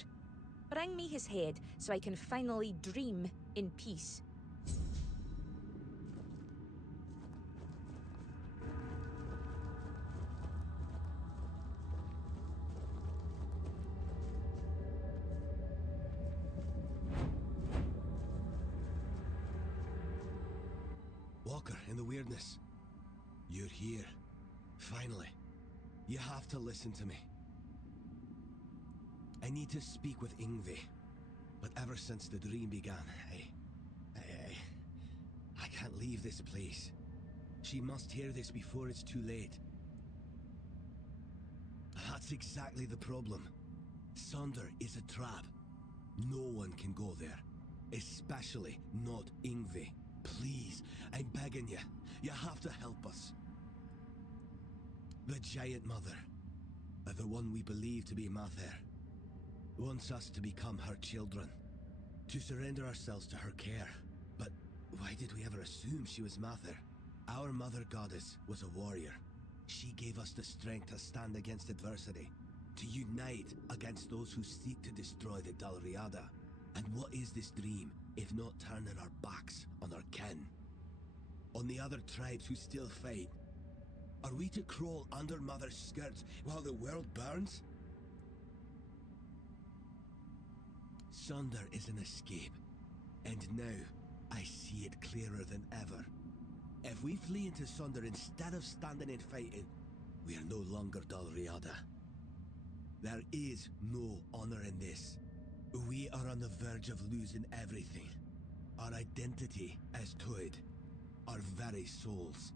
Bring me his head so I can finally dream in peace. Walker in the Wyrdness. You're here. Finally. You have to listen to me. I need to speak with Yngvi. But ever since the dream began, I can't leave this place. She must hear this before it's too late. That's exactly the problem. Sonder is a trap. No one can go there. Especially not Yngvi. Please, I'm begging you. You have to help us. The Giant Mother, the one we believe to be Mather, wants us to become her children, to surrender ourselves to her care. But why did we ever assume she was Mather? Our mother goddess was a warrior. She gave us the strength to stand against adversity, to unite against those who seek to destroy the Dalriada. And what is this dream, if not turning our backs on our kin? On the other tribes who still fight? Are we to crawl under Mother's skirts while the world burns? Sonder is an escape, and now I see it clearer than ever. If we flee into Sonder instead of standing and fighting, we are no longer Dalriada. There is no honor in this. We are on the verge of losing everything. Our identity as Thoid, our very souls.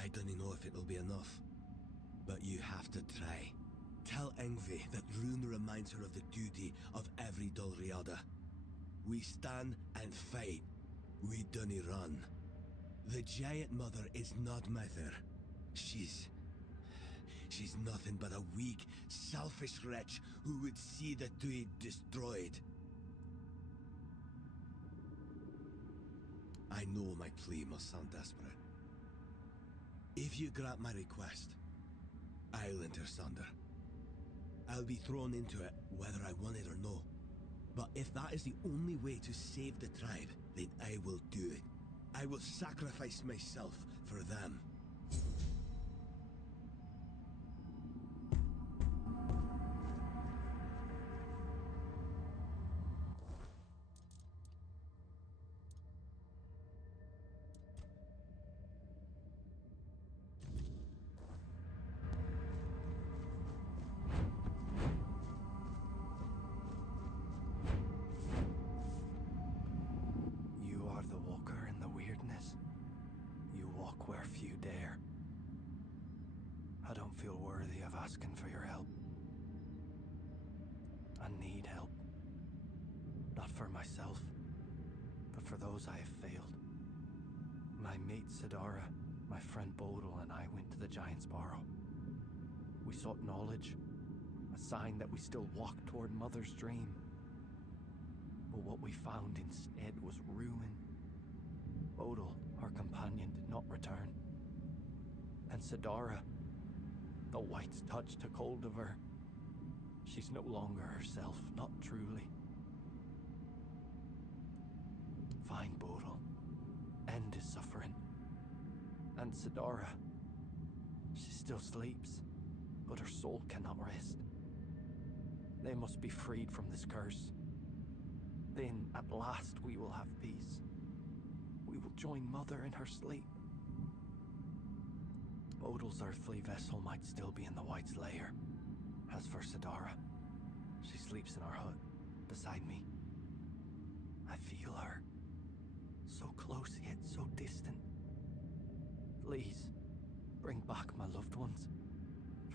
I don't know if it'll be enough, but you have to try. Tell Yngvi that Rune reminds her of the duty of every Dalriada. We stand and fight. We dunny run. The Giant Mother is not Mather. She's nothing but a weak, selfish wretch who would see the Tweed destroyed. I know my plea must sound desperate. If you grant my request, I'll enter Sonder. I'll be thrown into it whether I want it or no. But if that is the only way to save the tribe, then I will do it. I will sacrifice myself for them. need help. Not for myself, but for those I have failed. My mate Sidara, my friend Bodil, and I went to the Giant's Barrow. We sought knowledge, a sign that we still walked toward Mother's dream. But what we found instead was ruin. Bodil, our companion, did not return. And Sidara, the White's touch took hold of her. She's no longer herself, not truly. Find Bodil. End his suffering. And Sidara, she still sleeps, but her soul cannot rest. They must be freed from this curse. Then, at last, we will have peace. We will join Mother in her sleep. Bodil's earthly vessel might still be in the White's lair. As for Sidara, she sleeps in our hut, beside me. I feel her. So close yet so distant. Please, bring back my loved ones.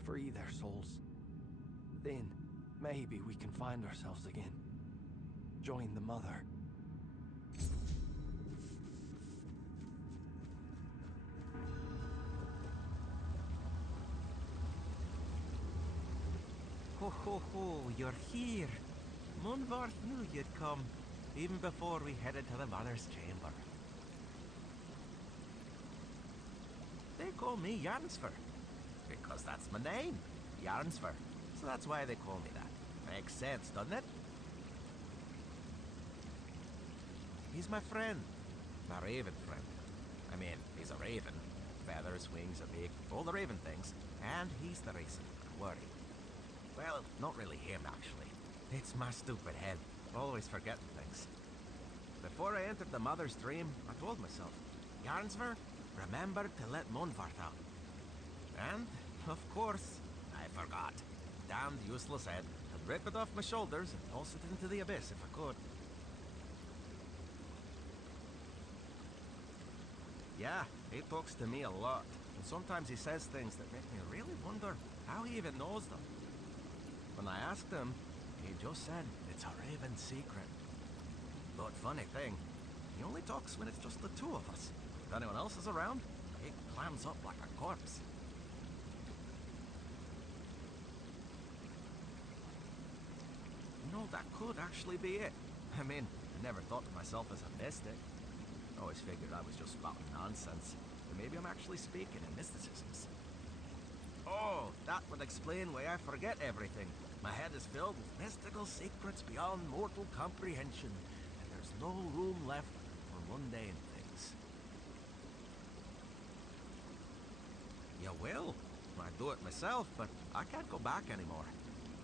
Free their souls. Then, maybe we can find ourselves again. Join the Mother. Ho ho ho, you're here. Munvarth knew you'd come, even before we headed to the Mother's chamber. They call me Jarnsfer, because that's my name, Jarnsfer. So that's why they call me that. Makes sense, doesn't it? He's my friend. My raven friend. I mean, he's a raven. Feathers, wings, a beak, all the raven things. And he's the reason I worry. Well, not really him, actually. It's my stupid head. Always forgetting things. Before I entered the Mother's dream, I told myself, Jarnsver, remember to let Munvarth out. And, of course, I forgot. Damned useless head. I'd rip it off my shoulders and toss it into the abyss if I could. Yeah, he talks to me a lot. And sometimes he says things that make me really wonder how he even knows them. When I asked him, he just said it's a raven secret. But funny thing, he only talks when it's just the two of us. If anyone else is around, he clams up like a corpse. You know, that could actually be it. I mean, I never thought of myself as a mystic. I always figured I was just spouting nonsense. But maybe I'm actually speaking in mysticisms. Oh, that would explain why I forget everything. My head is filled with mystical secrets beyond mortal comprehension, and there's no room left for mundane things. You will. I do it myself, but I can't go back anymore.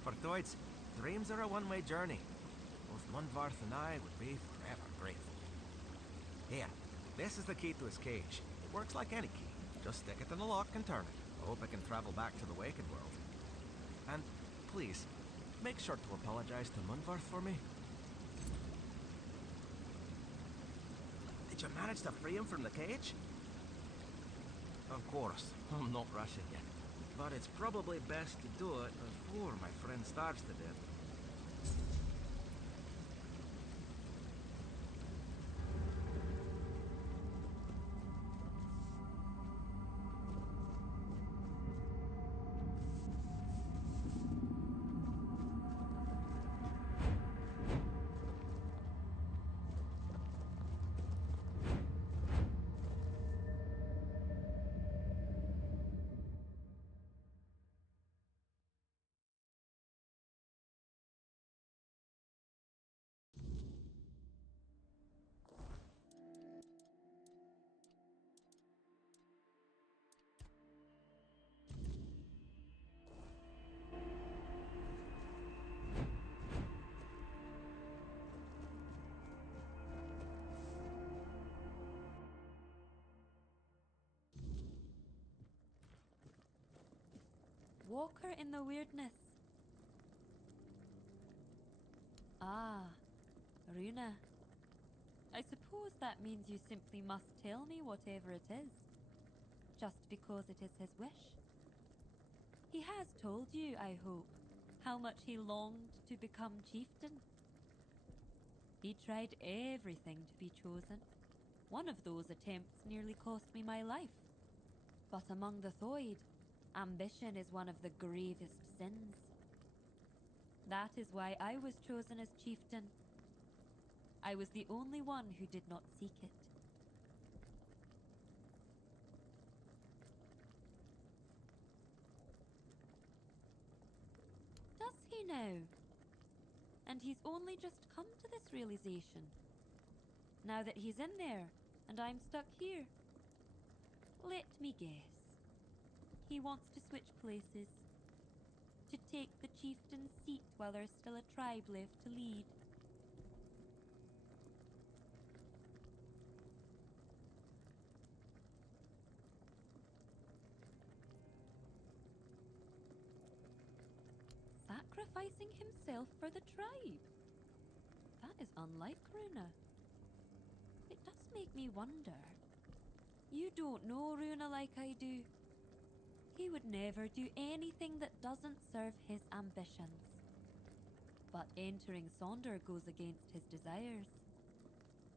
For Doids, dreams are a one-way journey. Both Munvarth and I would be forever grateful. Here, this is the key to his cage. It works like any key. Just stick it in the lock and turn it. I hope I can travel back to the Waken world. And please, make sure to apologize to Munvarth for me. Did you manage to free him from the cage? Of course, I'm not rushing you. But it's probably best to do it before my friend starves to death. Walker in the Wyrdness. Ah, Runa. I suppose that means you simply must tell me whatever it is. Just because it is his wish. He has told you, I hope, how much he longed to become chieftain. He tried everything to be chosen. One of those attempts nearly cost me my life. But among the Thoid, ambition is one of the gravest sins. That is why I was chosen as chieftain. I was the only one who did not seek it. Does he now? And he's only just come to this realization. Now that he's in there, and I'm stuck here. Let me guess. He wants to switch places. To take the chieftain's seat while there's still a tribe left to lead. Sacrificing himself for the tribe. That is unlike Runa. It does make me wonder. You don't know Runa like I do. He would never do anything that doesn't serve his ambitions. But entering Sonder goes against his desires.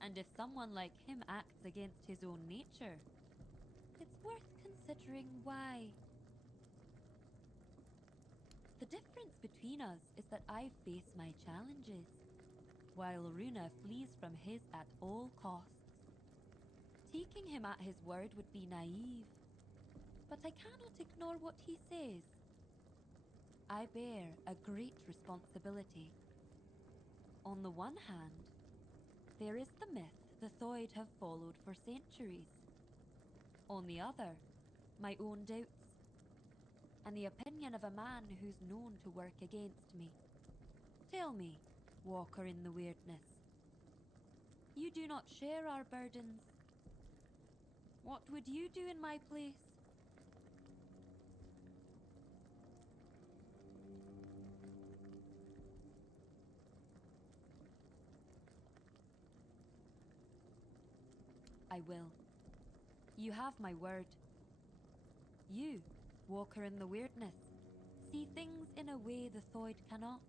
And if someone like him acts against his own nature, it's worth considering why. The difference between us is that I face my challenges, while Runa flees from his at all costs. Taking him at his word would be naive, but I cannot ignore what he says. I bear a great responsibility. On the one hand, there is the myth the Thoid have followed for centuries. On the other, my own doubts, and the opinion of a man who's known to work against me. Tell me, walker in the Wyrdness, you do not share our burdens. What would you do in my place? I will. You have my word. You, walker in the Wyrdness, see things in a way the Thoid cannot.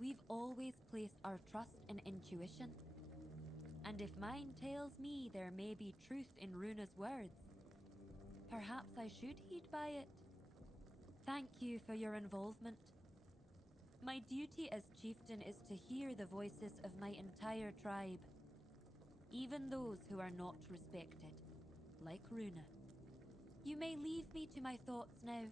We've always placed our trust in intuition. And if mine tells me there may be truth in Runa's words, perhaps I should heed by it. Thank you for your involvement. My duty as chieftain is to hear the voices of my entire tribe, even those who are not respected, like Runa. You may leave me to my thoughts now.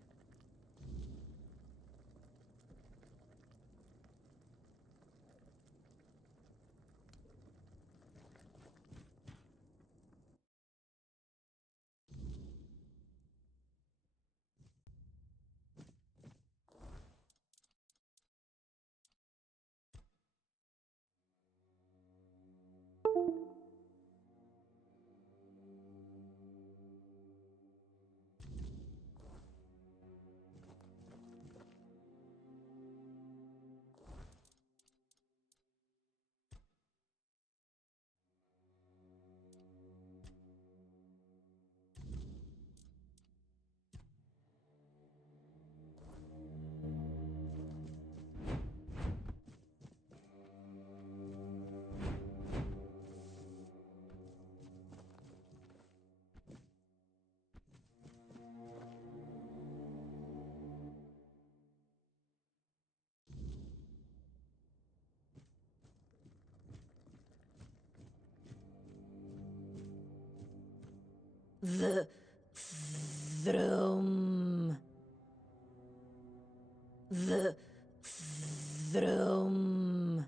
The throne. The throne.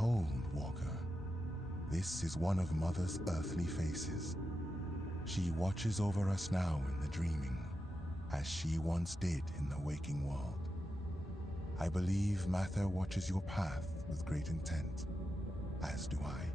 Behold, Walker, this is one of Mother's earthly faces. She watches over us now in the dreaming, as she once did in the waking world. I believe Mather watches your path with great intent, as do I.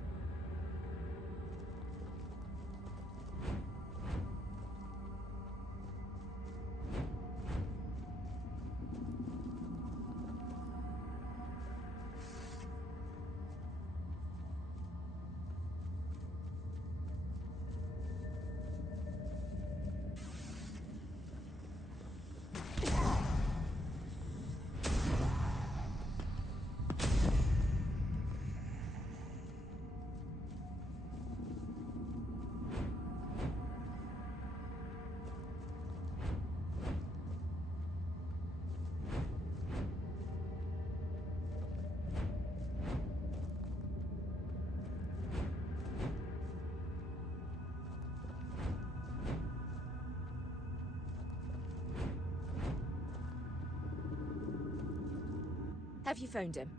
Have you found him?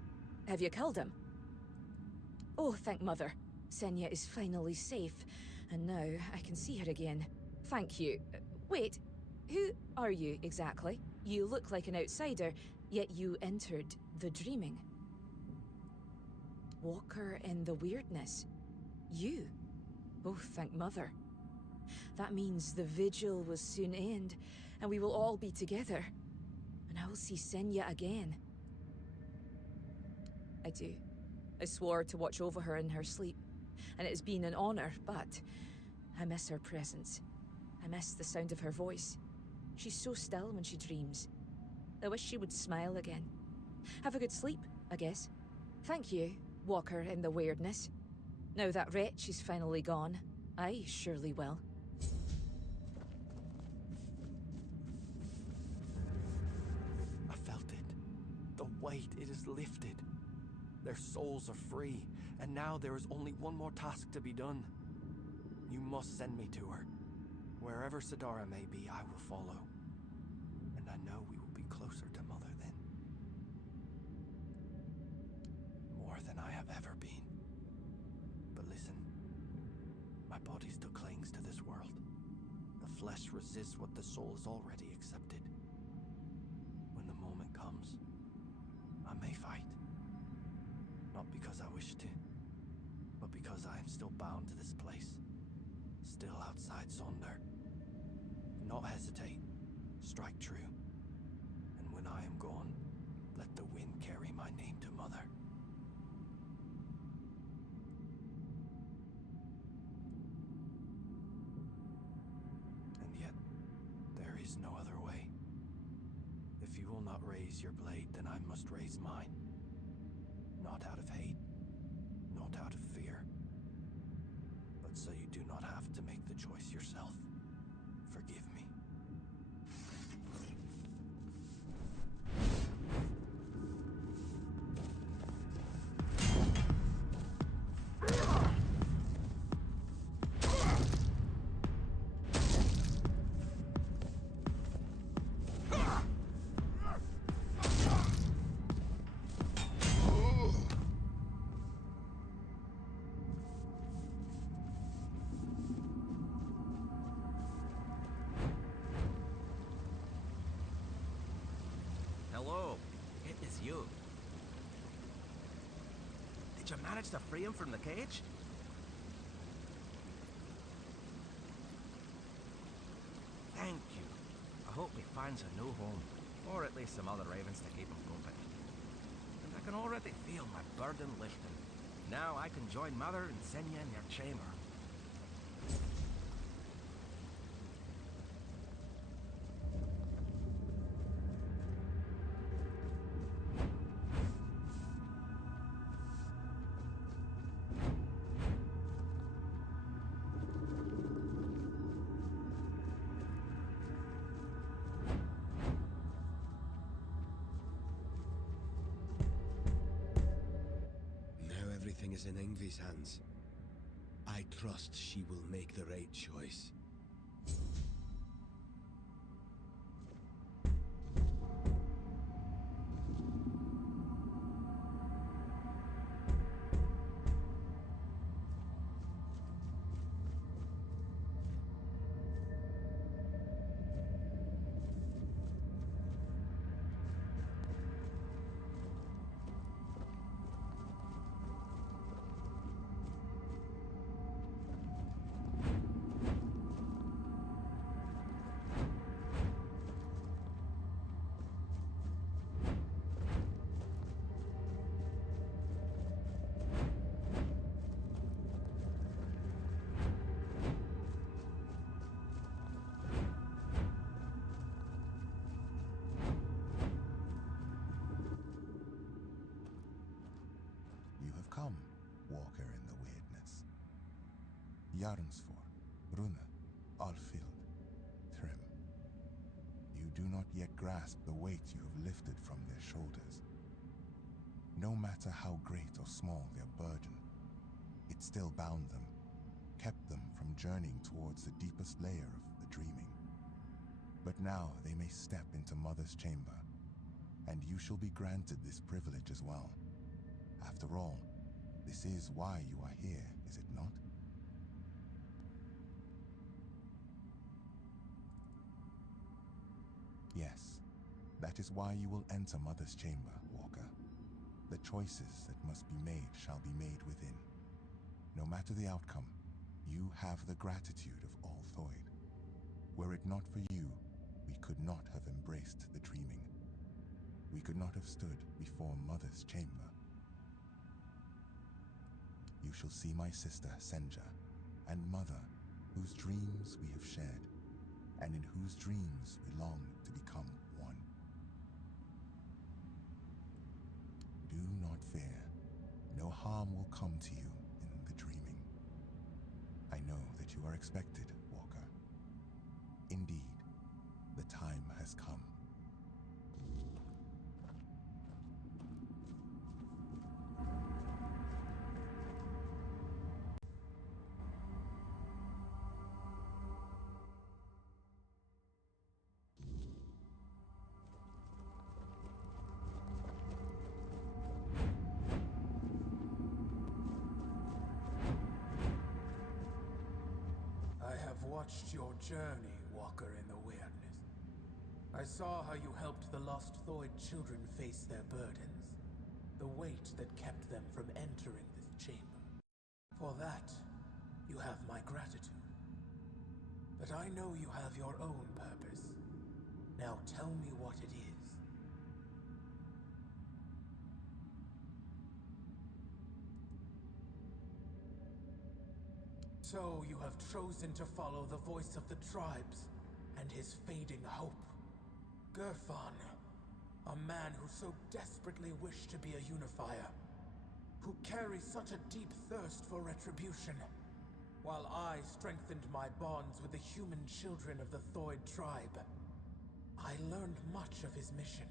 Have you killed him? Oh, thank Mother. Senya is finally safe, and now I can see her again. Thank you. Wait, who are you exactly? You look like an outsider, yet you entered the dreaming. Walker in the Wyrdness. You? Oh, thank Mother. That means the vigil will soon end, and we will all be together. And I will see Senya again. I do. I swore to watch over her in her sleep, and it has been an honor, but I miss her presence. I miss the sound of her voice. She's so still when she dreams. I wish she would smile again. Have a good sleep, I guess. Thank you, Walker in the Wyrdness. Now that wretch is finally gone, I surely will. I felt it. The weight, it is lifted. Their souls are free, and now there is only one more task to be done. You must send me to her. Wherever Sidara may be, I will follow. And I know we will be closer to Mother then. More than I have ever been. But listen, my body still clings to this world. The flesh resists what the soul has already accepted. When the moment comes, I may fight. Not because I wish to, but because I am still bound to this place. Still outside Sonder. Do not hesitate. Strike true. And when I am gone, let the wind carry my name to Mother. And yet, there is no other way. If you will not raise your blade, then I must raise mine. Not out of hate, not out of fear, but so you do not have to make the choice yourself. Forgive me. Hello, it is you. Did you manage to free him from the cage? Thank you. I hope he finds a new home, or at least some other ravens to keep him company. And I can already feel my burden lifting. Now I can join Mother and Senya in your chamber. Everything is in Ingvi's hands. I trust she will make the right choice. Jarnsfor, Rune, Alfild, Trim. You do not yet grasp the weight you have lifted from their shoulders. No matter how great or small their burden, it still bound them, kept them from journeying towards the deepest layer of the dreaming. But now they may step into Mother's chamber, and you shall be granted this privilege as well. After all, this is why you are here, is it not? Yes, that is why you will enter Mother's chamber, Walker. The choices that must be made shall be made within. No matter the outcome, you have the gratitude of all Thoid. Were it not for you, we could not have embraced the dreaming. We could not have stood before Mother's chamber. You shall see my sister Senja, and Mother, whose dreams we have shared, and in whose dreams we long to become one. Do not fear. No harm will come to you in the dreaming. I know that you are expected, Walker. Indeed, the time has come. I have watched your journey, Walker in the Wyrdness. I saw how you helped the lost Thoid children face their burdens, the weight that kept them from entering this chamber. For that, you have my gratitude. But I know you have your own purpose. Now tell me what it is. So you have chosen to follow the voice of the tribes and his fading hope. Gerfan, a man who so desperately wished to be a unifier, who carries such a deep thirst for retribution, while I strengthened my bonds with the human children of the Thoid tribe. I learned much of his mission.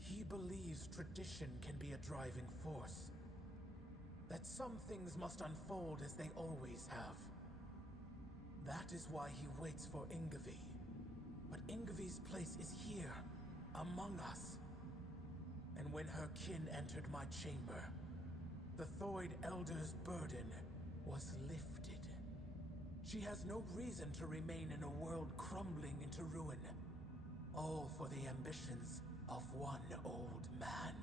He believes tradition can be a driving force, that some things must unfold as they always have. That is why he waits for Ingevi. But Ingevi's place is here, among us. And when her kin entered my chamber, the Thoid Elder's burden was lifted. She has no reason to remain in a world crumbling into ruin, all for the ambitions of one old man.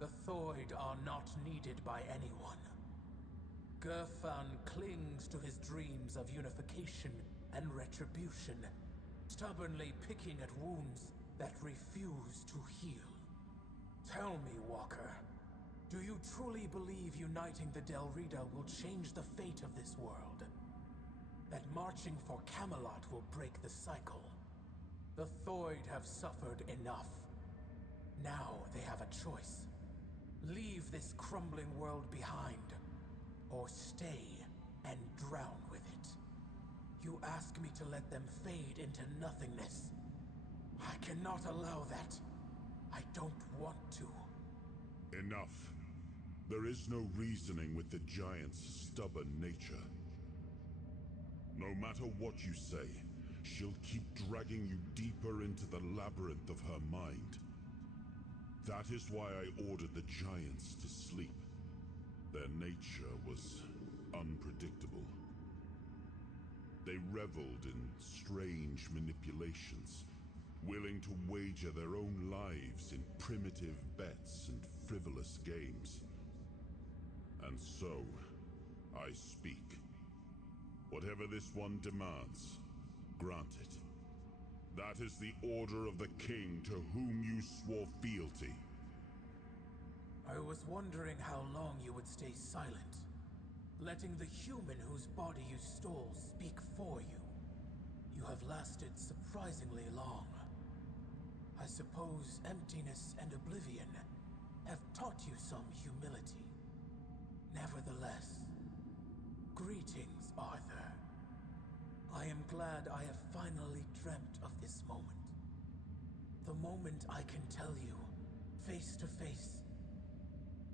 The Thoid are not needed by anyone. Gerfan clings to his dreams of unification and retribution, stubbornly picking at wounds that refuse to heal. Tell me, Walker, do you truly believe uniting the Delrida will change the fate of this world? That marching for Camelot will break the cycle? The Thoid have suffered enough. Now they have a choice. Leave this crumbling world behind, or stay and drown with it. You ask me to let them fade into nothingness. I cannot allow that. I don't want to. Enough. There is no reasoning with the giant's stubborn nature. No matter what you say, she'll keep dragging you deeper into the labyrinth of her mind. That is why I ordered the giants to sleep. Their nature was unpredictable. They reveled in strange manipulations, willing to wager their own lives in primitive bets and frivolous games. And so, I speak. Whatever this one demands, grant it. That is the order of the king to whom you swore fealty. I was wondering how long you would stay silent, letting the human whose body you stole speak for you. You have lasted surprisingly long. I suppose emptiness and oblivion glad I have finally dreamt of this moment. The moment I can tell you, face to face,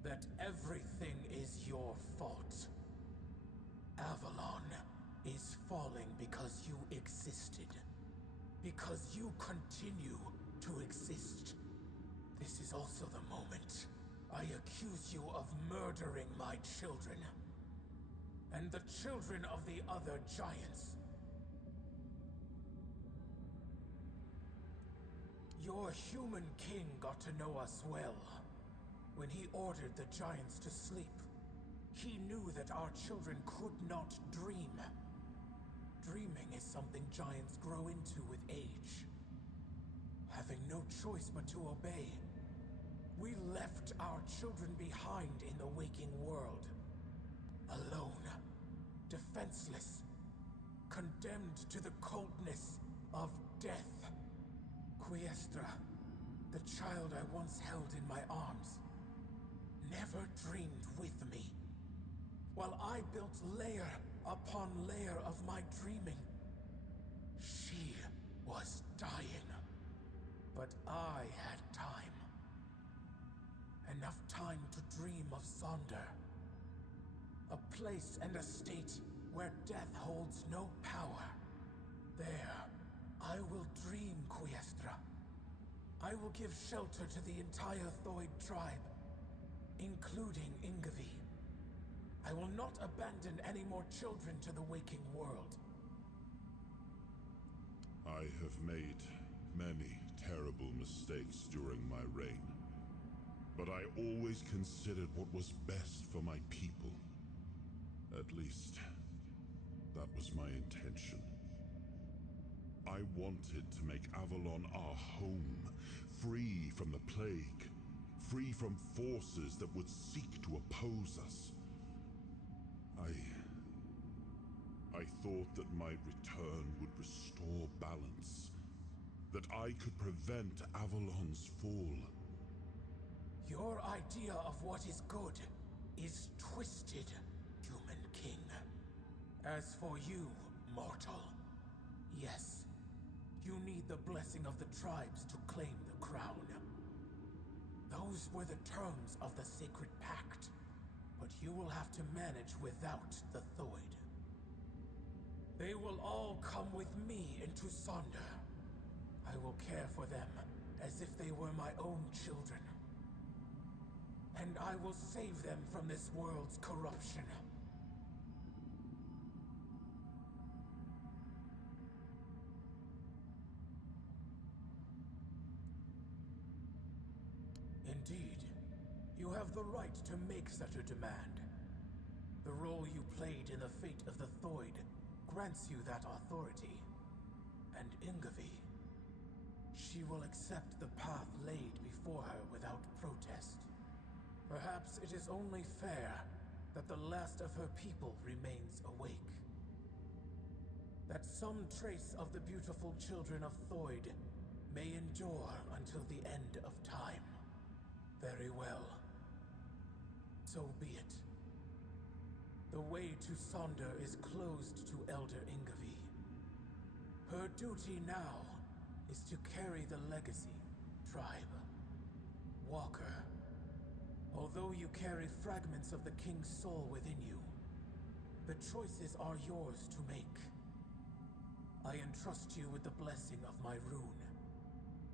that everything is your fault. Avalon is falling because you existed. Because you continue to exist. This is also the moment I accuse you of murdering my children. And the children of the other giants. Your human king got to know us well. When he ordered the giants to sleep, he knew that our children could not dream. Dreaming is something giants grow into with age. Having no choice but to obey, we left our children behind in the waking world. Alone, defenseless, condemned to the coldness of death. Quiestra, the child I once held in my arms, never dreamed with me. While I built layer upon layer of my dreaming, she was dying. But I had time. Enough time to dream of Sonder. A place and a state where death holds no power. There, I will dream, Quiestra. I will give shelter to the entire Thoid tribe, including Ingavi. I will not abandon any more children to the waking world. I have made many terrible mistakes during my reign, but I always considered what was best for my people. At least, that was my intention. I wanted to make Avalon our home, free from the plague, free from forces that would seek to oppose us. I thought that my return would restore balance, that I could prevent Avalon's fall. Your idea of what is good is twisted, human king. As for you, mortal, yes, you need the blessing of the tribes to claim the crown. Those were the terms of the sacred pact, but you will have to manage without the Thoid. They will all come with me into Sonder. I will care for them as if they were my own children. And I will save them from this world's corruption. Indeed, you have the right to make such a demand. The role you played in the fate of the Thoid grants you that authority. And Ingavi, she will accept the path laid before her without protest. Perhaps it is only fair that the last of her people remains awake. That some trace of the beautiful children of Thoid may endure until the end of time. Very well. So be it. The way to Sonder is closed to Elder Ingavi. Her duty now is to carry the legacy, tribe. Walker, although you carry fragments of the king's soul within you, the choices are yours to make. I entrust you with the blessing of my rune,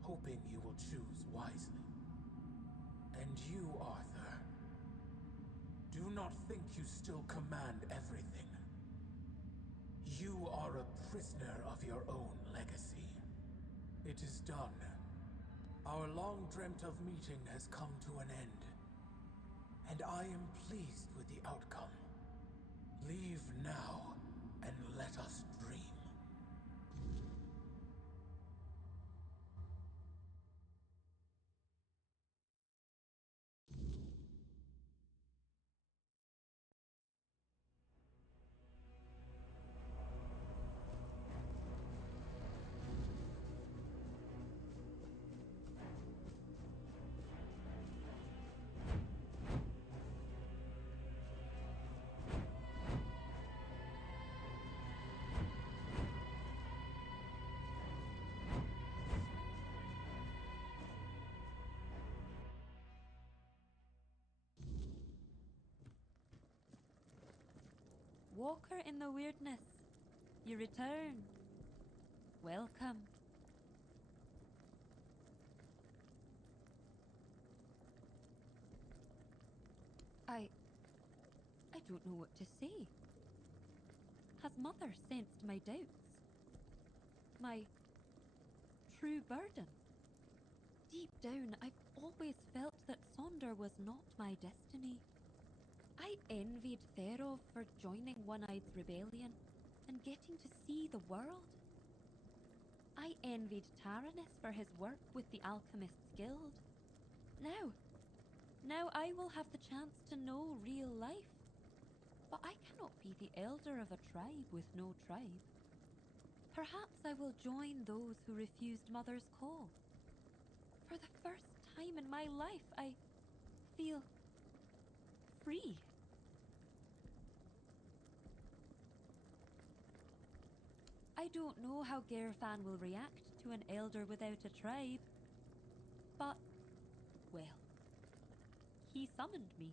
hoping you will choose wisely. And you, Arthur, do not think you still command everything. You are a prisoner of your own legacy. It is done. Our long-dreamt-of meeting has come to an end, and I am pleased with the outcome. Leave now, and let us dream. Walker in the Wyrdness, you return. Welcome. I don't know what to say. Has Mother sensed my doubts? My true burden? Deep down, I've always felt that Sonder was not my destiny. I envied Therov for joining One-Eye's rebellion and getting to see the world. I envied Taranis for his work with the Alchemists' Guild. Now I will have the chance to know real life. But I cannot be the elder of a tribe with no tribe. Perhaps I will join those who refused Mother's call. For the first time in my life, I feel free. I don't know how Gerfan will react to an elder without a tribe. But, well, he summoned me,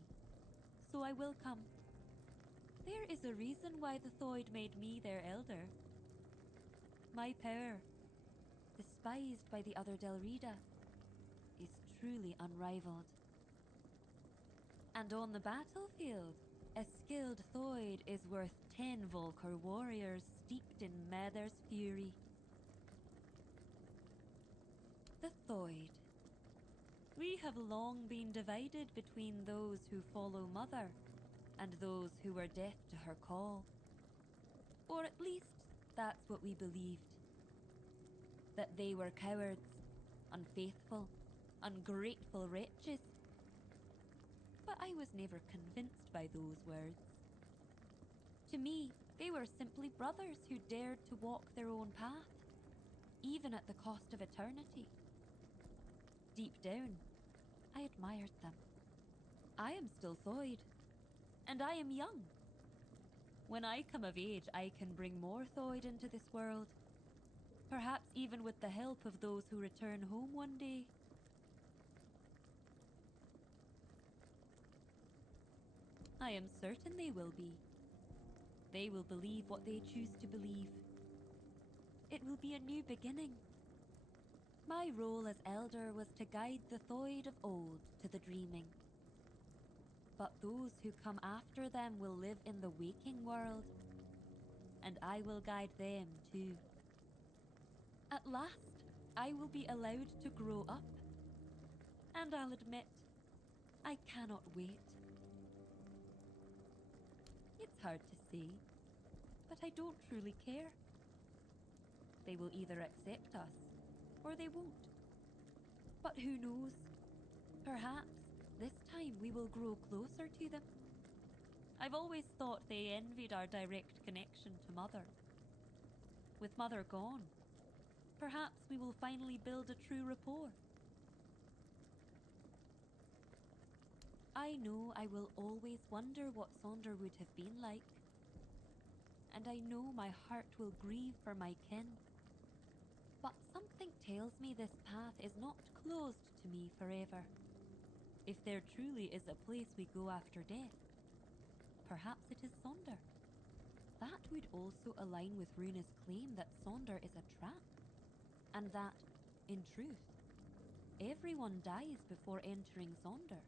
so I will come. There is a reason why the Thoid made me their elder. My power, despised by the other Delrida, is truly unrivaled. And on the battlefield, a skilled Thoid is worth 10 Volker warriors steeped in Mather's fury. The Thoid. We have long been divided between those who follow Mother and those who were deaf to her call. Or at least, that's what we believed. That they were cowards, unfaithful, ungrateful wretches. But I was never convinced by those words. To me, they were simply brothers who dared to walk their own path, even at the cost of eternity. Deep down, I admired them. I am still Thoid, and I am young. When I come of age, I can bring more Thoid into this world, perhaps even with the help of those who return home one day. I am certain they will be. They will believe what they choose to believe. It will be a new beginning. My role as elder was to guide the Thoid of old to the dreaming. But those who come after them will live in the waking world, and I will guide them too. At last, I will be allowed to grow up. And I'll admit, I cannot wait. It's hard to say, but I don't truly care. They will either accept us, or they won't. But who knows? Perhaps this time we will grow closer to them. I've always thought they envied our direct connection to Mother. With Mother gone, perhaps we will finally build a true rapport. I know I will always wonder what Sonder would have been like. And I know my heart will grieve for my kin. But something tells me this path is not closed to me forever. If there truly is a place we go after death, perhaps it is Sonder. That would also align with Runa's claim that Sonder is a trap, and that, in truth, everyone dies before entering Sonder.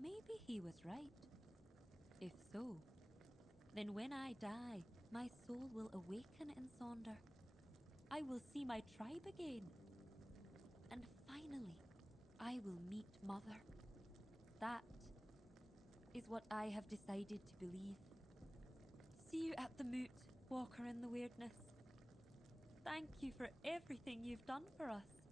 Maybe he was right. If so, then when I die, my soul will awaken in Sonder. I will see my tribe again. And finally, I will meet Mother. That is what I have decided to believe. See you at the moot, Walker in the Wyrdness. Thank you for everything you've done for us.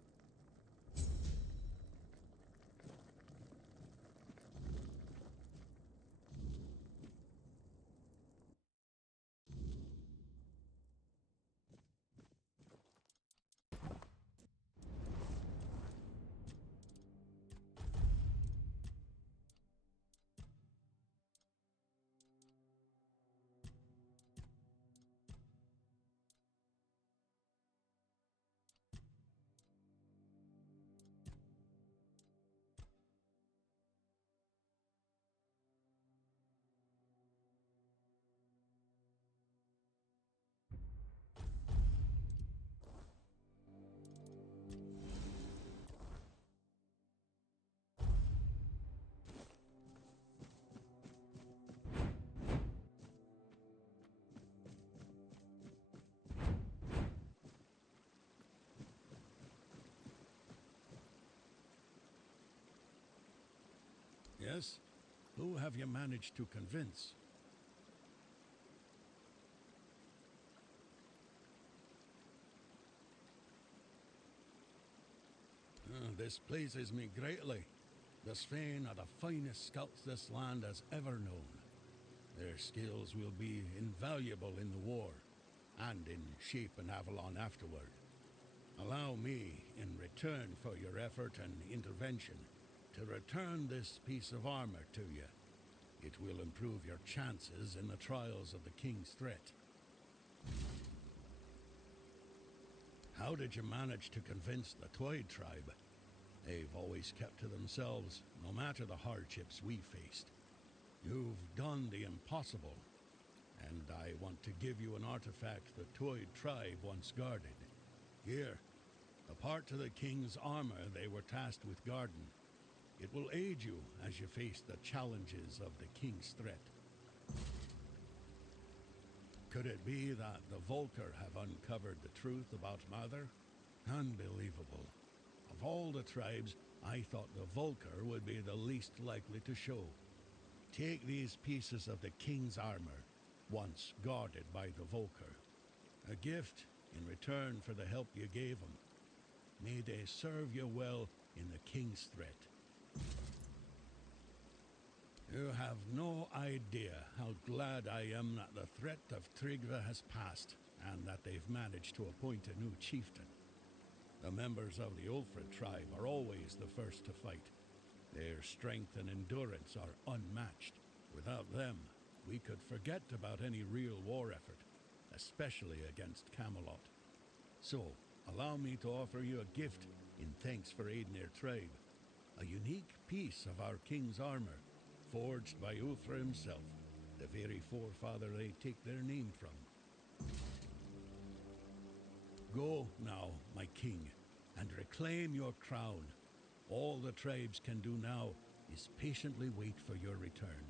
Yes? Who have you managed to convince? This pleases me greatly. The Svein are the finest scouts this land has ever known. Their skills will be invaluable in the war, and in shaping Avalon afterward. Allow me, in return for your effort and intervention, to return this piece of armor to you. It will improve your chances in the trials of the King's threat. How did you manage to convince the Twyde tribe? They've always kept to themselves, no matter the hardships we faced. You've done the impossible, and I want to give you an artifact the Twyde tribe once guarded. Here, a part to the King's armor they were tasked with guarding. It will aid you as you face the challenges of the King's threat. Could it be that the Volker have uncovered the truth about Mother? Unbelievable. Of all the tribes, I thought the Volker would be the least likely to show. Take these pieces of the King's armor, once guarded by the Volker. A gift in return for the help you gave them. May they serve you well in the King's threat. You have no idea how glad I am that the threat of Tryggva has passed, and that they've managed to appoint a new chieftain. The members of the Ulfred tribe are always the first to fight. Their strength and endurance are unmatched. Without them, we could forget about any real war effort, especially against Camelot. So, allow me to offer you a gift in thanks for aiding their tribe. A unique piece of our King's armor, forged by Ulfr himself, the very forefather they take their name from. Go now, my king, and reclaim your crown. All the tribes can do now is patiently wait for your return.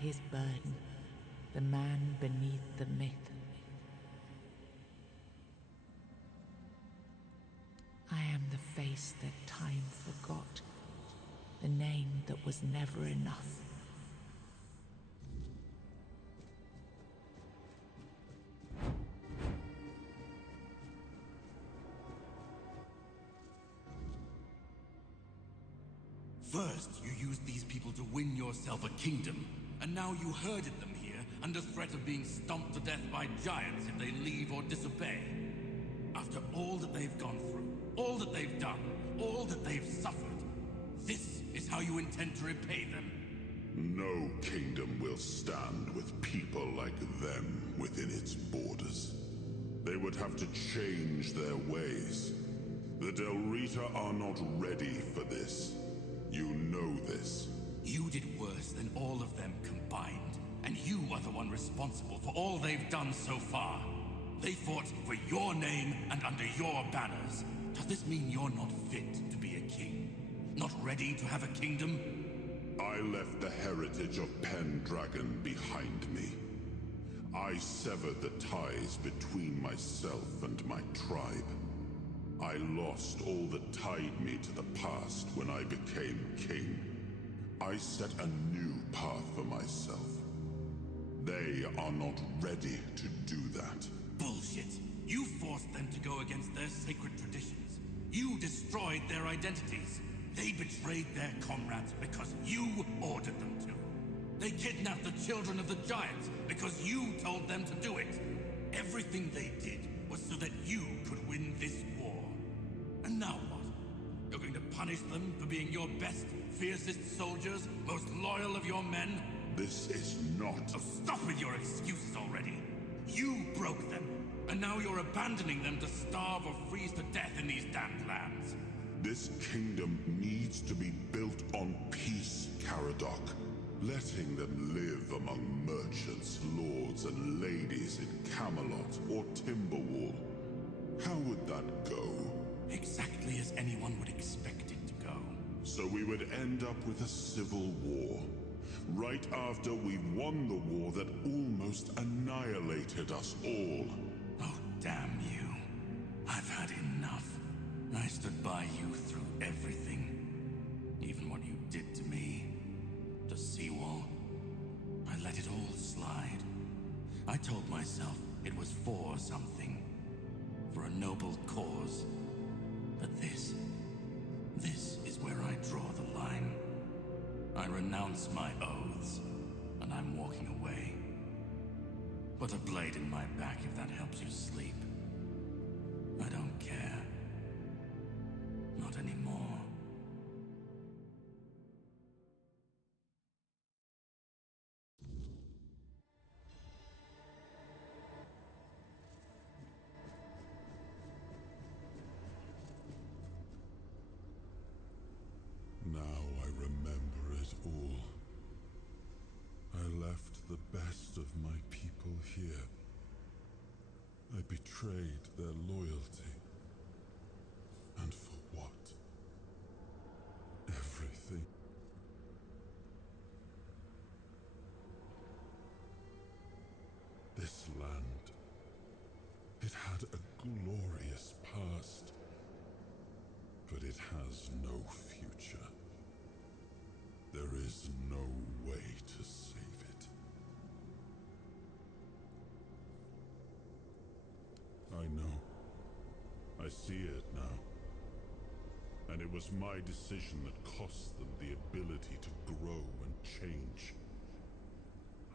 his burden, the man beneath the myth. I am the face that time forgot, the name that was never enough. First, you used these people to win yourself a kingdom, and now you herded them here under threat of being stomped to death by giants if they leave or disobey. After all that they've gone through, all that they've done, all that they've suffered, this is how you intend to repay them? No kingdom will stand with people like them within its borders. They would have to change their ways. The Del Rita are not ready for this. You know this. You did worse than all of them combined, and you are the one responsible for all they've done so far. They fought for your name and under your banners. Does this mean you're not fit to be a king? Not ready to have a kingdom? I left the heritage of Pendragon behind me. I severed the ties between myself and my tribe. I lost all that tied me to the past when I became king. I set a new path for myself. They are not ready to do that. Bullshit. You forced them to go against their sacred traditions. You destroyed their identities. They betrayed their comrades because you ordered them to. They kidnapped the children of the giants because you told them to do it. Everything they did was so that you could win this war. And now what? You're going to punish them for being your best, fiercest soldiers, most loyal of your men? This is not... Oh, stop with your excuses already. You broke them, and now you're abandoning them to starve or freeze to death in these damned lands. This kingdom needs to be built on peace, Caradoc. Letting them live among merchants, lords, and ladies in Camelot or Timberwall. How would that go? Exactly as anyone would expect it to go. So we would end up with a civil war. Right after we've won the war that almost annihilated us all. Oh, damn you. I've had enough. I stood by you through everything. Even what you did to me. To Seawall. I let it all slide. I told myself it was for something. For a noble cause. But this is where I draw the line. I renounce my oaths, and I'm walking away. Put a blade in my back if that helps you sleep. I don't care. Not anymore. Now I remember it all. I left the best of my people here. I betrayed their loyalty. And for what? Everything. This land, it had a glorious past. But it has no future. There is no way to save it. I know. I see it now. And it was my decision that cost them the ability to grow and change.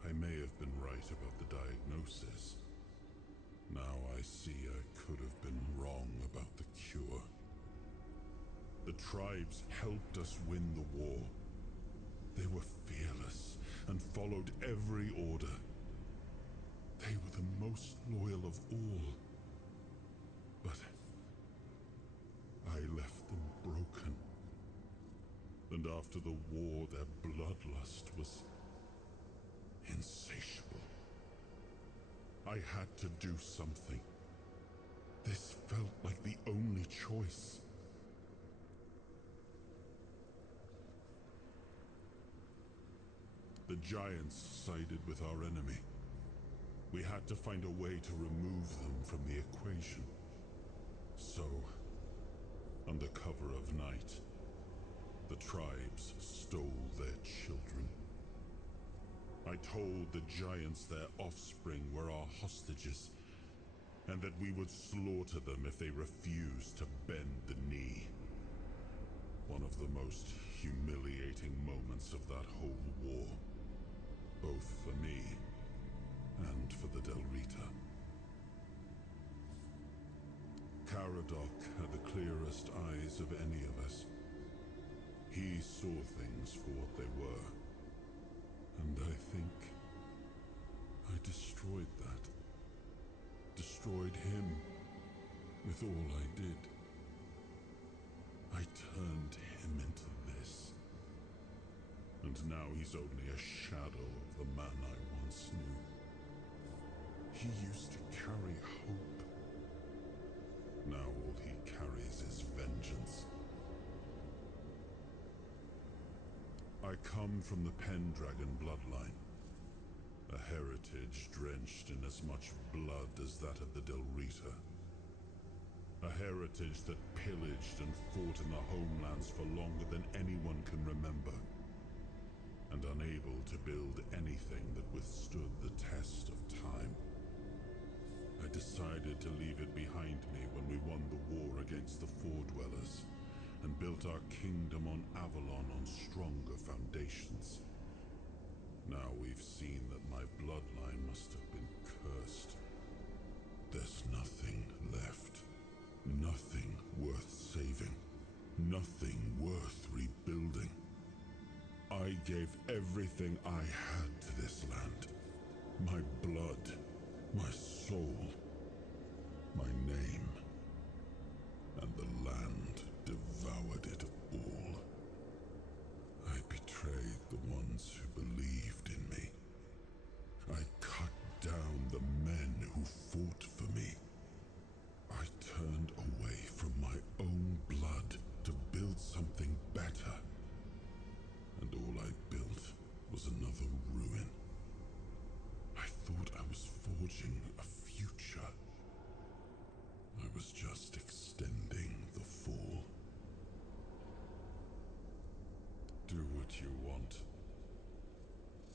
I may have been right about the diagnosis. Now I see I could have been wrong about the cure. The tribes helped us win the war. They were fearless and followed every order. They were the most loyal of all. But I left them broken. And after the war, their bloodlust was insatiable. I had to do something. This felt like the only choice. The giants sided with our enemy. We had to find a way to remove them from the equation. So, under cover of night, the tribes stole their children. I told the giants their offspring were our hostages, and that we would slaughter them if they refused to bend the knee. One of the most humiliating moments of that whole war, both for me and for the Del Rita. Caradoc had the clearest eyes of any of us. He saw things for what they were, and I think I destroyed that. Destroyed him with all I did. I turned him into this. And now he's only a shadow of the man I once knew. He used to carry hope. Now all he carries is vengeance. I come from the Pendragon bloodline. A heritage drenched in as much blood as that of the Del Rita. A heritage that pillaged and fought in the homelands for longer than anyone can remember. And unable to build anything that withstood the test of time. I decided to leave it behind me when we won the war against the Four Dwellers and built our kingdom on Avalon on stronger foundations. Now we've seen that my bloodline must have been cursed. There's nothing left. Nothing worth saving. Nothing worth rebuilding. I gave everything I had to this land. My blood, my soul, my name, and the land devoured it all. I betrayed the ones who believed in me. I cut down the men who fought for me. I turned away from my own blood to build something better. And all I built was another ruin. I thought I was forging a future. I was just extending the fall. Do what you want.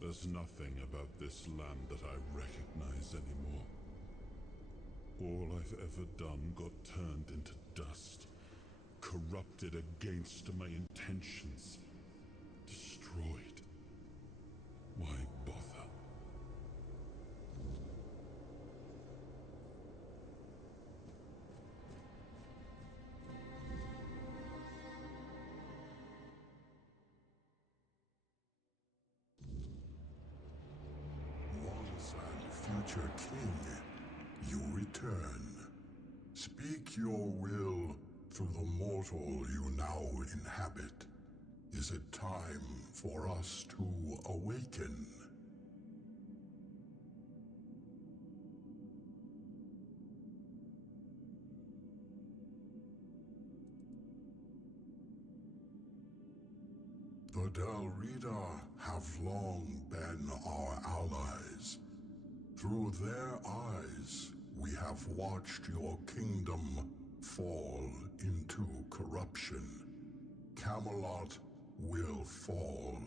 There's nothing about this land that I recognize anymore. All I've ever done got turned into dust, corrupted against my intentions, destroyed. Why bother? Once and future king, you return. Speak your will through the mortal you now inhabit. Is it time for us to awaken? The Del Rita have long been our allies. Through their eyes, we have watched your kingdom fall into corruption. Camelot will fall.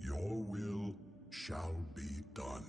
Your will shall be done.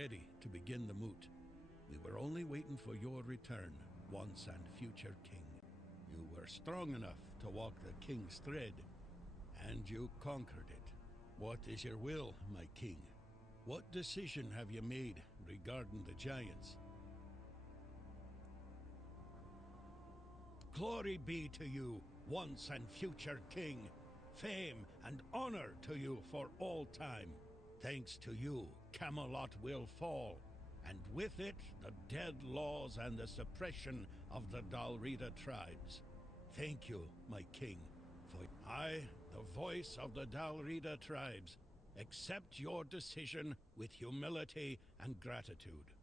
ready to begin the moot. We were only waiting for your return, once and future king. You were strong enough to walk the king's thread, and you conquered it. What is your will, my king? What decision have you made regarding the giants? Glory be to you, once and future king. Fame and honor to you for all time. Thanks to you, Camelot will fall, and with it, the dead laws and the suppression of the Dalrida tribes. Thank you, my king, for I, the voice of the Dalrida tribes, accept your decision with humility and gratitude.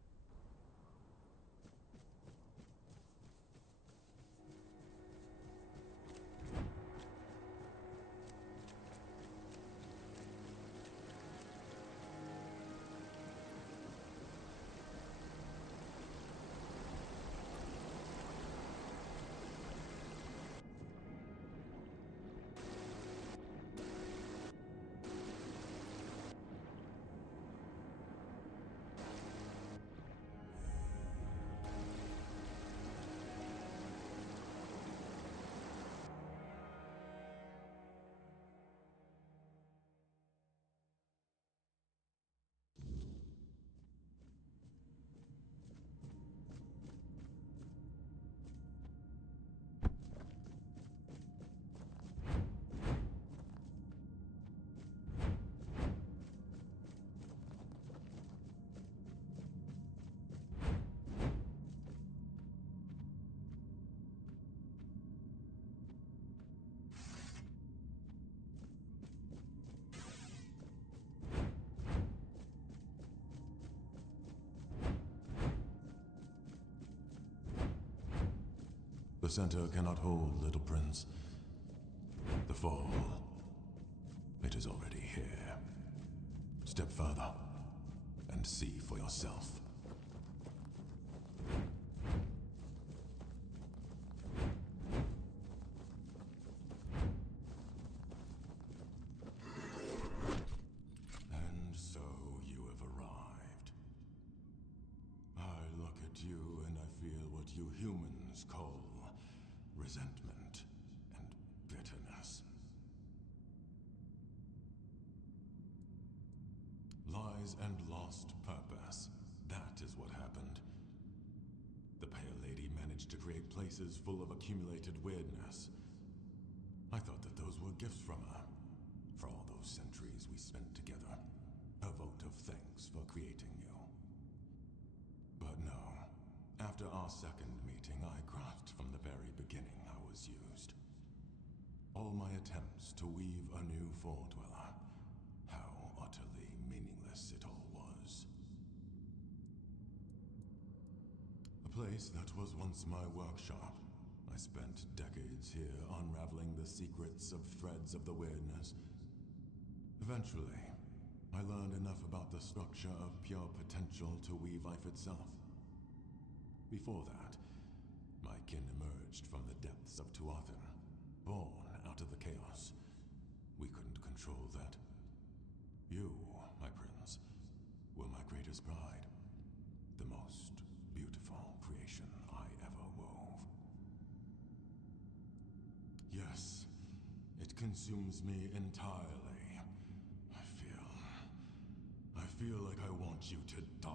The center cannot hold, little prince. The fall, it is already here. Step further, and see for yourself. And so you have arrived. I look at you and I feel what you humans call resentment and bitterness. Lies and lost purpose. That is what happened. The Pale Lady managed to create places full of accumulated weirdness. I thought that those were gifts from her, for all those centuries we spent together. A vote of thanks for creating you. But no. After our second meeting, I grasped from the very beginning I was used. All my attempts to weave a new Foredweller, how utterly meaningless it all was. A place that was once my workshop. I spent decades here unraveling the secrets of threads of the weirdness. Eventually, I learned enough about the structure of pure potential to weave life itself. Before that, my kin emerged from the depths of Tuatha, born out of the chaos. We couldn't control that. You, my prince, were my greatest pride. The most beautiful creation I ever wove. Yes, it consumes me entirely. I feel like I want you to die.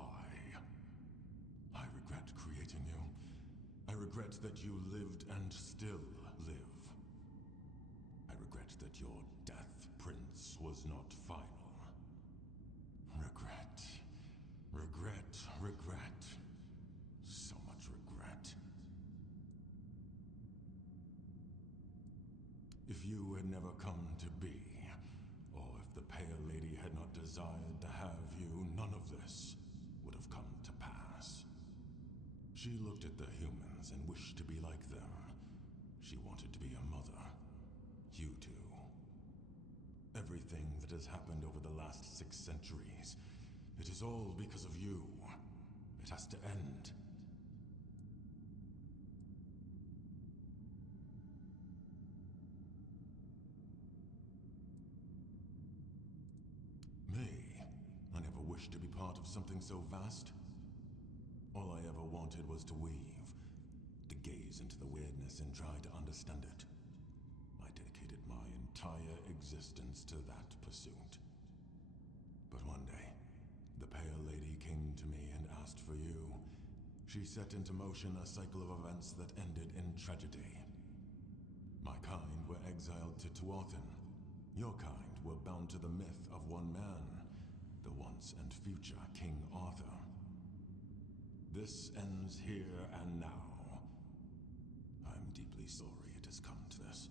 I regret creating you. I regret that you lived and still live. I regret that your death, Prince, was not final. Regret. Regret. Regret. So much regret. If you had never come to be, or if the Pale Lady had not desired to have you, none of this would have come to pass. She looked at the humans and wished to be like them. She wanted to be a mother. You too. Everything that has happened over the last 6 centuries, it is all because of you. It has to end. Me? I never wish to be part of something so vast? All I ever wanted was to weave, to gaze into the weirdness and try to understand it. I dedicated my entire existence to that pursuit. But one day, the Pale Lady came to me and asked for you. She set into motion a cycle of events that ended in tragedy. My kind were exiled to Tuathan. Your kind were bound to the myth of one man, the once and future King Arthur. This ends here and now. I'm deeply sorry it has come to this.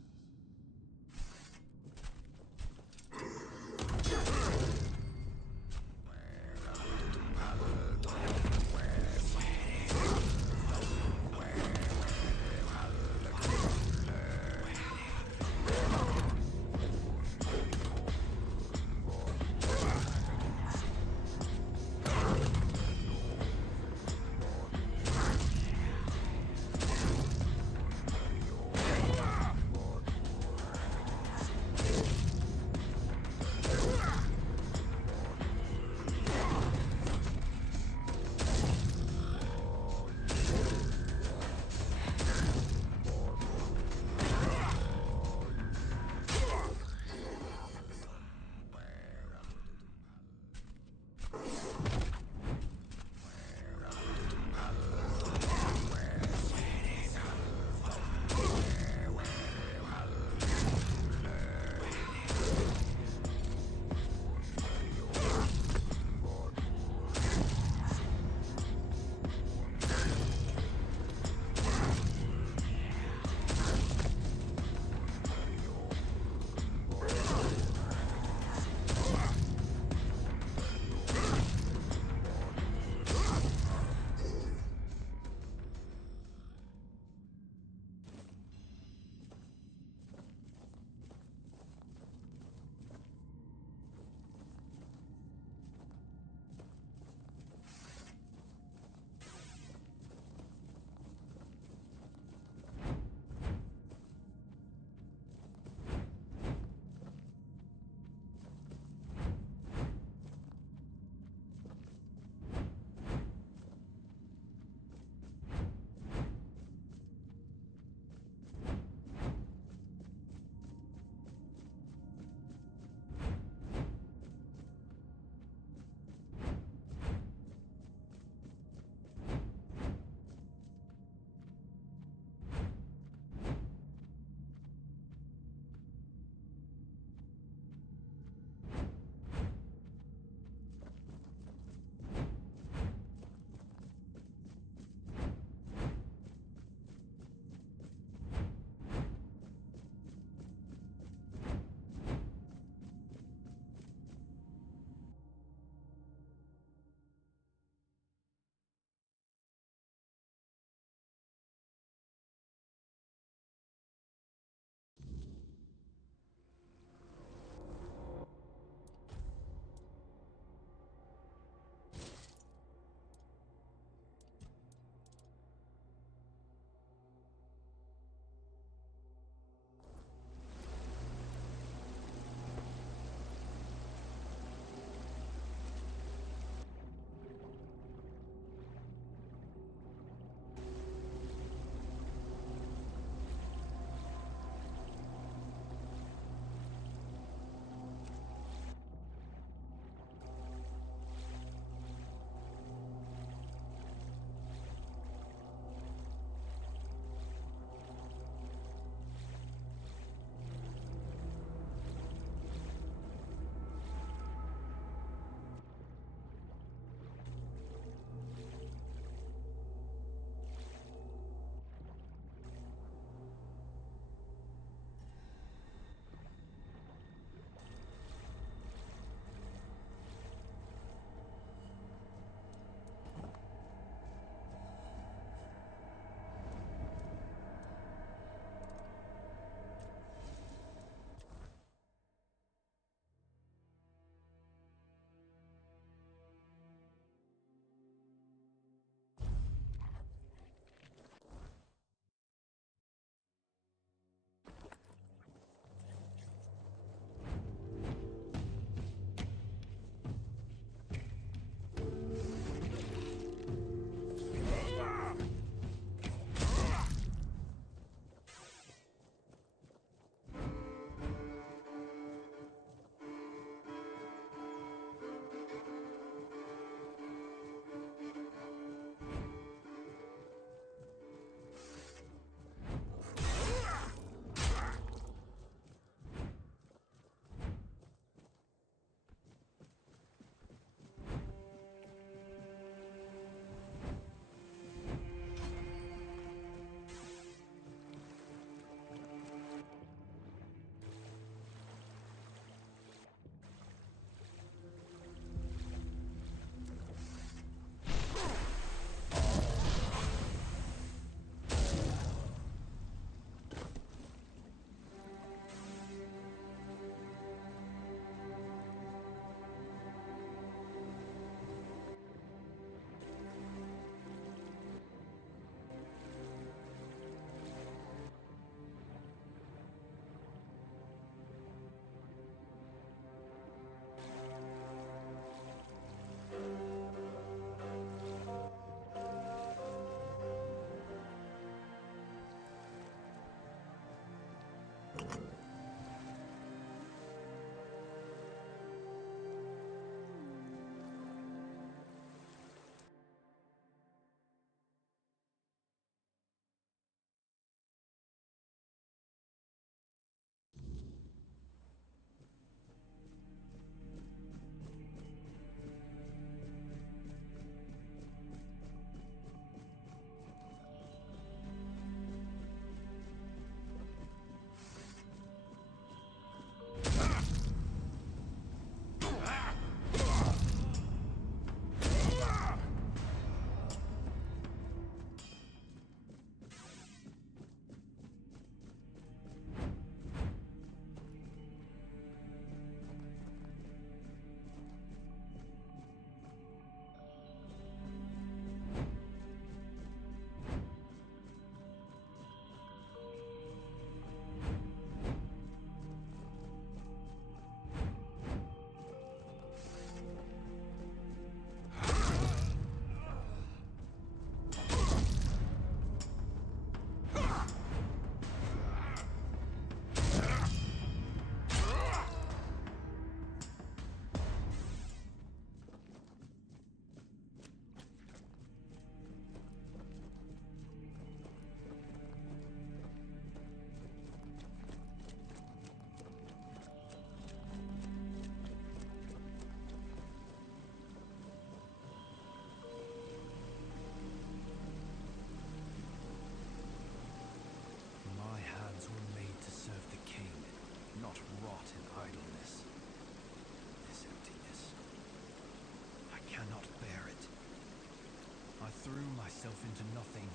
myself into nothing.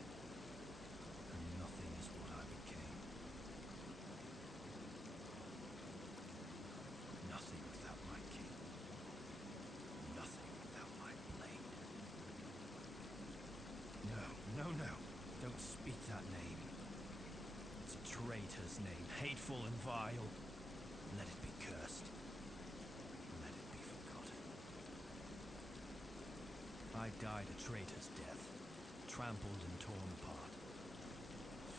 And nothing is what I became. Nothing without my king. Nothing without my blade. No, no, no. Don't speak that name. It's a traitor's name, hateful and vile. Let it be cursed. Let it be forgotten. I died a traitor's death, trampled and torn apart.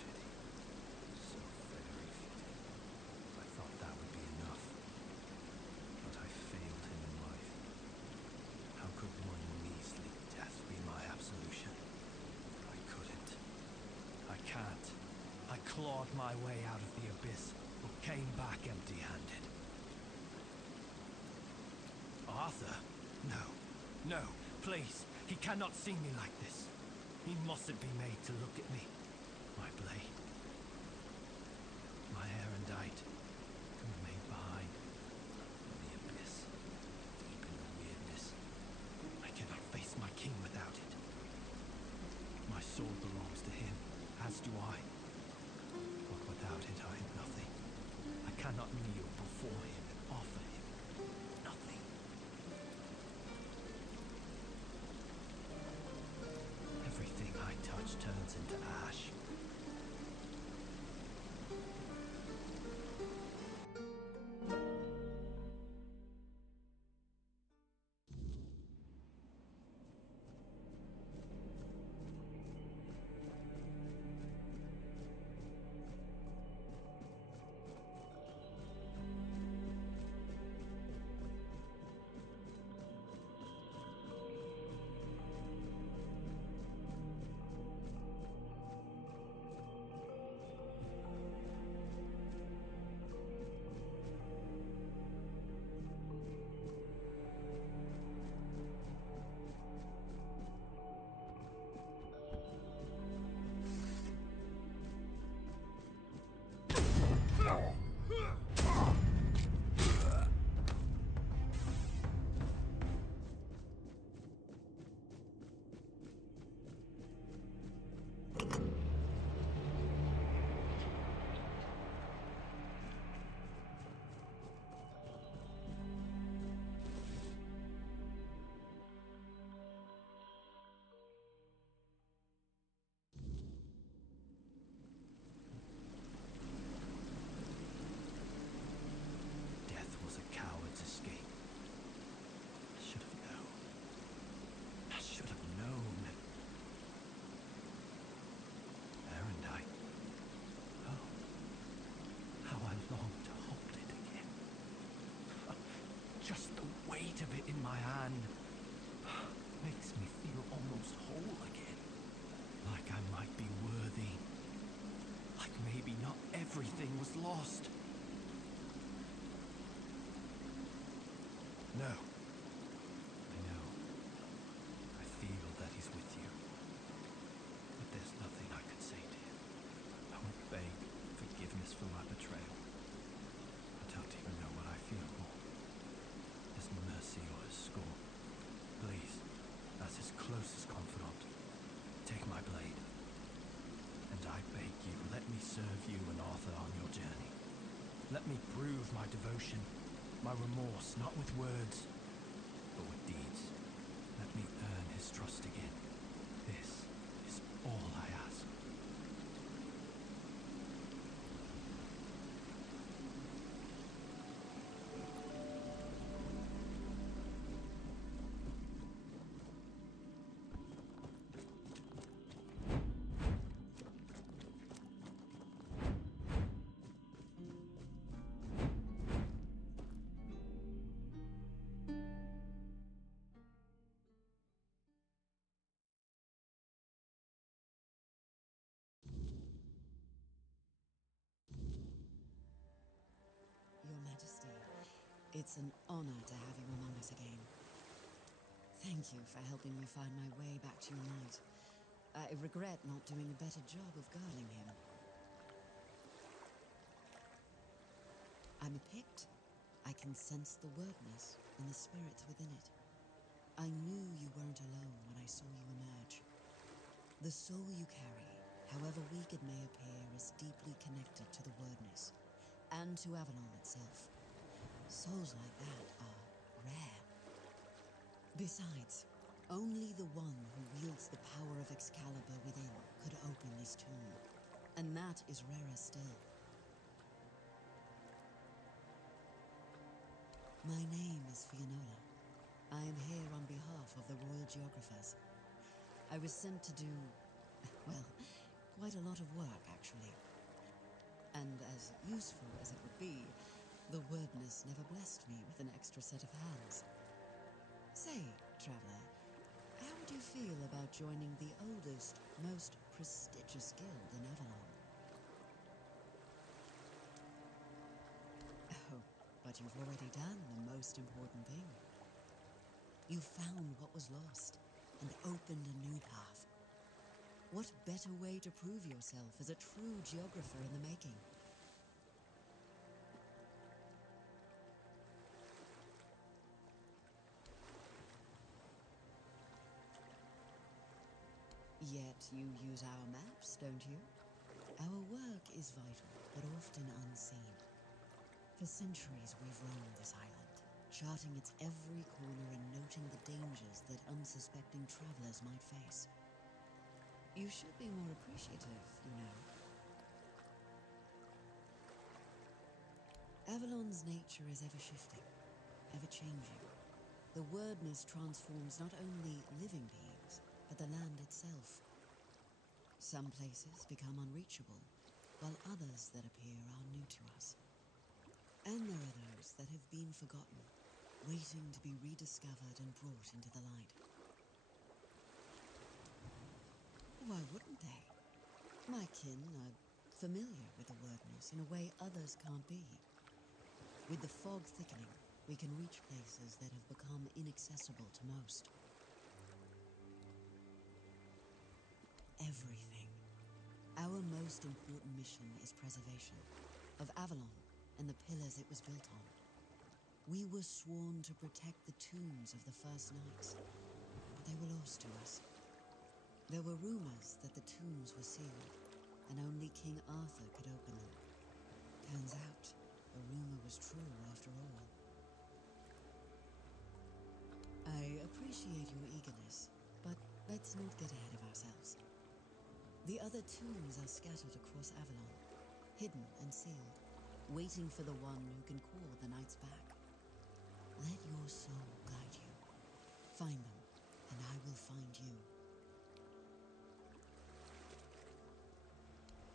Fitting. So very fitting. I thought that would be enough. But I failed him in life. How could one measly death be my absolution? I couldn't. I can't. I clawed my way out of the abyss, but came back empty-handed. Arthur? No. No, please. He cannot see me like this. He mustn't be made to look at me. My blade. My erendite. Remain behind. In the abyss. Deep in the weirdness. I cannot face my king without it. My sword belongs to him, as do I. But without it, I am nothing. I cannot kneel before him and offer him nothing. Everything I touch turns into ash. Death was a coward's escape. I should have known. I should have known. Erendite. Oh, how I long to hold it again. Just the weight of it in my hand makes me feel almost whole again. Like I might be worthy. Like maybe not everything was lost. No. I know. I feel that he's with you. But there's nothing I could say to him. I won't beg forgiveness for my betrayal. I don't even know what I feel more. His mercy or his scorn. Please, as his closest confidant, take my blade. And I beg you, let me serve you and Arthur on your journey. Let me prove my devotion, my remorse, not with words, but with deeds. Let me earn his trust again. This is all I ask. Your Majesty, it's an honor to have you among us again. Thank you for helping me find my way back to your knight. I regret not doing a better job of guarding him. I'm a Pict. I can sense the Wyrdness and the spirits within it. I knew you weren't alone when I saw you emerge. The soul you carry, however weak it may appear, is deeply connected to the Wyrdness, and to Avalon itself. Souls like that are rare. Besides, only the one who wields the power of Excalibur within could open this tomb, and that is rarer still. My name is Fiona. I am here on behalf of the Royal Geographers. I was sent to do, well, quite a lot of work, actually. And as useful as it would be, the Wyrdness never blessed me with an extra set of hands. Say, Traveler, how would you feel about joining the oldest, most prestigious guild in Avalon? Oh, but you've already done the most important thing. You found what was lost and opened a new path. What better way to prove yourself as a true geographer in the making? Yet you use our maps, don't you? Our work is vital, but often unseen. For centuries we've roamed this island, charting its every corner and noting the dangers that unsuspecting travelers might face. You should be more appreciative, you know. Avalon's nature is ever-shifting, ever-changing. The Wyrdness transforms not only living beings, but the land itself. Some places become unreachable, while others that appear are new to us. And there are those that have been forgotten, waiting to be rediscovered and brought into the light. Why wouldn't they? My kin are familiar with the Wyrdness in a way others can't be. With the fog thickening, we can reach places that have become inaccessible to most. Everything. Our most important mission is preservation of Avalon and the pillars it was built on. We were sworn to protect the tombs of the first knights, but they were lost to us. There were rumors that the tombs were sealed, and only King Arthur could open them. Turns out, the rumor was true after all. I appreciate your eagerness, but let's not get ahead of ourselves. The other tombs are scattered across Avalon, hidden and sealed, waiting for the one who can call the knights back. Let your soul guide you. Find them, and I will find you.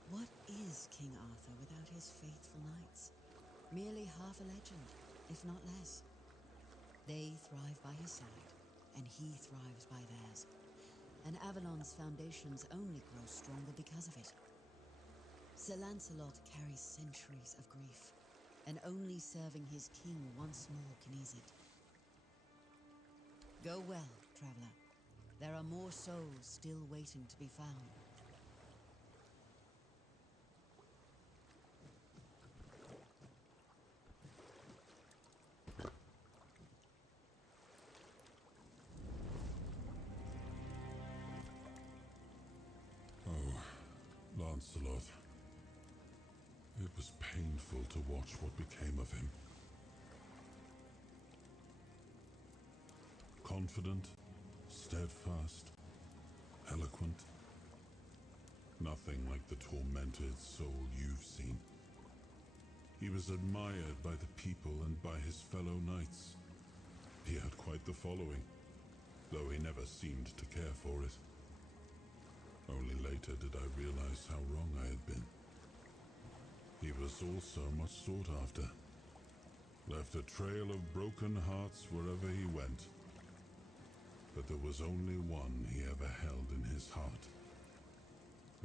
What is King Arthur without his faithful knights? Merely half a legend, if not less. They thrive by his side, and he thrives by theirs. And Avalon's foundations only grow stronger because of it. Sir Lancelot carries centuries of grief, and only serving his king once more can ease it. Go well, traveler. There are more souls still waiting to be found. Lancelot. It was painful to watch what became of him. Confident, steadfast, eloquent. Nothing like the tormented soul you've seen. He was admired by the people and by his fellow knights. He had quite the following, though he never seemed to care for it. Only later did I realize how wrong I had been. He was also much sought after. Left a trail of broken hearts wherever he went. But there was only one he ever held in his heart,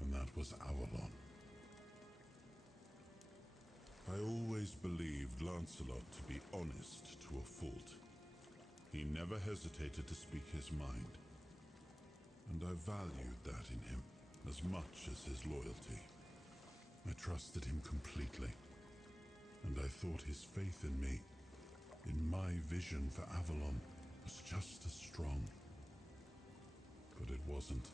and that was Avalon. I always believed Lancelot to be honest to a fault. He never hesitated to speak his mind, and I valued that in him as much as his loyalty. I trusted him completely, and I thought his faith in me, in my vision for Avalon, was just as strong. But it wasn't.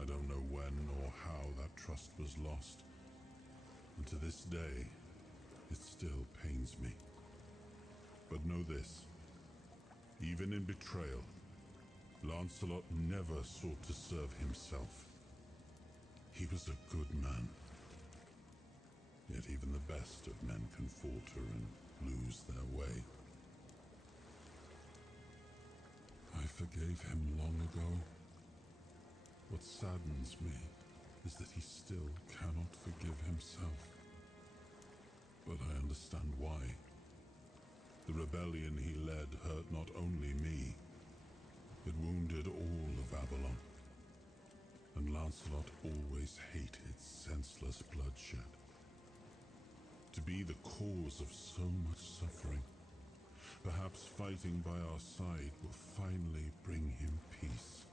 I don't know when or how that trust was lost, and to this day, it still pains me. But know this, even in betrayal, Lancelot never sought to serve himself. He was a good man. Yet even the best of men can falter and lose their way. I forgave him long ago. What saddens me is that he still cannot forgive himself. But I understand why. The rebellion he led hurt not only me, it wounded all of Avalon. And Lancelot always hated senseless bloodshed. To be the cause of so much suffering, perhaps fighting by our side will finally bring him peace.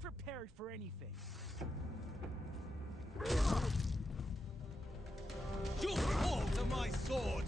Prepared for anything. You fall to my sword!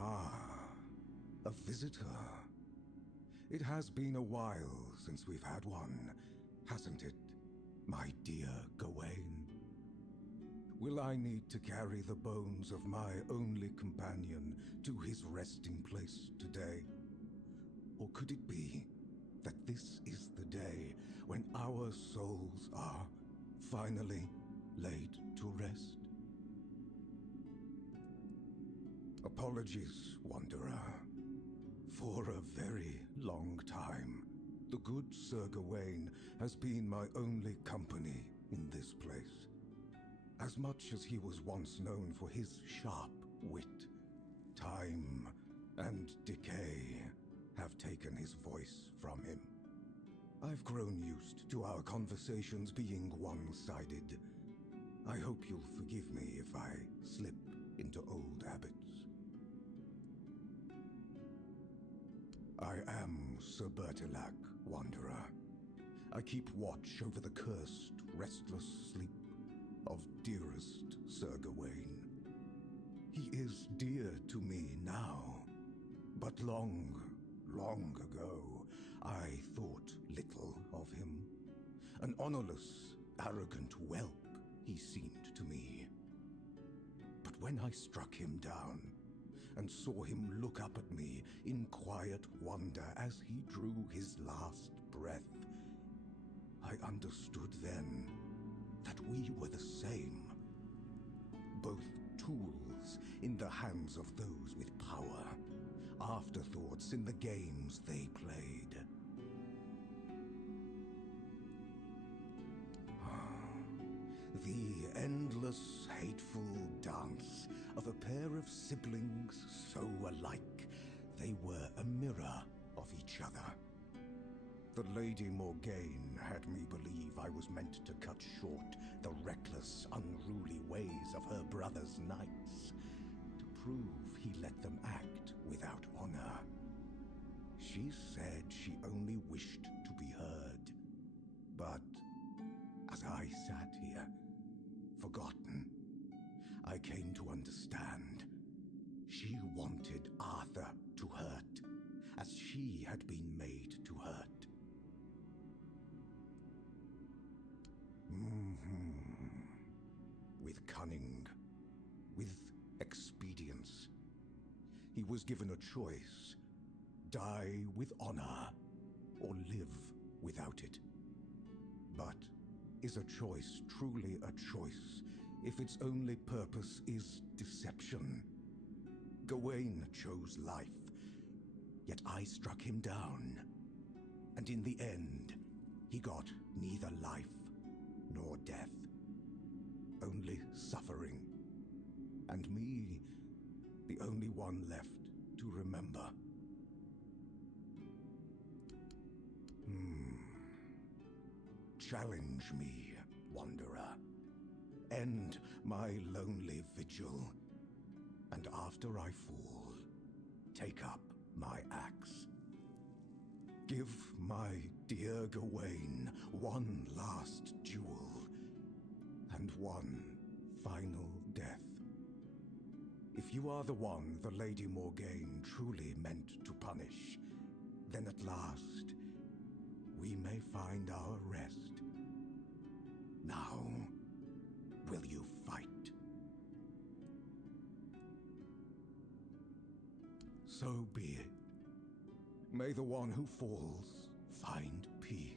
Ah, a visitor. It has been a while since we've had one, hasn't it, my dear Gawain? Will I need to carry the bones of my only companion to his resting place today? Or could it be that this is the day when our souls are finally laid to rest? Apologies, Wanderer. For a very long time, the good Sir Gawain has been my only company in this place. As much as he was once known for his sharp wit, time and decay have taken his voice from him. I've grown used to our conversations being one-sided. I hope you'll forgive me if I slip into old habits. I am Sir Bertilac, Wanderer. I keep watch over the cursed, restless sleep of dearest Sir Gawain. He is dear to me now, but long ago, I thought little of him. An honorless, arrogant whelp he seemed to me. But when I struck him down and saw him look up at me in quiet wonder as he drew his last breath, I understood then that we were the same. Both tools in the hands of those with power, afterthoughts in the games they played. The endless, hateful dance of a pair of siblings so alike, they were a mirror of each other. The Lady Morgaine had me believe I was meant to cut short the reckless, unruly ways of her brother's knights, to prove he let them act without honor. She said she only wished to be heard. But as I sat here, forgotten, I came to understand. She wanted Arthur to hurt, as she had been made to hurt. With cunning, with expedience, he was given a choice: die with honor, or live without it. But is a choice truly a choice if its only purpose is deception? Gawain chose life, yet I struck him down. And in the end, he got neither life nor death, only suffering. And me, the only one left to remember. Challenge me, Wanderer. End my lonely vigil. And after I fall, take up my axe. Give my dear Gawain one last duel, and one final death. If you are the one the Lady Morgaine truly meant to punish, then at last we may find our rest. Now, will you fight? So be it. May the one who falls find peace.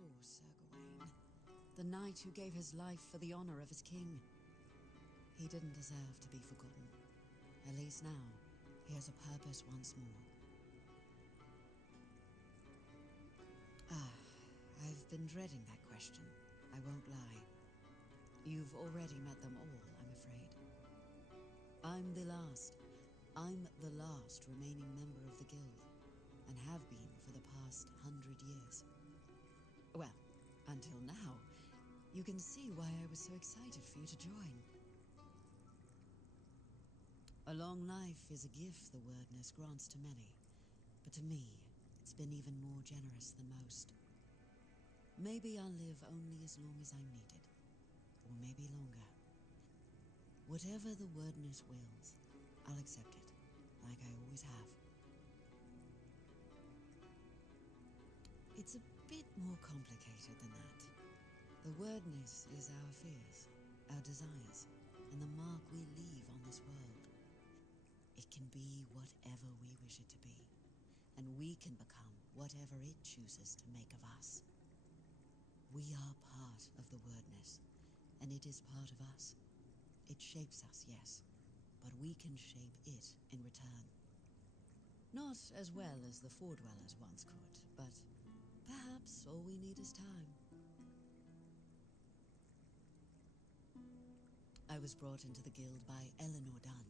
Poor Sir Gawain, the knight who gave his life for the honor of his king. He didn't deserve to be forgotten. At least now, he has a purpose once more. I've been dreading that question, I won't lie. You've already met them all, I'm afraid. I'm the last remaining member of the guild, and have been for the past 100 years. Well, until now. You can see why I was so excited for you to join. A long life is a gift the Wyrdness grants to many, but to me, it's been even more generous than most. Maybe I'll live only as long as I'm needed, or maybe longer. Whatever the Wyrdness wills, I'll accept it, like I always have. It's a bit more complicated than that. The Wyrdness is our fears, our desires, and the mark we leave on this world. It can be whatever we wish it to be, and we can become whatever it chooses to make of us. We are part of the Wyrdness, and it is part of us. It shapes us, yes, but we can shape it in return. Not as well as the Fordwellers once could, but perhaps all we need is time. I was brought into the guild by Eleanor Dunn,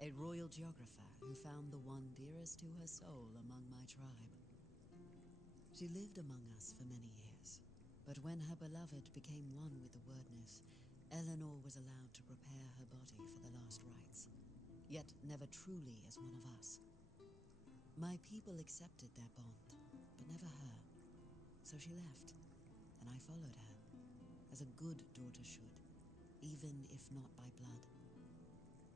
a royal geographer who found the one dearest to her soul among my tribe. She lived among us for many years, but when her beloved became one with the Wyrdness, Eleanor was allowed to prepare her body for the last rites, yet never truly as one of us. My people accepted their bond, but never her, so she left, and I followed her, as a good daughter should, even if not by blood.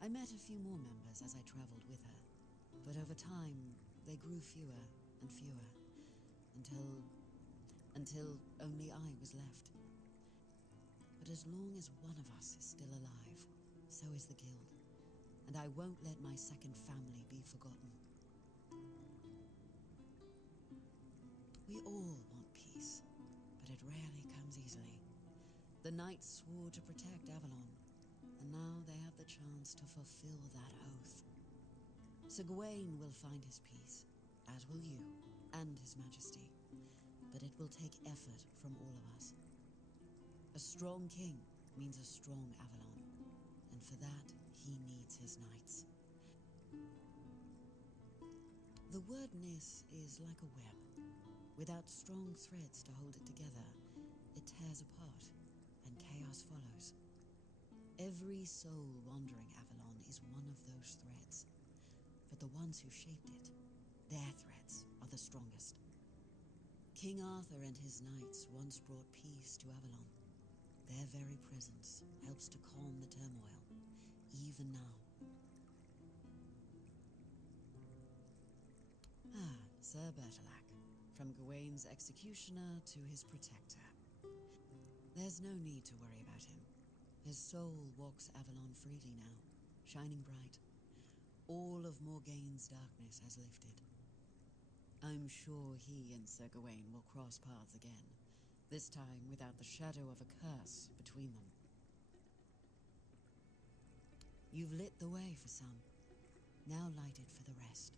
I met a few more members as I traveled with her, but over time, they grew fewer and fewer, until only I was left. But as long as one of us is still alive, so is the guild, and I won't let my second family be forgotten. We all want peace, but it rarely comes easily. The knights swore to protect Avalon, and now they have the chance to fulfill that oath. Sir Gawain will find his peace, as will you, and his majesty, but it will take effort from all of us. A strong king means a strong Avalon, and for that, he needs his knights. The Wyrdness is like a web. Without strong threads to hold it together, it tears apart, and chaos follows. Every soul wandering Avalon is one of those threads, but the ones who shaped it, their threads are the strongest. King Arthur and his knights once brought peace to Avalon. Their very presence helps to calm the turmoil, even now. Sir Bertilac, from Gawain's executioner to his protector. There's no need to worry about him. His soul walks Avalon freely now, shining bright. All of Morgaine's darkness has lifted. I'm sure he and Sir Gawain will cross paths again, this time without the shadow of a curse between them. You've lit the way for some, now light it for the rest.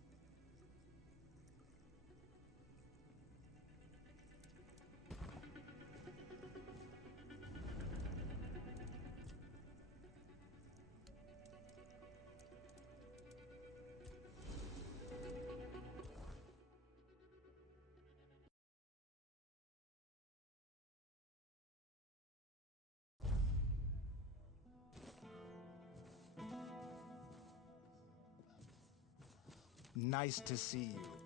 Nice to see you.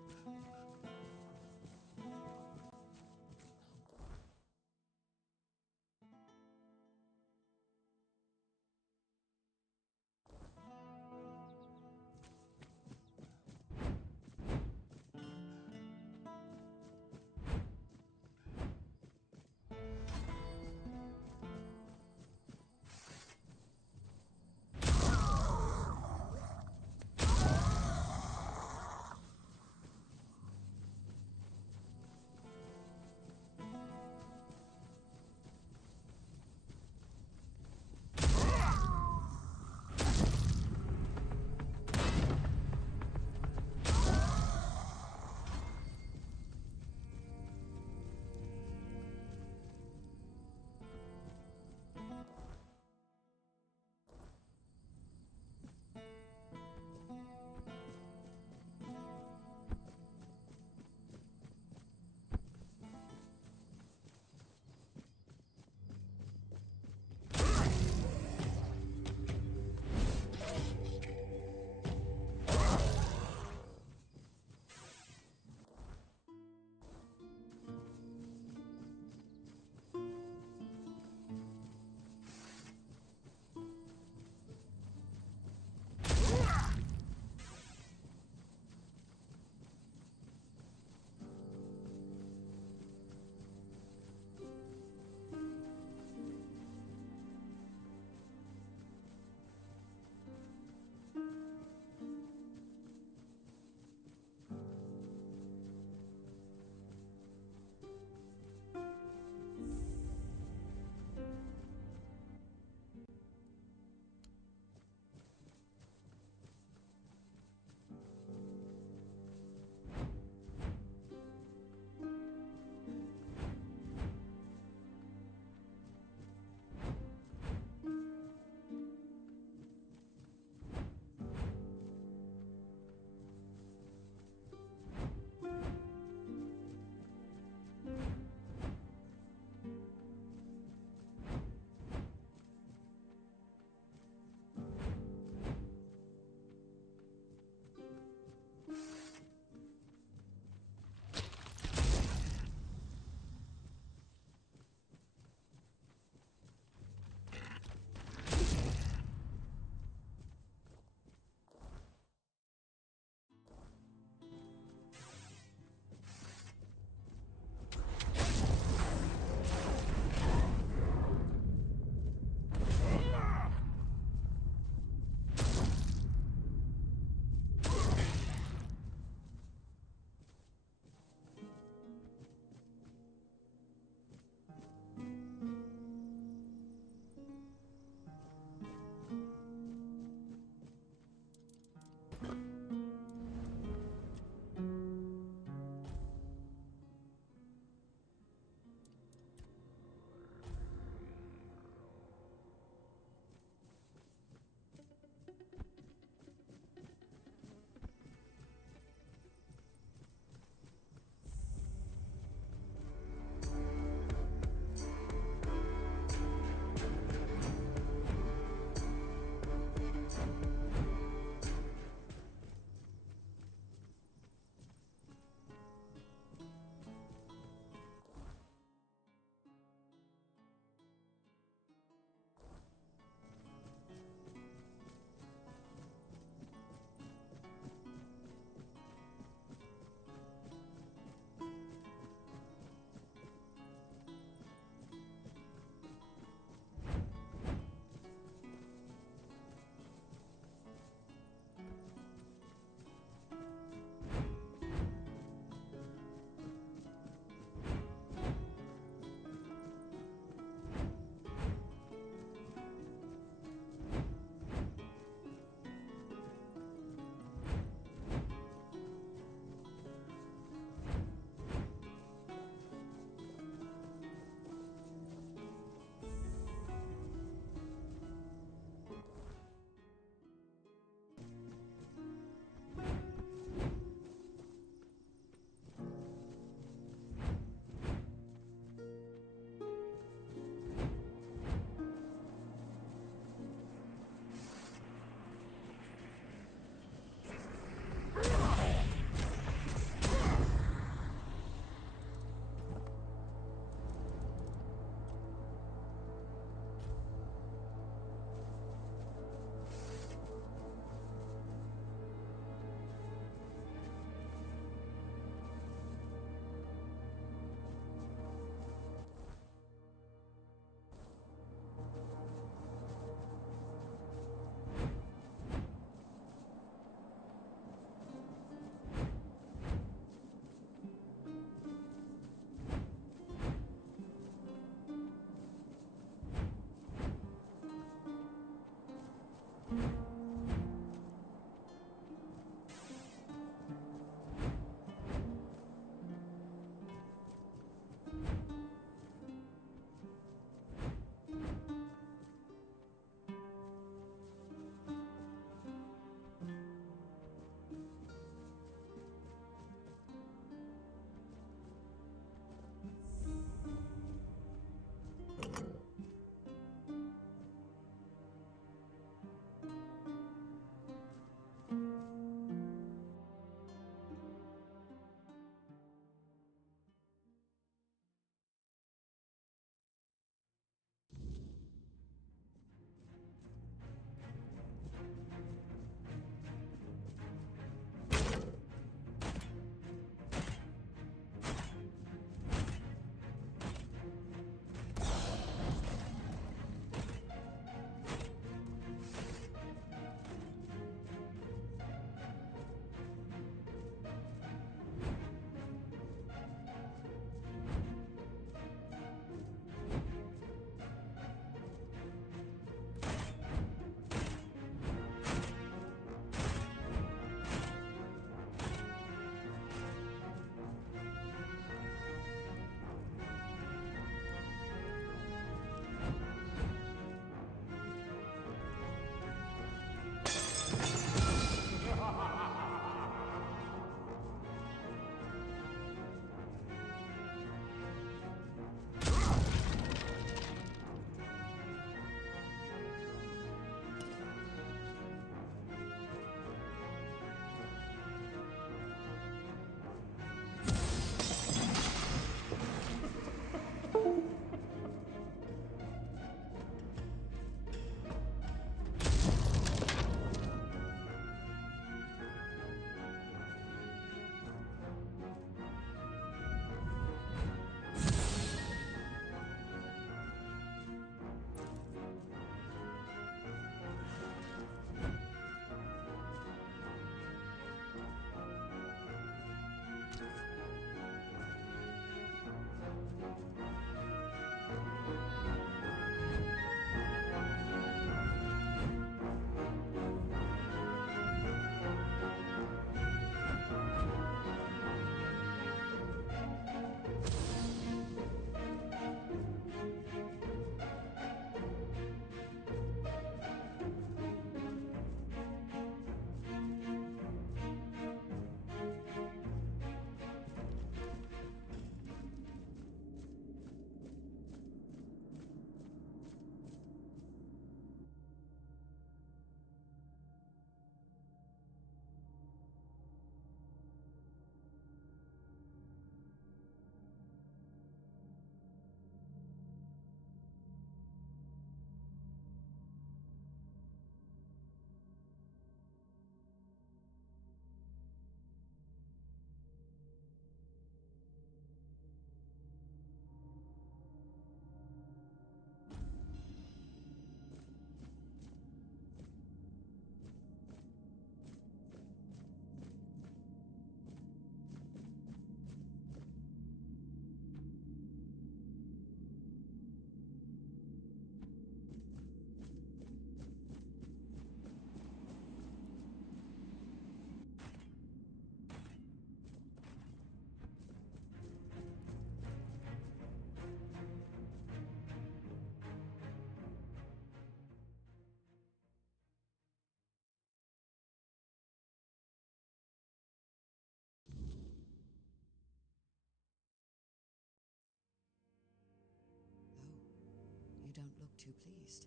look too pleased.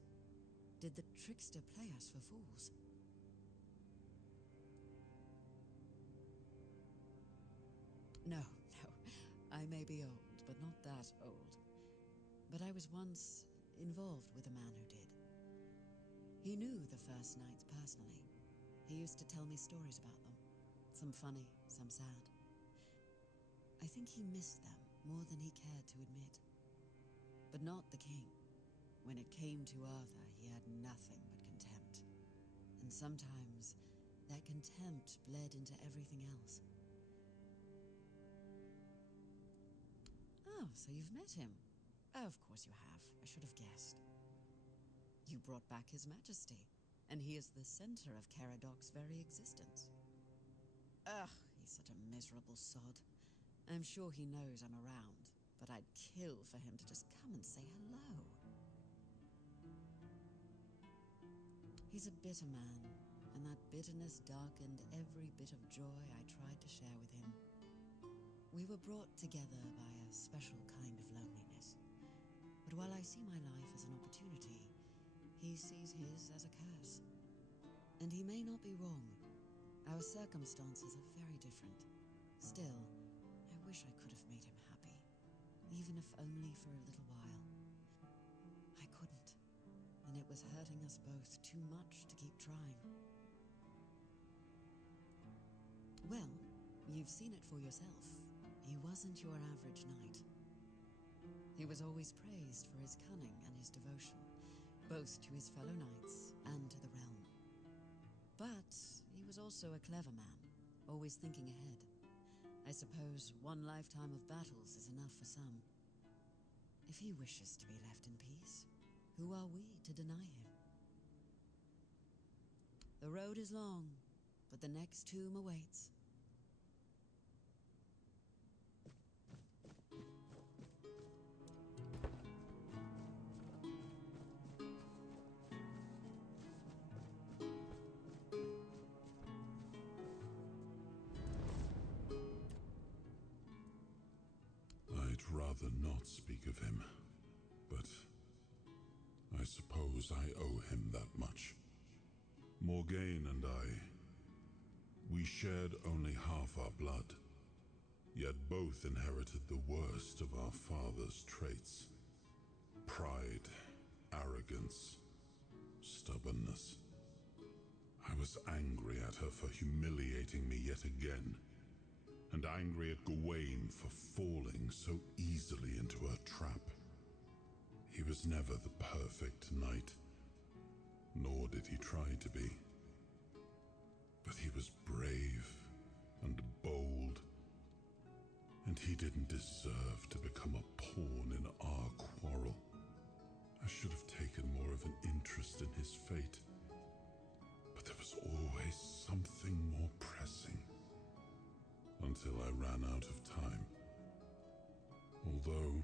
Did the trickster play us for fools? No, no. I may be old, but not that old. But I was once involved with a man who did. He knew the First Knights personally. He used to tell me stories about them. Some funny, some sad. I think he missed them more than he cared to admit. But not the king. When it came to Arthur, he had nothing but contempt. And sometimes that contempt bled into everything else. Oh, so you've met him. Of course you have. I should have guessed. You brought back His Majesty, and he is the center of Caradoc's very existence. Ugh, he's such a miserable sod. I'm sure he knows I'm around, but I'd kill for him to just come and say hello. He's a bitter man, and that bitterness darkened every bit of joy I tried to share with him. We were brought together by a special kind of loneliness. But while I see my life as an opportunity, he sees his as a curse. And he may not be wrong. Our circumstances are very different. Still, I wish I could have made him happy, even if only for a little while. I couldn't, and it was hurting us both too much to keep trying. Well, you've seen it for yourself. He wasn't your average knight. He was always praised for his cunning and his devotion, both to his fellow knights and to the realm. But he was also a clever man, always thinking ahead. I suppose one lifetime of battles is enough for some. If he wishes to be left in peace, who are we to deny him? The road is long, but the next tomb awaits. I'd rather not speak of him, but I suppose I owe him that much. Morgaine and I, we shared only half our blood, yet both inherited the worst of our father's traits. Pride, arrogance, stubbornness. I was angry at her for humiliating me yet again, and angry at Gawain for falling so easily into her trap. He was never the perfect knight, nor did he try to be. But he was brave and bold, and he didn't deserve to become a pawn in our quarrel. I should have taken more of an interest in his fate, but there was always something more pressing. Until I ran out of time. Although,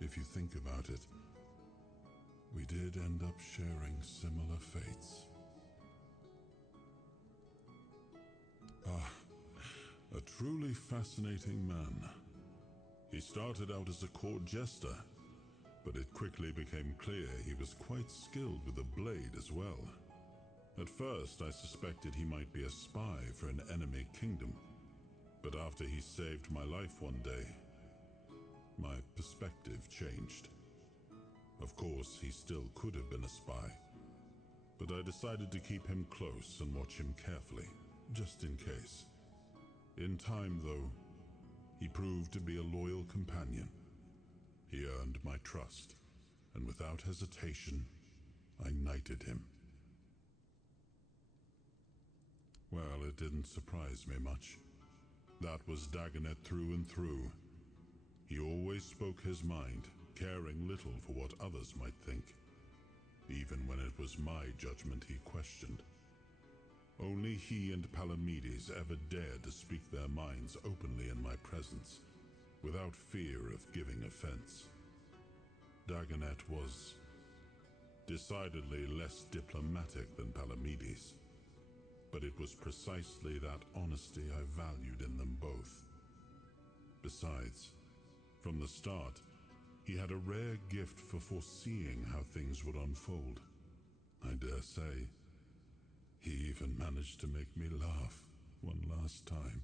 if you think about it, we did end up sharing similar fates. A truly fascinating man. He started out as a court jester, but it quickly became clear he was quite skilled with a blade as well. At first, I suspected he might be a spy for an enemy kingdom. But after he saved my life one day, my perspective changed. Of course, he still could have been a spy, but I decided to keep him close and watch him carefully, just in case. In time, though, he proved to be a loyal companion. He earned my trust, and without hesitation, I knighted him. Well, it didn't surprise me much. That was Dagonet through and through. He always spoke his mind, caring little for what others might think, even when it was my judgment he questioned. Only he and Palamedes ever dared to speak their minds openly in my presence, without fear of giving offense. Dagonet was decidedly less diplomatic than Palamedes, but it was precisely that honesty I valued in them both. Besides, from the start, He had a rare gift for foreseeing how things would unfold. I dare say, he even managed to make me laugh one last time.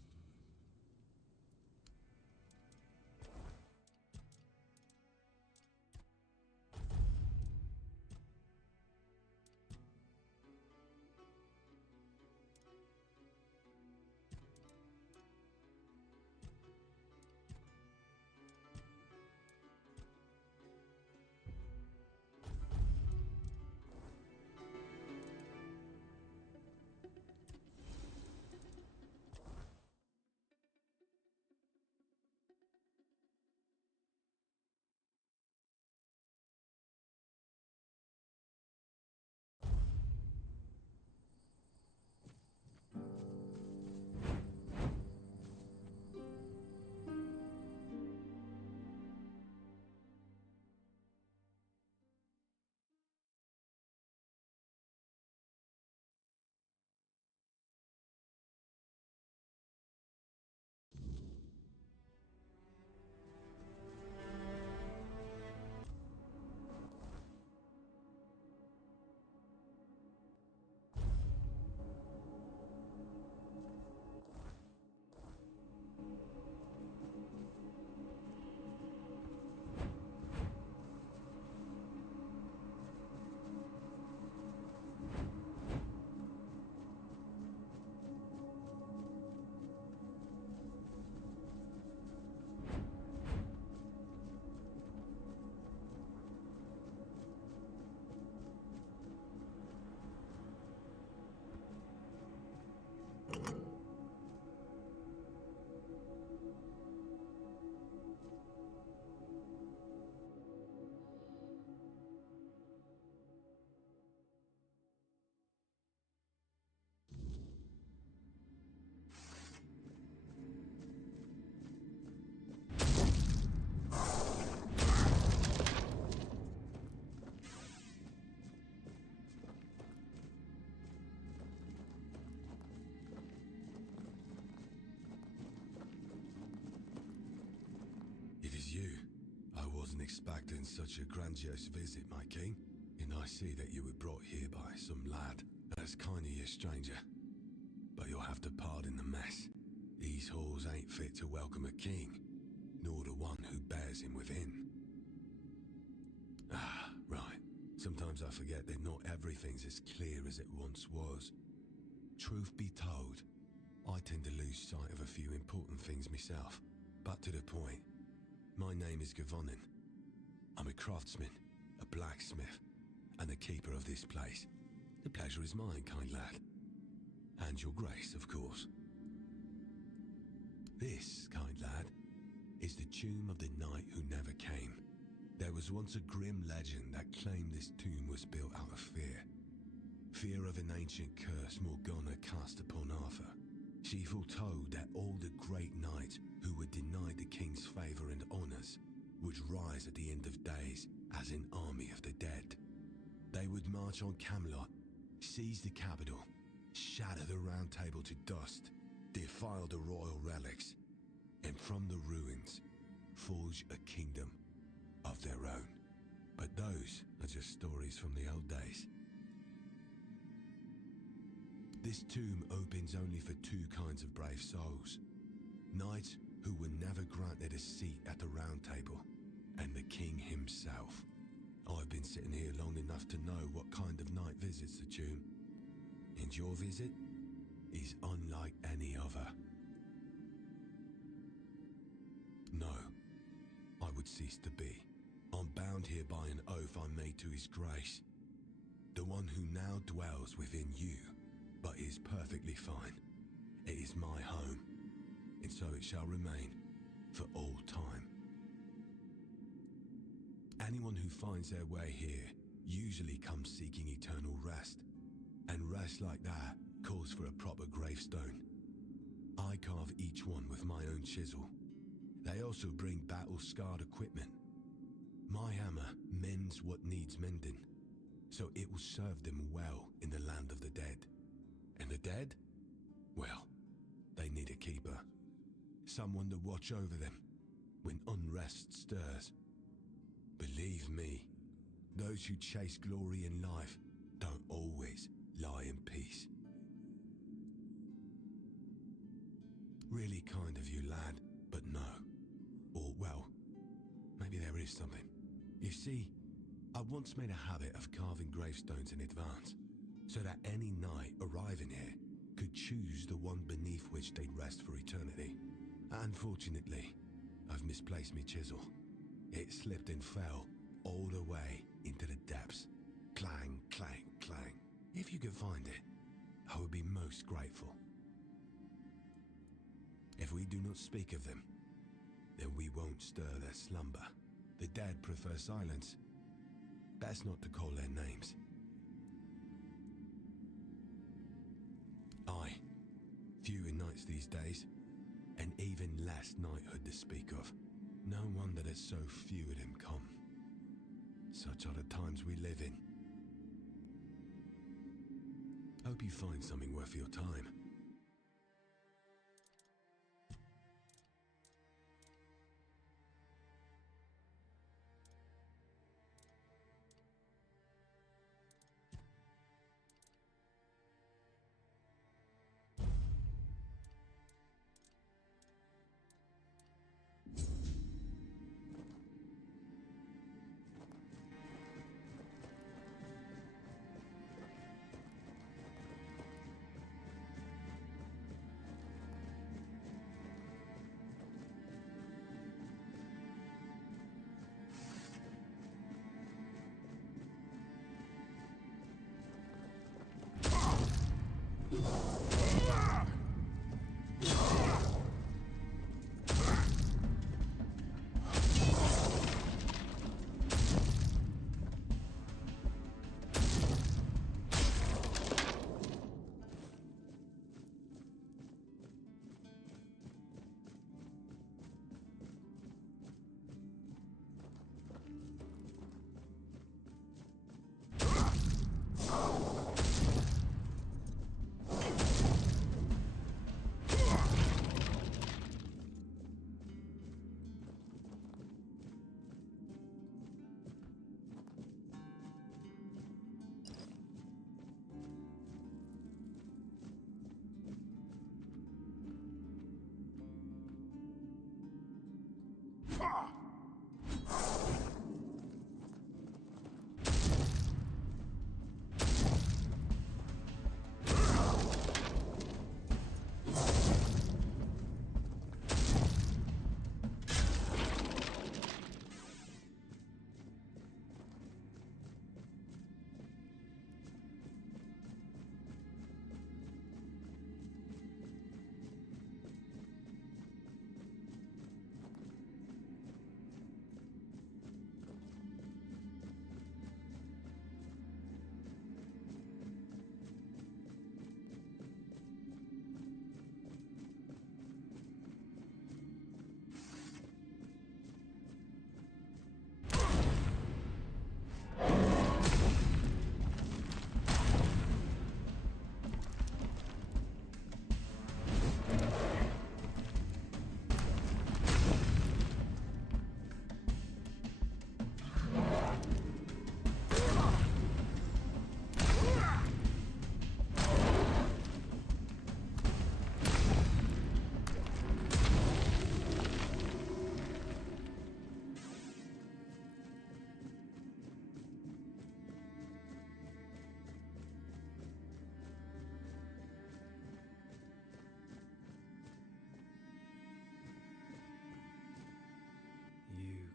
Expecting such a grandiose visit, my king, and I see that you were brought here by some lad. That's kind of you, stranger. But you'll have to pardon the mess. These halls ain't fit to welcome a king, nor the one who bears him within. Ah, right. Sometimes I forget that not everything's as clear as it once was. Truth be told, I tend to lose sight of a few important things myself. But to the point, my name is Gavonin. I'm a craftsman, a blacksmith, and the keeper of this place. The pleasure is mine, kind lad. And your grace, of course. This, kind lad, is the tomb of the knight who never came. There was once a grim legend that claimed this tomb was built out of fear. Fear of an ancient curse Morgana cast upon Arthur. She foretold that all the great knights who were denied the king's favor and honors would rise at the end of days as an army of the dead. They would march on Camelot, seize the capital, shatter the Round Table to dust, defile the royal relics, and from the ruins, forge a kingdom of their own. But those are just stories from the old days. This tomb opens only for two kinds of brave souls. Knights who were never granted a seat at the Round Table, and the king himself. I've been sitting here long enough to know what kind of knight visits the tomb. And your visit is unlike any other. No, I would cease to be. I'm bound here by an oath I made to his grace. The one who now dwells within you, but is perfectly fine. It is my home, and so it shall remain for all time. Anyone who finds their way here usually comes seeking eternal rest, and rest like that calls for a proper gravestone. I carve each one with my own chisel. They also bring battle-scarred equipment. My hammer mends what needs mending, so it will serve them well in the land of the dead. And the dead? Well, they need a keeper. Someone to watch over them when unrest stirs. Believe me, those who chase glory in life don't always lie in peace. Really kind of you, lad, but no. Or, well, maybe there is something. You see, I once made a habit of carving gravestones in advance, so that any knight arriving here could choose the one beneath which they'd rest for eternity. Unfortunately, I've misplaced my chisel. It slipped and fell all the way into the depths. Clang, clang, clang. If you could find it, I would be most grateful. If we do not speak of them, then we won't stir their slumber. The dead prefer silence. Best not to call their names. Aye, few in knights these days, and even less knighthood to speak of. No wonder that so few of them come. Such are the times we live in. Hope you find something worth your time.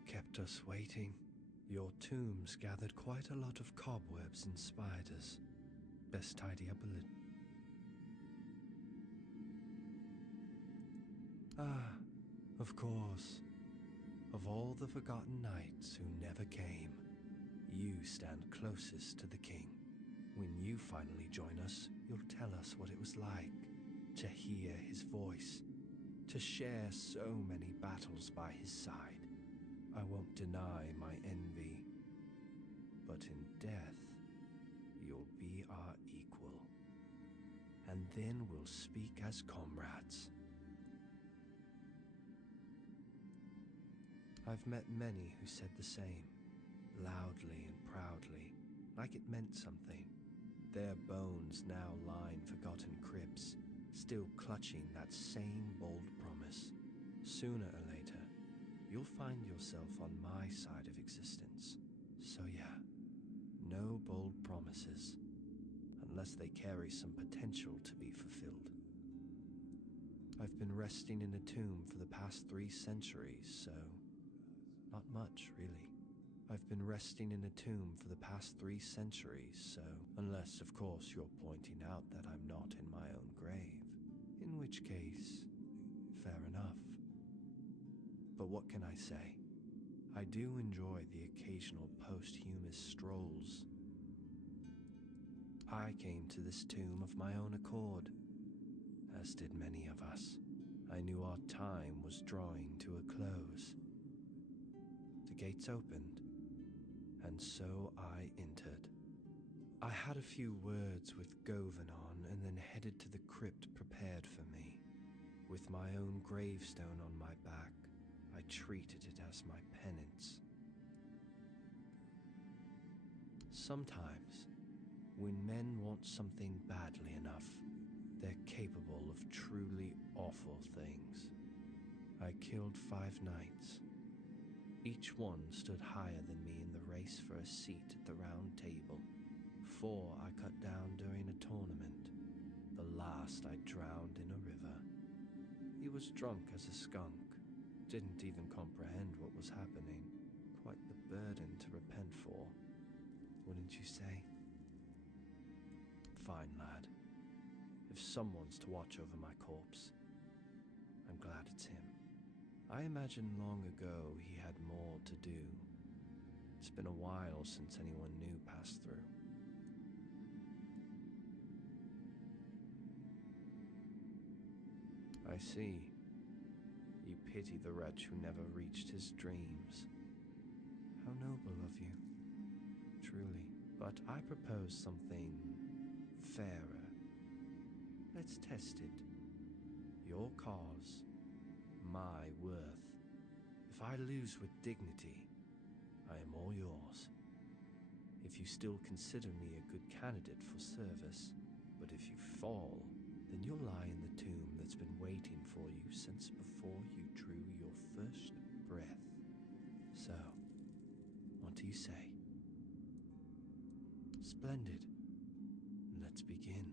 Kept us waiting. Your tombs gathered quite a lot of cobwebs and spiders. Best tidy up a little. Ah, of course. Of all the forgotten knights who never came, you stand closest to the king. When you finally join us, you'll tell us what it was like to hear his voice, to share so many battles by his side. I won't deny my envy, but in death, you'll be our equal. And then we'll speak as comrades. I've met many who said the same. loudly and proudly, like it meant something. Their bones now line forgotten crypts, still clutching that same bold promise. Sooner or later, you'll find yourself on my side of existence. So yeah, no bold promises, unless they carry some potential to be fulfilled. I've been resting in a tomb for the past 3 centuries, so not much, really. I've been resting in a tomb for the past 3 centuries, so unless, of course, you're pointing out that I'm not in my own grave, in which case, fair enough. But what can I say? I do enjoy the occasional posthumous strolls. I came to this tomb of my own accord, as did many of us. I knew our time was drawing to a close. The gates opened, and so I entered. I had a few words with Govanon and then headed to the crypt prepared for me. With my own gravestone on my back, I treated it as my penance. Sometimes, when men want something badly enough, they're capable of truly awful things. I killed 5 knights. Each one stood higher than me in the race for a seat at the round table. 4 I cut down during a tournament. The last I drowned in a river. He was drunk as a skunk, didn't even comprehend what was happening. Quite the burden to repent for, wouldn't you say? Fine, lad. If someone's to watch over my corpse, I'm glad it's him. I imagine long ago he had more to do. It's been a while since anyone new passed through. I see. You pity the wretch who never reached his dreams. How noble of you, truly. But I propose something fairer. Let's test it. Your cause, my worth. If I lose with dignity, I am all yours. If you still consider me a good candidate for service, but if you fall, then you'll lie in the tomb that's been waiting for you since before you drew your first breath. So, what do you say? Splendid. Let's begin.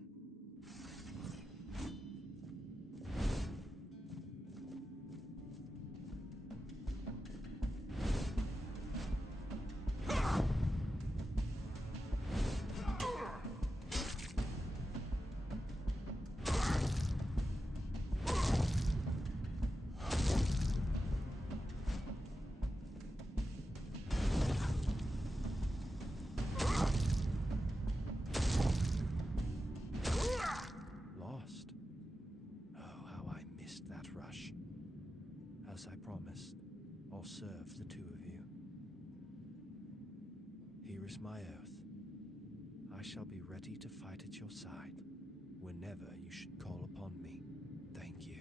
As I promised, I'll serve the 2 of you. Here is my oath. I shall be ready to fight at your side whenever you should call upon me. Thank you.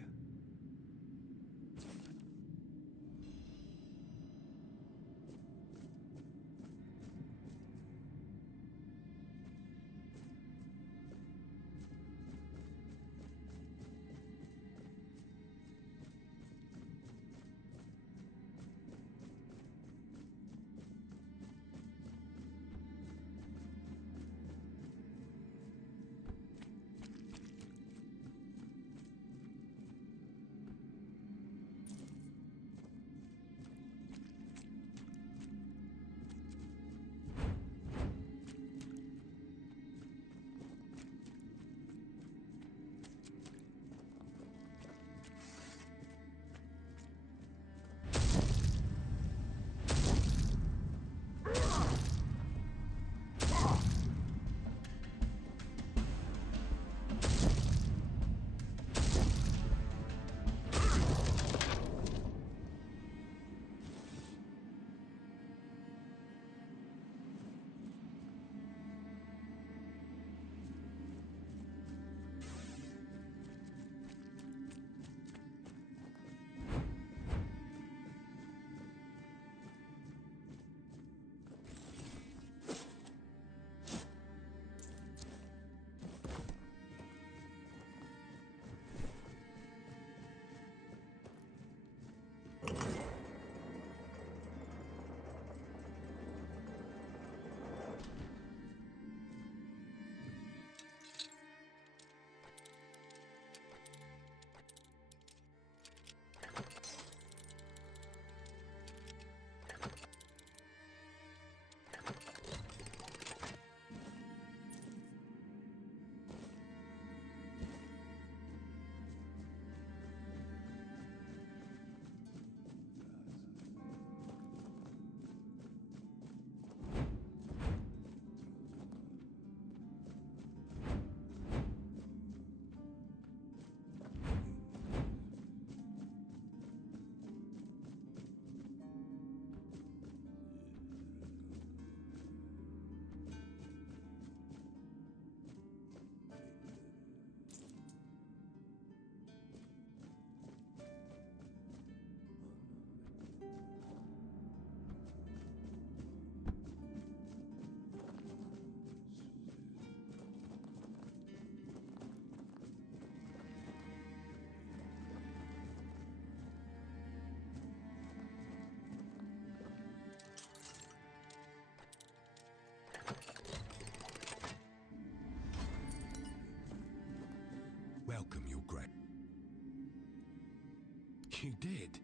You did?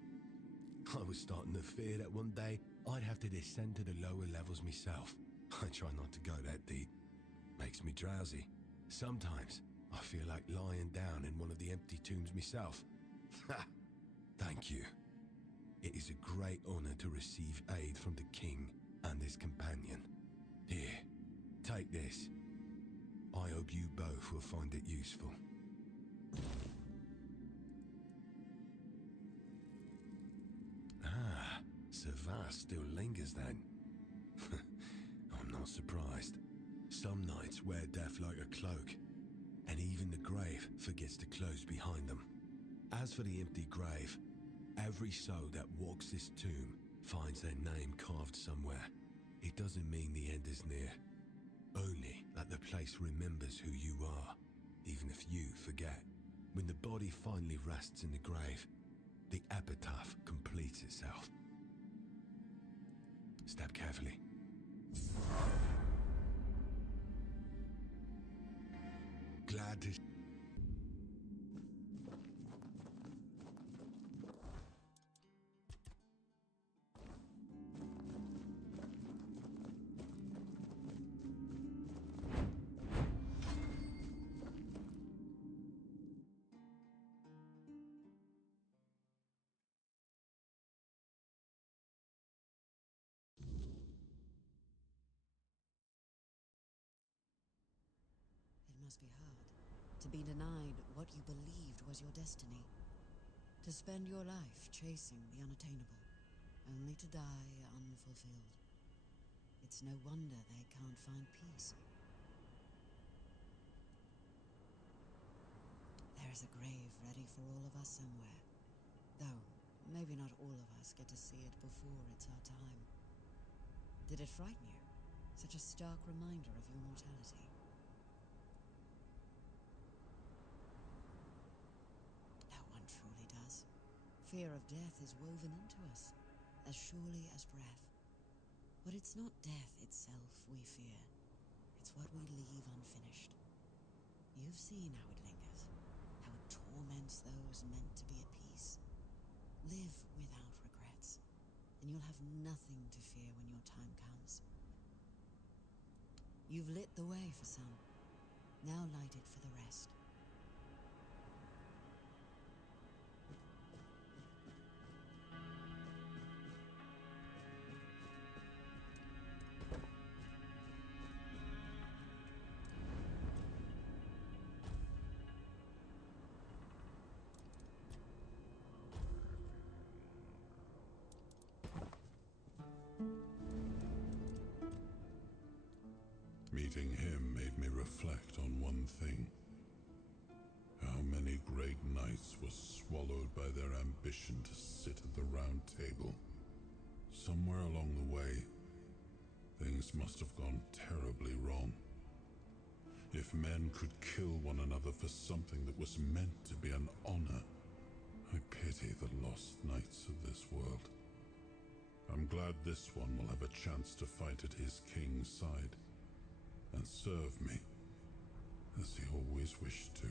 I was starting to fear that one day I'd have to descend to the lower levels myself. I try not to go that deep. Makes me drowsy. Sometimes I feel like lying down in one of the empty tombs myself. Ha! Thank you. It is a great honor to receive aid from the king and his companion. Here, take this. I hope you both will find it useful. Ah, Savas still lingers then. I'm not surprised. Some knights wear death like a cloak, and even the grave forgets to close behind them. As for the empty grave, every soul that walks this tomb finds their name carved somewhere. It doesn't mean the end is near, only that the place remembers who you are, even if you forget. When the body finally rests in the grave, the epitaph completes itself. Step carefully. Glad to... It must be hard to be denied what you believed was your destiny. To spend your life chasing the unattainable, only to die unfulfilled. It's no wonder they can't find peace. There is a grave ready for all of us somewhere. Though, maybe not all of us get to see it before it's our time. Did it frighten you? Such a stark reminder of your mortality. No one truly does. Fear of death is woven into us, as surely as breath. But it's not death itself we fear. It's what we leave unfinished. You've seen how it lingers, how it torments those meant to be at peace. Live without regrets, and you'll have nothing to fear when your time comes. You've lit the way for some. Now light it for the rest. Meeting him made me reflect on one thing. How many great knights were swallowed by their ambition to sit at the round table. Somewhere along the way, things must have gone terribly wrong. If men could kill one another for something that was meant to be an honor, I pity the lost knights of this world. I'm glad this one will have a chance to fight at his king's side and serve me, as he always wished to.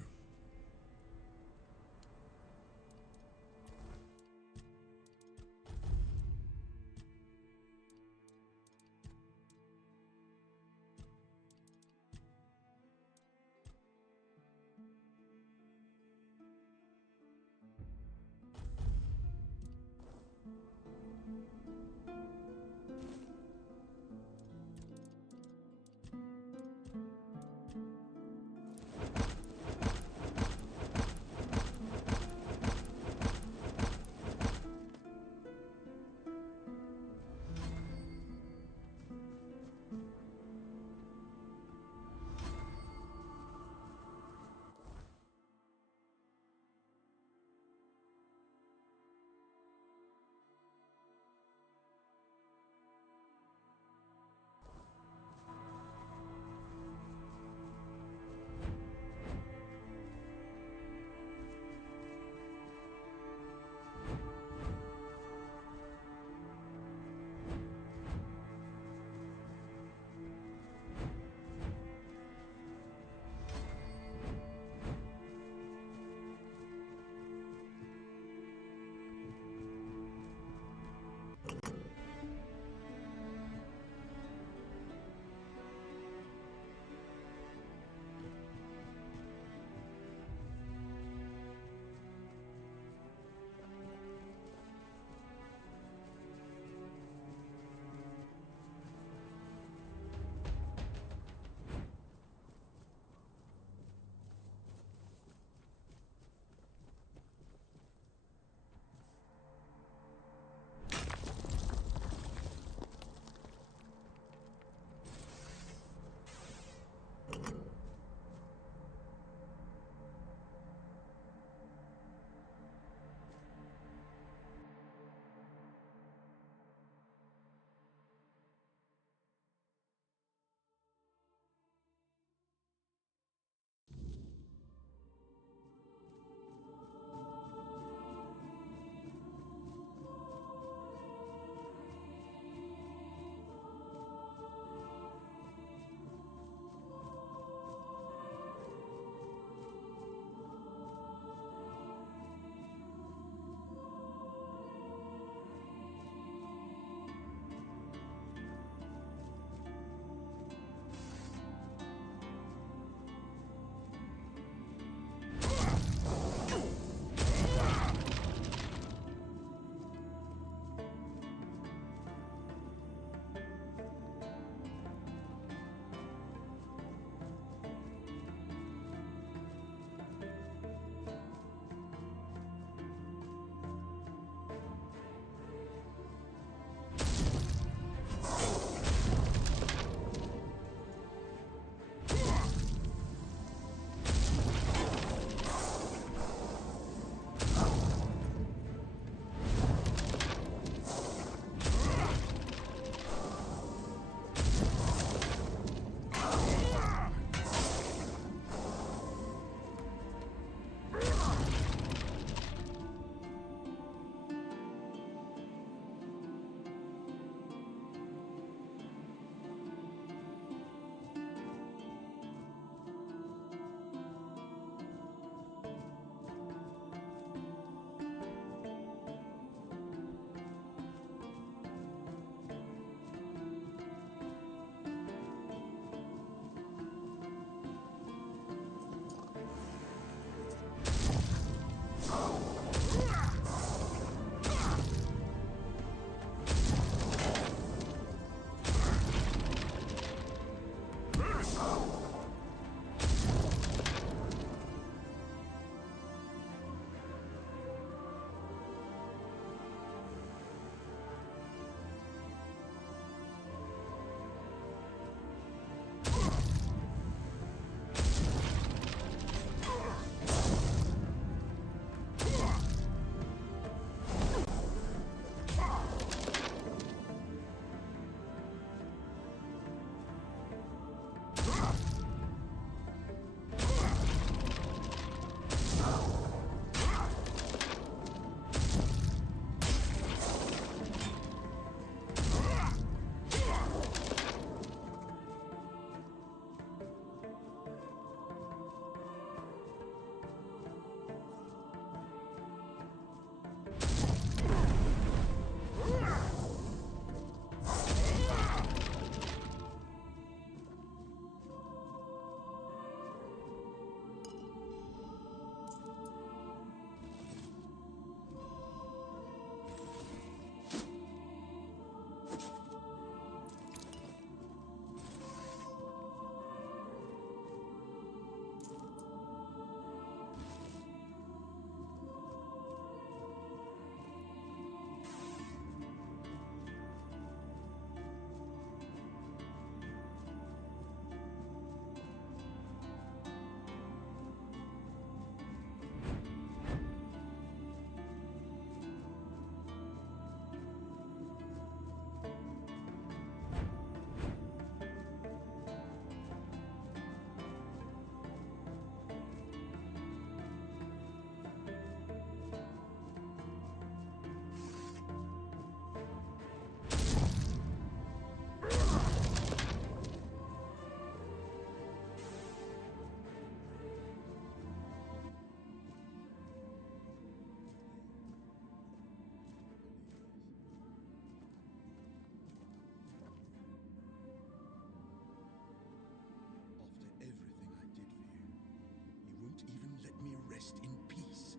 rest in peace.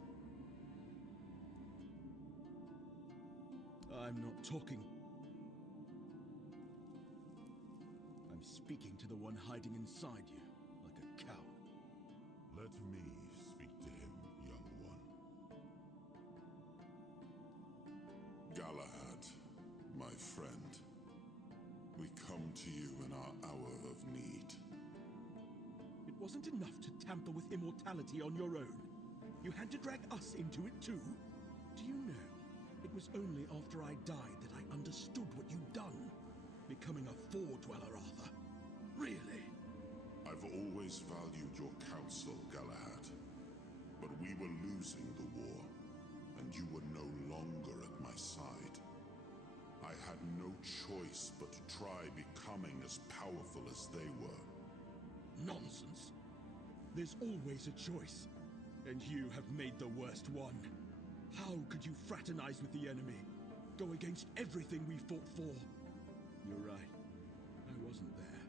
I'm not talking. I'm speaking to the one hiding inside you, like a coward. Let me speak to him, young one. Galahad, my friend, we come to you in our hour of need. It wasn't enough to tamper with immortality on your own. You had to drag us into it too. Do you know, it was only after I died that I understood what you'd done. Becoming a Four-Dweller, Arthur. Really? I've always valued your counsel, Galahad. But we were losing the war, and you were no longer at my side. I had no choice but to try becoming as powerful as they were. Nonsense. There's always a choice, and you have made the worst one. How could you fraternize with the enemy? Go against everything we fought for? You're right. I wasn't there.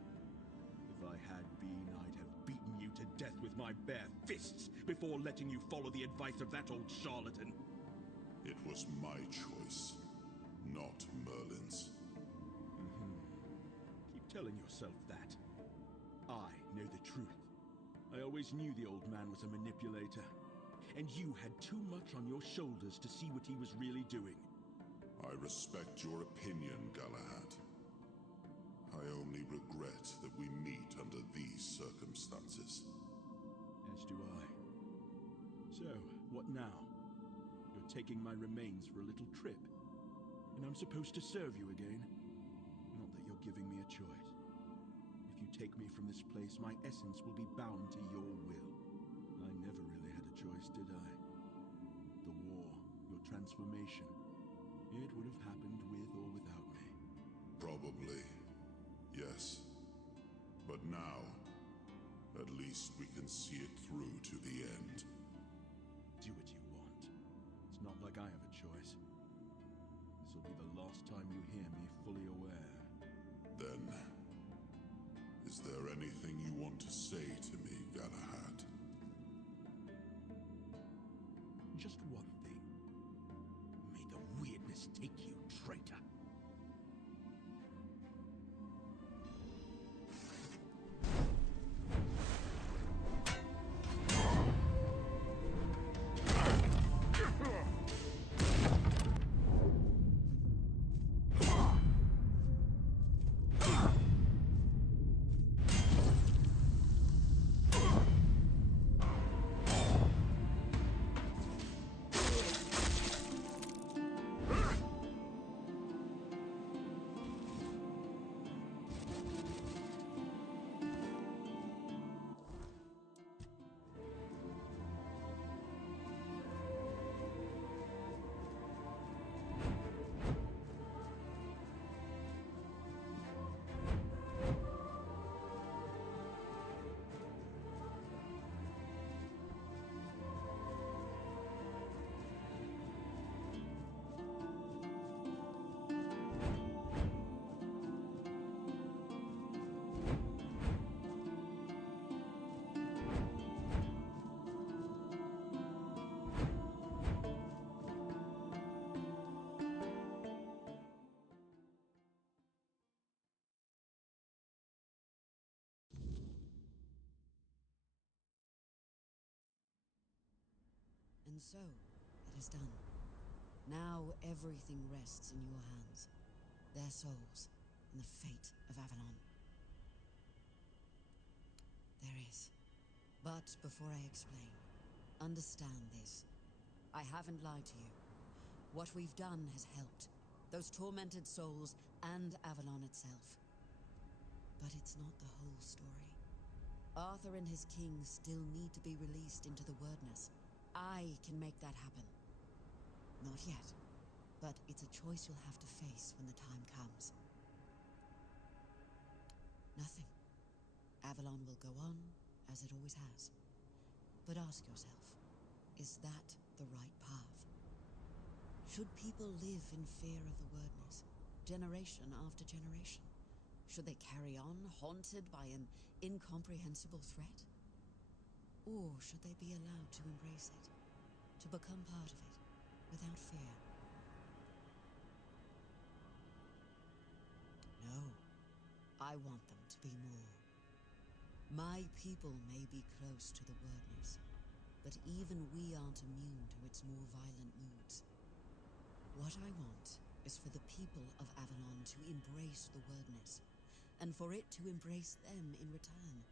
If I had been, I'd have beaten you to death with my bare fists before letting you follow the advice of that old charlatan. It was my choice, not Merlin's. Keep telling yourself that. I know the truth. I always knew the old man was a manipulator. And you had too much on your shoulders to see what he was really doing. I respect your opinion, Galahad. I only regret that we meet under these circumstances. As do I. So, what now? You're taking my remains for a little trip. And I'm supposed to serve you again? Not that you're giving me a choice. If you take me from this place, my essence will be bound to your will. I never really had a choice, did I? The war, your transformation. It would have happened with or without me. Probably, yes. But now, at least we can see it through to the end. Do what you want. It's not like I have a choice. This'll be the last time you hear me fully aware. Then, is there anything you want to say to me, Galahad? Just one thing. May the weirdness take you, traitor. And so, it is done. Now everything rests in your hands. Their souls, and the fate of Avalon. There is. But before I explain, understand this. I haven't lied to you. What we've done has helped. Those tormented souls and Avalon itself. But it's not the whole story. Arthur and his king still need to be released into the Wyrdness. I can make that happen. Not yet, but it's a choice you'll have to face when the time comes. Nothing. Avalon will go on as it always has. But ask yourself, is that the right path? Should people live in fear of the Wyrdness, generation after generation? Should they carry on, haunted by an incomprehensible threat? Or should they be allowed to embrace it, to become part of it, without fear? No, I want them to be more. My people may be close to the Wyrdness, but even we aren't immune to its more violent moods. What I want is for the people of Avalon to embrace the Wyrdness, and for it to embrace them in return.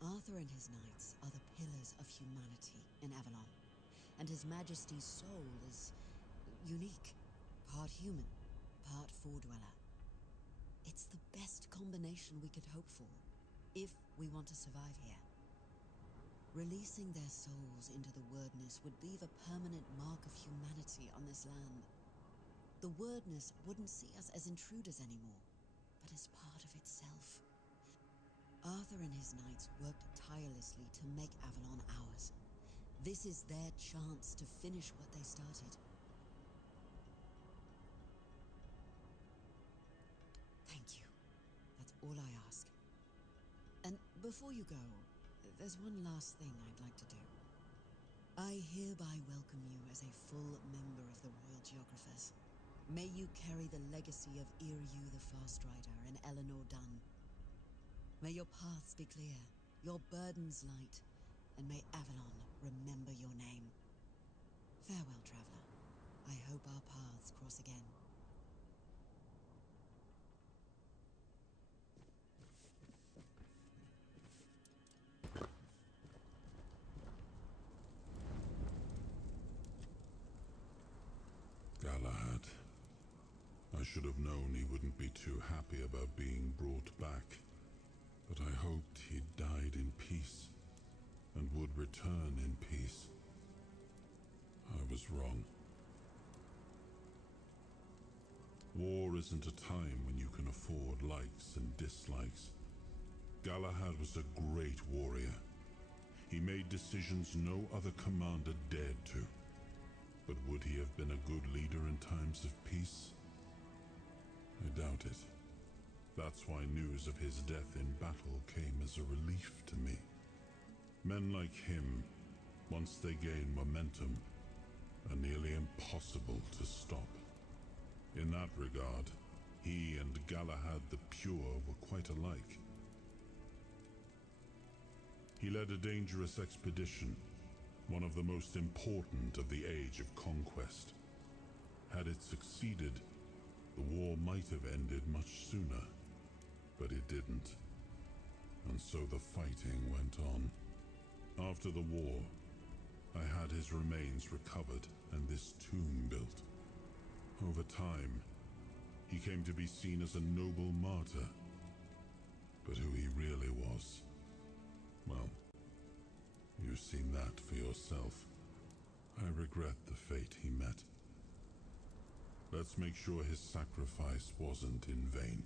Arthur and his knights are the pillars of humanity in Avalon, and His Majesty's soul is unique, part human, part Four-Dweller. It's the best combination we could hope for, if we want to survive here. Releasing their souls into the Wyrdness would leave a permanent mark of humanity on this land. The Wyrdness wouldn't see us as intruders anymore, but as part of itself. Arthur and his knights worked tirelessly to make Avalon ours. This is their chance to finish what they started. Thank you. That's all I ask. And before you go, there's one last thing I'd like to do. I hereby welcome you as a full member of the Royal Geographers. May you carry the legacy of Iryu the Farstrider and Eleanor Dunn. May your paths be clear, your burdens light, and may Avalon remember your name. Farewell, traveler. I hope our paths cross again. Galahad. I should have known he wouldn't be too happy about being brought back. But I hoped he'd died in peace, and would return in peace. I was wrong. War isn't a time when you can afford likes and dislikes. Galahad was a great warrior. He made decisions no other commander dared to. But would he have been a good leader in times of peace? I doubt it. That's why news of his death in battle came as a relief to me. Men like him, once they gain momentum, are nearly impossible to stop. In that regard, he and Galahad the Pure were quite alike. He led a dangerous expedition, one of the most important of the Age of Conquest. Had it succeeded, the war might have ended much sooner, but it didn't. And so the fighting went on. After the war, I had his remains recovered and this tomb built. Over time, he came to be seen as a noble martyr. But who he really was, well, you've seen that for yourself. I regret the fate he met. Let's make sure his sacrifice wasn't in vain.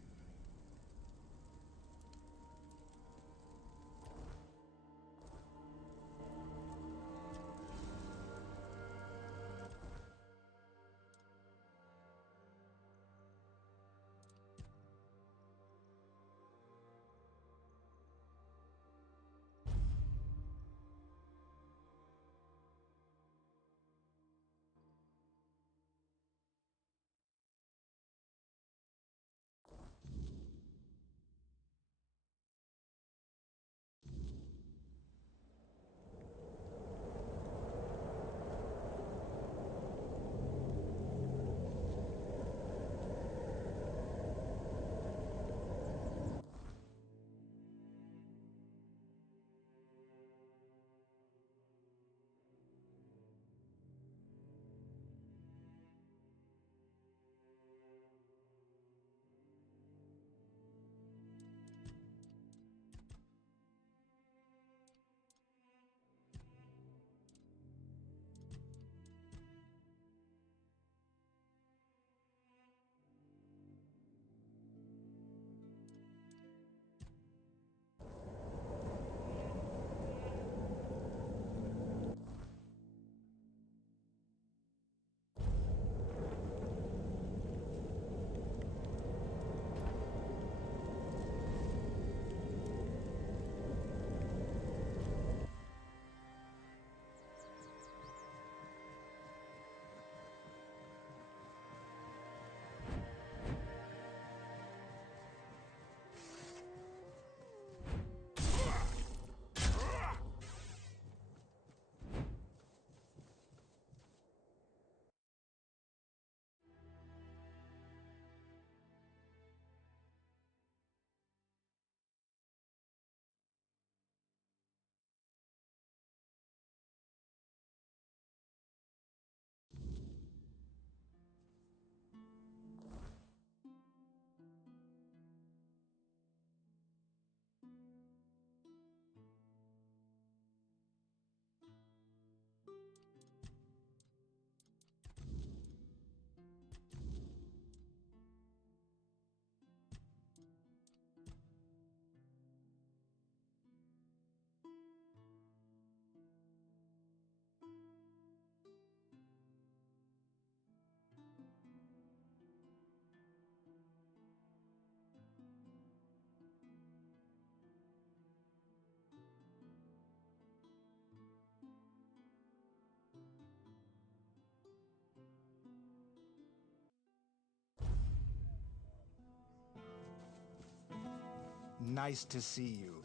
Nice to see you.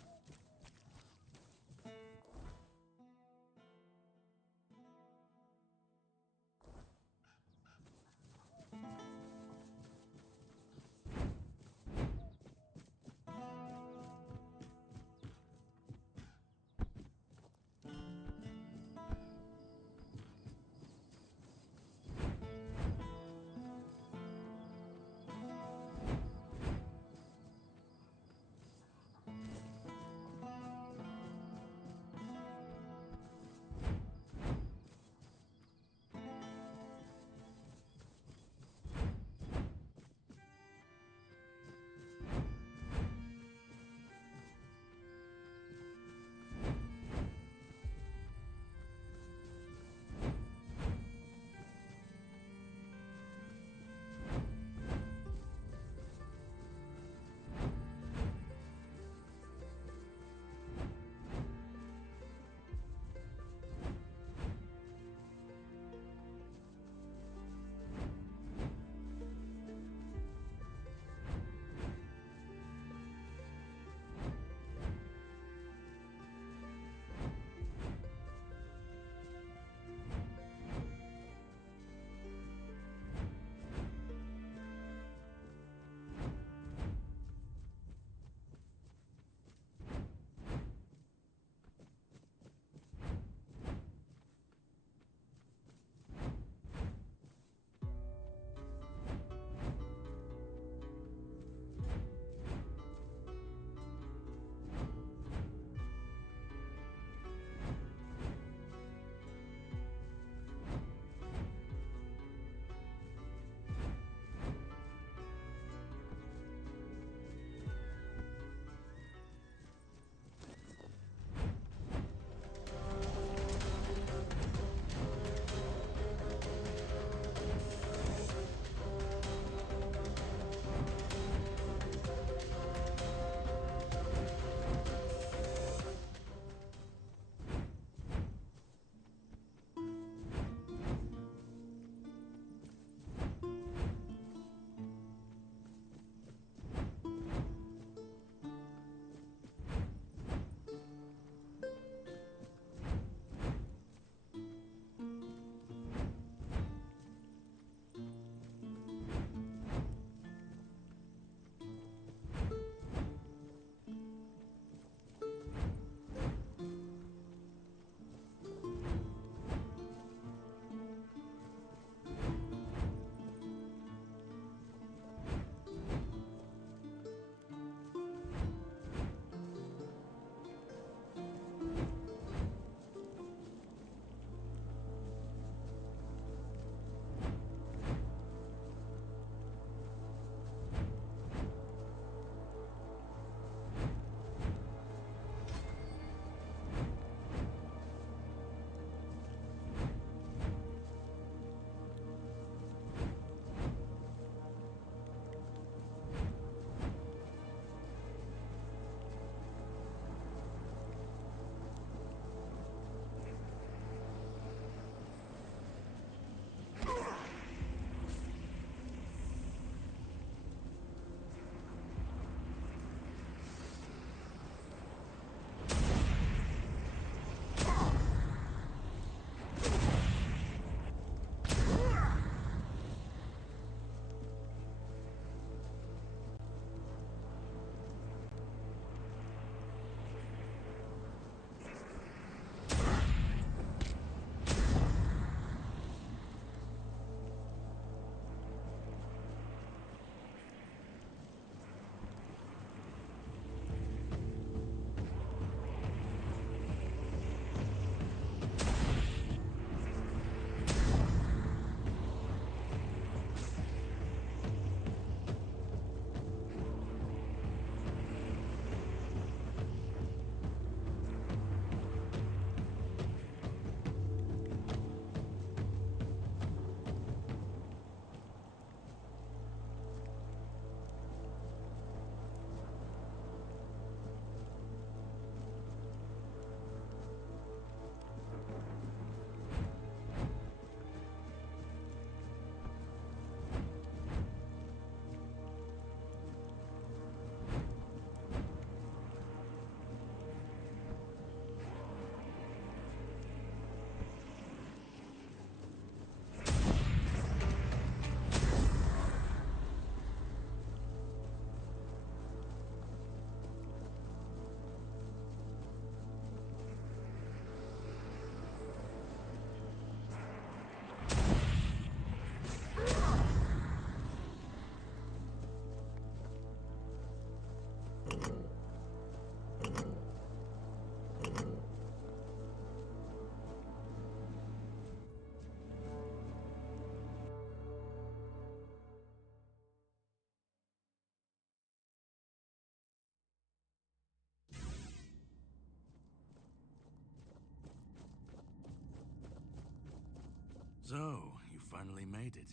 So, you finally made it.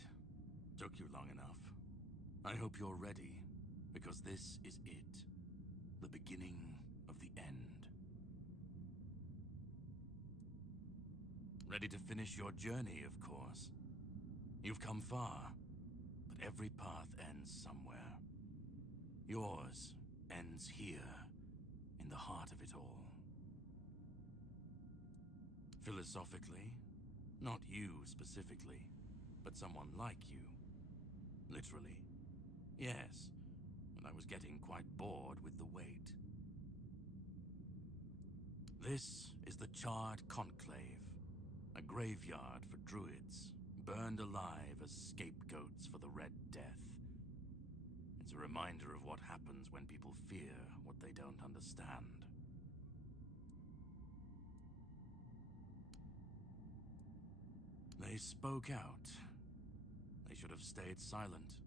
Took you long enough. I hope you're ready, because this is it. The beginning of the end. Ready to finish your journey, of course. You've come far, but every path ends somewhere. Yours ends here, in the heart of it all. Philosophically, not you specifically, but someone like you. Literally. Yes, and I was getting quite bored with the wait. This is the Charred Conclave, a graveyard for druids, burned alive as scapegoats for the Red Death. It's a reminder of what happens when people fear what they don't understand. They spoke out. They should have stayed silent,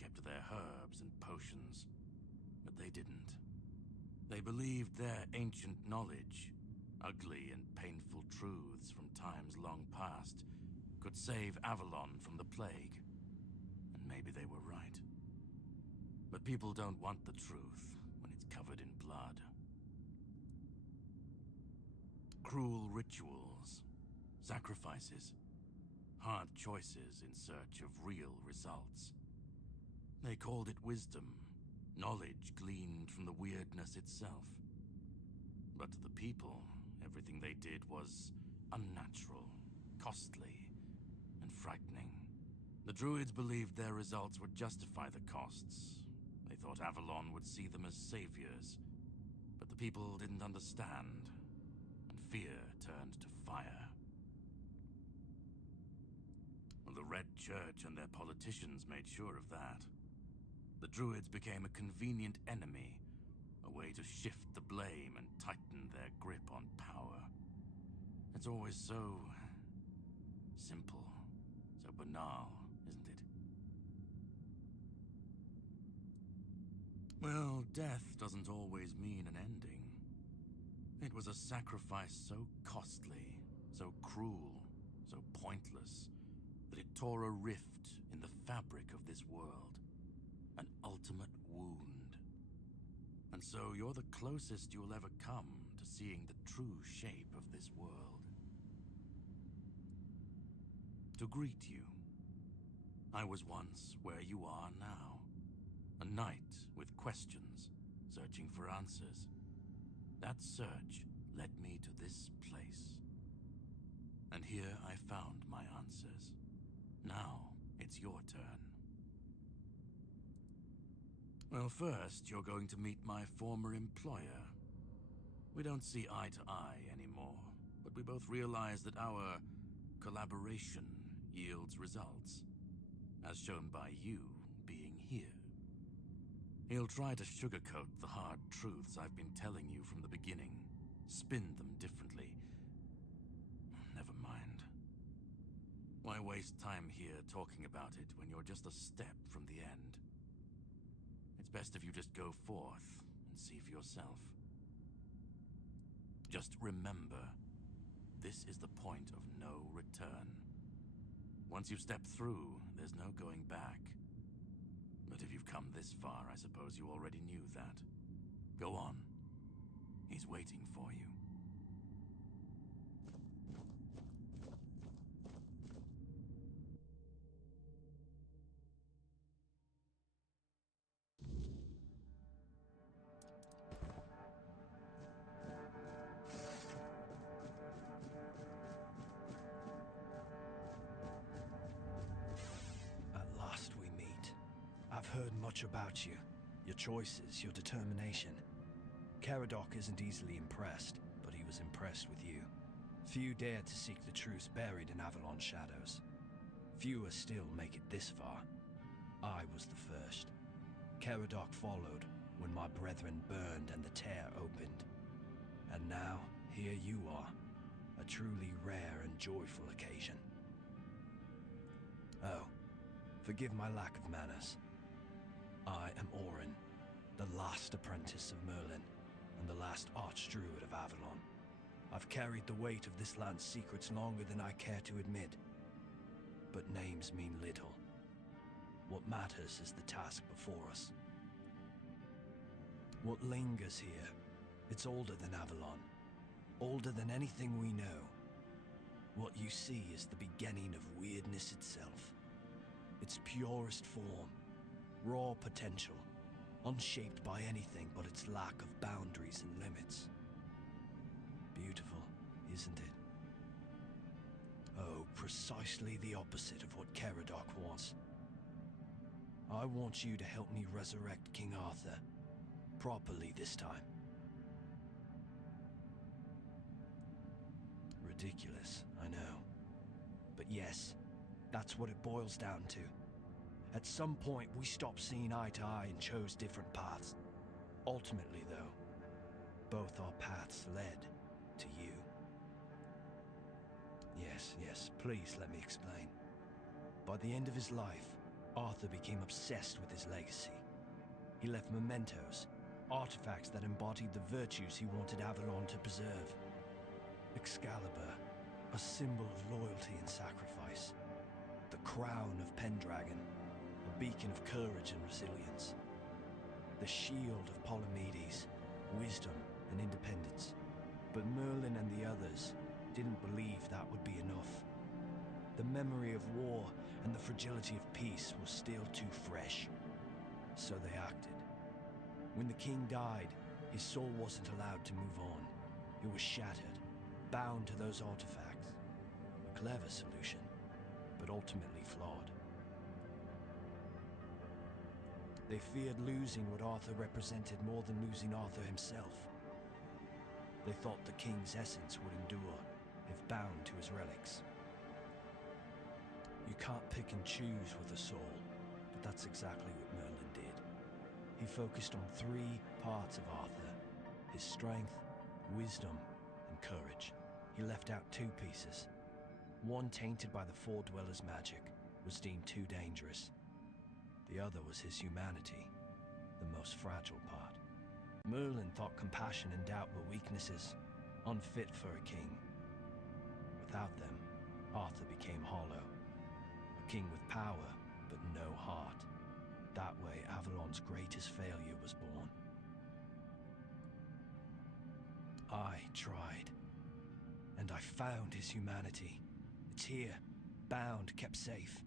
kept their herbs and potions, but they didn't. They believed their ancient knowledge, ugly and painful truths from times long past, could save Avalon from the plague. And maybe they were right. But people don't want the truth when it's covered in blood. Cruel rituals, sacrifices, hard choices in search of real results. They called it wisdom, knowledge gleaned from the Wyrdness itself. But to the people, everything they did was unnatural, costly, and frightening. The druids believed their results would justify the costs. They thought Avalon would see them as saviors. But the people didn't understand, and fear turned to fire. Well, the Red Church and their politicians made sure of that. The druids became a convenient enemy, a way to shift the blame and tighten their grip on power. It's always so simple, so banal, isn't it? Well, death doesn't always mean an ending. It was a sacrifice so costly, so cruel, so pointless, that it tore a rift in the fabric of this world. An ultimate wound. And so you're the closest you'll ever come to seeing the true shape of this world. To greet you, I was once where you are now. A knight with questions, searching for answers. That search led me to this place. And here I found my answers. Now it's your turn. Well, first, you're going to meet my former employer. We don't see eye to eye anymore, but we both realize that our collaboration yields results, as shown by you being here. He'll try to sugarcoat the hard truths I've been telling you from the beginning, spin them differently. Never mind. Why waste time here talking about it when you're just a step from the end? It's best if you just go forth and see for yourself. Just remember, this is the point of no return. Once you've stepped through, there's no going back. But if you've come this far, I suppose you already knew that. Go on. He's waiting for you. At last we meet. I've heard much about you. Your choices, your determination. Caradoc isn't easily impressed, but he was impressed with you. Few dare to seek the truth buried in Avalon's shadows. Fewer still make it this far. I was the first. Caradoc followed when my brethren burned and the tear opened. And now, here you are. A truly rare and joyful occasion. Oh, forgive my lack of manners. I am Orin, the last apprentice of Merlin, and the last archdruid of Avalon. I've carried the weight of this land's secrets longer than I care to admit. but names mean little. What matters is the task before us. What lingers here, it's older than Avalon, older than anything we know. What you see is the beginning of Wyrdness itself. Its purest form, raw potential, unshaped by anything but its lack of boundaries and limits. Beautiful, isn't it? Oh, precisely the opposite of what Caradoc wants. I want you to help me resurrect King Arthur. Properly this time. Ridiculous, I know. But yes, that's what it boils down to. At some point, we stopped seeing eye to eye and chose different paths. Ultimately, though, both our paths led to you. Yes, please let me explain. By the end of his life, Arthur became obsessed with his legacy. He left mementos, artifacts that embodied the virtues he wanted Avalon to preserve. Excalibur, a symbol of loyalty and sacrifice. The crown of Pendragon, a beacon of courage and resilience. The shield of Palamedes, wisdom and independence. But Merlin and the others didn't believe that would be enough. The memory of war and the fragility of peace was still too fresh. So they acted. When the king died, his soul wasn't allowed to move on. It was shattered, bound to those artifacts. A clever solution, but ultimately flawed. They feared losing what Arthur represented more than losing Arthur himself. They thought the king's essence would endure if bound to his relics. You can't pick and choose with a soul, but that's exactly what Merlin did. He focused on 3 parts of Arthur: his strength, wisdom, and courage. He left out 2 pieces. One, tainted by the Four Dwellers' magic, was deemed too dangerous. The other was his humanity, the most fragile part. Merlin thought compassion and doubt were weaknesses, unfit for a king. Without them, Arthur became hollow. A king with power, but no heart. That way, Avalon's greatest failure was born. I tried, and I found his humanity. It's here, bound, kept safe.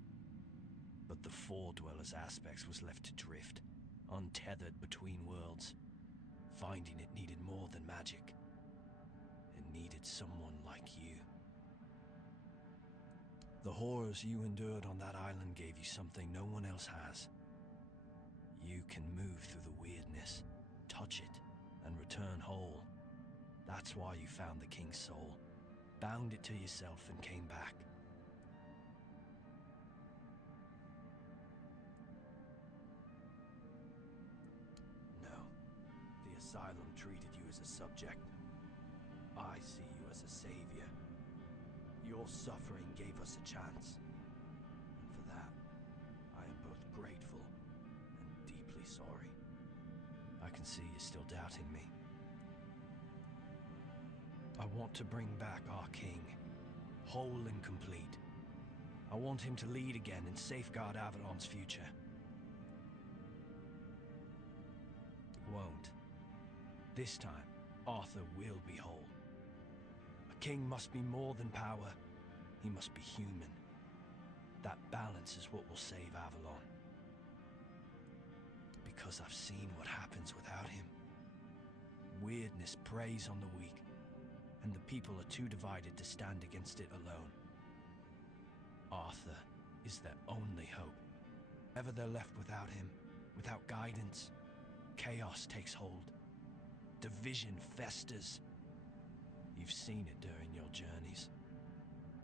But the Four Dwellers' aspects was left to drift, untethered between worlds. Finding it needed more than magic. It needed someone like you. The horrors you endured on that island gave you something no one else has. You can move through the Wyrdness, touch it, and return whole. That's why you found the king's soul, bound it to yourself, and came back. No, the asylum treated you as a subject. I see you as a savior. Your suffering gave us a chance. And for that, I am both grateful and deeply sorry. I can see you're still doubting me. I want to bring back our king, whole and complete. I want him to lead again and safeguard Avalon's future. It won't. This time, Arthur will be whole. A king must be more than power. He must be human. That balance is what will save Avalon. Because I've seen what happens without him. Wyrdness preys on the weak, and the people are too divided to stand against it alone. Arthur is their only hope. Ever they're left without him, without guidance, chaos takes hold. Division festers. You've seen it during your journeys.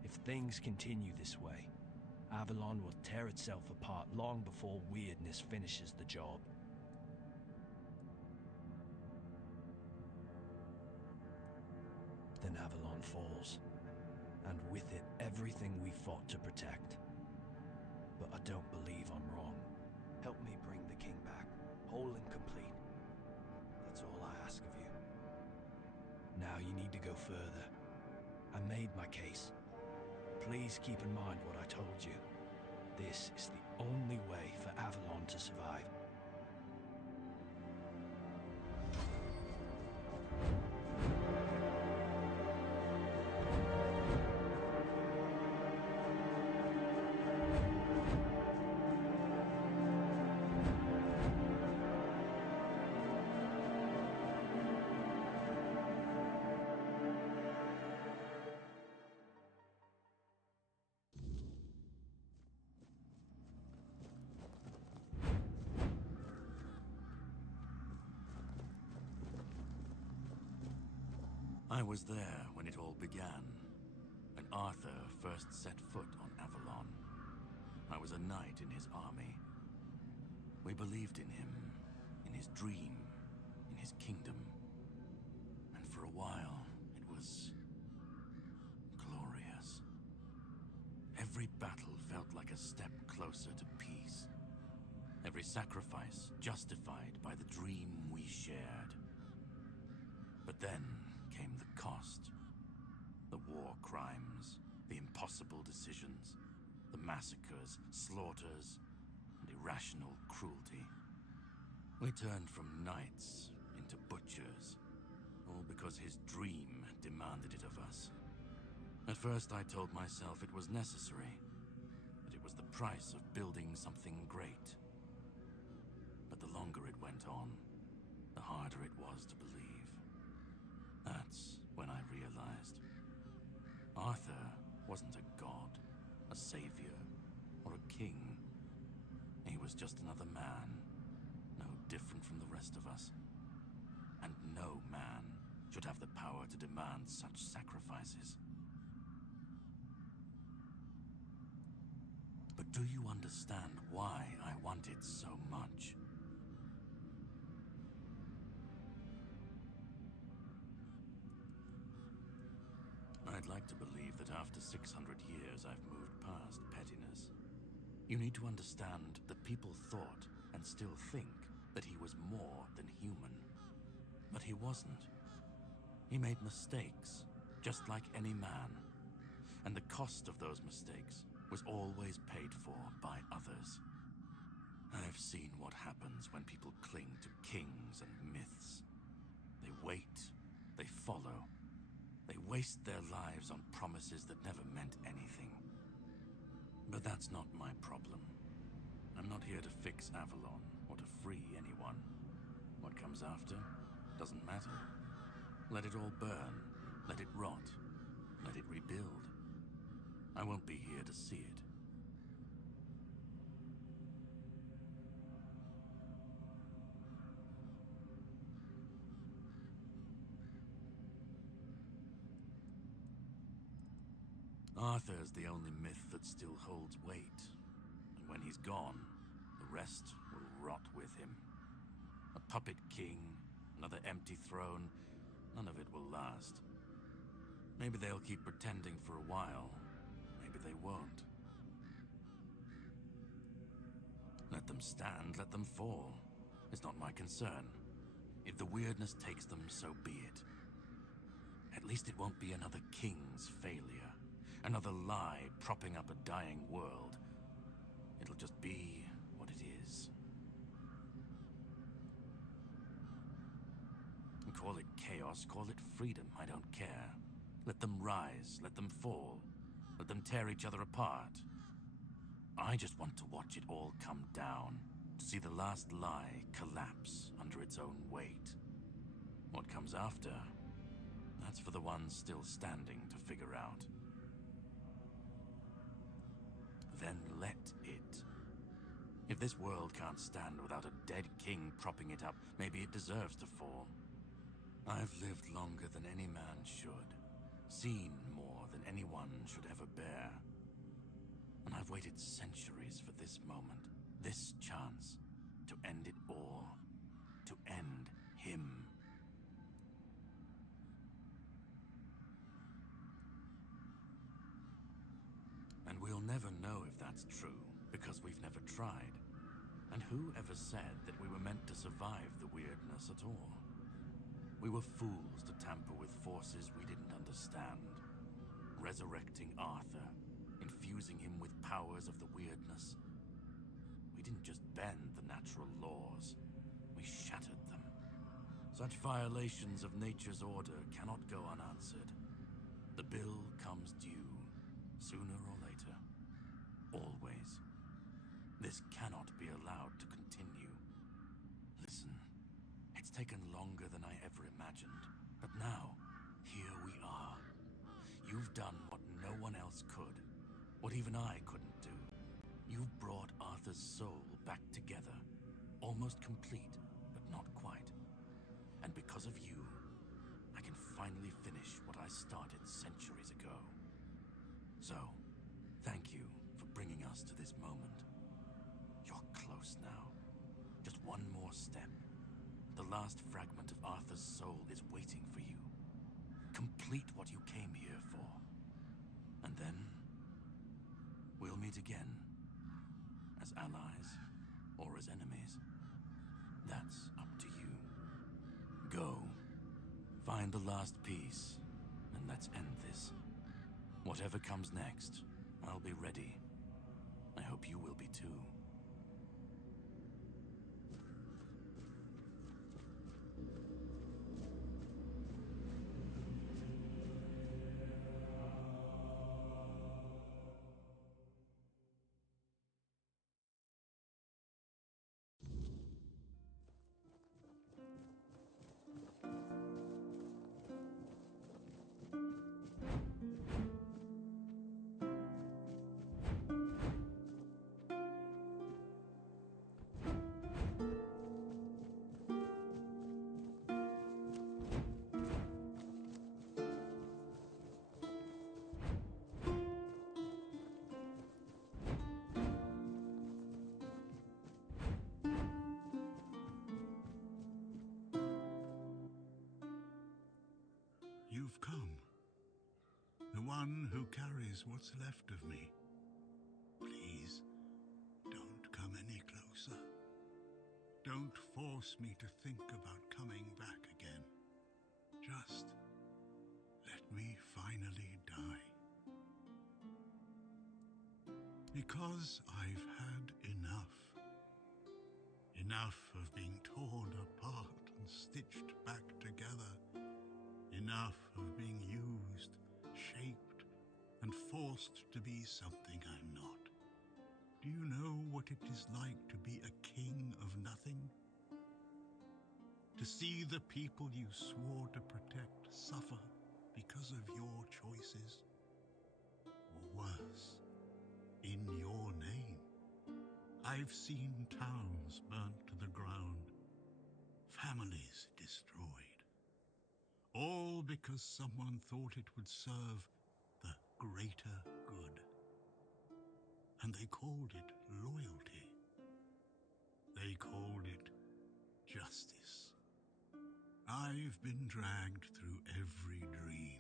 If things continue this way, Avalon will tear itself apart long before Wyrdness finishes the job. Then Avalon falls, and with it everything we fought to protect. But I don't believe I'm wrong. Help me bring the king back, whole and complete. That's all I ask of you. Now you need to go further. I made my case. Please keep in mind what I told you. This is the only way for Avalon to survive. I was there when it all began, when Arthur first set foot on Avalon. I was a knight in his army. We believed in him, in his dream, in his kingdom. And for a while, it was glorious. Every battle felt like a step closer to peace. Every sacrifice justified by the dream we shared. But then came the cost. The war crimes, the impossible decisions, the massacres, slaughters, and irrational cruelty. We turned from knights into butchers, all because his dream demanded it of us. At first I told myself it was necessary, that it was the price of building something great. But the longer it went on, the harder it was to believe. That's when I realized Arthur wasn't a god, a savior, or a king. He was just another man, no different from the rest of us. And no man should have the power to demand such sacrifices. But do you understand why I wanted so much? I'd like to believe that after 600 years I've moved past pettiness. You need to understand that people thought, and still think, that he was more than human. But he wasn't. He made mistakes, just like any man. And the cost of those mistakes was always paid for by others. I've seen what happens when people cling to kings and myths. They wait, they follow. They waste their lives on promises that never meant anything. But that's not my problem. I'm not here to fix Avalon or to free anyone. What comes after doesn't matter. Let it all burn. Let it rot. Let it rebuild. I won't be here to see it. Arthur's the only myth that still holds weight. And when he's gone, the rest will rot with him. A puppet king, another empty throne, none of it will last. Maybe they'll keep pretending for a while. Maybe they won't. Let them stand, let them fall. It's not my concern. If the weirdness takes them, so be it. At least it won't be another king's failure. Another lie propping up a dying world. It'll just be what it is. Call it chaos, call it freedom, I don't care. Let them rise, let them fall. Let them tear each other apart. I just want to watch it all come down. To see the last lie collapse under its own weight. What comes after? That's for the ones still standing to figure out. Then let it. If this world can't stand without a dead king propping it up, maybe it deserves to fall. I've lived longer than any man should, seen more than anyone should ever bear. And I've waited centuries for this moment, this chance, to end it all, to end him. And we'll never know if that's true, because we've never tried. And who ever said that we were meant to survive the weirdness at all? We were fools to tamper with forces we didn't understand. Resurrecting Arthur, powers of the Wyrdness. We didn't just bend the natural laws, we shattered them. Such violations of nature's order cannot go unanswered. The bill comes due, sooner or later. Always. This cannot be allowed to continue. Listen, it's taken longer than I ever imagined, but now, here we are. You've done what no one else could, what even I couldn't do. You've brought Arthur's soul back together, almost complete, but not quite. And because of you, I can finally finish what I started centuries ago. So, thank you for bringing us to this moment. You're close now. Just one more step. The last fragment of Arthur's soul is waiting for you. Complete what you came here for. And then, we'll meet again. As allies, or as enemies. That's up to you. Go. Find the last piece, and let's end this. Whatever comes next, I'll be ready. I hope you will be too. You've come. The one who carries what's left of me. Please, don't come any closer. Don't force me to think about coming back again. Just let me finally die. Because I've had enough. Enough of being torn apart and stitched back together. Enough of being used, shaped, and forced to be something I'm not. Do you know what it is like to be a king of nothing? To see the people you swore to protect suffer because of your choices? Or worse, in your name. I've seen towns burnt to the ground, families destroyed. All because someone thought it would serve the greater good. And they called it loyalty. They called it justice. I've been dragged through every dream,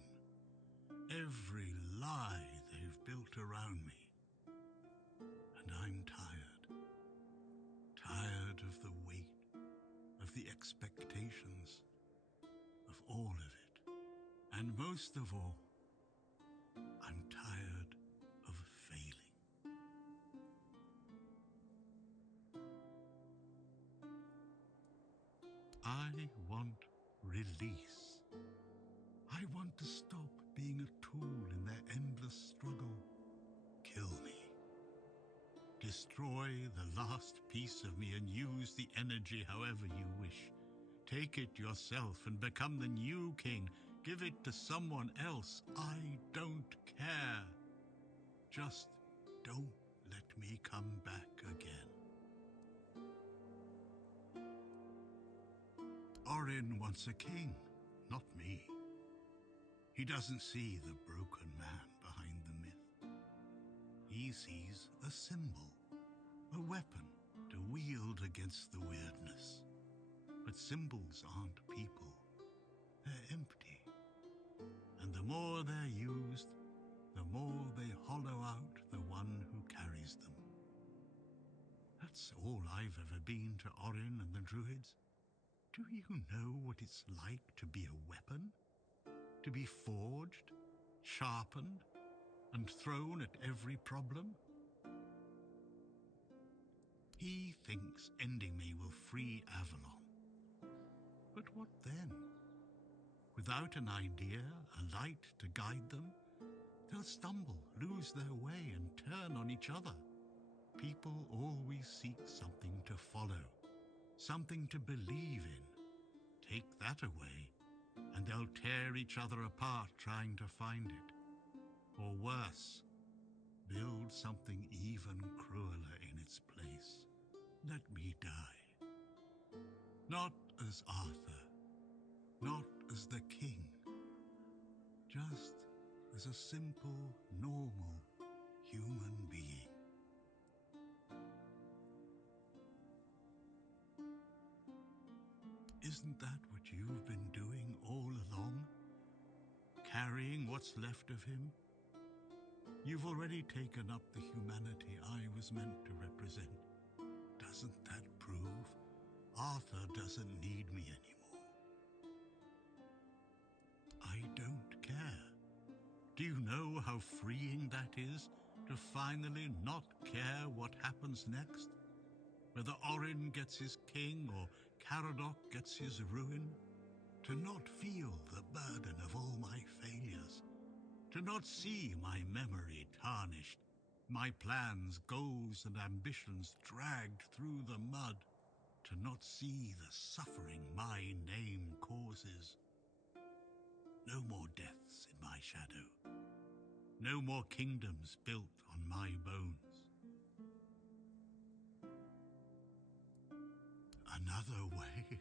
every lie they've built around me. And I'm tired. Tired of the weight, of the expectations, of all of it. And most of all, I'm tired of failing. I want release. I want to stop being a tool in their endless struggle. Kill me. Destroy the last piece of me and use the energy however you wish. Take it yourself and become the new king. Give it to someone else. I don't care. Just don't let me come back again. Orin wants a king, not me. He doesn't see the broken man behind the myth. He sees a symbol, a weapon to wield against the Wyrdness. But symbols aren't people. They're empty. And the more they're used, the more they hollow out the one who carries them. That's all I've ever been to Orin and the Druids. Do you know what it's like to be a weapon? To be forged, sharpened, and thrown at every problem? thinks ending me will free Avalon. But what then? Without an idea, a light to guide them, they'll stumble, lose their way, and turn on each other. People always seek something to follow, something to believe in. Take that away, and they'll tear each other apart trying to find it. Or worse, build something even crueler in its place. Let me die. Not as Arthur, not as the king, just as a simple, normal human being. Isn't that what you've been doing all along? Carrying what's left of him? You've already taken up the humanity I was meant to represent. Doesn't that prove Arthur doesn't need me anymore? I don't care. Do you know how freeing that is, to finally not care what happens next? Whether Orin gets his king or Caradoc gets his ruin? To not feel the burden of all my failures? To not see my memory tarnished, my plans, goals, and ambitions dragged through the mud? To not see the suffering my name causes? No more deaths in my shadow. No more kingdoms built on my bones. Another way?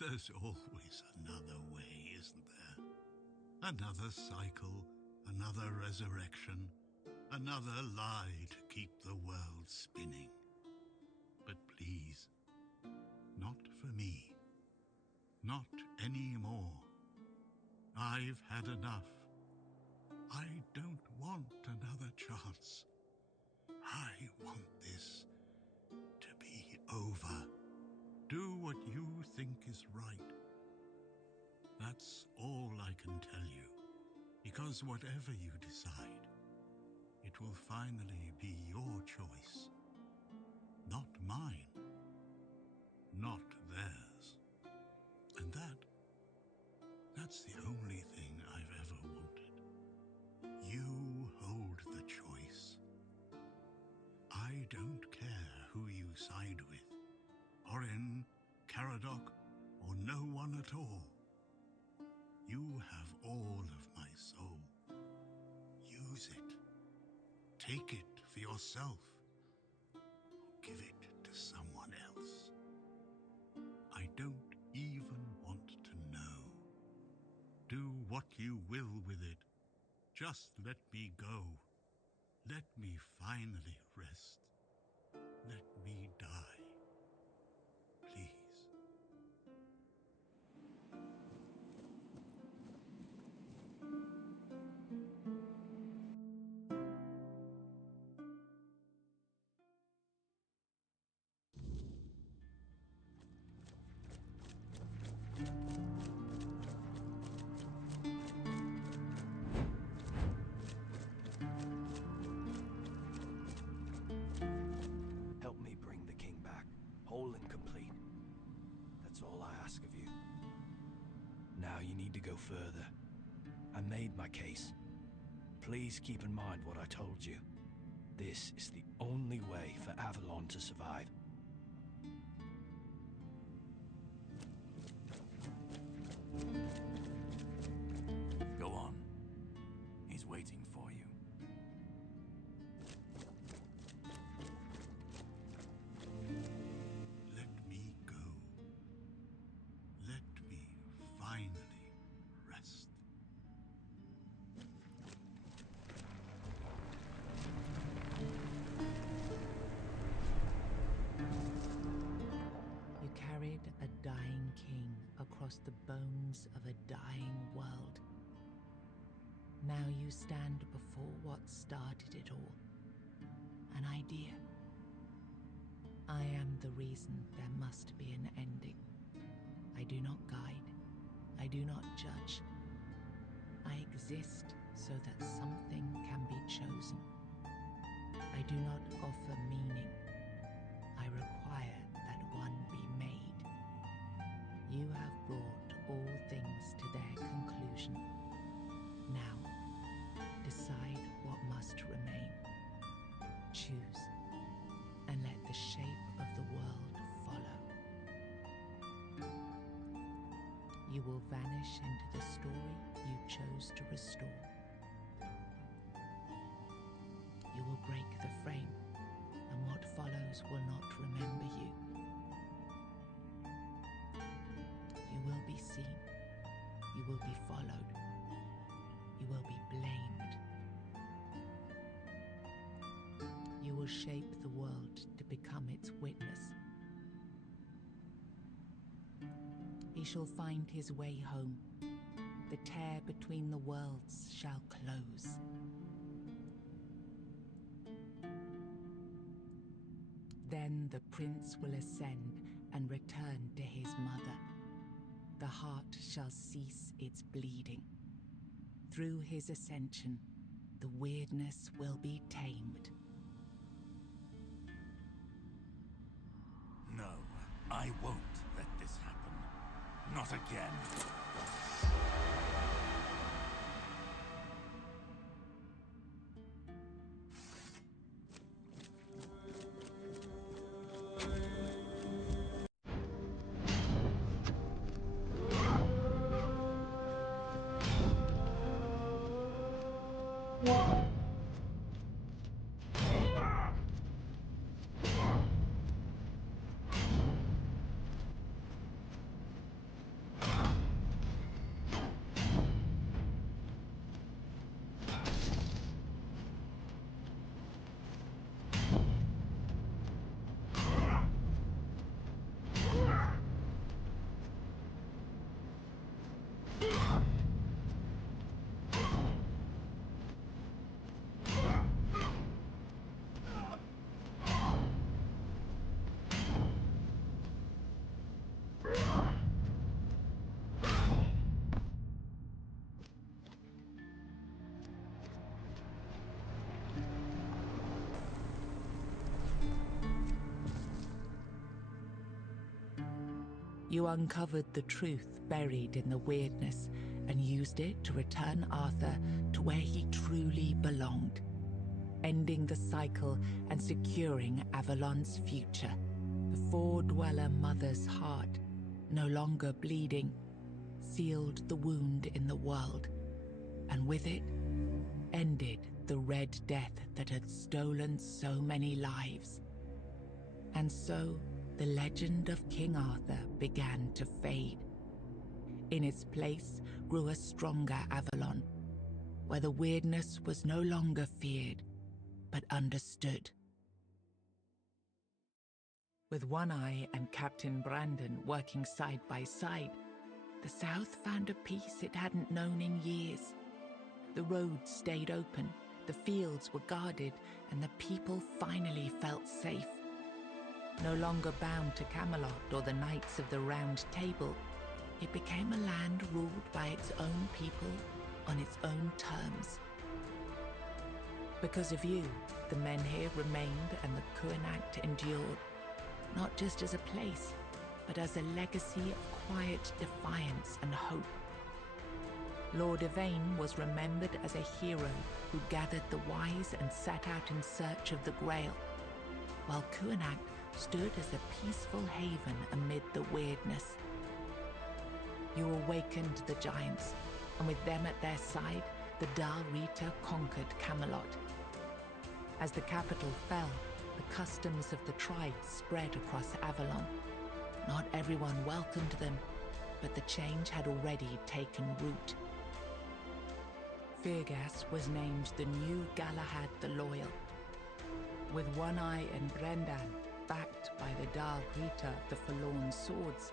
There's always another way, isn't there? Another cycle, another resurrection, another lie to keep the world spinning. But please, not for me. Not anymore. I've had enough. I don't want another chance. I want this to be over. Do what you think is right. That's all I can tell you, because whatever you decide, it will finally be your choice, not mine, not theirs. And that's the only thing I've ever wanted. You hold the choice. I don't care who you side with, Orin, Caradoc, or no one at all. You have all of my soul. Use it. Take it for yourself. Or give it to someone else. I don't even want to know. Do what you will with it. Just let me go. Let me finally rest. Let me die. Please. Help me bring the king back, whole and complete. That's all I ask of you. Now you need to go further. I made my case. Please keep in mind what I told you. This is the only way for Avalon to survive. Go on. He's waiting for you. Let me go. Let me finally rest. You carried a dying king across the bones of a dying world. Now you stand before what started it all. An idea. I am the reason there must be an ending. I do not guide. I do not judge. I exist so that something can be chosen. I do not offer meaning. I require that one be made. You have brought all things to their conclusion. Now, decide what must remain. Choose, and let the shape of the world follow. You will vanish into the story you chose to restore. You will break the frame, and what follows will not remember you. You will be seen. You will be followed. You will be blamed. You will shape the world to become its witness. He shall find his way home. The tear between the worlds shall close. Then the prince will ascend and return to his mother. The heart shall cease its bleeding. Through his ascension, the weirdness will be tamed. No, I won't let this happen. Not again. You uncovered the truth buried in the weirdness and used it to return Arthur to where he truly belonged, ending the cycle and securing Avalon's future. The Four-Dweller Mother's heart, no longer bleeding, sealed the wound in the world, and with it, ended the Red Death that had stolen so many lives. And so, the legend of King Arthur began to fade. In its place grew a stronger Avalon, where the weirdness was no longer feared, but understood. With One Eye and Captain Brandon working side by side, the South found a peace it hadn't known in years. The roads stayed open, the fields were guarded, and the people finally felt safe. No longer bound to Camelot or the Knights of the Round Table, it became a land ruled by its own people on its own terms. Because of you, the men here remained and the Kuanacht endured, not just as a place, but as a legacy of quiet defiance and hope. Lord Yvain was remembered as a hero who gathered the wise and set out in search of the Grail, while Kuanacht stood as a peaceful haven amid the weirdness. You awakened the giants, and with them at their side, the Dal Rita conquered Camelot. As the capital fell, the customs of the tribes spread across Avalon. Not everyone welcomed them, but the change had already taken root. Firgas was named the new Galahad the Loyal. With One Eye and Brendan backed by the Dal Rita the Forlorn Swords,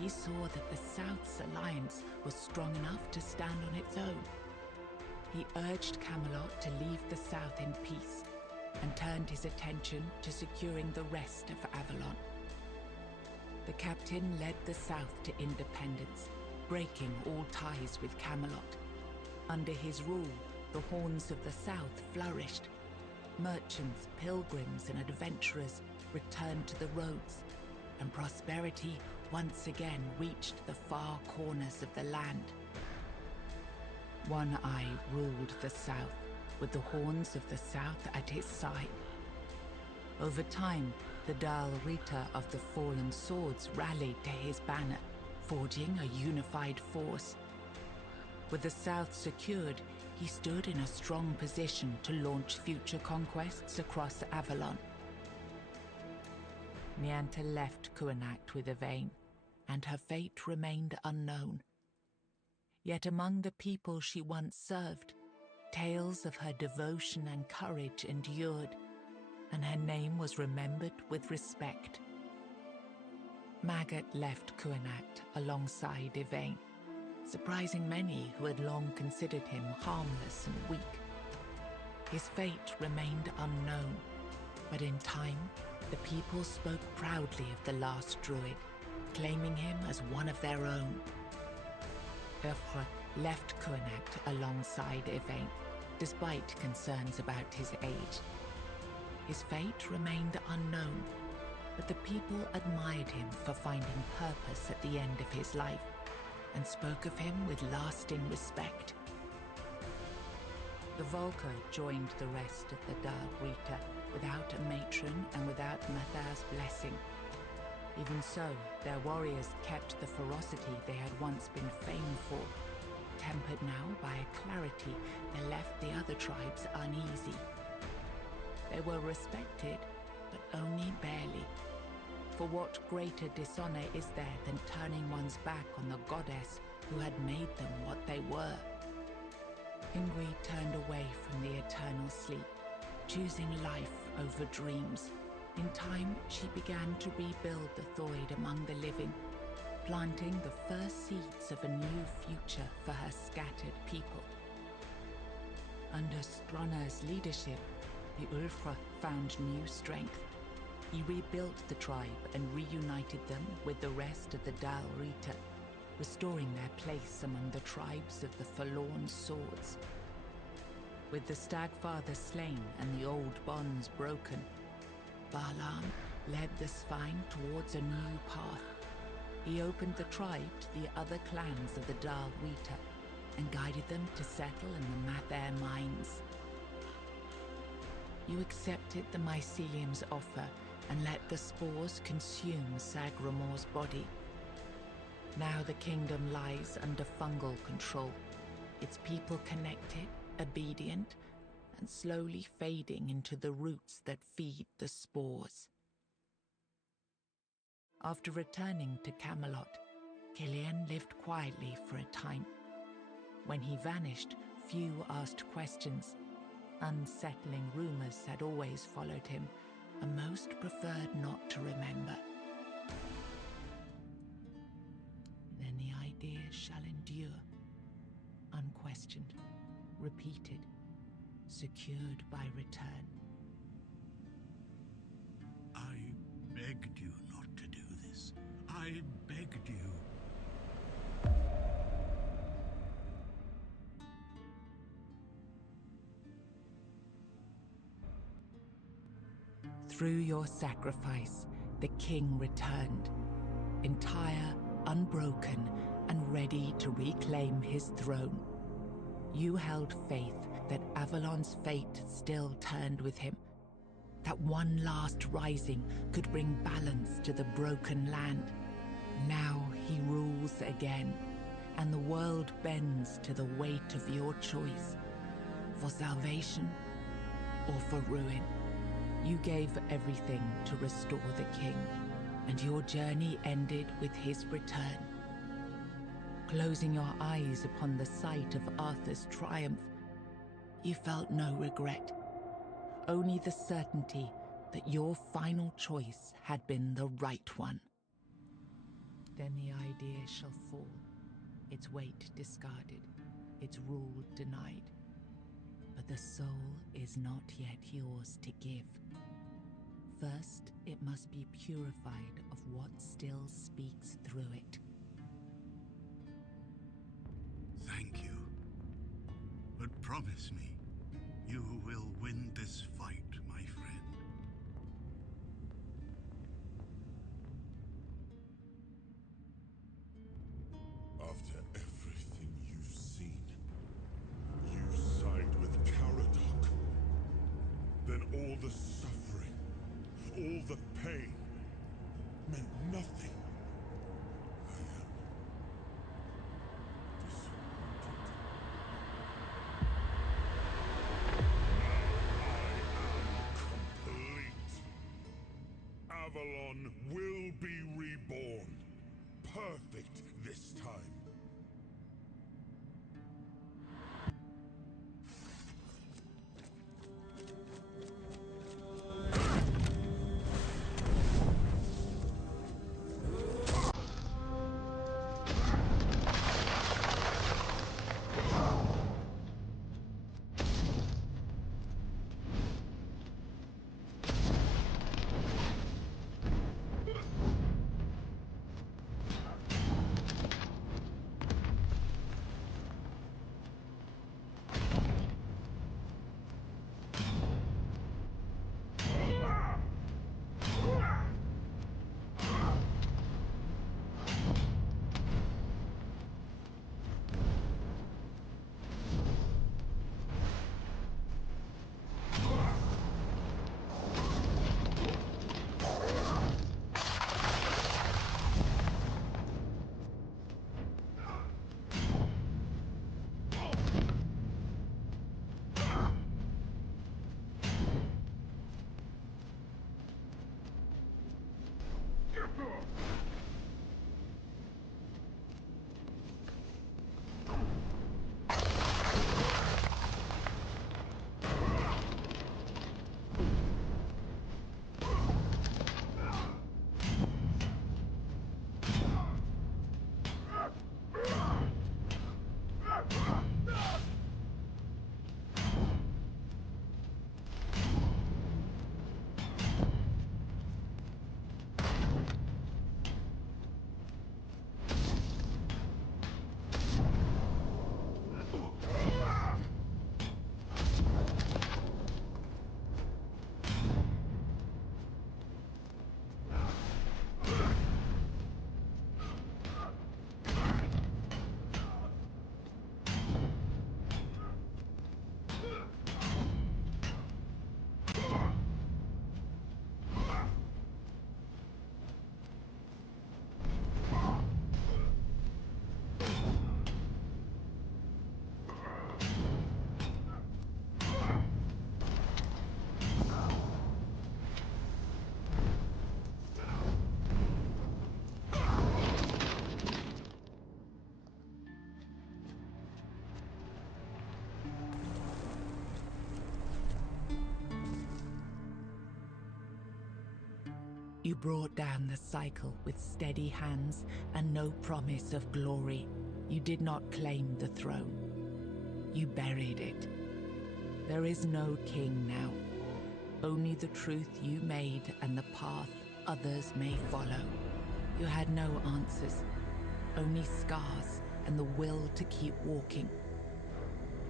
he saw that the South's alliance was strong enough to stand on its own. He urged Camelot to leave the South in peace and turned his attention to securing the rest of Avalon. The captain led the South to independence, breaking all ties with Camelot. Under his rule, the Horns of the South flourished. Merchants, pilgrims, and adventurers returned to the roads, and prosperity once again reached the far corners of the land. One Eye ruled the south, with the horns of the south at his side. Over time, the Dal Rita of the Fallen Swords rallied to his banner, forging a unified force. With the south secured, he stood in a strong position to launch future conquests across Avalon. Nianta left Kuanacht with Yvain, and her fate remained unknown. Yet among the people she once served, tales of her devotion and courage endured, and her name was remembered with respect. Magat left Kuanacht alongside Yvain, surprising many who had long considered him harmless and weak. His fate remained unknown, but in time, the people spoke proudly of the last druid, claiming him as one of their own. Urfra left Kuanacht alongside Yvain, despite concerns about his age. His fate remained unknown, but the people admired him for finding purpose at the end of his life, and spoke of him with lasting respect. The Volca joined the rest of the Dal Rita without a matron and without Mathar's blessing. Even so, their warriors kept the ferocity they had once been famed for, tempered now by a clarity that left the other tribes uneasy. They were respected, but only barely. For what greater dishonor is there than turning one's back on the goddess who had made them what they were? Ingui turned away from the eternal sleep, choosing life over dreams. In time, she began to rebuild the Thoid among the living, planting the first seeds of a new future for her scattered people. Under Stronner's leadership, the Ulfra found new strength. He rebuilt the tribe and reunited them with the rest of the Dal Rita, restoring their place among the tribes of the Forlorn Swords. With the Stagfather slain and the old bonds broken, Balam led the Svine towards a new path. He opened the tribe to the other clans of the Dal Rita and guided them to settle in the Mather mines. You accepted the mycelium's offer and let the spores consume Sagramor's body. Now the kingdom lies under fungal control, its people connected, obedient, and slowly fading into the roots that feed the spores. After returning to Camelot, Killian lived quietly for a time. When he vanished, few asked questions. Unsettling rumors had always followed him, and most preferred not to remember. Then the idea shall endure, unquestioned, repeated, secured by return. I begged you not to do this. I begged you. Through your sacrifice, the king returned, entire, unbroken, and ready to reclaim his throne. You held faith that Avalon's fate still turned with him, that one last rising could bring balance to the broken land. Now he rules again, and the world bends to the weight of your choice, for salvation or for ruin. You gave everything to restore the king, and your journey ended with his return. Closing your eyes upon the sight of Arthur's triumph, you felt no regret, only the certainty that your final choice had been the right one. Then the idea shall fall, its weight discarded, its rule denied. But the soul is not yet yours to give. First, it must be purified of what still speaks through it. Thank you. But promise me, you will win this fight the suffering, all the pain, meant nothing. I am complete. Avalon will be reborn. Perfect this time. You brought down the cycle with steady hands and no promise of glory. You did not claim the throne. You buried it. There is no king now. Only the truth you made and the path others may follow. You had no answers, only scars and the will to keep walking.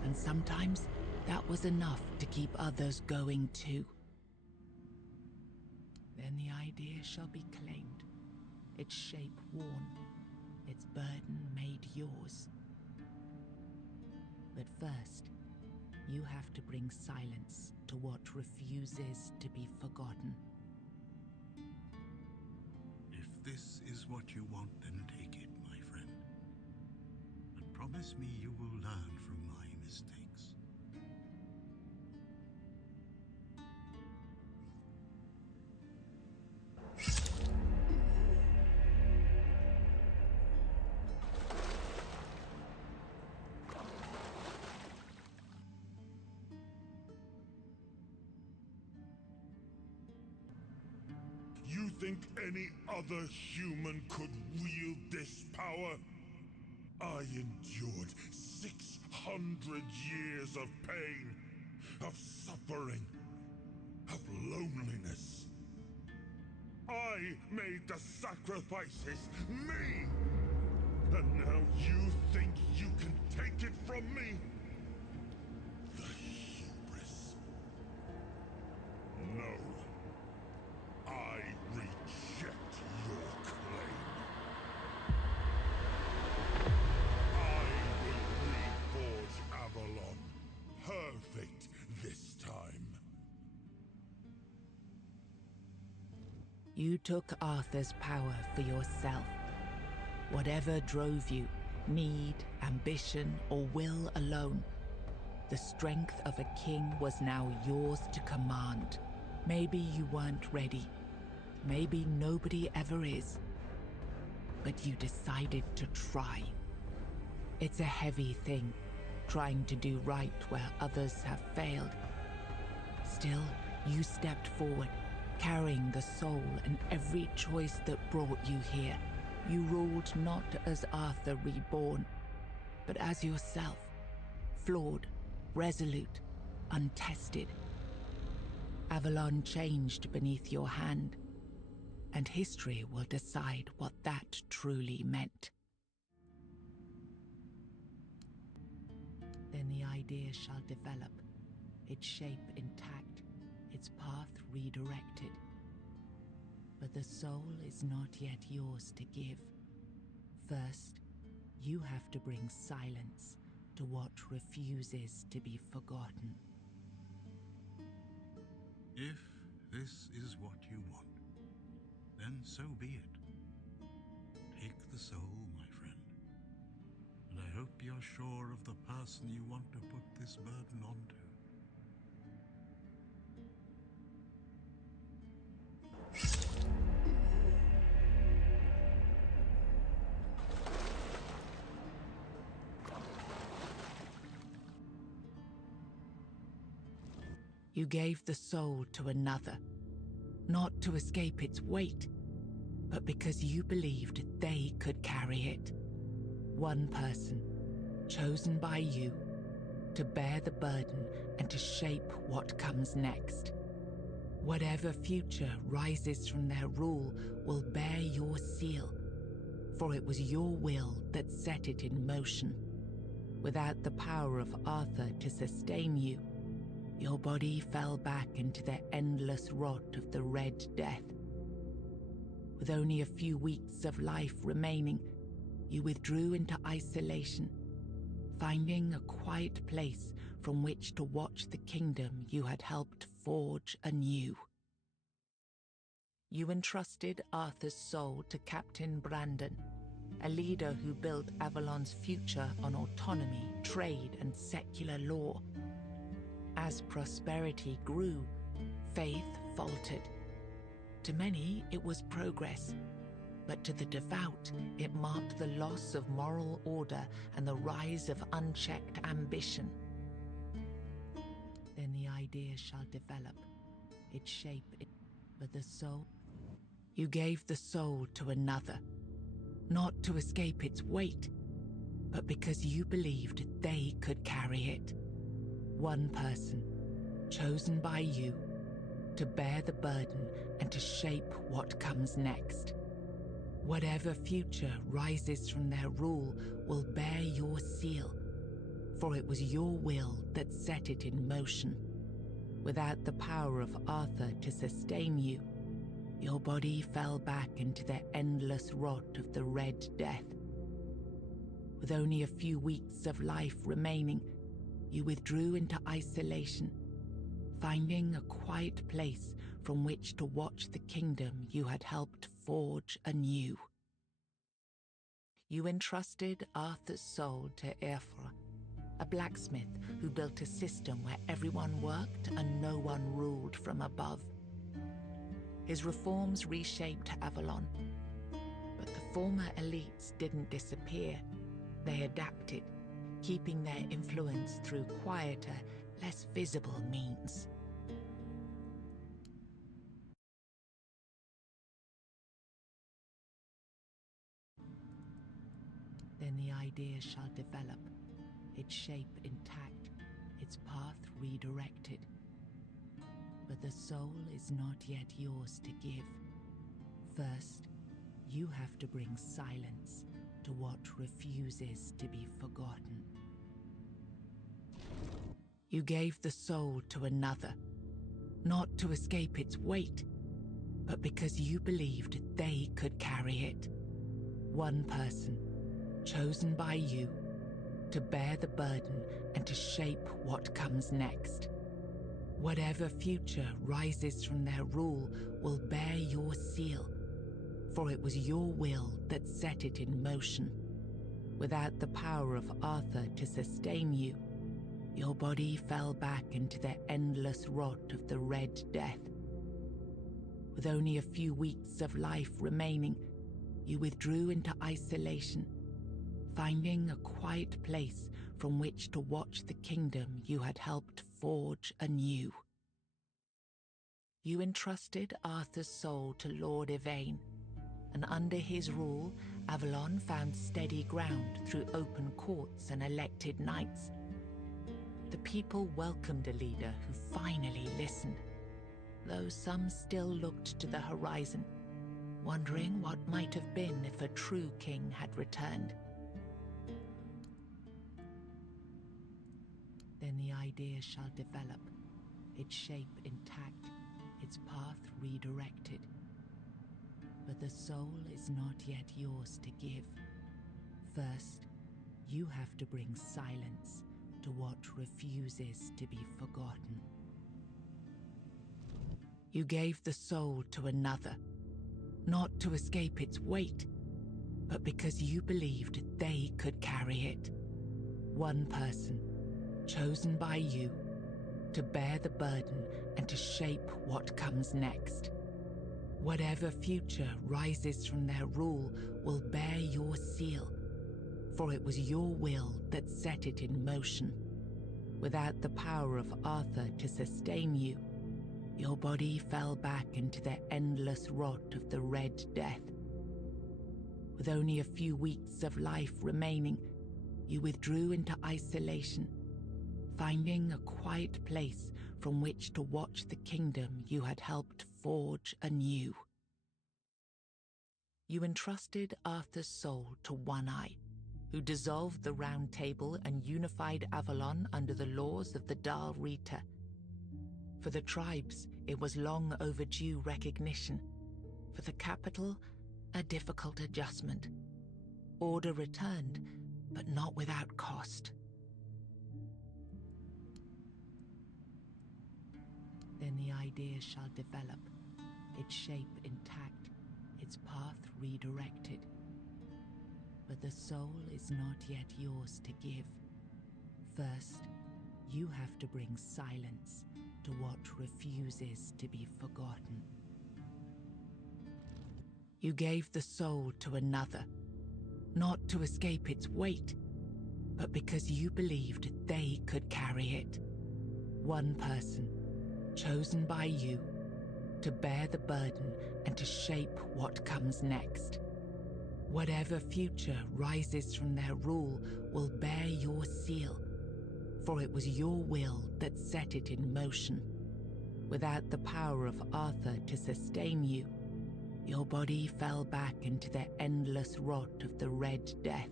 And sometimes that was enough to keep others going too. Then the idea shall be claimed, its shape worn, its burden made yours. But first, you have to bring silence to what refuses to be forgotten. If this is what you want, then take it, my friend. But promise me you will learn from my mistakes. You think any other human could wield this power? I endured 600 years of pain, of suffering, of loneliness. I made the sacrifices, me! And now you think you can take it from me? The hubris. No. I reject your claim. I will reforge Avalon. Perfect this time. You took Arthur's power for yourself. Whatever drove you, need, ambition, or will alone, the strength of a king was now yours to command. Maybe you weren't ready. Maybe nobody ever is. But you decided to try. It's a heavy thing, trying to do right where others have failed. Still, you stepped forward, carrying the soul and every choice that brought you here. You ruled not as Arthur reborn, but as yourself, flawed, resolute, untested. Avalon changed beneath your hand, and history will decide what that truly meant. Then the idea shall develop, its shape intact, its path redirected. But the soul is not yet yours to give. First, you have to bring silence to what refuses to be forgotten. If this is what you want, then so be it. Take the soul, my friend. And I hope you're sure of the person you want to put this burden onto. You gave the soul to another, not to escape its weight, but because you believed they could carry it. One person, chosen by you, to bear the burden and to shape what comes next. Whatever future rises from their rule will bear your seal, for it was your will that set it in motion. Without the power of Arthur to sustain you, your body fell back into the endless rot of the Red Death. With only a few weeks of life remaining, you withdrew into isolation, finding a quiet place from which to watch the kingdom you had helped forge anew. You entrusted Arthur's soul to Captain Brandon, a leader who built Avalon's future on autonomy, trade, and secular law. As prosperity grew, faith faltered. To many, it was progress, but to the devout, it marked the loss of moral order and the rise of unchecked ambition. Then the idea shall develop, its shape, but the soul. You gave the soul to another, not to escape its weight, but because you believed they could carry it. One person, chosen by you, to bear the burden and to shape what comes next. Whatever future rises from their rule will bear your seal, for it was your will that set it in motion. Without the power of Arthur to sustain you, your body fell back into the endless rot of the Red Death. With only a few weeks of life remaining, you withdrew into isolation, finding a quiet place from which to watch the kingdom you had helped forge anew. You entrusted Arthur's soul to Arthur, a blacksmith who built a system where everyone worked and no one ruled from above. His reforms reshaped Avalon, but the former elites didn't disappear. They adapted, keeping their influence through quieter, less visible means. Then the idea shall develop, its shape intact, its path redirected. But the soul is not yet yours to give. First, you have to bring silence to what refuses to be forgotten. You gave the soul to another, not to escape its weight, but because you believed they could carry it. One person, chosen by you, to bear the burden and to shape what comes next. Whatever future rises from their rule will bear your seal, for it was your will that set it in motion. Without the power of Arthur to sustain you, your body fell back into the endless rot of the Red Death. With only a few weeks of life remaining, you withdrew into isolation, finding a quiet place from which to watch the kingdom you had helped forge anew. You entrusted Arthur's soul to Lord Yvain, and under his rule, Avalon found steady ground through open courts and elected knights. The people welcomed a leader who finally listened, though some still looked to the horizon, wondering what might have been if a true king had returned. Then the idea shall develop, its shape intact, its path redirected. But the soul is not yet yours to give. First, you have to bring silence to what refuses to be forgotten. You gave the soul to another, not to escape its weight, but because you believed they could carry it. One person, chosen by you, to bear the burden and to shape what comes next. Whatever future rises from their rule will bear your seal, for it was your will that set it in motion. Without the power of Arthur to sustain you, your body fell back into the endless rot of the Red Death. With only a few weeks of life remaining, you withdrew into isolation, finding a quiet place from which to watch the kingdom you had helped forge anew. You entrusted Arthur's soul to One Eye, who dissolved the Round Table and unified Avalon under the laws of the Dal Rita. For the tribes, it was long overdue recognition. For the capital, a difficult adjustment. Order returned, but not without cost. Then the idea shall develop, its shape intact, its path redirected. But the soul is not yet yours to give. First, you have to bring silence to what refuses to be forgotten. You gave the soul to another, not to escape its weight, but because you believed they could carry it. One person, chosen by you, to bear the burden and to shape what comes next. Whatever future rises from their rule will bear your seal, for it was your will that set it in motion. Without the power of Arthur to sustain you, your body fell back into the endless rot of the Red Death.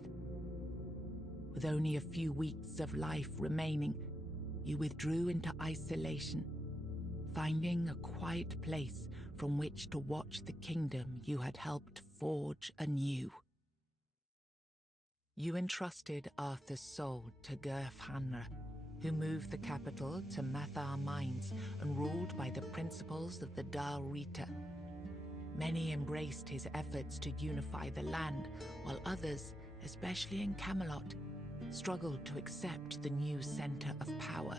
With only a few weeks of life remaining, you withdrew into isolation, finding a quiet place from which to watch the kingdom you had helped forge anew. You entrusted Arthur's soul to Gurfhanra, who moved the capital to Mathar Mines and ruled by the principles of the Dal Rita. Many embraced his efforts to unify the land, while others, especially in Camelot, struggled to accept the new center of power.